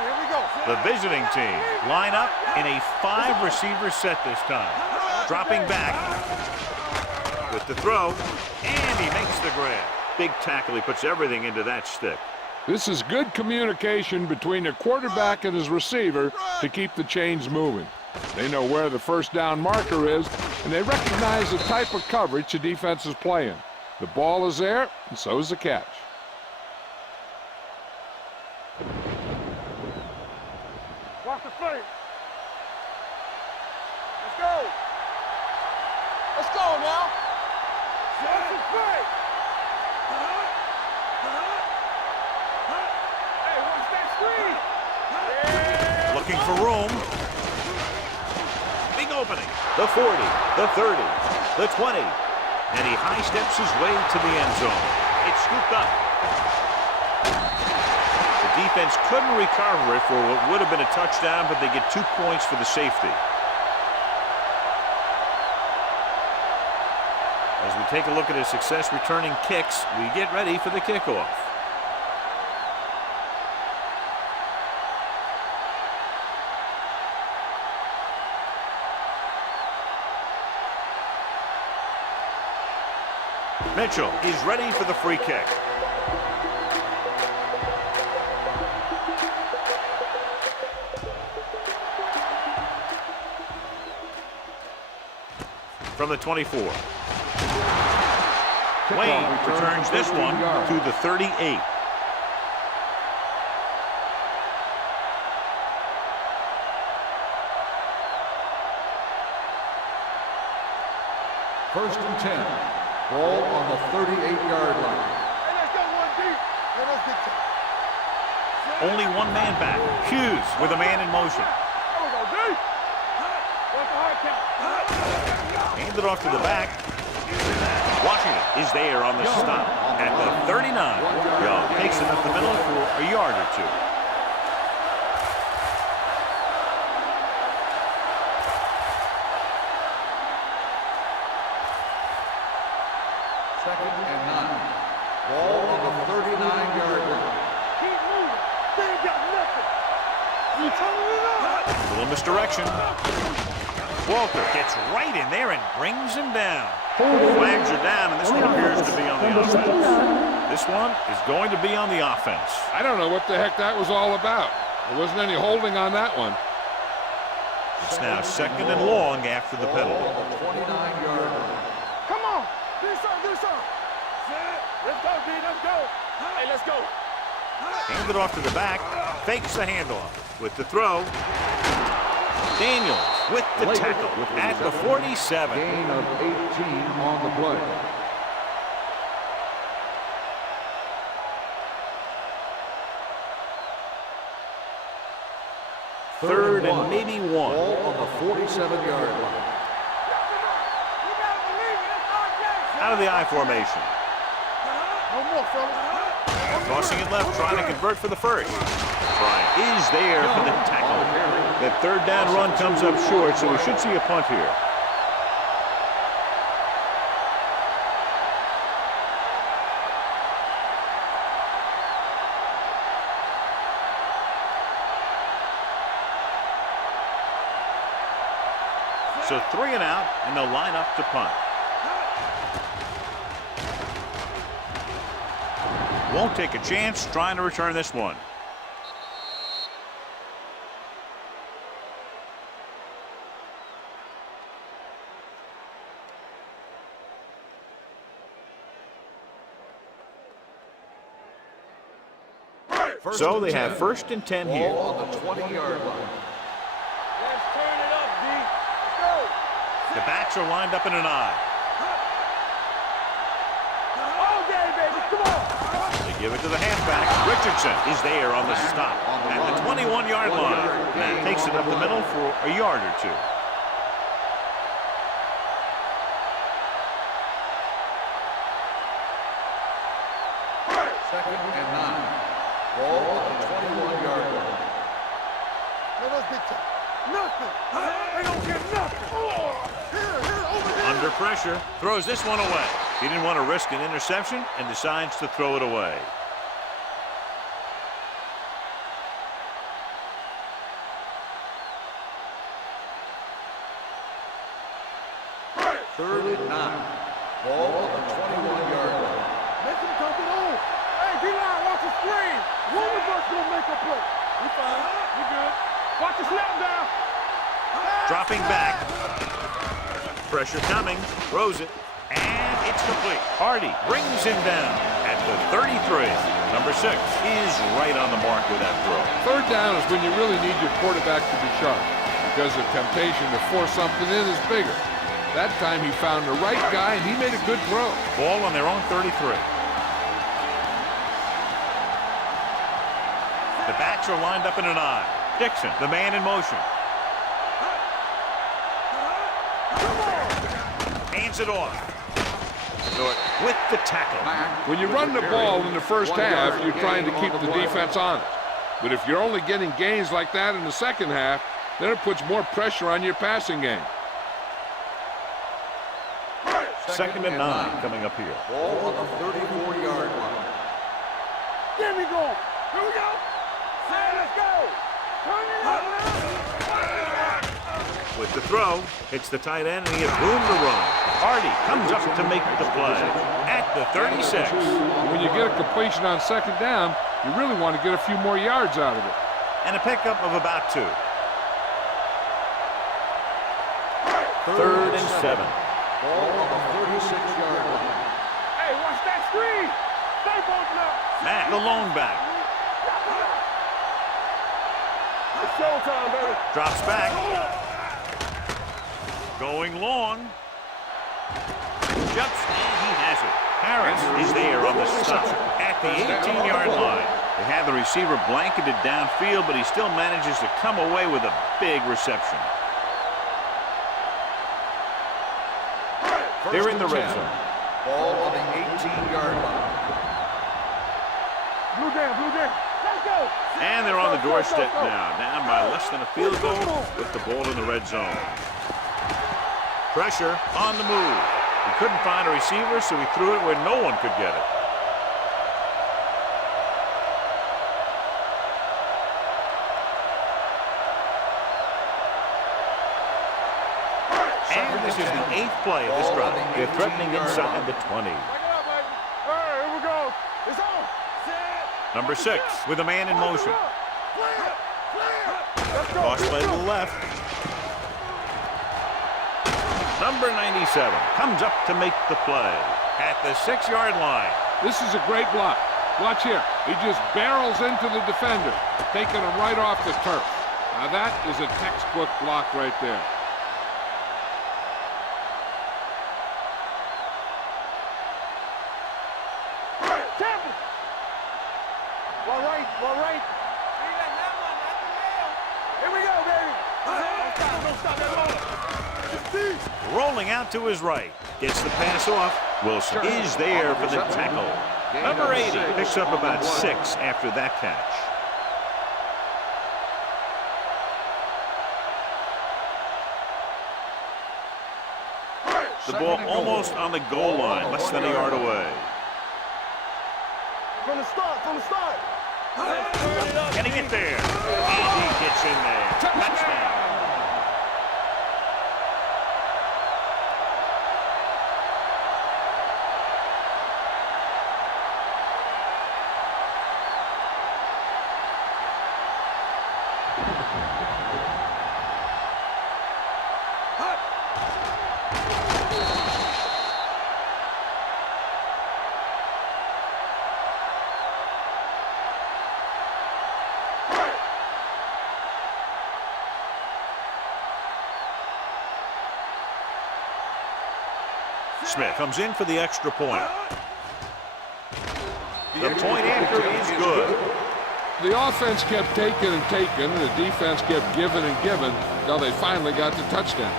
Here we go. The visiting team line up in a 5-receiver set this time. Dropping back with the throw, and he makes the grab. Big tackle. He puts everything into that stick. This is good communication between the quarterback and his receiver to keep the chains moving. They know where the first down marker is, and they recognize the type of coverage the defense is playing. The ball is there, and so is the catch. Watch the play. Let's go. Let's go now. Watch the play. Hey, watch that screen. Looking for room. Big opening. The 40, the 30, the 20. And he high steps his way to the end zone. It's scooped up. The defense couldn't recover it for what would have been a touchdown, but they get 2 points for the safety. As we take a look at his success returning kicks, we get ready for the kickoff. Mitchell is ready for the free kick. From the 24. Wayne returns this one to the 38. First and 10. Ball on the 38-yard line. Hey, let's go one deep. Let's get Only one man back. Hughes with a man in motion. There we go, deep. What's the hard count? Hand it off to the back. Washington is there on the stop at the 39. Young takes it up the middle for a yard or 2. Second and 9. Ball on the 39-yard line. Keep moving. They ain't got nothing. You telling me that? A little misdirection. Walker gets right in there and brings him down. Flags are down, and this one appears to be on the offense. This one is going to be on the offense. I don't know what the heck that was all about. There wasn't any holding on that one. It's now second and long after the penalty. Ball on the 29-yard line. Come on. Do something. Let's go, D. Let's go. Hey, let's go. Hand it off to the back. Fakes the handoff with the throw. Daniels with the tackle at the 47. Gain of 18 on the play. Third and maybe 1. Ball on the 47-yard line. Out of the I formation. No more, fellas. Crossing it left, trying to convert for the first. Bryant is there for the tackle. That third down run comes up short, so we should see a punt here. So 3 and out, and they'll line up to punt. Won't take a chance trying to return this one. So they have 1st and 10 here. Ball on the 20-yard line. Let's turn it up, D. Let's go. The backs are lined up in an I. All day, baby. Come on. They give it to the halfback. Richardson is there on the stop at the 21-yard line. And takes it up the middle for a yard or two. Second and 9. Ball on the 21-yard line. Let us get nothing. They don't get nothing. Here, over here. Under pressure, throws this one away. He didn't want to risk an interception and decides to throw it away. Third and 9. Ball on the 21-yard line. Make him come it on. Hey, D-line, watch the screen. Looniversity gonna make a play. We fine. We good. Watch the snap down. Dropping back. Pressure coming. Throws it. And it's complete. Hardy brings him down at the 33. Number 6 is right on the mark with that throw. Third down is when you really need your quarterback to be sharp because the temptation to force something in is bigger. That time he found the right guy and he made a good throw. Ball on their own 33. The backs are lined up in an I. Dixon, the man in motion. Hands it off. With the tackle. When you run the ball in the first half, you're trying to keep the defense honest. But if you're only getting gains like that in the second half, then it puts more pressure on your passing game. Second and 9 coming up here. Ball on the 34-yard line. Get me going. Here we go. Say, let's go. Turn it up. With the throw, hits the tight end, and he has room to run. Hardy comes up to make the play at the 36. When you get a completion on second down, you really want to get a few more yards out of it. And a pickup of about 2. Third and 7. Ball on the 36-yard line. Hey, watch that screen. Stay both now. Matt, the lone back. It's showtime, baby. Drops back. Going long. Jumps, and he has it. Harris is there on the stop at the 18-yard line. They have the receiver blanketed downfield, but he still manages to come away with a big reception. They're in the red zone. Ball on the 18-yard line. Blue down, blue down. Let's go. And they're on the doorstep now, down by less than a field goal with the ball in the red zone. Pressure on the move. He couldn't find a receiver, so he threw it where no one could get it. And this is the 8th play of this drive. They're threatening inside the 20. Back it up, baby. All right, here we go. It's on. Set. Number 6 with a man in motion. Clear. Let's go. Cross play to the left. Number 97 comes up to make the play at the 6-yard line. This is a great block. Watch here. He just barrels into the defender, taking him right off the turf. Now that is a textbook block right there. Tampa. Well, right. Here we go, baby. Don't stop that ball. It's deep. Rolling out to his right. Gets the pass off. Wilson is there for the tackle. Number 80 picks up about 6 after that catch. The ball almost on the goal line, less than a yard away. From the start, from the start. Can he get there? And he gets in there. Touchdown. Smith comes in for the extra point. The point after is good. The offense kept taking and taking, and the defense kept giving and giving until they finally got the touchdown.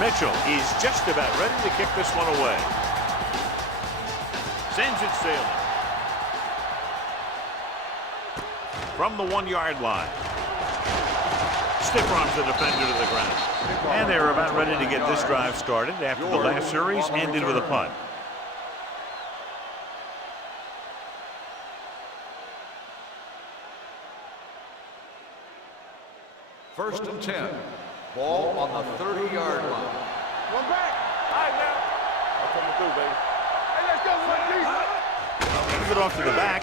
Mitchell is just about ready to kick this one away. Sends it sailing. From the 1-yard line. Stiff arms the defender to the ground. And they're about ready to get this drive started after the last series ended with a punt. First and 10. Ball on the 30-yard line. One back. All right, now. I'm coming through, baby. Hey, let's go, one, Move it off to the back.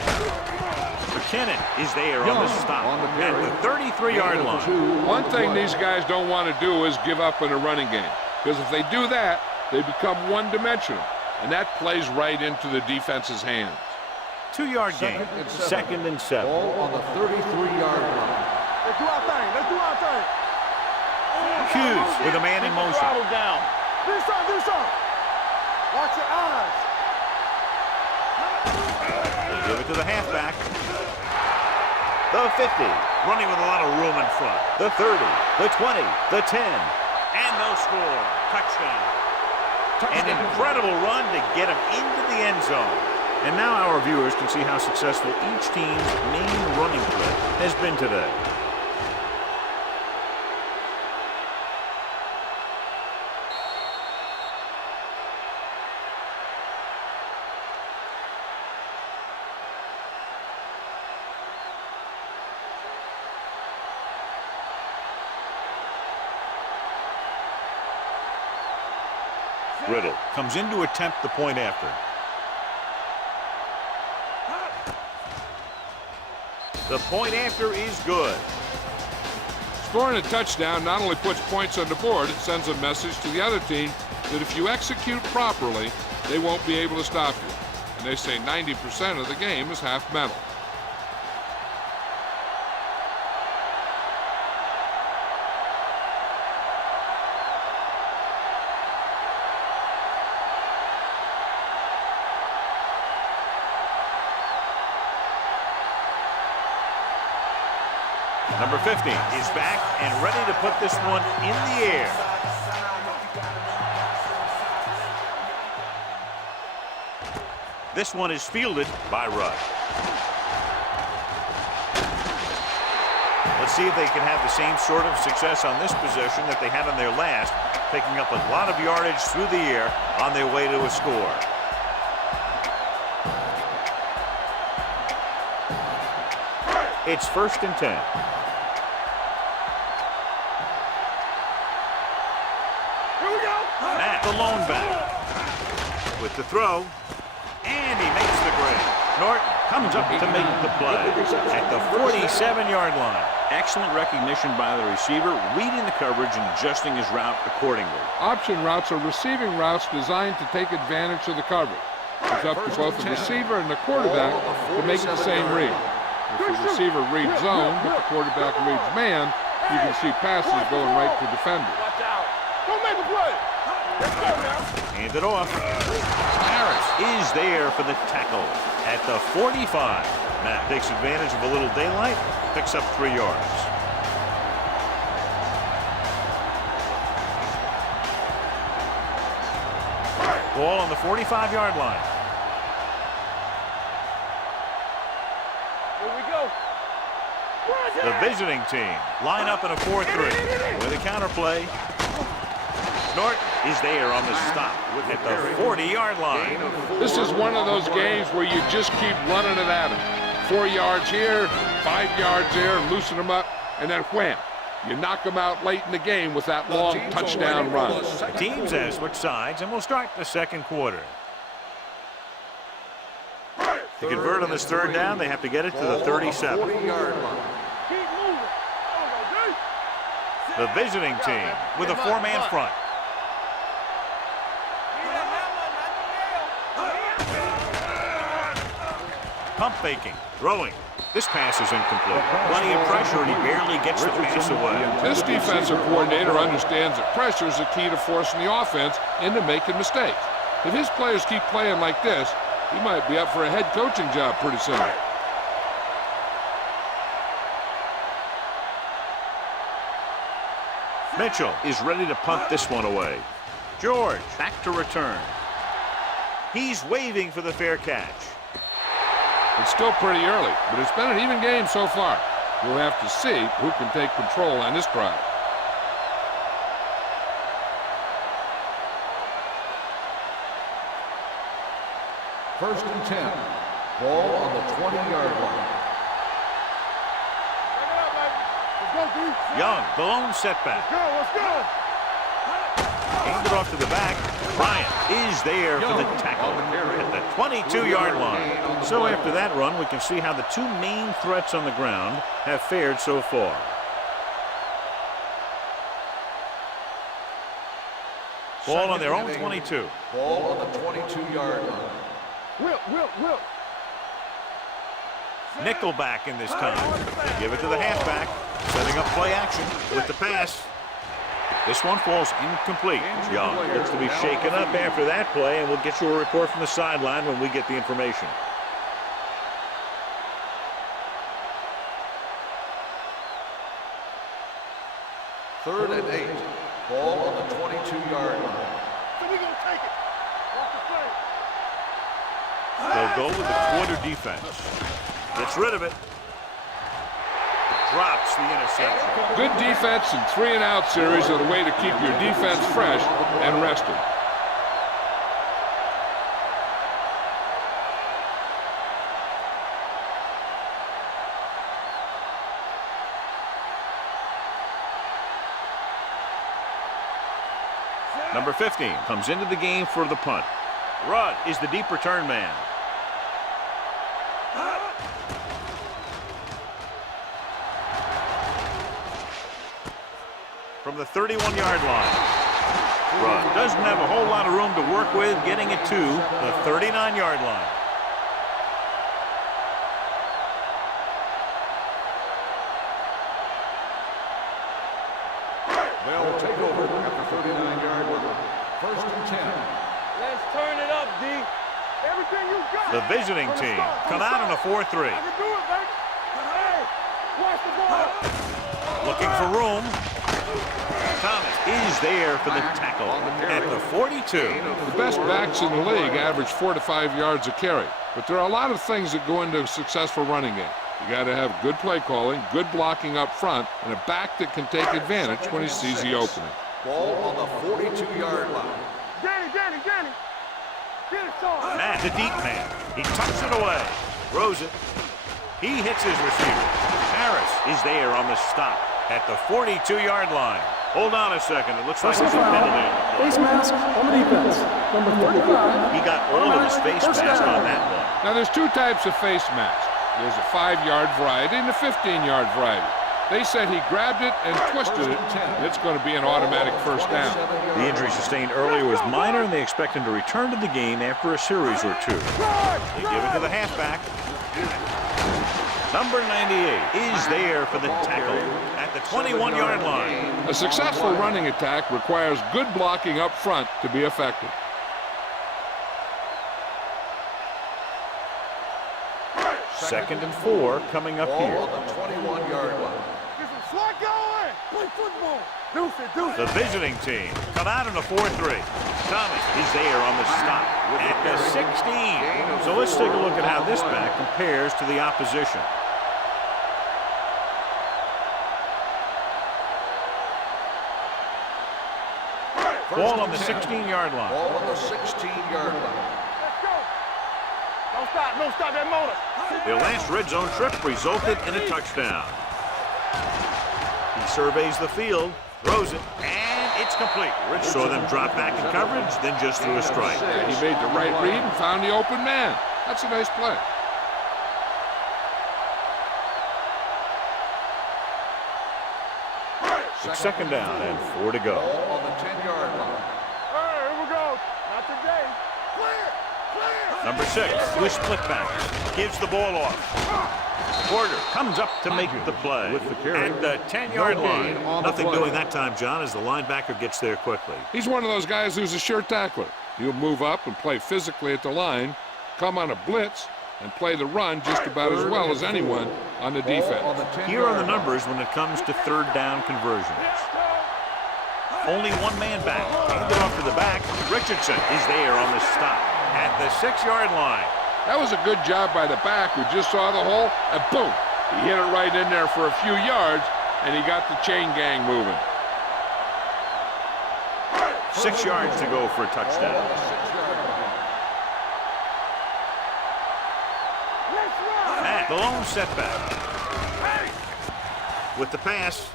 McKinnon is there on the stop at the 33-yard line. One thing these guys don't want to do is give up in a running game, because if they do that, they become one-dimensional, and that plays right into the defense's hands. 2-yard gain. Second and 7. Ball on the 33-yard line. Let's do our thing. Let's do our thing. Hughes with a man in motion. Throttle down. Do something, do something. Watch your eyes. They give it to the halfback. The 50, running with a lot of room in front. The 30, the 20, the 10, and no score. Touchdown. An incredible run to get him into the end zone. And now our viewers can see how successful each team's main running play has been today. Riddle comes in to attempt the point after. The point after is good. Scoring a touchdown not only puts points on the board, it sends a message to the other team that if you execute properly, they won't be able to stop you. And they say 90% of the game is half mental. Number 50 is back and ready to put this one in the air. This one is fielded by Rudd. Let's see if they can have the same sort of success on this possession that they had on their last, picking up a lot of yardage through the air on their way to a score. It's first and 10. Matt, the lone back, with the throw, and he makes the grade. Norton comes up to make the play at the 47-yard line. Excellent recognition by the receiver, reading the coverage and adjusting his route accordingly. Option routes are receiving routes designed to take advantage of the coverage. It's up to both the receiver and the quarterback to make the same read. If the receiver reads zone, but the quarterback reads man, you can see passes going right to defenders. Watch out. Don't make a play. Let's go now. Hand it off. Harris is there for the tackle at the 45. Matt takes advantage of a little daylight, picks up 3 yards. Ball on the 45-yard line. Here we go. The visiting team line up in a 4-3 with a counterplay. Norton is there on the stop at the 40-yard line. This is one of those games where you just keep running it at them. 4 yards here, 5 yards there, and loosen them up, and then wham. You knock them out late in the game with that long touchdown run. The teams have switched sides, and we'll start the second quarter. To convert on this third down, they have to get it to the 37. Keep moving. The visiting team with a 4-man front. Pump faking, throwing. This pass is incomplete. Plenty of pressure, and he barely gets the pass away. This defensive coordinator understands that pressure is the key to forcing the offense into making mistakes. If his players keep playing like this, he might be up for a head coaching job pretty soon. Mitchell is ready to punt this one away. George back to return. He's waving for the fair catch. It's still pretty early, but it's been an even game so far. We'll have to see who can take control on this drive. First and 10. Ball on the 20-yard line. Let's go, D. Young, the lone setback. Let's go. Hand it off to the back. Bryant is there for the tackle at the 22-yard line. So after that run, we can see how the two main threats on the ground have fared so far. Ball on their own 22. Ball on the 22-yard line. Will. Nickelback in this time. They give it to the halfback, setting up play action with the pass. This one falls incomplete. Young looks to be shaken up after that play, and we'll get you a report from the sideline when we get the information. Third and 8. Ball on the 22-yard line. So we're going to take it. Off the play. They'll go with the quarter defense. Gets rid of it. Drops the interception. Good defense and 3-and-out series are the way to keep your defense fresh and rested. Number 15 comes into the game for the punt. Rudd is the deep return man. From the 31-yard line. Rudd doesn't have a whole lot of room to work with, getting it to the 39-yard line. They'll take over at the 39-yard line. First and 10. Let's turn it up, D. Everything you got. The visiting team come out on a 4-3. I can do it, baby. Hey, watch the ball. Looking for room. Thomas is there for the tackle at the 42. The best backs in the league average 4 to 5 yards a carry. But there are a lot of things that go into a successful running game. You got to have good play calling, good blocking up front, and a back that can take advantage when he sees the opening. Ball on the 42-yard line. Danny. Get it, son. Matt, the deep man. He tucks it away. Throws it. He hits his receiver. Harris is there on the stop at the 42-yard line. Hold on a second. It looks like there's a penalty. Face mask on the defense. Number 35. He got all of his face mask on that one. Now, there's two types of face masks. There's a 5-yard variety and a 15-yard variety. They said he grabbed it and twisted it, and it's going to be an automatic first down. The injury sustained earlier was minor, and they expect him to return to the game after a series or two. They give it to the halfback. Number 98 is there for the tackle at the 21-yard line. A successful running attack requires good blocking up front to be effective. Second and 4 coming up Ball here. on the 21-yard line. Get some slack going. Play football. Deuce it, deuce The it. visiting team come out in a 4-3. Thomas is there on the stop at the 16. So let's take a look at how this back compares to the opposition. Ball on the 16-yard line. Ball on the 16-yard line. Let's go. Don't stop. Don't stop that motor. Their last red zone trip resulted in a touchdown. He surveys the field, throws it, and it's complete. Rich saw them drop back in coverage, then just threw a strike. He made the right read and found the open man. That's a nice play. It's second down and 4 to go. Ball on the 10-yard line. Here we go. Not today. Clear. Clear. Number 6 with split backs. Gives the ball off. Porter comes up to make the play at the 10-yard line. Nothing doing that time, John, as the linebacker gets there quickly. He's one of those guys who's a sure tackler. He'll move up and play physically at the line, come on a blitz, and play the run just about as well as anyone on the defense. Here are the numbers when it comes to third down conversions. Only one man back. Handed off to the back. Richardson is there on the stop at the 6-yard line. That was a good job by the back who just saw the hole, and boom, he hit it right in there for a few yards, and he got the chain gang moving. 6 yards to go for a touchdown. Matt, the lone setback. With the pass,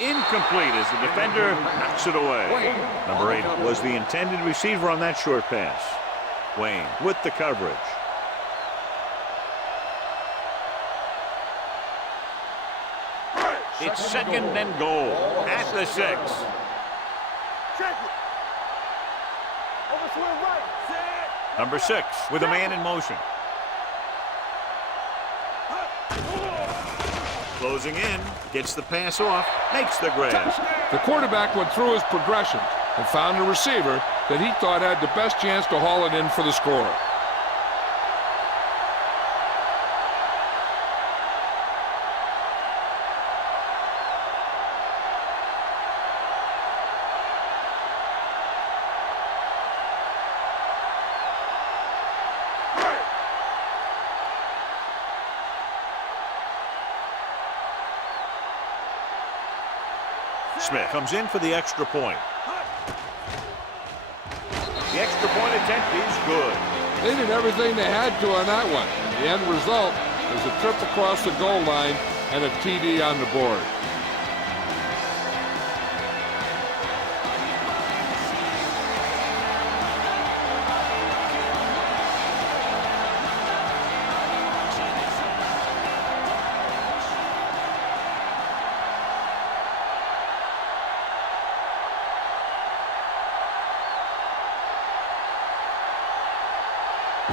incomplete as the defender knocks it away. Number 8 was the intended receiver on that short pass. Wayne with the coverage. It's second and goal at the 6. Check it. Over swing right. Set. Number 6 with a man in motion. Closing in, gets the pass off, makes the grab. The quarterback went through his progressions and found a receiver that he thought had the best chance to haul it in for the score. Smith comes in for the extra point. The extra point attempt is good. They did everything they had to on that one. The end result is a trip across the goal line and a TD on the board.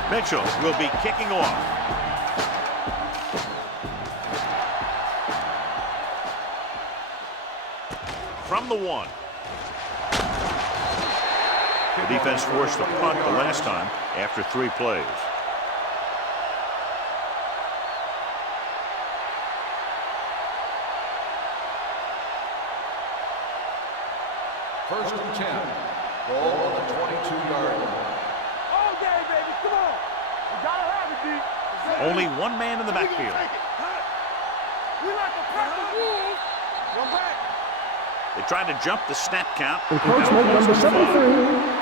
Mitchell will be kicking off. From the 1. The defense forced a punt the last time after 3 plays. First and 10. Ball on the 22-yard line. All day, baby. Come on. We gotta have it, D. Only one man in the backfield. We like to press the rules. One back. They tried to jump the snap count. Encroachment number 73.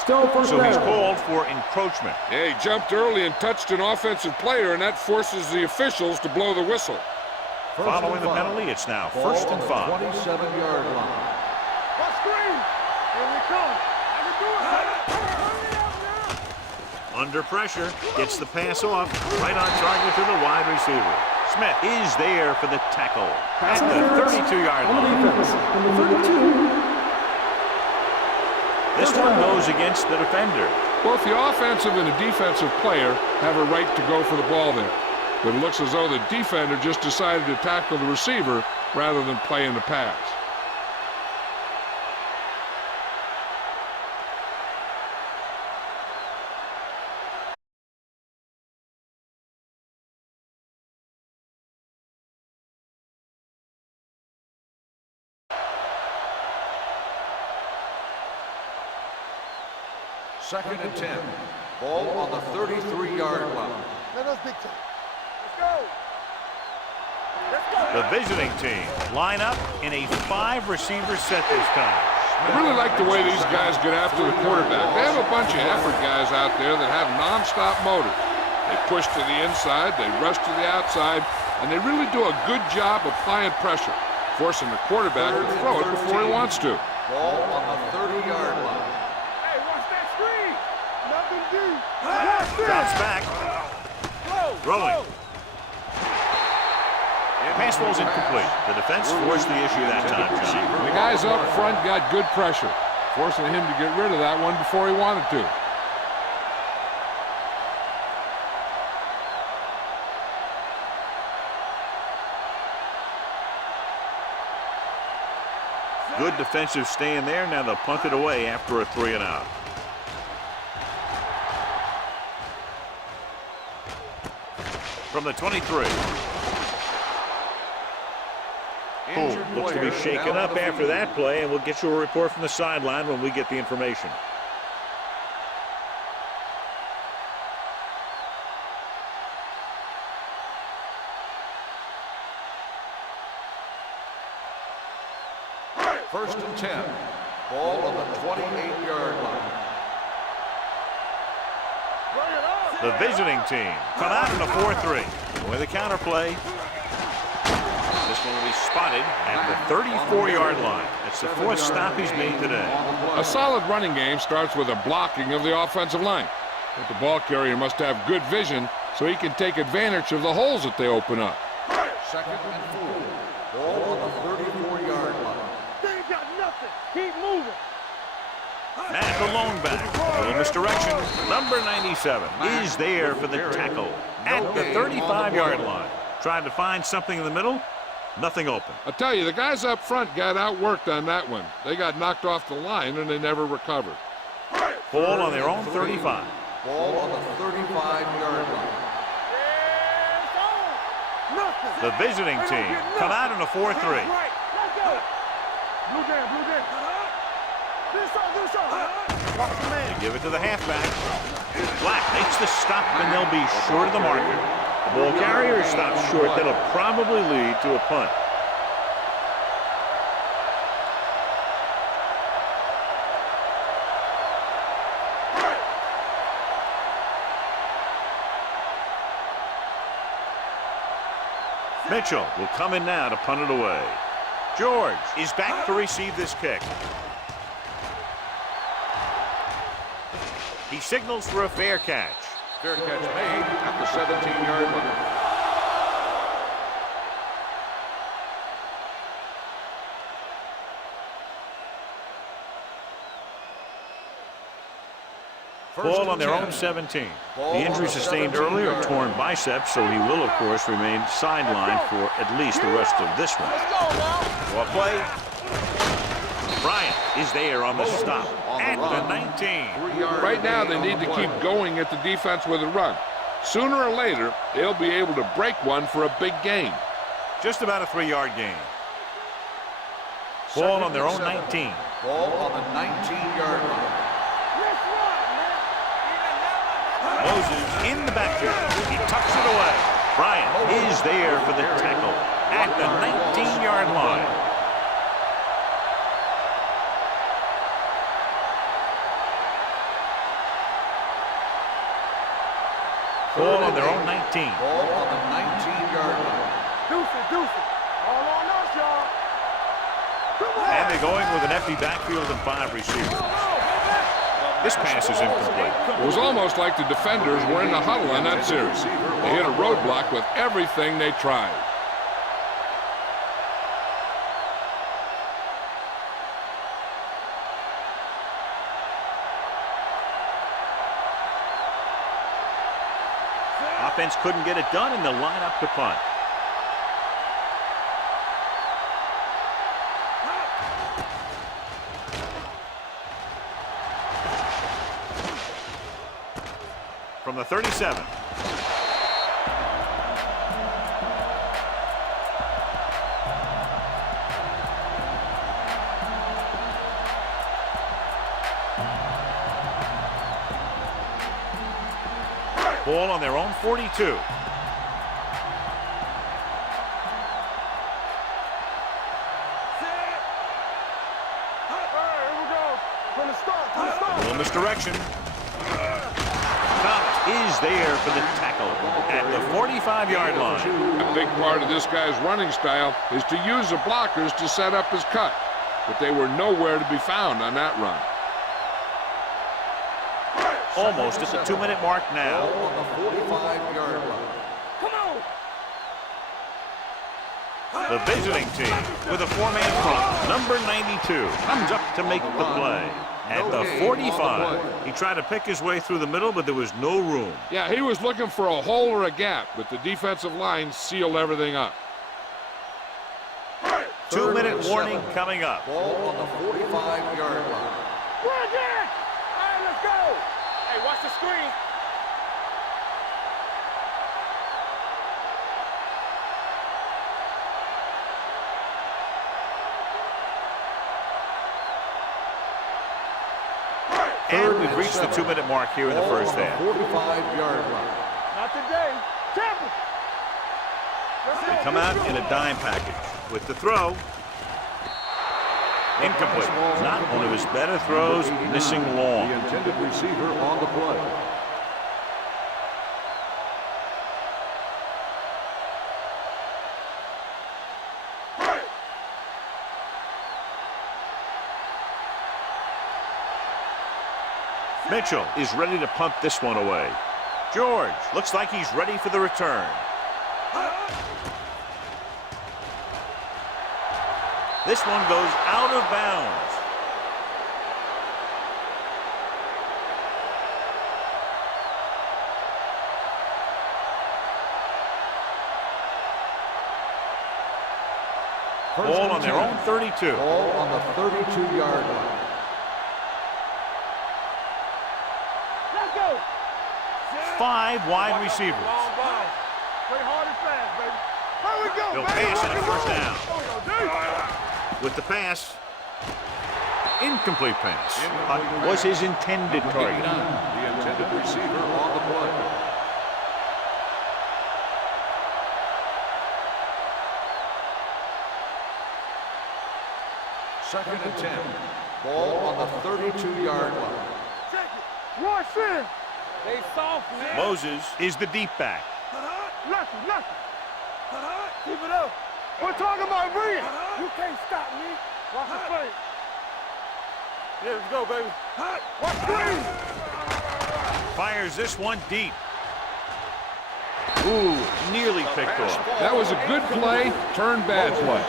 Still first So he's down. called for encroachment. Yeah, he jumped early and touched an offensive player, and that forces the officials to blow the whistle. Following the penalty, it's now first and 5. 27-yard line. What screen? Here we come. I can do it. Hurry up now. Under pressure, gets the pass off, right on target to the wide receiver. Smith is there for the tackle at the 32-yard On the line. defense, number 32. This one goes against the defender. Both the offensive and the defensive player have a right to go for the ball there. but it looks as though the defender just decided to tackle the receiver rather than play in the pass. Second and 10. Ball on the 33-yard line. Let us big time. Let's go. Let's go. The visiting team line up in a 5-receiver set this time. I really like the way these guys get after the quarterback. They have a bunch of effort guys out there that have non-stop motor. They push to the inside, they rush to the outside, and they really do a good job applying pressure, forcing the quarterback to throw it before he wants to. Ball on the 30-yard line. Hey, watch that screen. Nothing deep. Drops back. Rolling. Pass ball's incomplete. The defense forced the issue that time, John. The guys up front got good pressure, forcing him to get rid of that one before he wanted to. Good defensive stand there. Now they'll punt it away after a 3-and-out. From the 23. Boom. Looks to be shaken up after that play, and we'll get you a report from the sideline when we get the information. First and 10. Ball on the 28-yard line. The visiting team come out in a 4-3. With a counter play. This one will be spotted at the 34-yard line. That's the 4th stop he's made today. A solid running game starts with a blocking of the offensive line. But the ball carrier must have good vision so he can take advantage of the holes that they open up. Second and 4. Ball on the 34-yard line. They ain't got nothing. Keep moving. At the lone back, a little misdirection. Number 97 is there for the tackle at the 35-yard line. Trying to find something in the middle. Nothing open. I tell you, the guys up front got outworked on that one. They got knocked off the line and they never recovered. Ball on their own 35. Ball on the 35-yard line. Nothing. The visiting team come out in a 4-3. Right. Let's go. Blue jam, blue jam. This on. Watch the man. They give it to the halfback. Black makes the stop, and they'll be short of the marker. The ball carrier stops short. That'll probably lead to a punt. Mitchell will come in now to punt it away. George is back to receive this kick. He signals for a fair catch. Fair catch made at the 17-yard line. Ball on their own 17. The injury sustained earlier, a torn biceps, so he will, of course, remain sidelined for at least the rest of this one. Well play. Bryant is there on the stop at the 19. Right now, they need to keep going at the defense with a run. Sooner or later, they'll be able to break one for a big gain. Just about a 3-yard gain. Ball on their own 19. Ball on the 19-yard line. Moses in the backfield. He tucks it away. Bryant is there for the tackle at the 19-yard line. Ball on their own 19. Ball on the 19-yard line. Deuce it. All on us, y'all. And they're going with an empty backfield and 5 receivers. This pass is incomplete. It was almost like the defenders were in the huddle on that series. They hit a roadblock with everything they tried. defense couldn't get it done, and they'll line up to punt. From the 37. Ball on their own 42. Little misdirection. Thomas is there for the tackle at the 45-yard line. A big part of this guy's running style is to use the blockers to set up his cut, but they were nowhere to be found on that run. Almost at the 2-minute mark now. On the 45-yard line. The visiting team with a 4-man front. Number 92 comes up to make the play. At the 45, he tried to pick his way through the middle, but there was no room. Yeah, he was looking for a hole or a gap, but the defensive line sealed everything up. 2-minute warning coming up. Ball on the 45-yard line. We're again! All right, let's go! Hey, watch the screen. And we've reached the 2-minute mark here in the first half. 45-yard line. Not today. Tampa. They come out in a dime package with the throw. Incomplete. Not one of his better throws, missing long. The intended receiver on the play. Mitchell is ready to punt this one away. George looks like he's ready for the return. This one goes out of bounds. Ball on their own 32. Ball on the 32-yard line. 5 wide receivers. Play hard and fast, baby. Here we go, He'll baby. pass on a first down. With the pass, incomplete pass. Was his intended target. The intended receiver on the play. Second and 10. Ball on the 32-yard line. Check it. Rush in. They soft, man. Moses is the deep back. Lucky. Keep it up. We're talking about bringing. You can't stop me. Watch the play. Yeah, let's go, baby. Watch screen. Fires this one deep. Ooh, nearly picked off. That was a good play, turned bad play.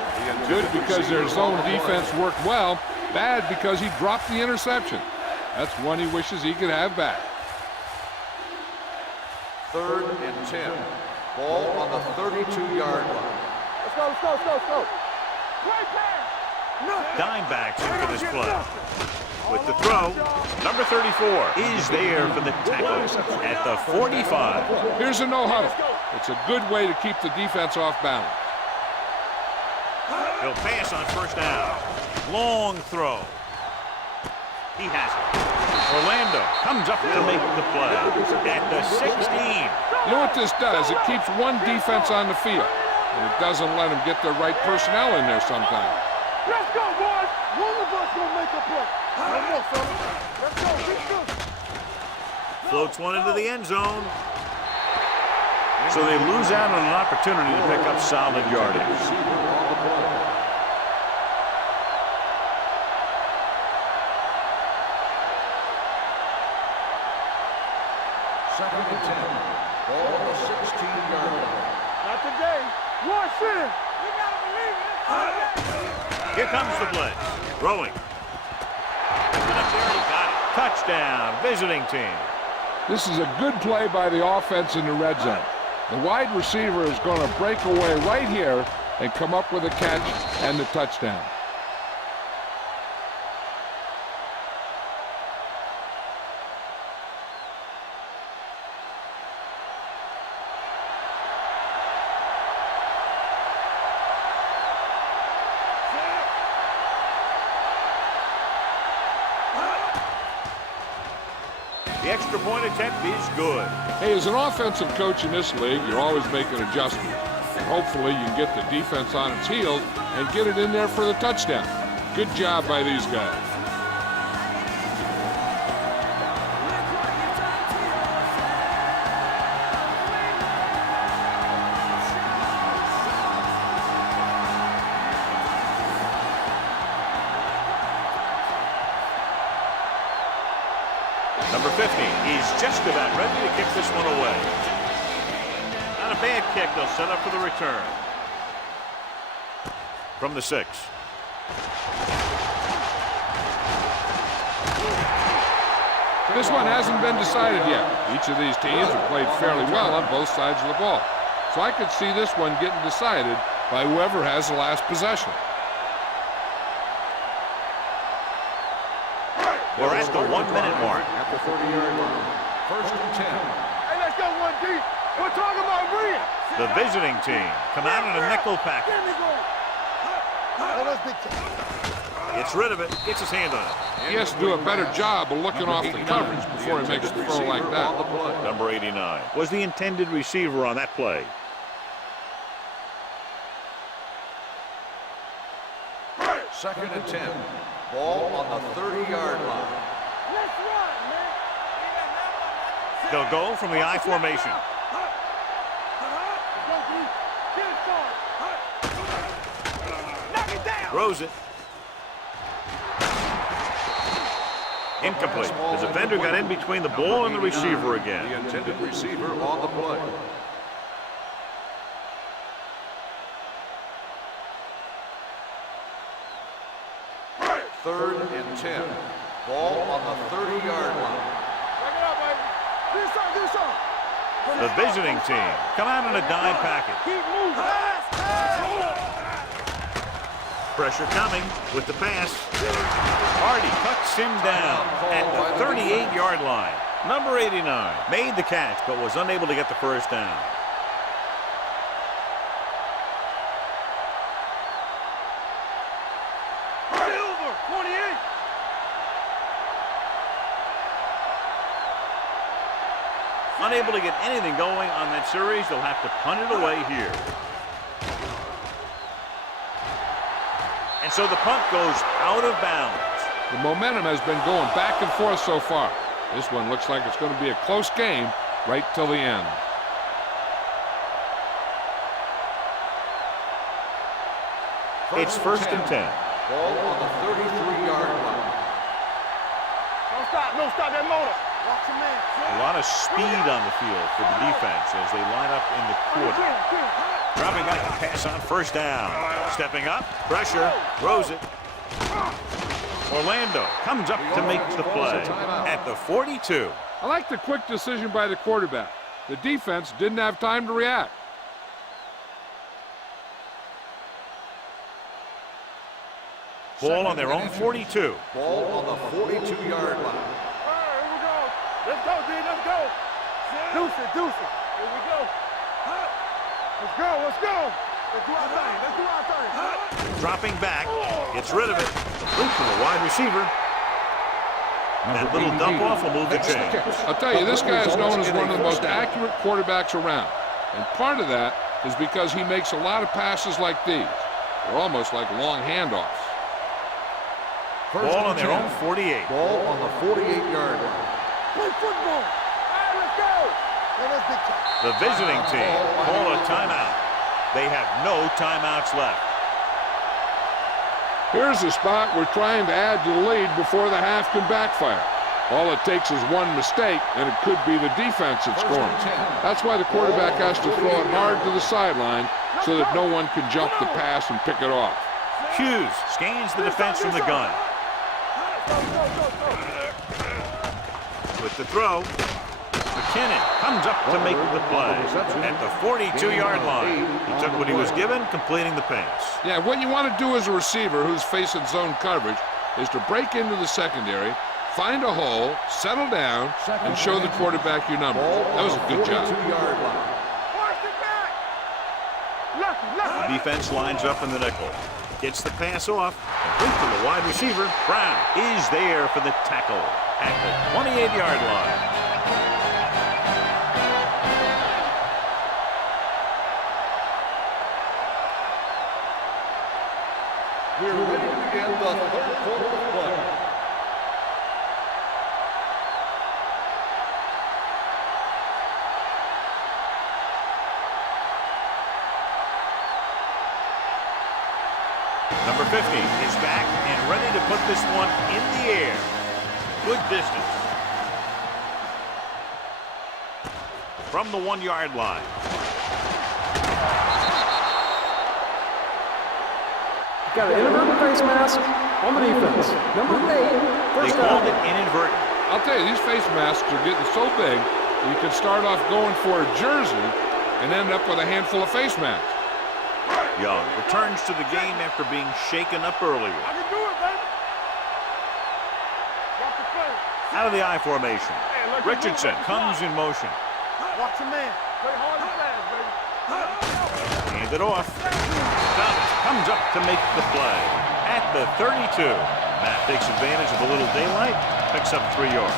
Good because their zone defense worked well, bad because he dropped the interception. That's one he wishes he could have back. Third and 10. Ball on the 32-yard line. Let's go. Great pass. Dime backs into this play. With the throw, number 34 is there for the tackle at the 45. Here's a no-huddle. It's a good way to keep the defense off balance. He'll pass on first down. Long throw. He has it. Orlando comes up to make the play at the 16. You know what this does? It keeps one defense on the field, and it doesn't let them get the right personnel in there sometimes. Let's go, boys. One of us gonna make a play. One more, fella. Let's go. Keep good. Floats one into the end zone. So they lose out on an opportunity to pick up solid yardage. Receiver on the play. Second and 10. Ball on the 16-yard line. Not today. Rush in. You gotta believe it. Here comes the blitz. Throwing. Got it. Touchdown, visiting team. This is a good play by the offense in the red zone. The wide receiver is going to break away right here and come up with a catch and the touchdown. The extra point attempt is good. Hey, as an offensive coach in this league, you're always making adjustments. And hopefully you can get the defense on its heels and get it in there for the touchdown. Good job by these guys. Number 50, he's just about ready to kick this one away. Not a bad kick, they'll set up for the return. From the 6. This one hasn't been decided yet. Each of these teams have played fairly well on both sides of the ball. So I could see this one getting decided by whoever has the last possession. We're at the 1-minute mark. At the 30-yard line. First and 10. Hey, let's go 1D. We're talking about Rhea. The visiting team come out in a nickel package. Gets rid of it, gets his hand on it. He has to do a better job of looking off the coverage before he makes a throw like that. Number 89 was the intended receiver on that play. Second and 10. Ball on the 30-yard line. Let's run, man. They'll go from the I formation. Throws it. Incomplete. The defender got in between the ball and the receiver again. The intended receiver on the play. Third and 10. Ball on the 30-yard line. Check it out, baby. Do something. The visiting team come out in a dime package. Keep moving. Pressure coming with the pass. Hardy cuts him down at the 38-yard line. Number 89 made the catch but was unable to get the first down. Silver, 28. Unable to get anything going on that series, they'll have to punt it away here. And so the punt goes out of bounds. The momentum has been going back and forth so far. This one looks like it's going to be a close game right till the end. It's first and 10. Ball on the 33-yard line. Don't stop that motor. Watch your man. A lot of speed on the field for the defense as they line up in the quarter. Dropping back to pass on first down. Stepping up, pressure, throws it. Orlando comes up to make the play at the 42. I like the quick decision by the quarterback. The defense didn't have time to react. Ball on their own 42. Ball on the 42-yard line. All right, here we go. Let's go, D. Let's go. Deuce it. Here we go. Let's go. Let's do our thing. Let's do our thing. Dropping back, gets rid of it. Complete to the wide receiver. That little dump off will move the chain. I'll tell you, this guy is known as one of the most accurate quarterbacks around. And part of that is because he makes a lot of passes like these. They're almost like long handoffs. Ball on their own 48. Ball on the 48-yard line. Play football. All right, let's go. The visiting team call a timeout. They have no timeouts left. Here's a spot we're trying to add to the lead before the half can backfire. All it takes is one mistake, and it could be the defense that's scoring. That's why the quarterback has to throw it hard to the sideline so that no one can jump the pass and pick it off. Hughes scans the defense from the gun. With the throw. McKinnon comes up to make the play at the 42-yard line. He took what he was given, completing the pass. Yeah, what you want to do as a receiver who's facing zone coverage is to break into the secondary, find a hole, settle down, and show the quarterback your number. That was a good job. The defense lines up in the nickel. Gets the pass off. Complete to the wide receiver. Brown is there for the tackle at the 28-yard line. We're ready to begin the third quarter of play. Number 50 is back and ready to put this one in the air. Good distance. From the 1-yard line. Got an inadvertent face mask on the defense. Number 8, They first called down. it inadvertent. I'll tell you, these face masks are getting so big that you can start off going for a jersey and end up with a handful of face masks. Young returns to the game after being shaken up earlier. I can do it, baby. Watch the play. Out of the I formation. Hey, look, Richardson comes in motion. Watch the man. Play hard and fast, baby. Hand it off. Thomas comes up to make the play at the 32. Matt takes advantage of a little daylight, picks up 3 yards.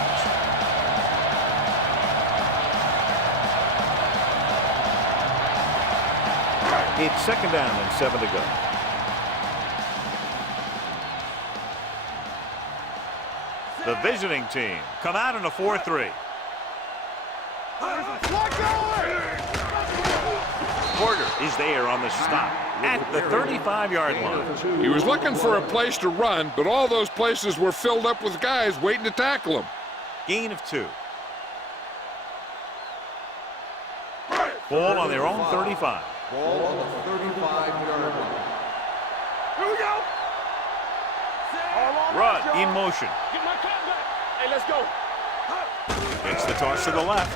It's second down and 7 to go. The visiting team come out in a 4-3. Porter is there on the stop at the 35-yard line. He was looking for a place to run, but all those places were filled up with guys waiting to tackle him. Gain of 2. Ball on their own 35. Ball on the 35-yard line. Here we go. Rudd in motion. Get my cat back. Hey, let's go. Gets the toss to the left.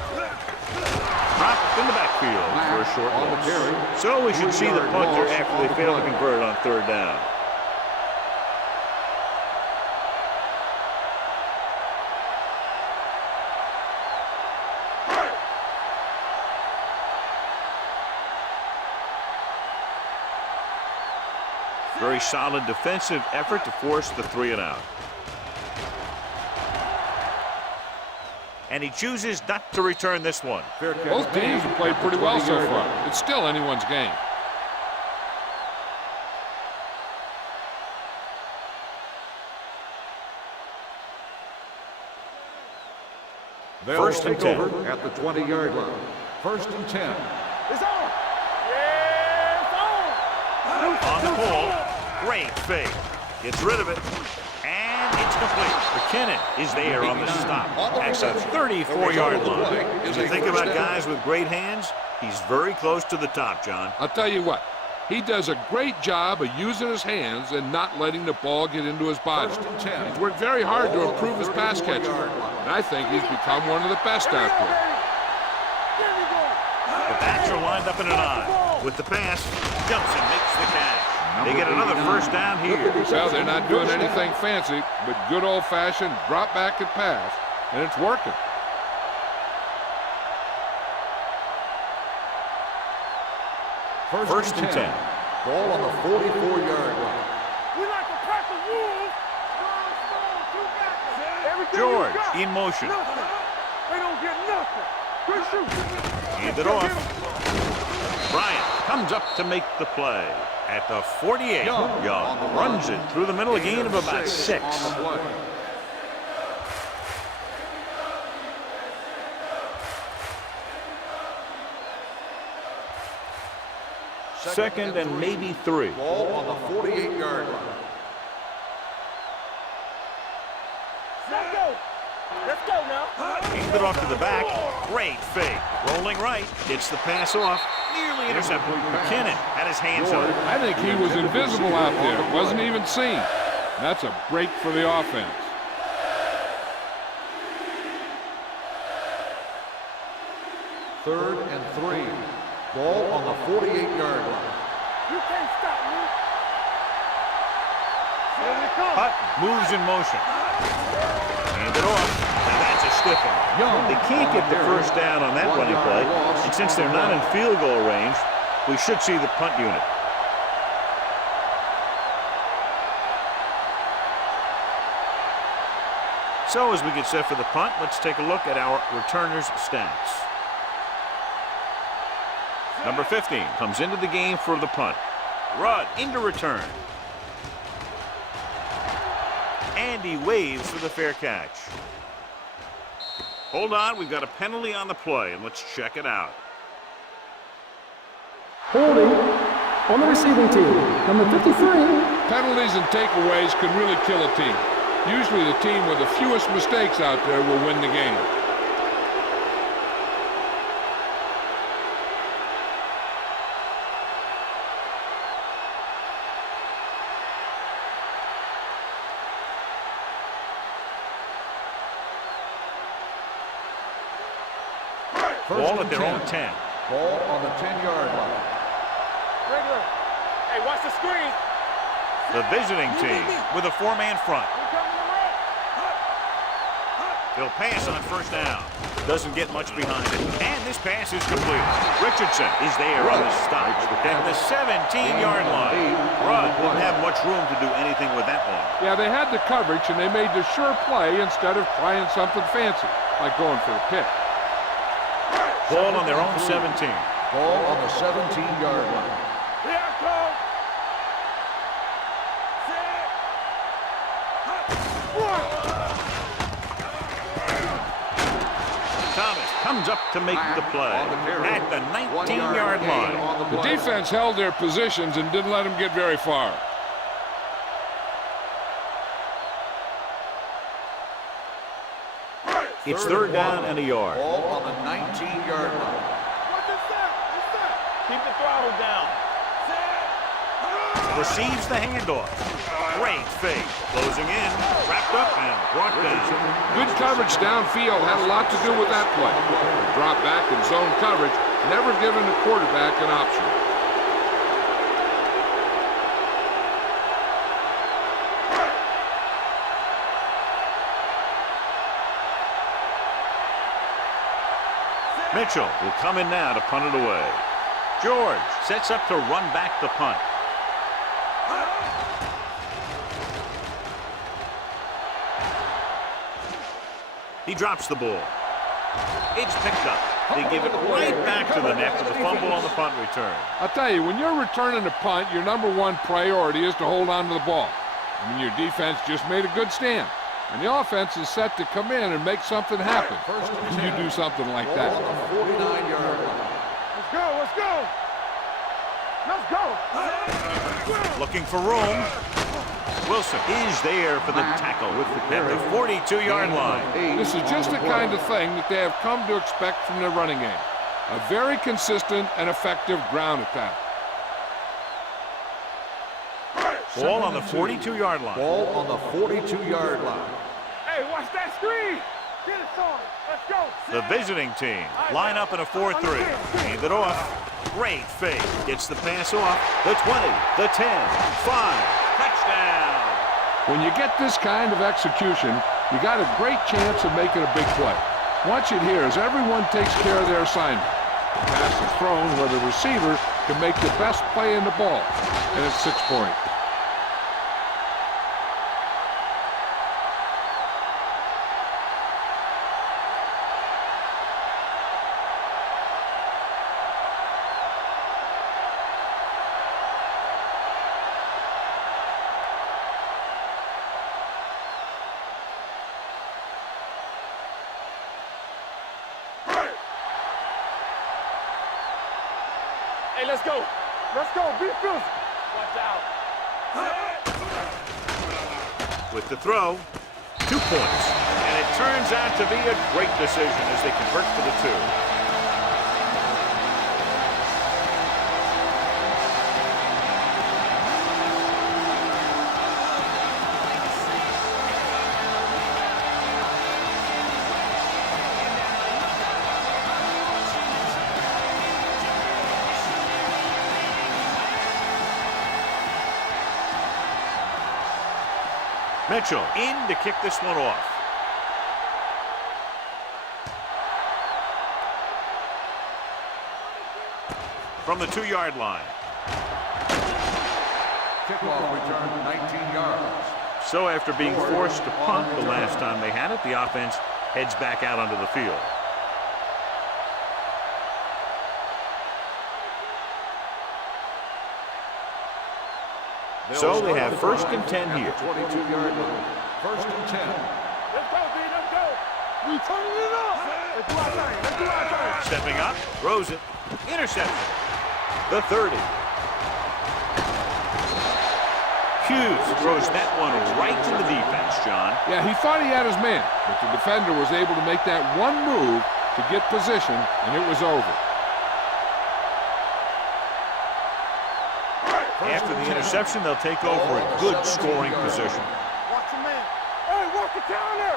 Dropped in the backfield for a short on the loss. carry. So we should see the 1-yard punter loss after on they the fail to play. convert on 3rd down. Very solid defensive effort to force the 3-and-out. And he chooses not to return this one. Fair catch. Both teams have played pretty well so far. It's still anyone's game. They'll First and take 10. over at the 20-yard line. First and 10. It's on. Yeah, it's on. On the pull. Great fake. Gets rid of it. And it's complete. McKinnon is there on the stop at the 34-yard line. As you think about guys with great hands, he's very close to the top, John. I'll tell you what, he does a great job of using his hands and not letting the ball get into his body. First and 10. He's worked very hard to improve his pass catching, and I think he's become one of the best out there. The backs are lined up in an I. With the pass, Johnson makes the catch. They get another first down here. Well, they're not doing anything fancy, but good old-fashioned drop back and pass, and it's working. First and 10. Ball on the 44-yard line. We like to crack the wolves. Strong, two backers. Everything George you got. in motion. Nothing. They don't get nothing. Good shoot. Hand it off. Bryant comes up to make the play at the 48. Young runs it through the middle, a gain of about 6. On the play. Second and maybe 3. Ball on the 48-yard line. Let's go. Let's go now. Hand it off to the back. Great fake. Rolling right. Gets the pass off. Nearly intercepted. McKinnon had his hands on it. I think he was invisible out there. Wasn't even seen. That's a break for the offense. 3rd and 3. Ball on the 48-yard line. You can't stop me. Here we come. Punt moves in motion. Hand it off. Now that's a stiff one. They can't get the first down on that running play. And since they're not in field goal range, we should see the punt unit. So as we get set for the punt, let's take a look at our returners' stats. Number 15 comes into the game for the punt. Rudd into return. And he waves for the fair catch. Hold on, we've got a penalty on the play, and let's check it out. Holding on the receiving team. Number 53. Penalties and takeaways can really kill a team. Usually the team with the fewest mistakes out there will win the game. Ball at their own 10. Ball on the 10-yard line. Regular. Hey, watch the screen. The visiting team with a 4-man front. We're coming to run. They'll pass on first down. Doesn't get much behind it. And this pass is complete. Richardson is there on the stop at the 17-yard line. Rudd didn't have much room to do anything with that one. Yeah, they had the coverage, and they made the sure play instead of trying something fancy, like going for a pick. Ball on their own 17. Ball on the 17-yard line. Here I come. Thomas comes up to make the play at the 19-yard line. The defense held their positions and didn't let them get very far. It's 3rd down and a yard. Ball on the 19-yard line. What's this set? What's that? Keep the throttle down. Receives the handoff. Great fake. Closing in. Wrapped up and brought down. Good coverage downfield had a lot to do with that play. Drop back and zone coverage, never giving the quarterback an option. Mitchell will come in now to punt it away. George sets up to run back the punt. He drops the ball. It's picked up. They give it right back to the net for the fumble on the punt return. I'll tell you, when you're returning a punt, your #1 priority is to hold on to the ball. I mean, your defense just made a good stand. And the offense is set to come in and make something happen. When you do something like that. Ball on the 49-yard line. Let's go. Let's go. Let's go. Looking for room. Wilson is there for the tackle at the 42-yard line. This is just the kind of thing that they have come to expect from their running game. A very consistent and effective ground attack. Ball on the 42-yard line. Ball on the 42-yard line. Hey, watch that screen. Get it, son. Let's go. The visiting team line up in a 4-3. Hand it off. Great fake. Gets the pass off. The 20, the 10, 5. Touchdown. When you get this kind of execution, you got a great chance of making a big play. Watch it here as everyone takes care of their assignment. The pass is thrown where the receiver can make the best play in the ball, and it's 6 points. Hey, let's go. Let's go. Be physical. Watch out. With the throw, 2 points. And it turns out to be a great decision as they convert for the 2. Mitchell in to kick this one off. From the 2-yard line. Kickoff return 19 yards. So after being forced to punt the last time they had it, the offense heads back out onto the field. So they have 1st and 10 here. 22-yard line. 1st and 10. Let's go, B, let's go. We turning it up. Let's do our thing. Let's do our thing. Stepping up, throws it, interception. The 30. Hughes throws that one right to the defense, John. Yeah, he thought he had his man, but the defender was able to make that one move to get position, and it was over. After the interception, they'll take over a good scoring position. Watch your man. Hey, watch the counter.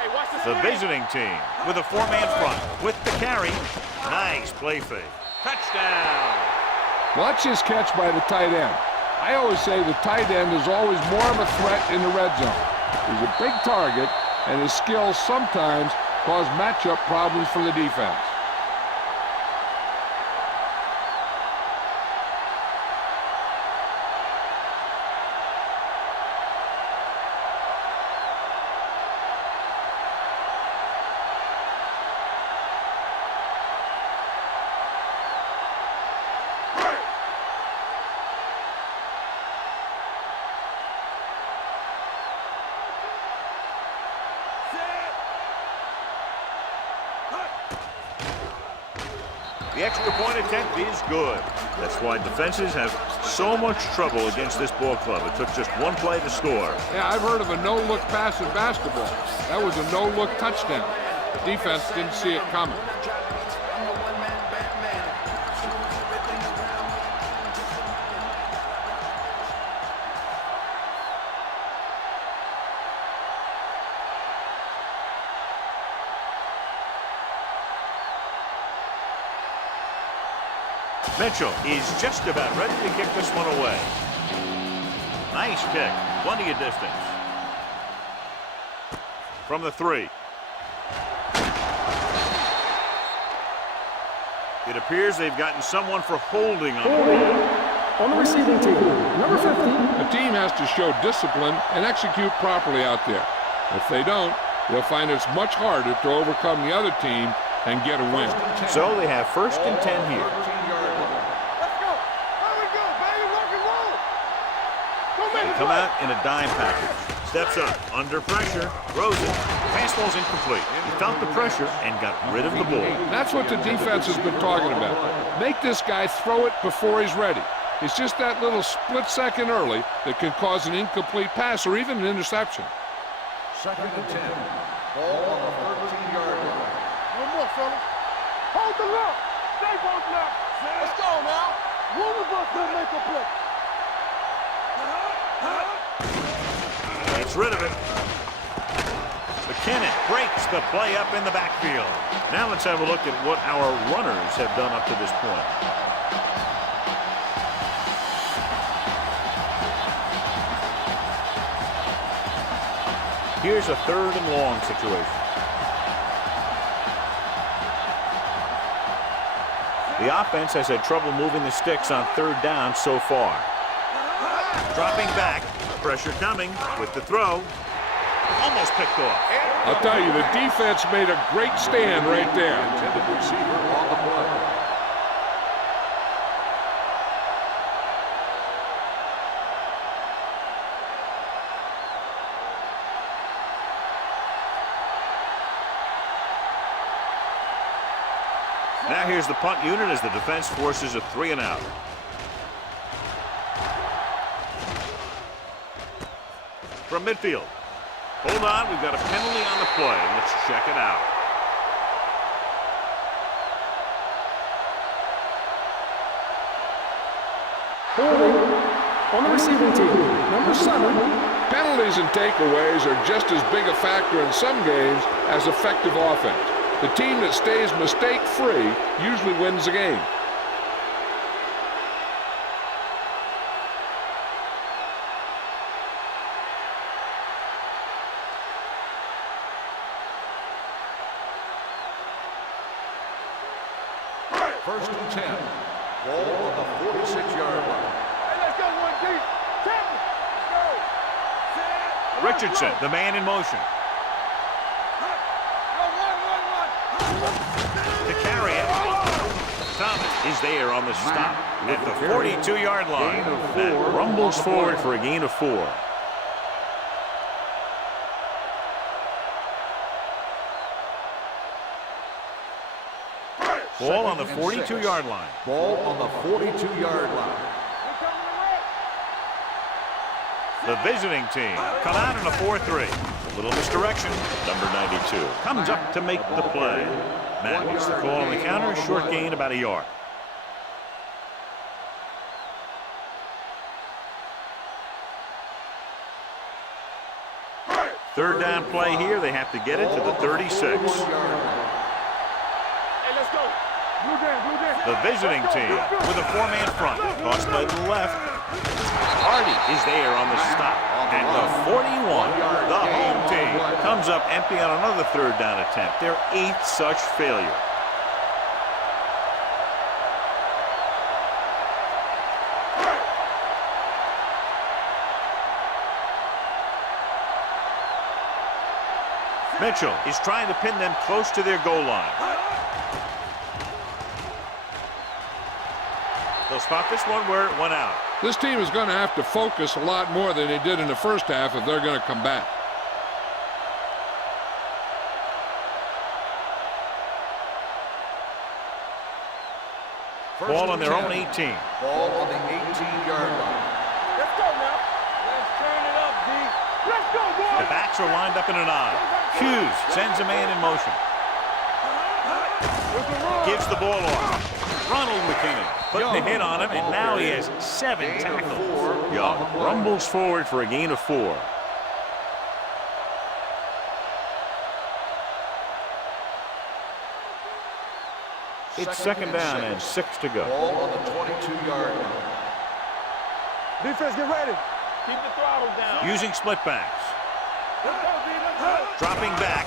Hey, watch the The visiting team with a 4-man front with the carry. Nice play fake. Touchdown. Watch his catch by the tight end. I always say the tight end is always more of a threat in the red zone. He's a big target, and his skills sometimes cause matchup problems for the defense. The extra point attempt is good. That's why defenses have so much trouble against this ball club. It took just one play to score. Yeah, I've heard of a no-look pass in basketball. That was a no-look touchdown. The defense didn't see it coming. Mitchell is just about ready to kick this one away. Nice kick. Plenty of distance. From the 3. It appears they've gotten someone for holding on. On the receiving team, number 50. The team has to show discipline and execute properly out there. If they don't, they'll find it's much harder to overcome the other team and get a win. So they have 1st and 10 here. Come out in a dime package. Steps up, under pressure, throws it. Fastball's incomplete. He felt the pressure and got rid of the ball. That's what the defense has been talking about. Make this guy throw it before he's ready. It's just that little split second early that can cause an incomplete pass or even an interception. 2nd and 10. Ball on the 13-yard line. One more, fellas. Hold the lock. Stay both locked. Let's go now. One of us will make a play. Gets rid of it. McKinnon breaks the play up in the backfield. Now let's have a look at what our runners have done up to this point. Here's a 3rd and long situation. The offense has had trouble moving the sticks on 3rd down so far. Dropping back, pressure coming with the throw. Almost picked off. I'll tell you, the defense made a great stand right there. Intended receiver on the play. Now here's the punt unit as the defense forces a 3 and out. From midfield. Hold on, we've got a penalty on the play. Let's check it out. Holding on the receiving team, number 7. Penalties and takeaways are just as big a factor in some games as effective offense. The team that stays mistake-free usually wins the game. First and 10. Ball on the 46-yard line. Hey, let's go, 1 deep. Tackle. Let's go. Richardson, the man in motion. To carry it. Thomas is there on the stop at the 42-yard line. That rumbles forward for a gain of 4. Ball on the 42-yard line. Ball on the 42-yard line. The visiting team come out in a 4-3. A little misdirection. Number 92 comes up to make the play. Matt gets the call on the counter. Short gain, about a yard. Third down play here. They have to get it to the 36. Hey, let's go. The visiting team with a 4-man front. Toss play to the left. Hardy is there on the stop at the 41. The home team comes up empty on another third down attempt. Their 8th such failure. Mitchell is trying to pin them close to their goal line. They'll spot this one where it went out. This team is going to have to focus a lot more than they did in the first half if they're going to come back. Ball on their own 18. Ball on the 18-yard line. Let's go now. Let's turn it up, D. Let's go, boys. The backs are lined up in an I. Hughes sends a man in motion. Gives the ball off. Ronald McKinnon putting the hit on him, and now he has 7 tackles. Young rumbles forward for a gain of 4. It's second down and 6 to go. Ball on the 22-yard line. Defense, get ready. Keep the throttle down. Using split backs. Let's go, D. Let's go. Dropping back.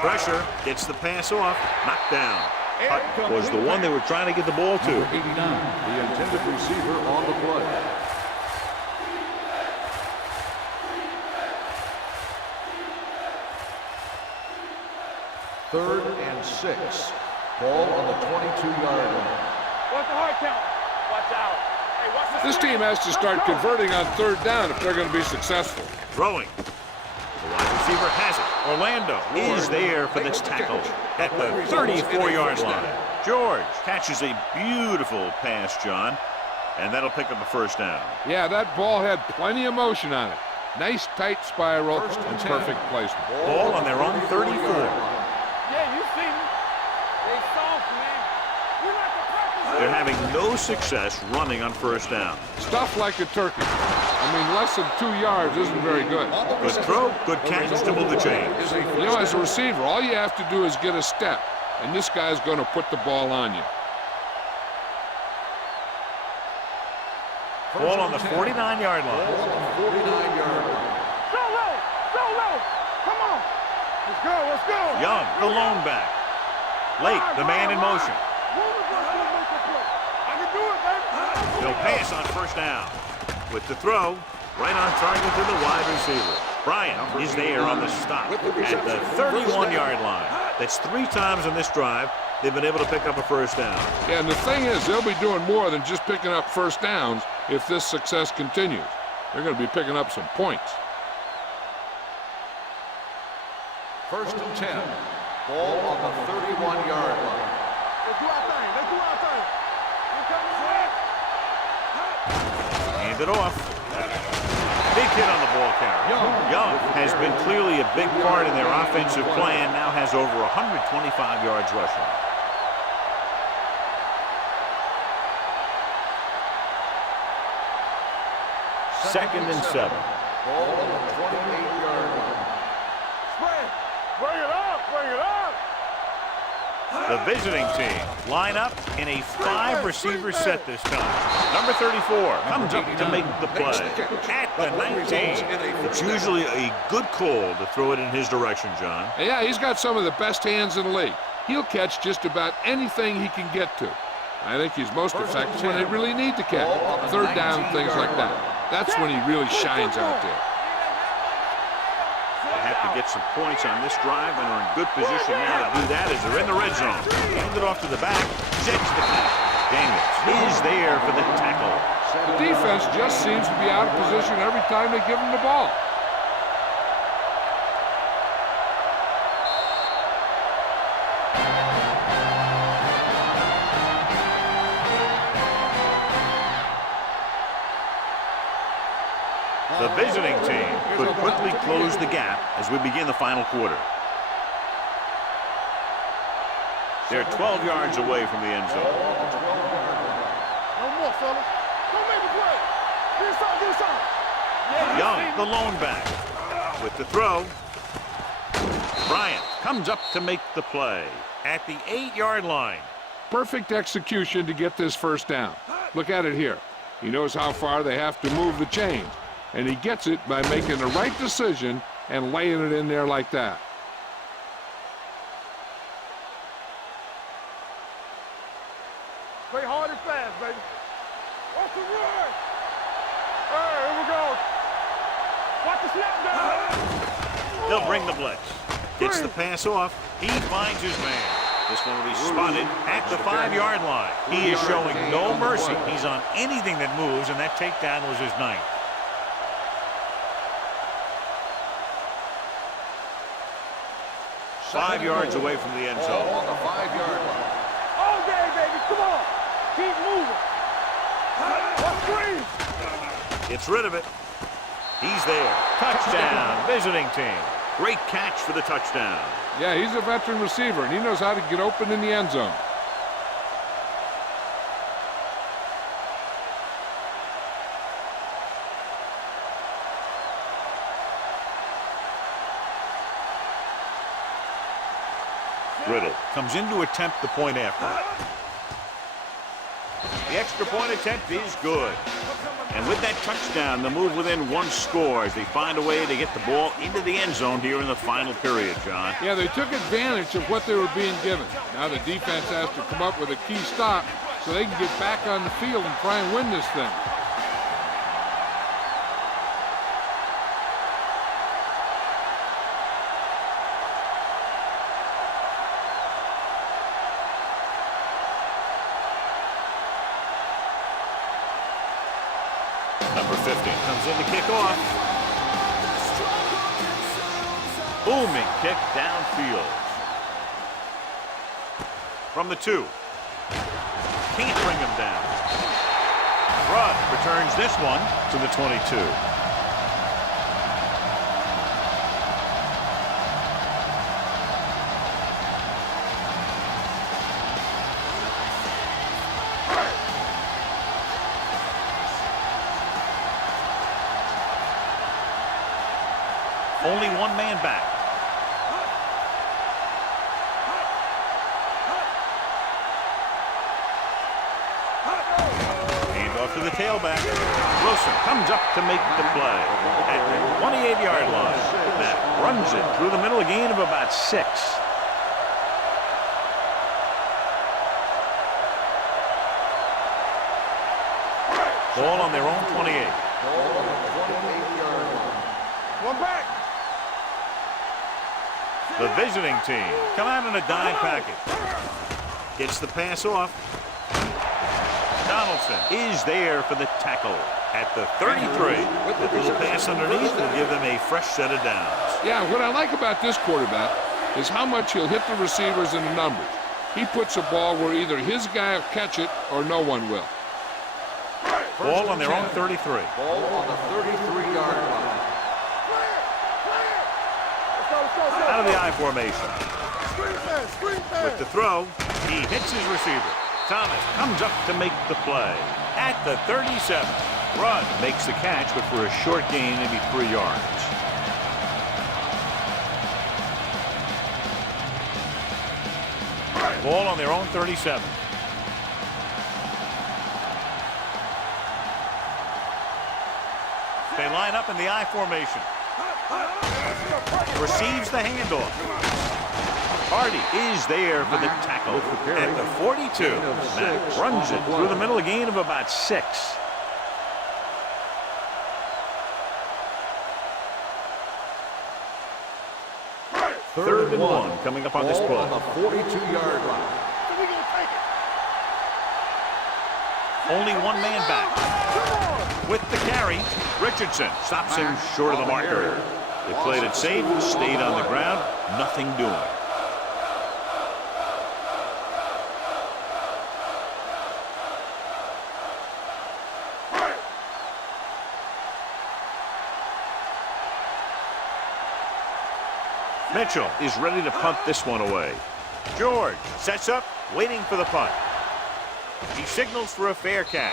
Pressure. Gets the pass off. Knocked down. Hutt was the one they were trying to get the ball to. 89, the intended receiver on the play. Third and 6. Ball on the 22-yard line. What's the hard count? Watch out. Hey, watch the This team has to start converting on third down if they're going to be successful. Throwing. The wide receiver has it. Orlando is there for this tackle at the 34-yard line. George catches a beautiful pass, John, and that'll pick up a first down. Yeah, that ball had plenty of motion on it. Nice tight spiral and perfect placement. Ball on their own 34. Yeah, you see me. They soft, man. We're not the practice. They're having no success running on first down. Stuff like a turkey. I mean, less than 2 yards isn't very good. Good throw, good catch to move the chains. You know, as a receiver, all you have to do is get a step, and this guy's going to put the ball on you. Ball on the 49-yard line. Ball on the 49-yard line. So low. So low. Come on. Let's go. Let's go. Young, the lone back. Late, the man in motion. I can do it, baby. He'll pass on first down. With the throw, right on target to the wide receiver. Bryant is there on the stop at the 31-yard line. That's 3 times in this drive they've been able to pick up a first down. Yeah, and the thing is, they'll be doing more than just picking up first downs if this success continues. They're going to be picking up some points. First and 10. Ball on the 31-yard line. Let's do our thing. Let's do our thing. We're coming Hand it off. Big hit on the ball carrier. Young has been clearly a big part in their offensive plan. Now has over 125 yards rushing. Second and 7. Ball on the 28-yard line. Spread. Bring it up. Bring it up. The visiting team line up in a 5-receiver set this time. Number 34 comes up to make the play at the 19. It's usually a good call to throw it in his direction, John. Yeah, he's got some of the best hands in the league. he'll catch just about anything he can get to. I think he's most effective when they really need to catch. Third down, things like that. That's when he really shines out there. They have to get some points on this drive and are in good position now to do that as they're in the red zone. Hand it off to the back. Zeds the catch. Daniels is there for the tackle. The defense just seems to be out of position every time they give him the ball. The visiting team could quickly close the gap as we begin the final quarter. They're 12 yards away from the end zone. No more, fellas. Don't make me play. Get inside, get inside. Young, the lone back. With the throw. Bryant comes up to make the play at the 8-yard line. Perfect execution to get this first down. Look at it here. He knows how far they have to move the chains, and he gets it by making the right decision and laying it in there like that. Play hard and fast, baby. Watch the run. Hey, here we go. Watch the snap down. They'll bring the blitz. Gets the pass off. He finds his man. This one will be spotted at the 5-yard line. He is showing no mercy. He's on anything that moves, and that takedown was his 9th. Five yards away from the end zone. On the 5-yard line. All day, baby. Come on. Keep moving. Let's scream. Gets rid of it. He's there. Touchdown, visiting team. Great catch for the touchdown. Yeah, he's a veteran receiver, and he knows how to get open in the end zone. Riddle comes in to attempt the point after. The extra point attempt is good. And with that touchdown, the move within 1 score as they find a way to get the ball into the end zone here in the final period, John. Yeah, they took advantage of what they were being given. Now the defense has to come up with a key stop so they can get back on the field and try and win this thing. Number 50 comes in to kick off. Booming kick downfield. From the 2. Can't bring him down. Rudd returns this one to the 22. Only one man back. Hand off to the tailback. Wilson comes up to make the play at the 28-yard line. That runs it through the middle, a gain of about 6. Ball on their own 28. One back. The visiting team come out in a dime package. Gets the pass off. Donaldson is there for the tackle at the 33. That little pass underneath will give them a fresh set of downs. Yeah, what I like about this quarterback is how much he'll hit the receivers in the numbers. He puts a ball where either his guy will catch it or no one will. Ball on their own 33. Ball on the 33-yard line. Out of the I formation. With the throw, he hits his receiver. Thomas comes up to make the play at the 37. Rudd makes the catch, but for a short gain, maybe 3 yards. Ball on their own 37. They line up in the I formation. Receives the handoff. Hardy is there for the tackle at the 42. Mack runs it through the middle, a gain of about 6. Third and 1 coming up on this play. On the 42-yard line. Only one man back. With the carry, Richardson stops him short of the marker. They played it safe, stayed on the ground, nothing doing. Mitchell is ready to punt this one away. George sets up, waiting for the punt. He signals for a fair catch.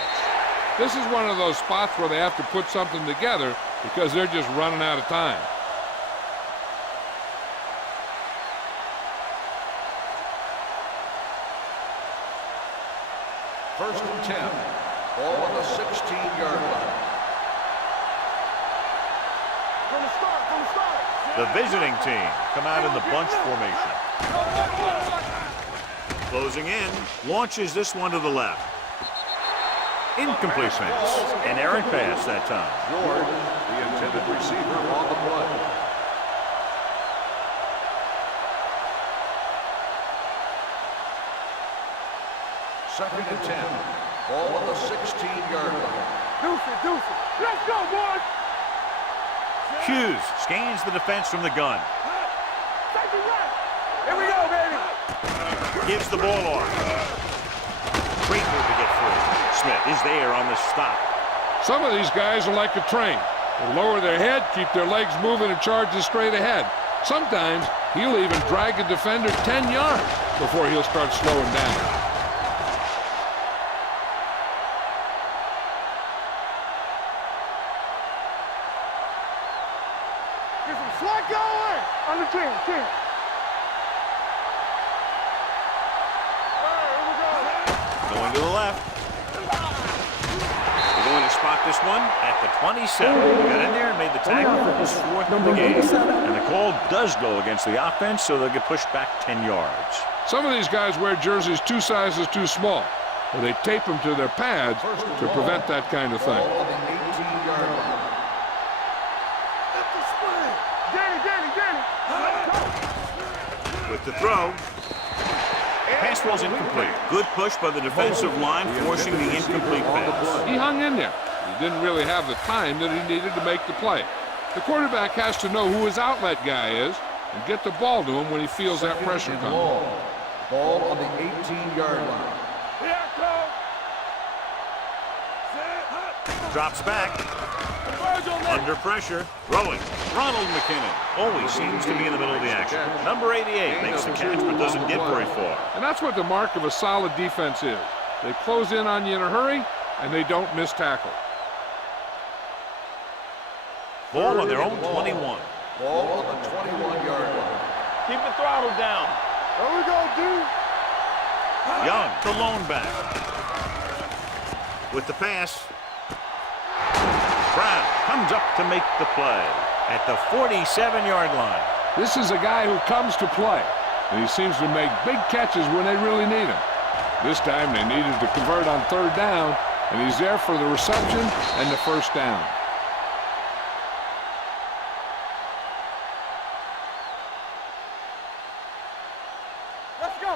This is one of those spots where they have to put something together because they're just running out of time. First and 10. Ball on the 16-yard line. The visiting team come out in the bunch formation. Closing in, launches this one to the left. Incomplete pass. An errant pass that time. George, the intended receiver on the play. Second and 10. Ball on the 16-yard line. Deuce. Let's go, boys. Hughes scans the defense from the gun. Here we go, baby. Gives the ball off. Great move to get through. Smith is there on the stop. Some of these guys are like a train. They lower their head, keep their legs moving, and charges straight ahead. Sometimes he'll even drag a defender 10 yards before he'll start slowing down. Slide going. On the 10. Here we go. Going to the left. They're going to spot this one at the 27. Got in there and made the tackle. It's 4th in the game. And the call does go against the offense, so they'll get pushed back 10 yards. Some of these guys wear jerseys 2 sizes too small, or they tape them to their pads to prevent that kind of thing. Ball on the 18-yard line. With the throw. Pass was incomplete. Good push by the defensive line, forcing the incomplete pass. He hung in there. He didn't really have the time that he needed to make the play. The quarterback has to know who his outlet guy is and get the ball to him when he feels that pressure coming. Ball on the 18-yard line. Drops back. Under pressure. Throwing. Ronald McKinnon always seems to be in the middle of the action. Number 88 makes the catch but doesn't get very far. And that's what the mark of a solid defense is. They close in on you in a hurry, and they don't miss tackle. Ball on their own 21. Ball on the 21-yard line. Keep the throttle down. There we go, dude. Young, the lone back. With the pass. Brown comes up to make the play at the 47-yard line. This is a guy who comes to play, and he seems to make big catches when they really need him. This time they needed to convert on 3rd down, and he's there for the reception and the 1st down. Let's go.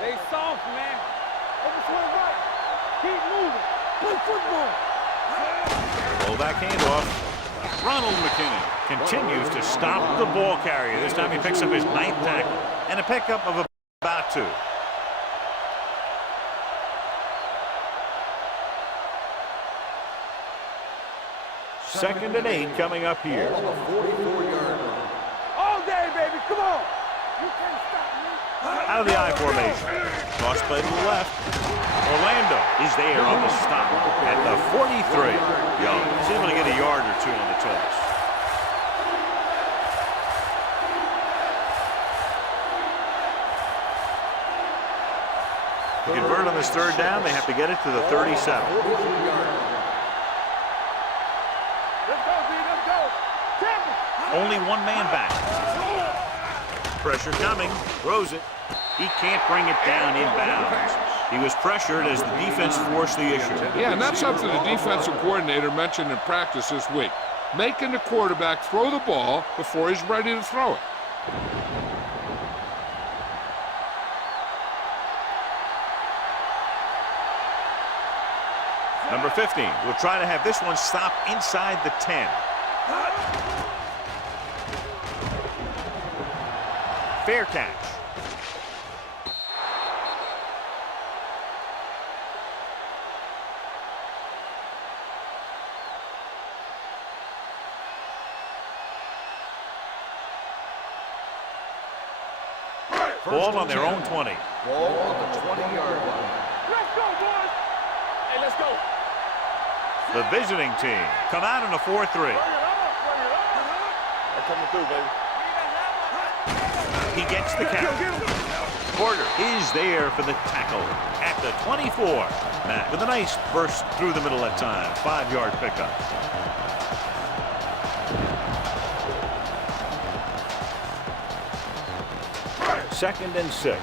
Stay soft, man. Overswing right. Keep moving. Play football. Roll back handoff. Ronald McKinnon continues to stop the ball carrier. This time he picks up his 9th tackle and a pickup of about 2. Second and 8 coming up here. Ball on the 44-yard line. All day, baby. Come on. You can't stop me. Out of the I formation. Toss play to the left. Orlando is there on the stop at the 43. Young is able to get a yard or 2 on the toss. To convert on this 3rd down, they have to get it to the 37. Let's go, B. Let's go. Only one man back. Pressure coming. Throws it. He can't bring it down inbounds. He was pressured as the defense forced the issue. Yeah, and that's something the defensive coordinator mentioned in practice this week. Making the quarterback throw the ball before he's ready to throw it. Number 15 will try to have this one stop inside the 10. Fair catch. Ball on their own 20. Ball on the 20-yard line. Let's go, boys. Hey, let's go. The visiting team come out in a 4-3. Bring it on, bring it on. They're coming through, baby. He gets the catch. Porter is there for the tackle at the 24. Matt with a nice burst through the middle that time. 5-yard pickup. Second and 6.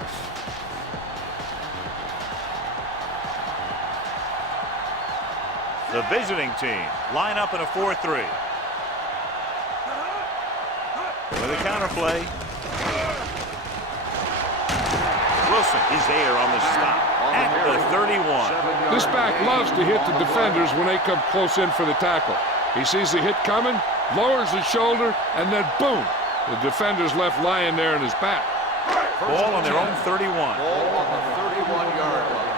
The visiting team line up in a 4-3. With a counter play. Wilson is there on the stop at the 31. This back loves to hit the defenders when they come close in for the tackle. He sees the hit coming, lowers his shoulder, and then boom, the defender's left lying there in his back. Ball on their own 31. Ball on the 31-yard line.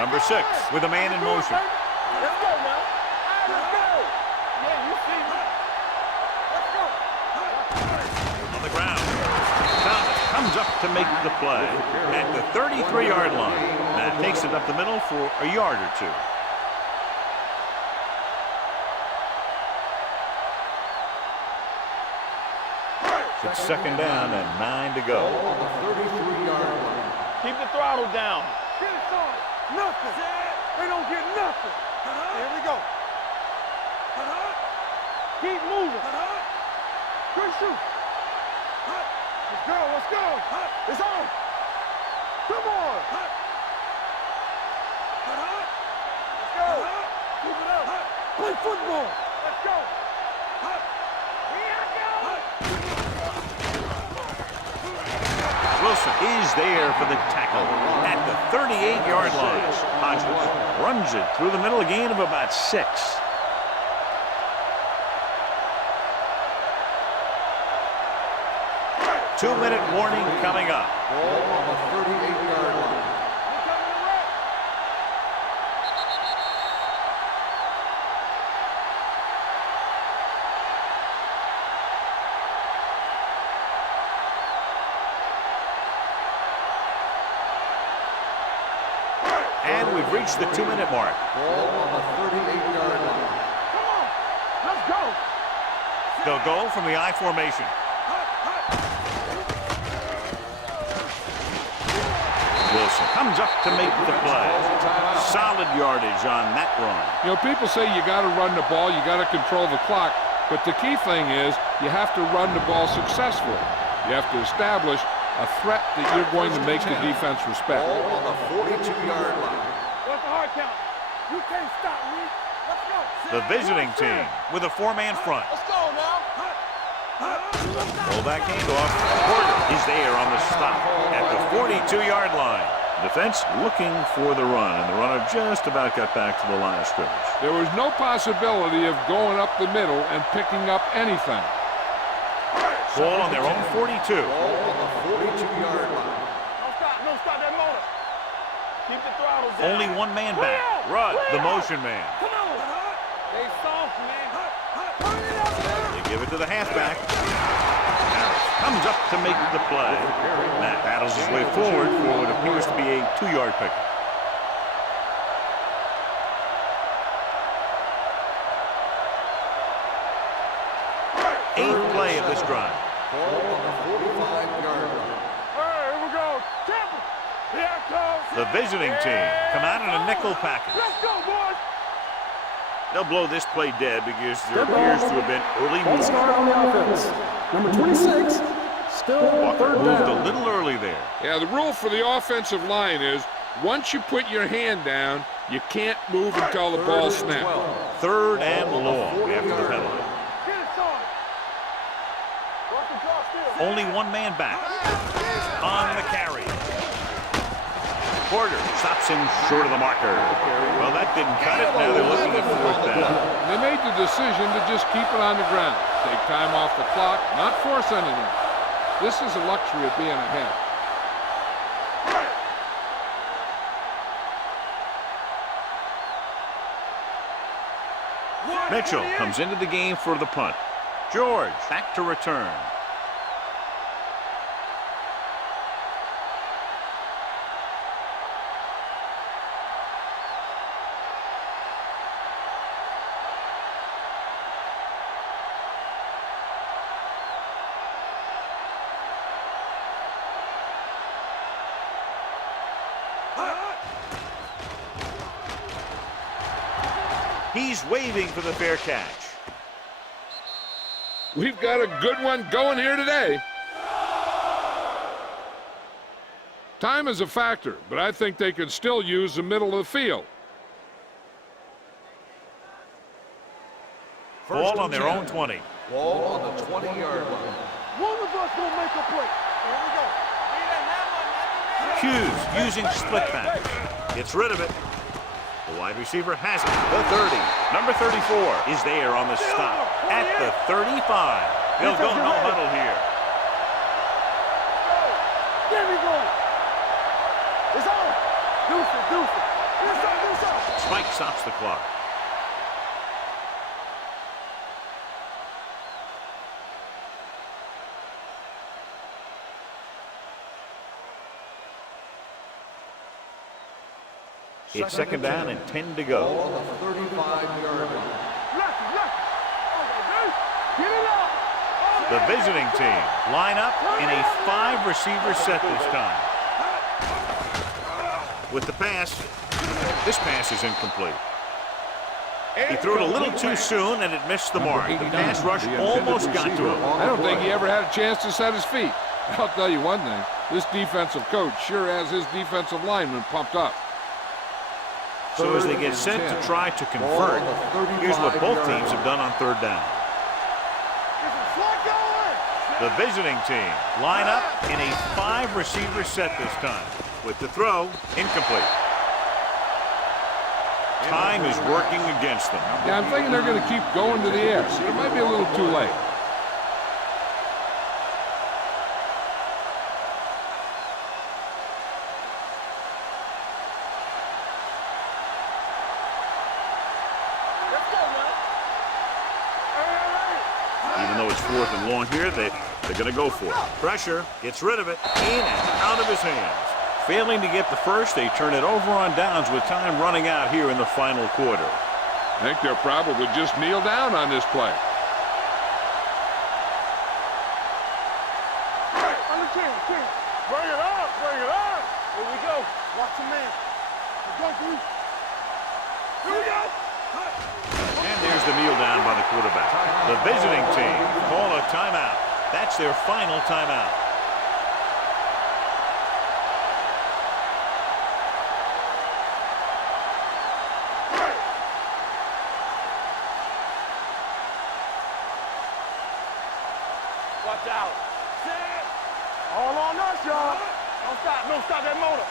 Number 6 with a man in motion. Let's go now. Let's go. Yeah, you see me. Let's go. On the ground. Thomas comes up to make the play at the 33-yard line. That takes it up the middle for a yard or two. It's second down and 9 to go. Ball on the 33-yard line. Keep the throttle down. Get it on. Nothing. They don't get nothing. Here we go. Keep moving. Good shoot. Let's go. Let's go. It's on. Come on. Let's go. Keep it up. Play football. Let's go. Wilson is there for the tackle at the 38-yard line. Hodges runs it through the middle, a gain of about 6. Two-minute warning coming up. Ball on the 38-yard line. And we've reached the 2-minute mark. Ball on the 38-yard line. Come on. Let's go. They'll go from the I formation. Wilson comes up to make the play. Solid yardage on that run. You know, people say you got to run the ball, you got to control the clock, but the key thing is you have to run the ball successfully. You have to establish a threat that you're going to make the defense respect. Ball on the 42-yard line. What's the hard count? You can't stop me. Let's go. The visiting team with a 4-man front. Let's go now. Pull that handoff. Porter is there on the stop at the 42-yard line. Defense looking for the run, and the runner just about got back to the line of scrimmage. There was no possibility of going up the middle and picking up anything. Ball on their own 42. Ball on the 42-yard line. Don't stop that motor. Keep the throttle down. Only one man back. Rudd, the motion man. Come on. They soft, man. Turn it up, man. They give it to the halfback. Harris comes up to make the play. Matt battles his way forward for what appears to be a 2-yard pick. Eighth play of this drive. Ball on the 45-yard line. Hey, here we go. Temple. Here it comes. The visiting team come out in a nickel package. Let's go, boys. They'll blow this play dead because there Dead ball. appears to have been early False movement. start on the offense. Number 26, still Walker third moved down. a little early there. Yeah, the rule for the offensive line is once you put your hand down, you can't move until the ball snaps. 3rd and long after the penalty. Get it, son. Watch the draw still. Only one man back on the carry. Porter stops him short of the marker. Well, that didn't cut it. Now they're looking at 4th down. They made the decision to just keep it on the ground. Take time off the clock, not force anything. This is a luxury of being ahead. Mitchell comes into the game for the punt. George back to return. He's waving for the fair catch. We've got a good one going here today. Time is a factor, but I think they could still use the middle of the field. Ball on their own 20. Ball on the 20-yard line. One of us gonna make a play. Here we go. Hughes using split pass. Gets rid of it. The wide receiver has it. The 30. Number 34 is there on the stop at the 35. They'll go no huddle here. There we go. It's on. Deuce it, deuce it. Deuce it. Spike stops the clock. It's 2nd down and 10 to go. Ball on the 35-yard line. Get it up. The visiting team line up in a 5-receiver set this time. With the pass, this pass is incomplete. He threw it a little too soon and it missed the mark. The pass rush almost got to him. I don't think he ever had a chance to set his feet. I'll tell you one thing, this defensive coach sure has his defensive linemen pumped up. So as they get set to try to convert, here's what both teams have done on 3rd down. The visiting team line up in a 5-receiver set this time. With the throw, incomplete. Time is working against them. Yeah, I'm thinking they're going to keep going to the air. It might be a little too late. Even though it's 4th and long here, they're going to go for it. Pressure, gets rid of it, in and out of his hands. Failing to get the first, they turn it over on downs with time running out here in the final quarter. I think they'll probably just kneel down on this play. On the 10. Bring it up. Here we go. Watch the man. Go, Bruce. Here we go. And there's the kneel down by the quarterback. The visiting team call a timeout. That's their final timeout. Watch out. All on us, y'all. Don't stop that motor.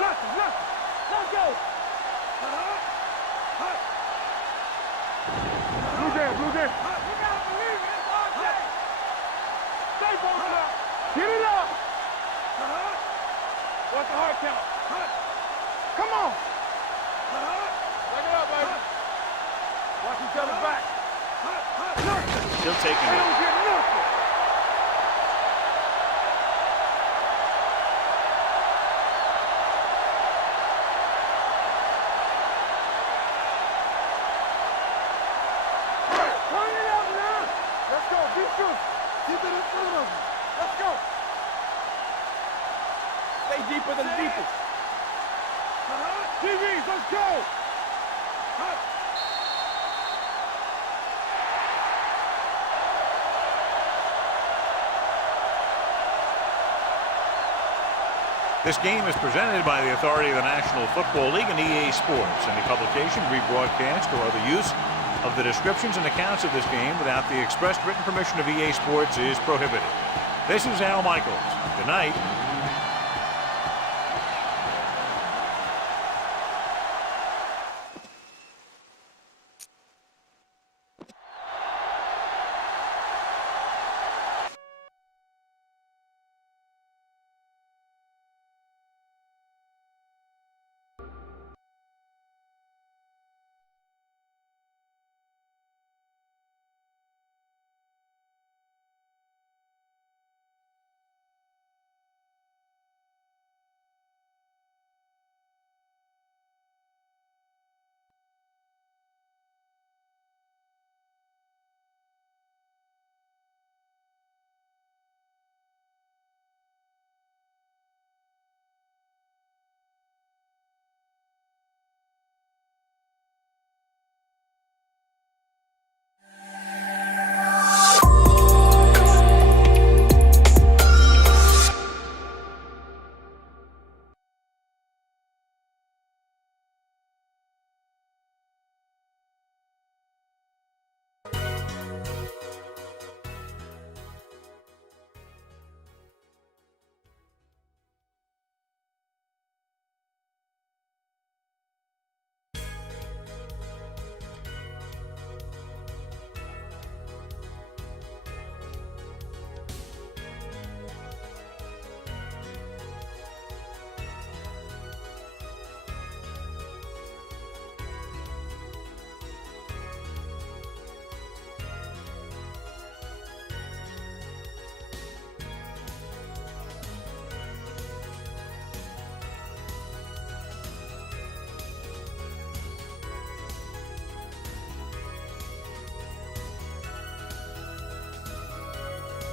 Nothing. Let's go. Blue game. You gotta believe it. It's all day. Stay focused up. Get it up. What's the hard count? Come on. Take it up, baby. Watch each other back. Still taking They it. don't get nothing. Turn it up now. Let's go. Be true. Keep it in front of you. Let's go. Stay deeper than the deepest. GVs, let's go. This game is presented by the authority of the National Football League and EA Sports. Any publication, rebroadcast, or other use of the descriptions and accounts of this game without the expressed written permission of EA Sports is prohibited. This is Al Michaels. Good night.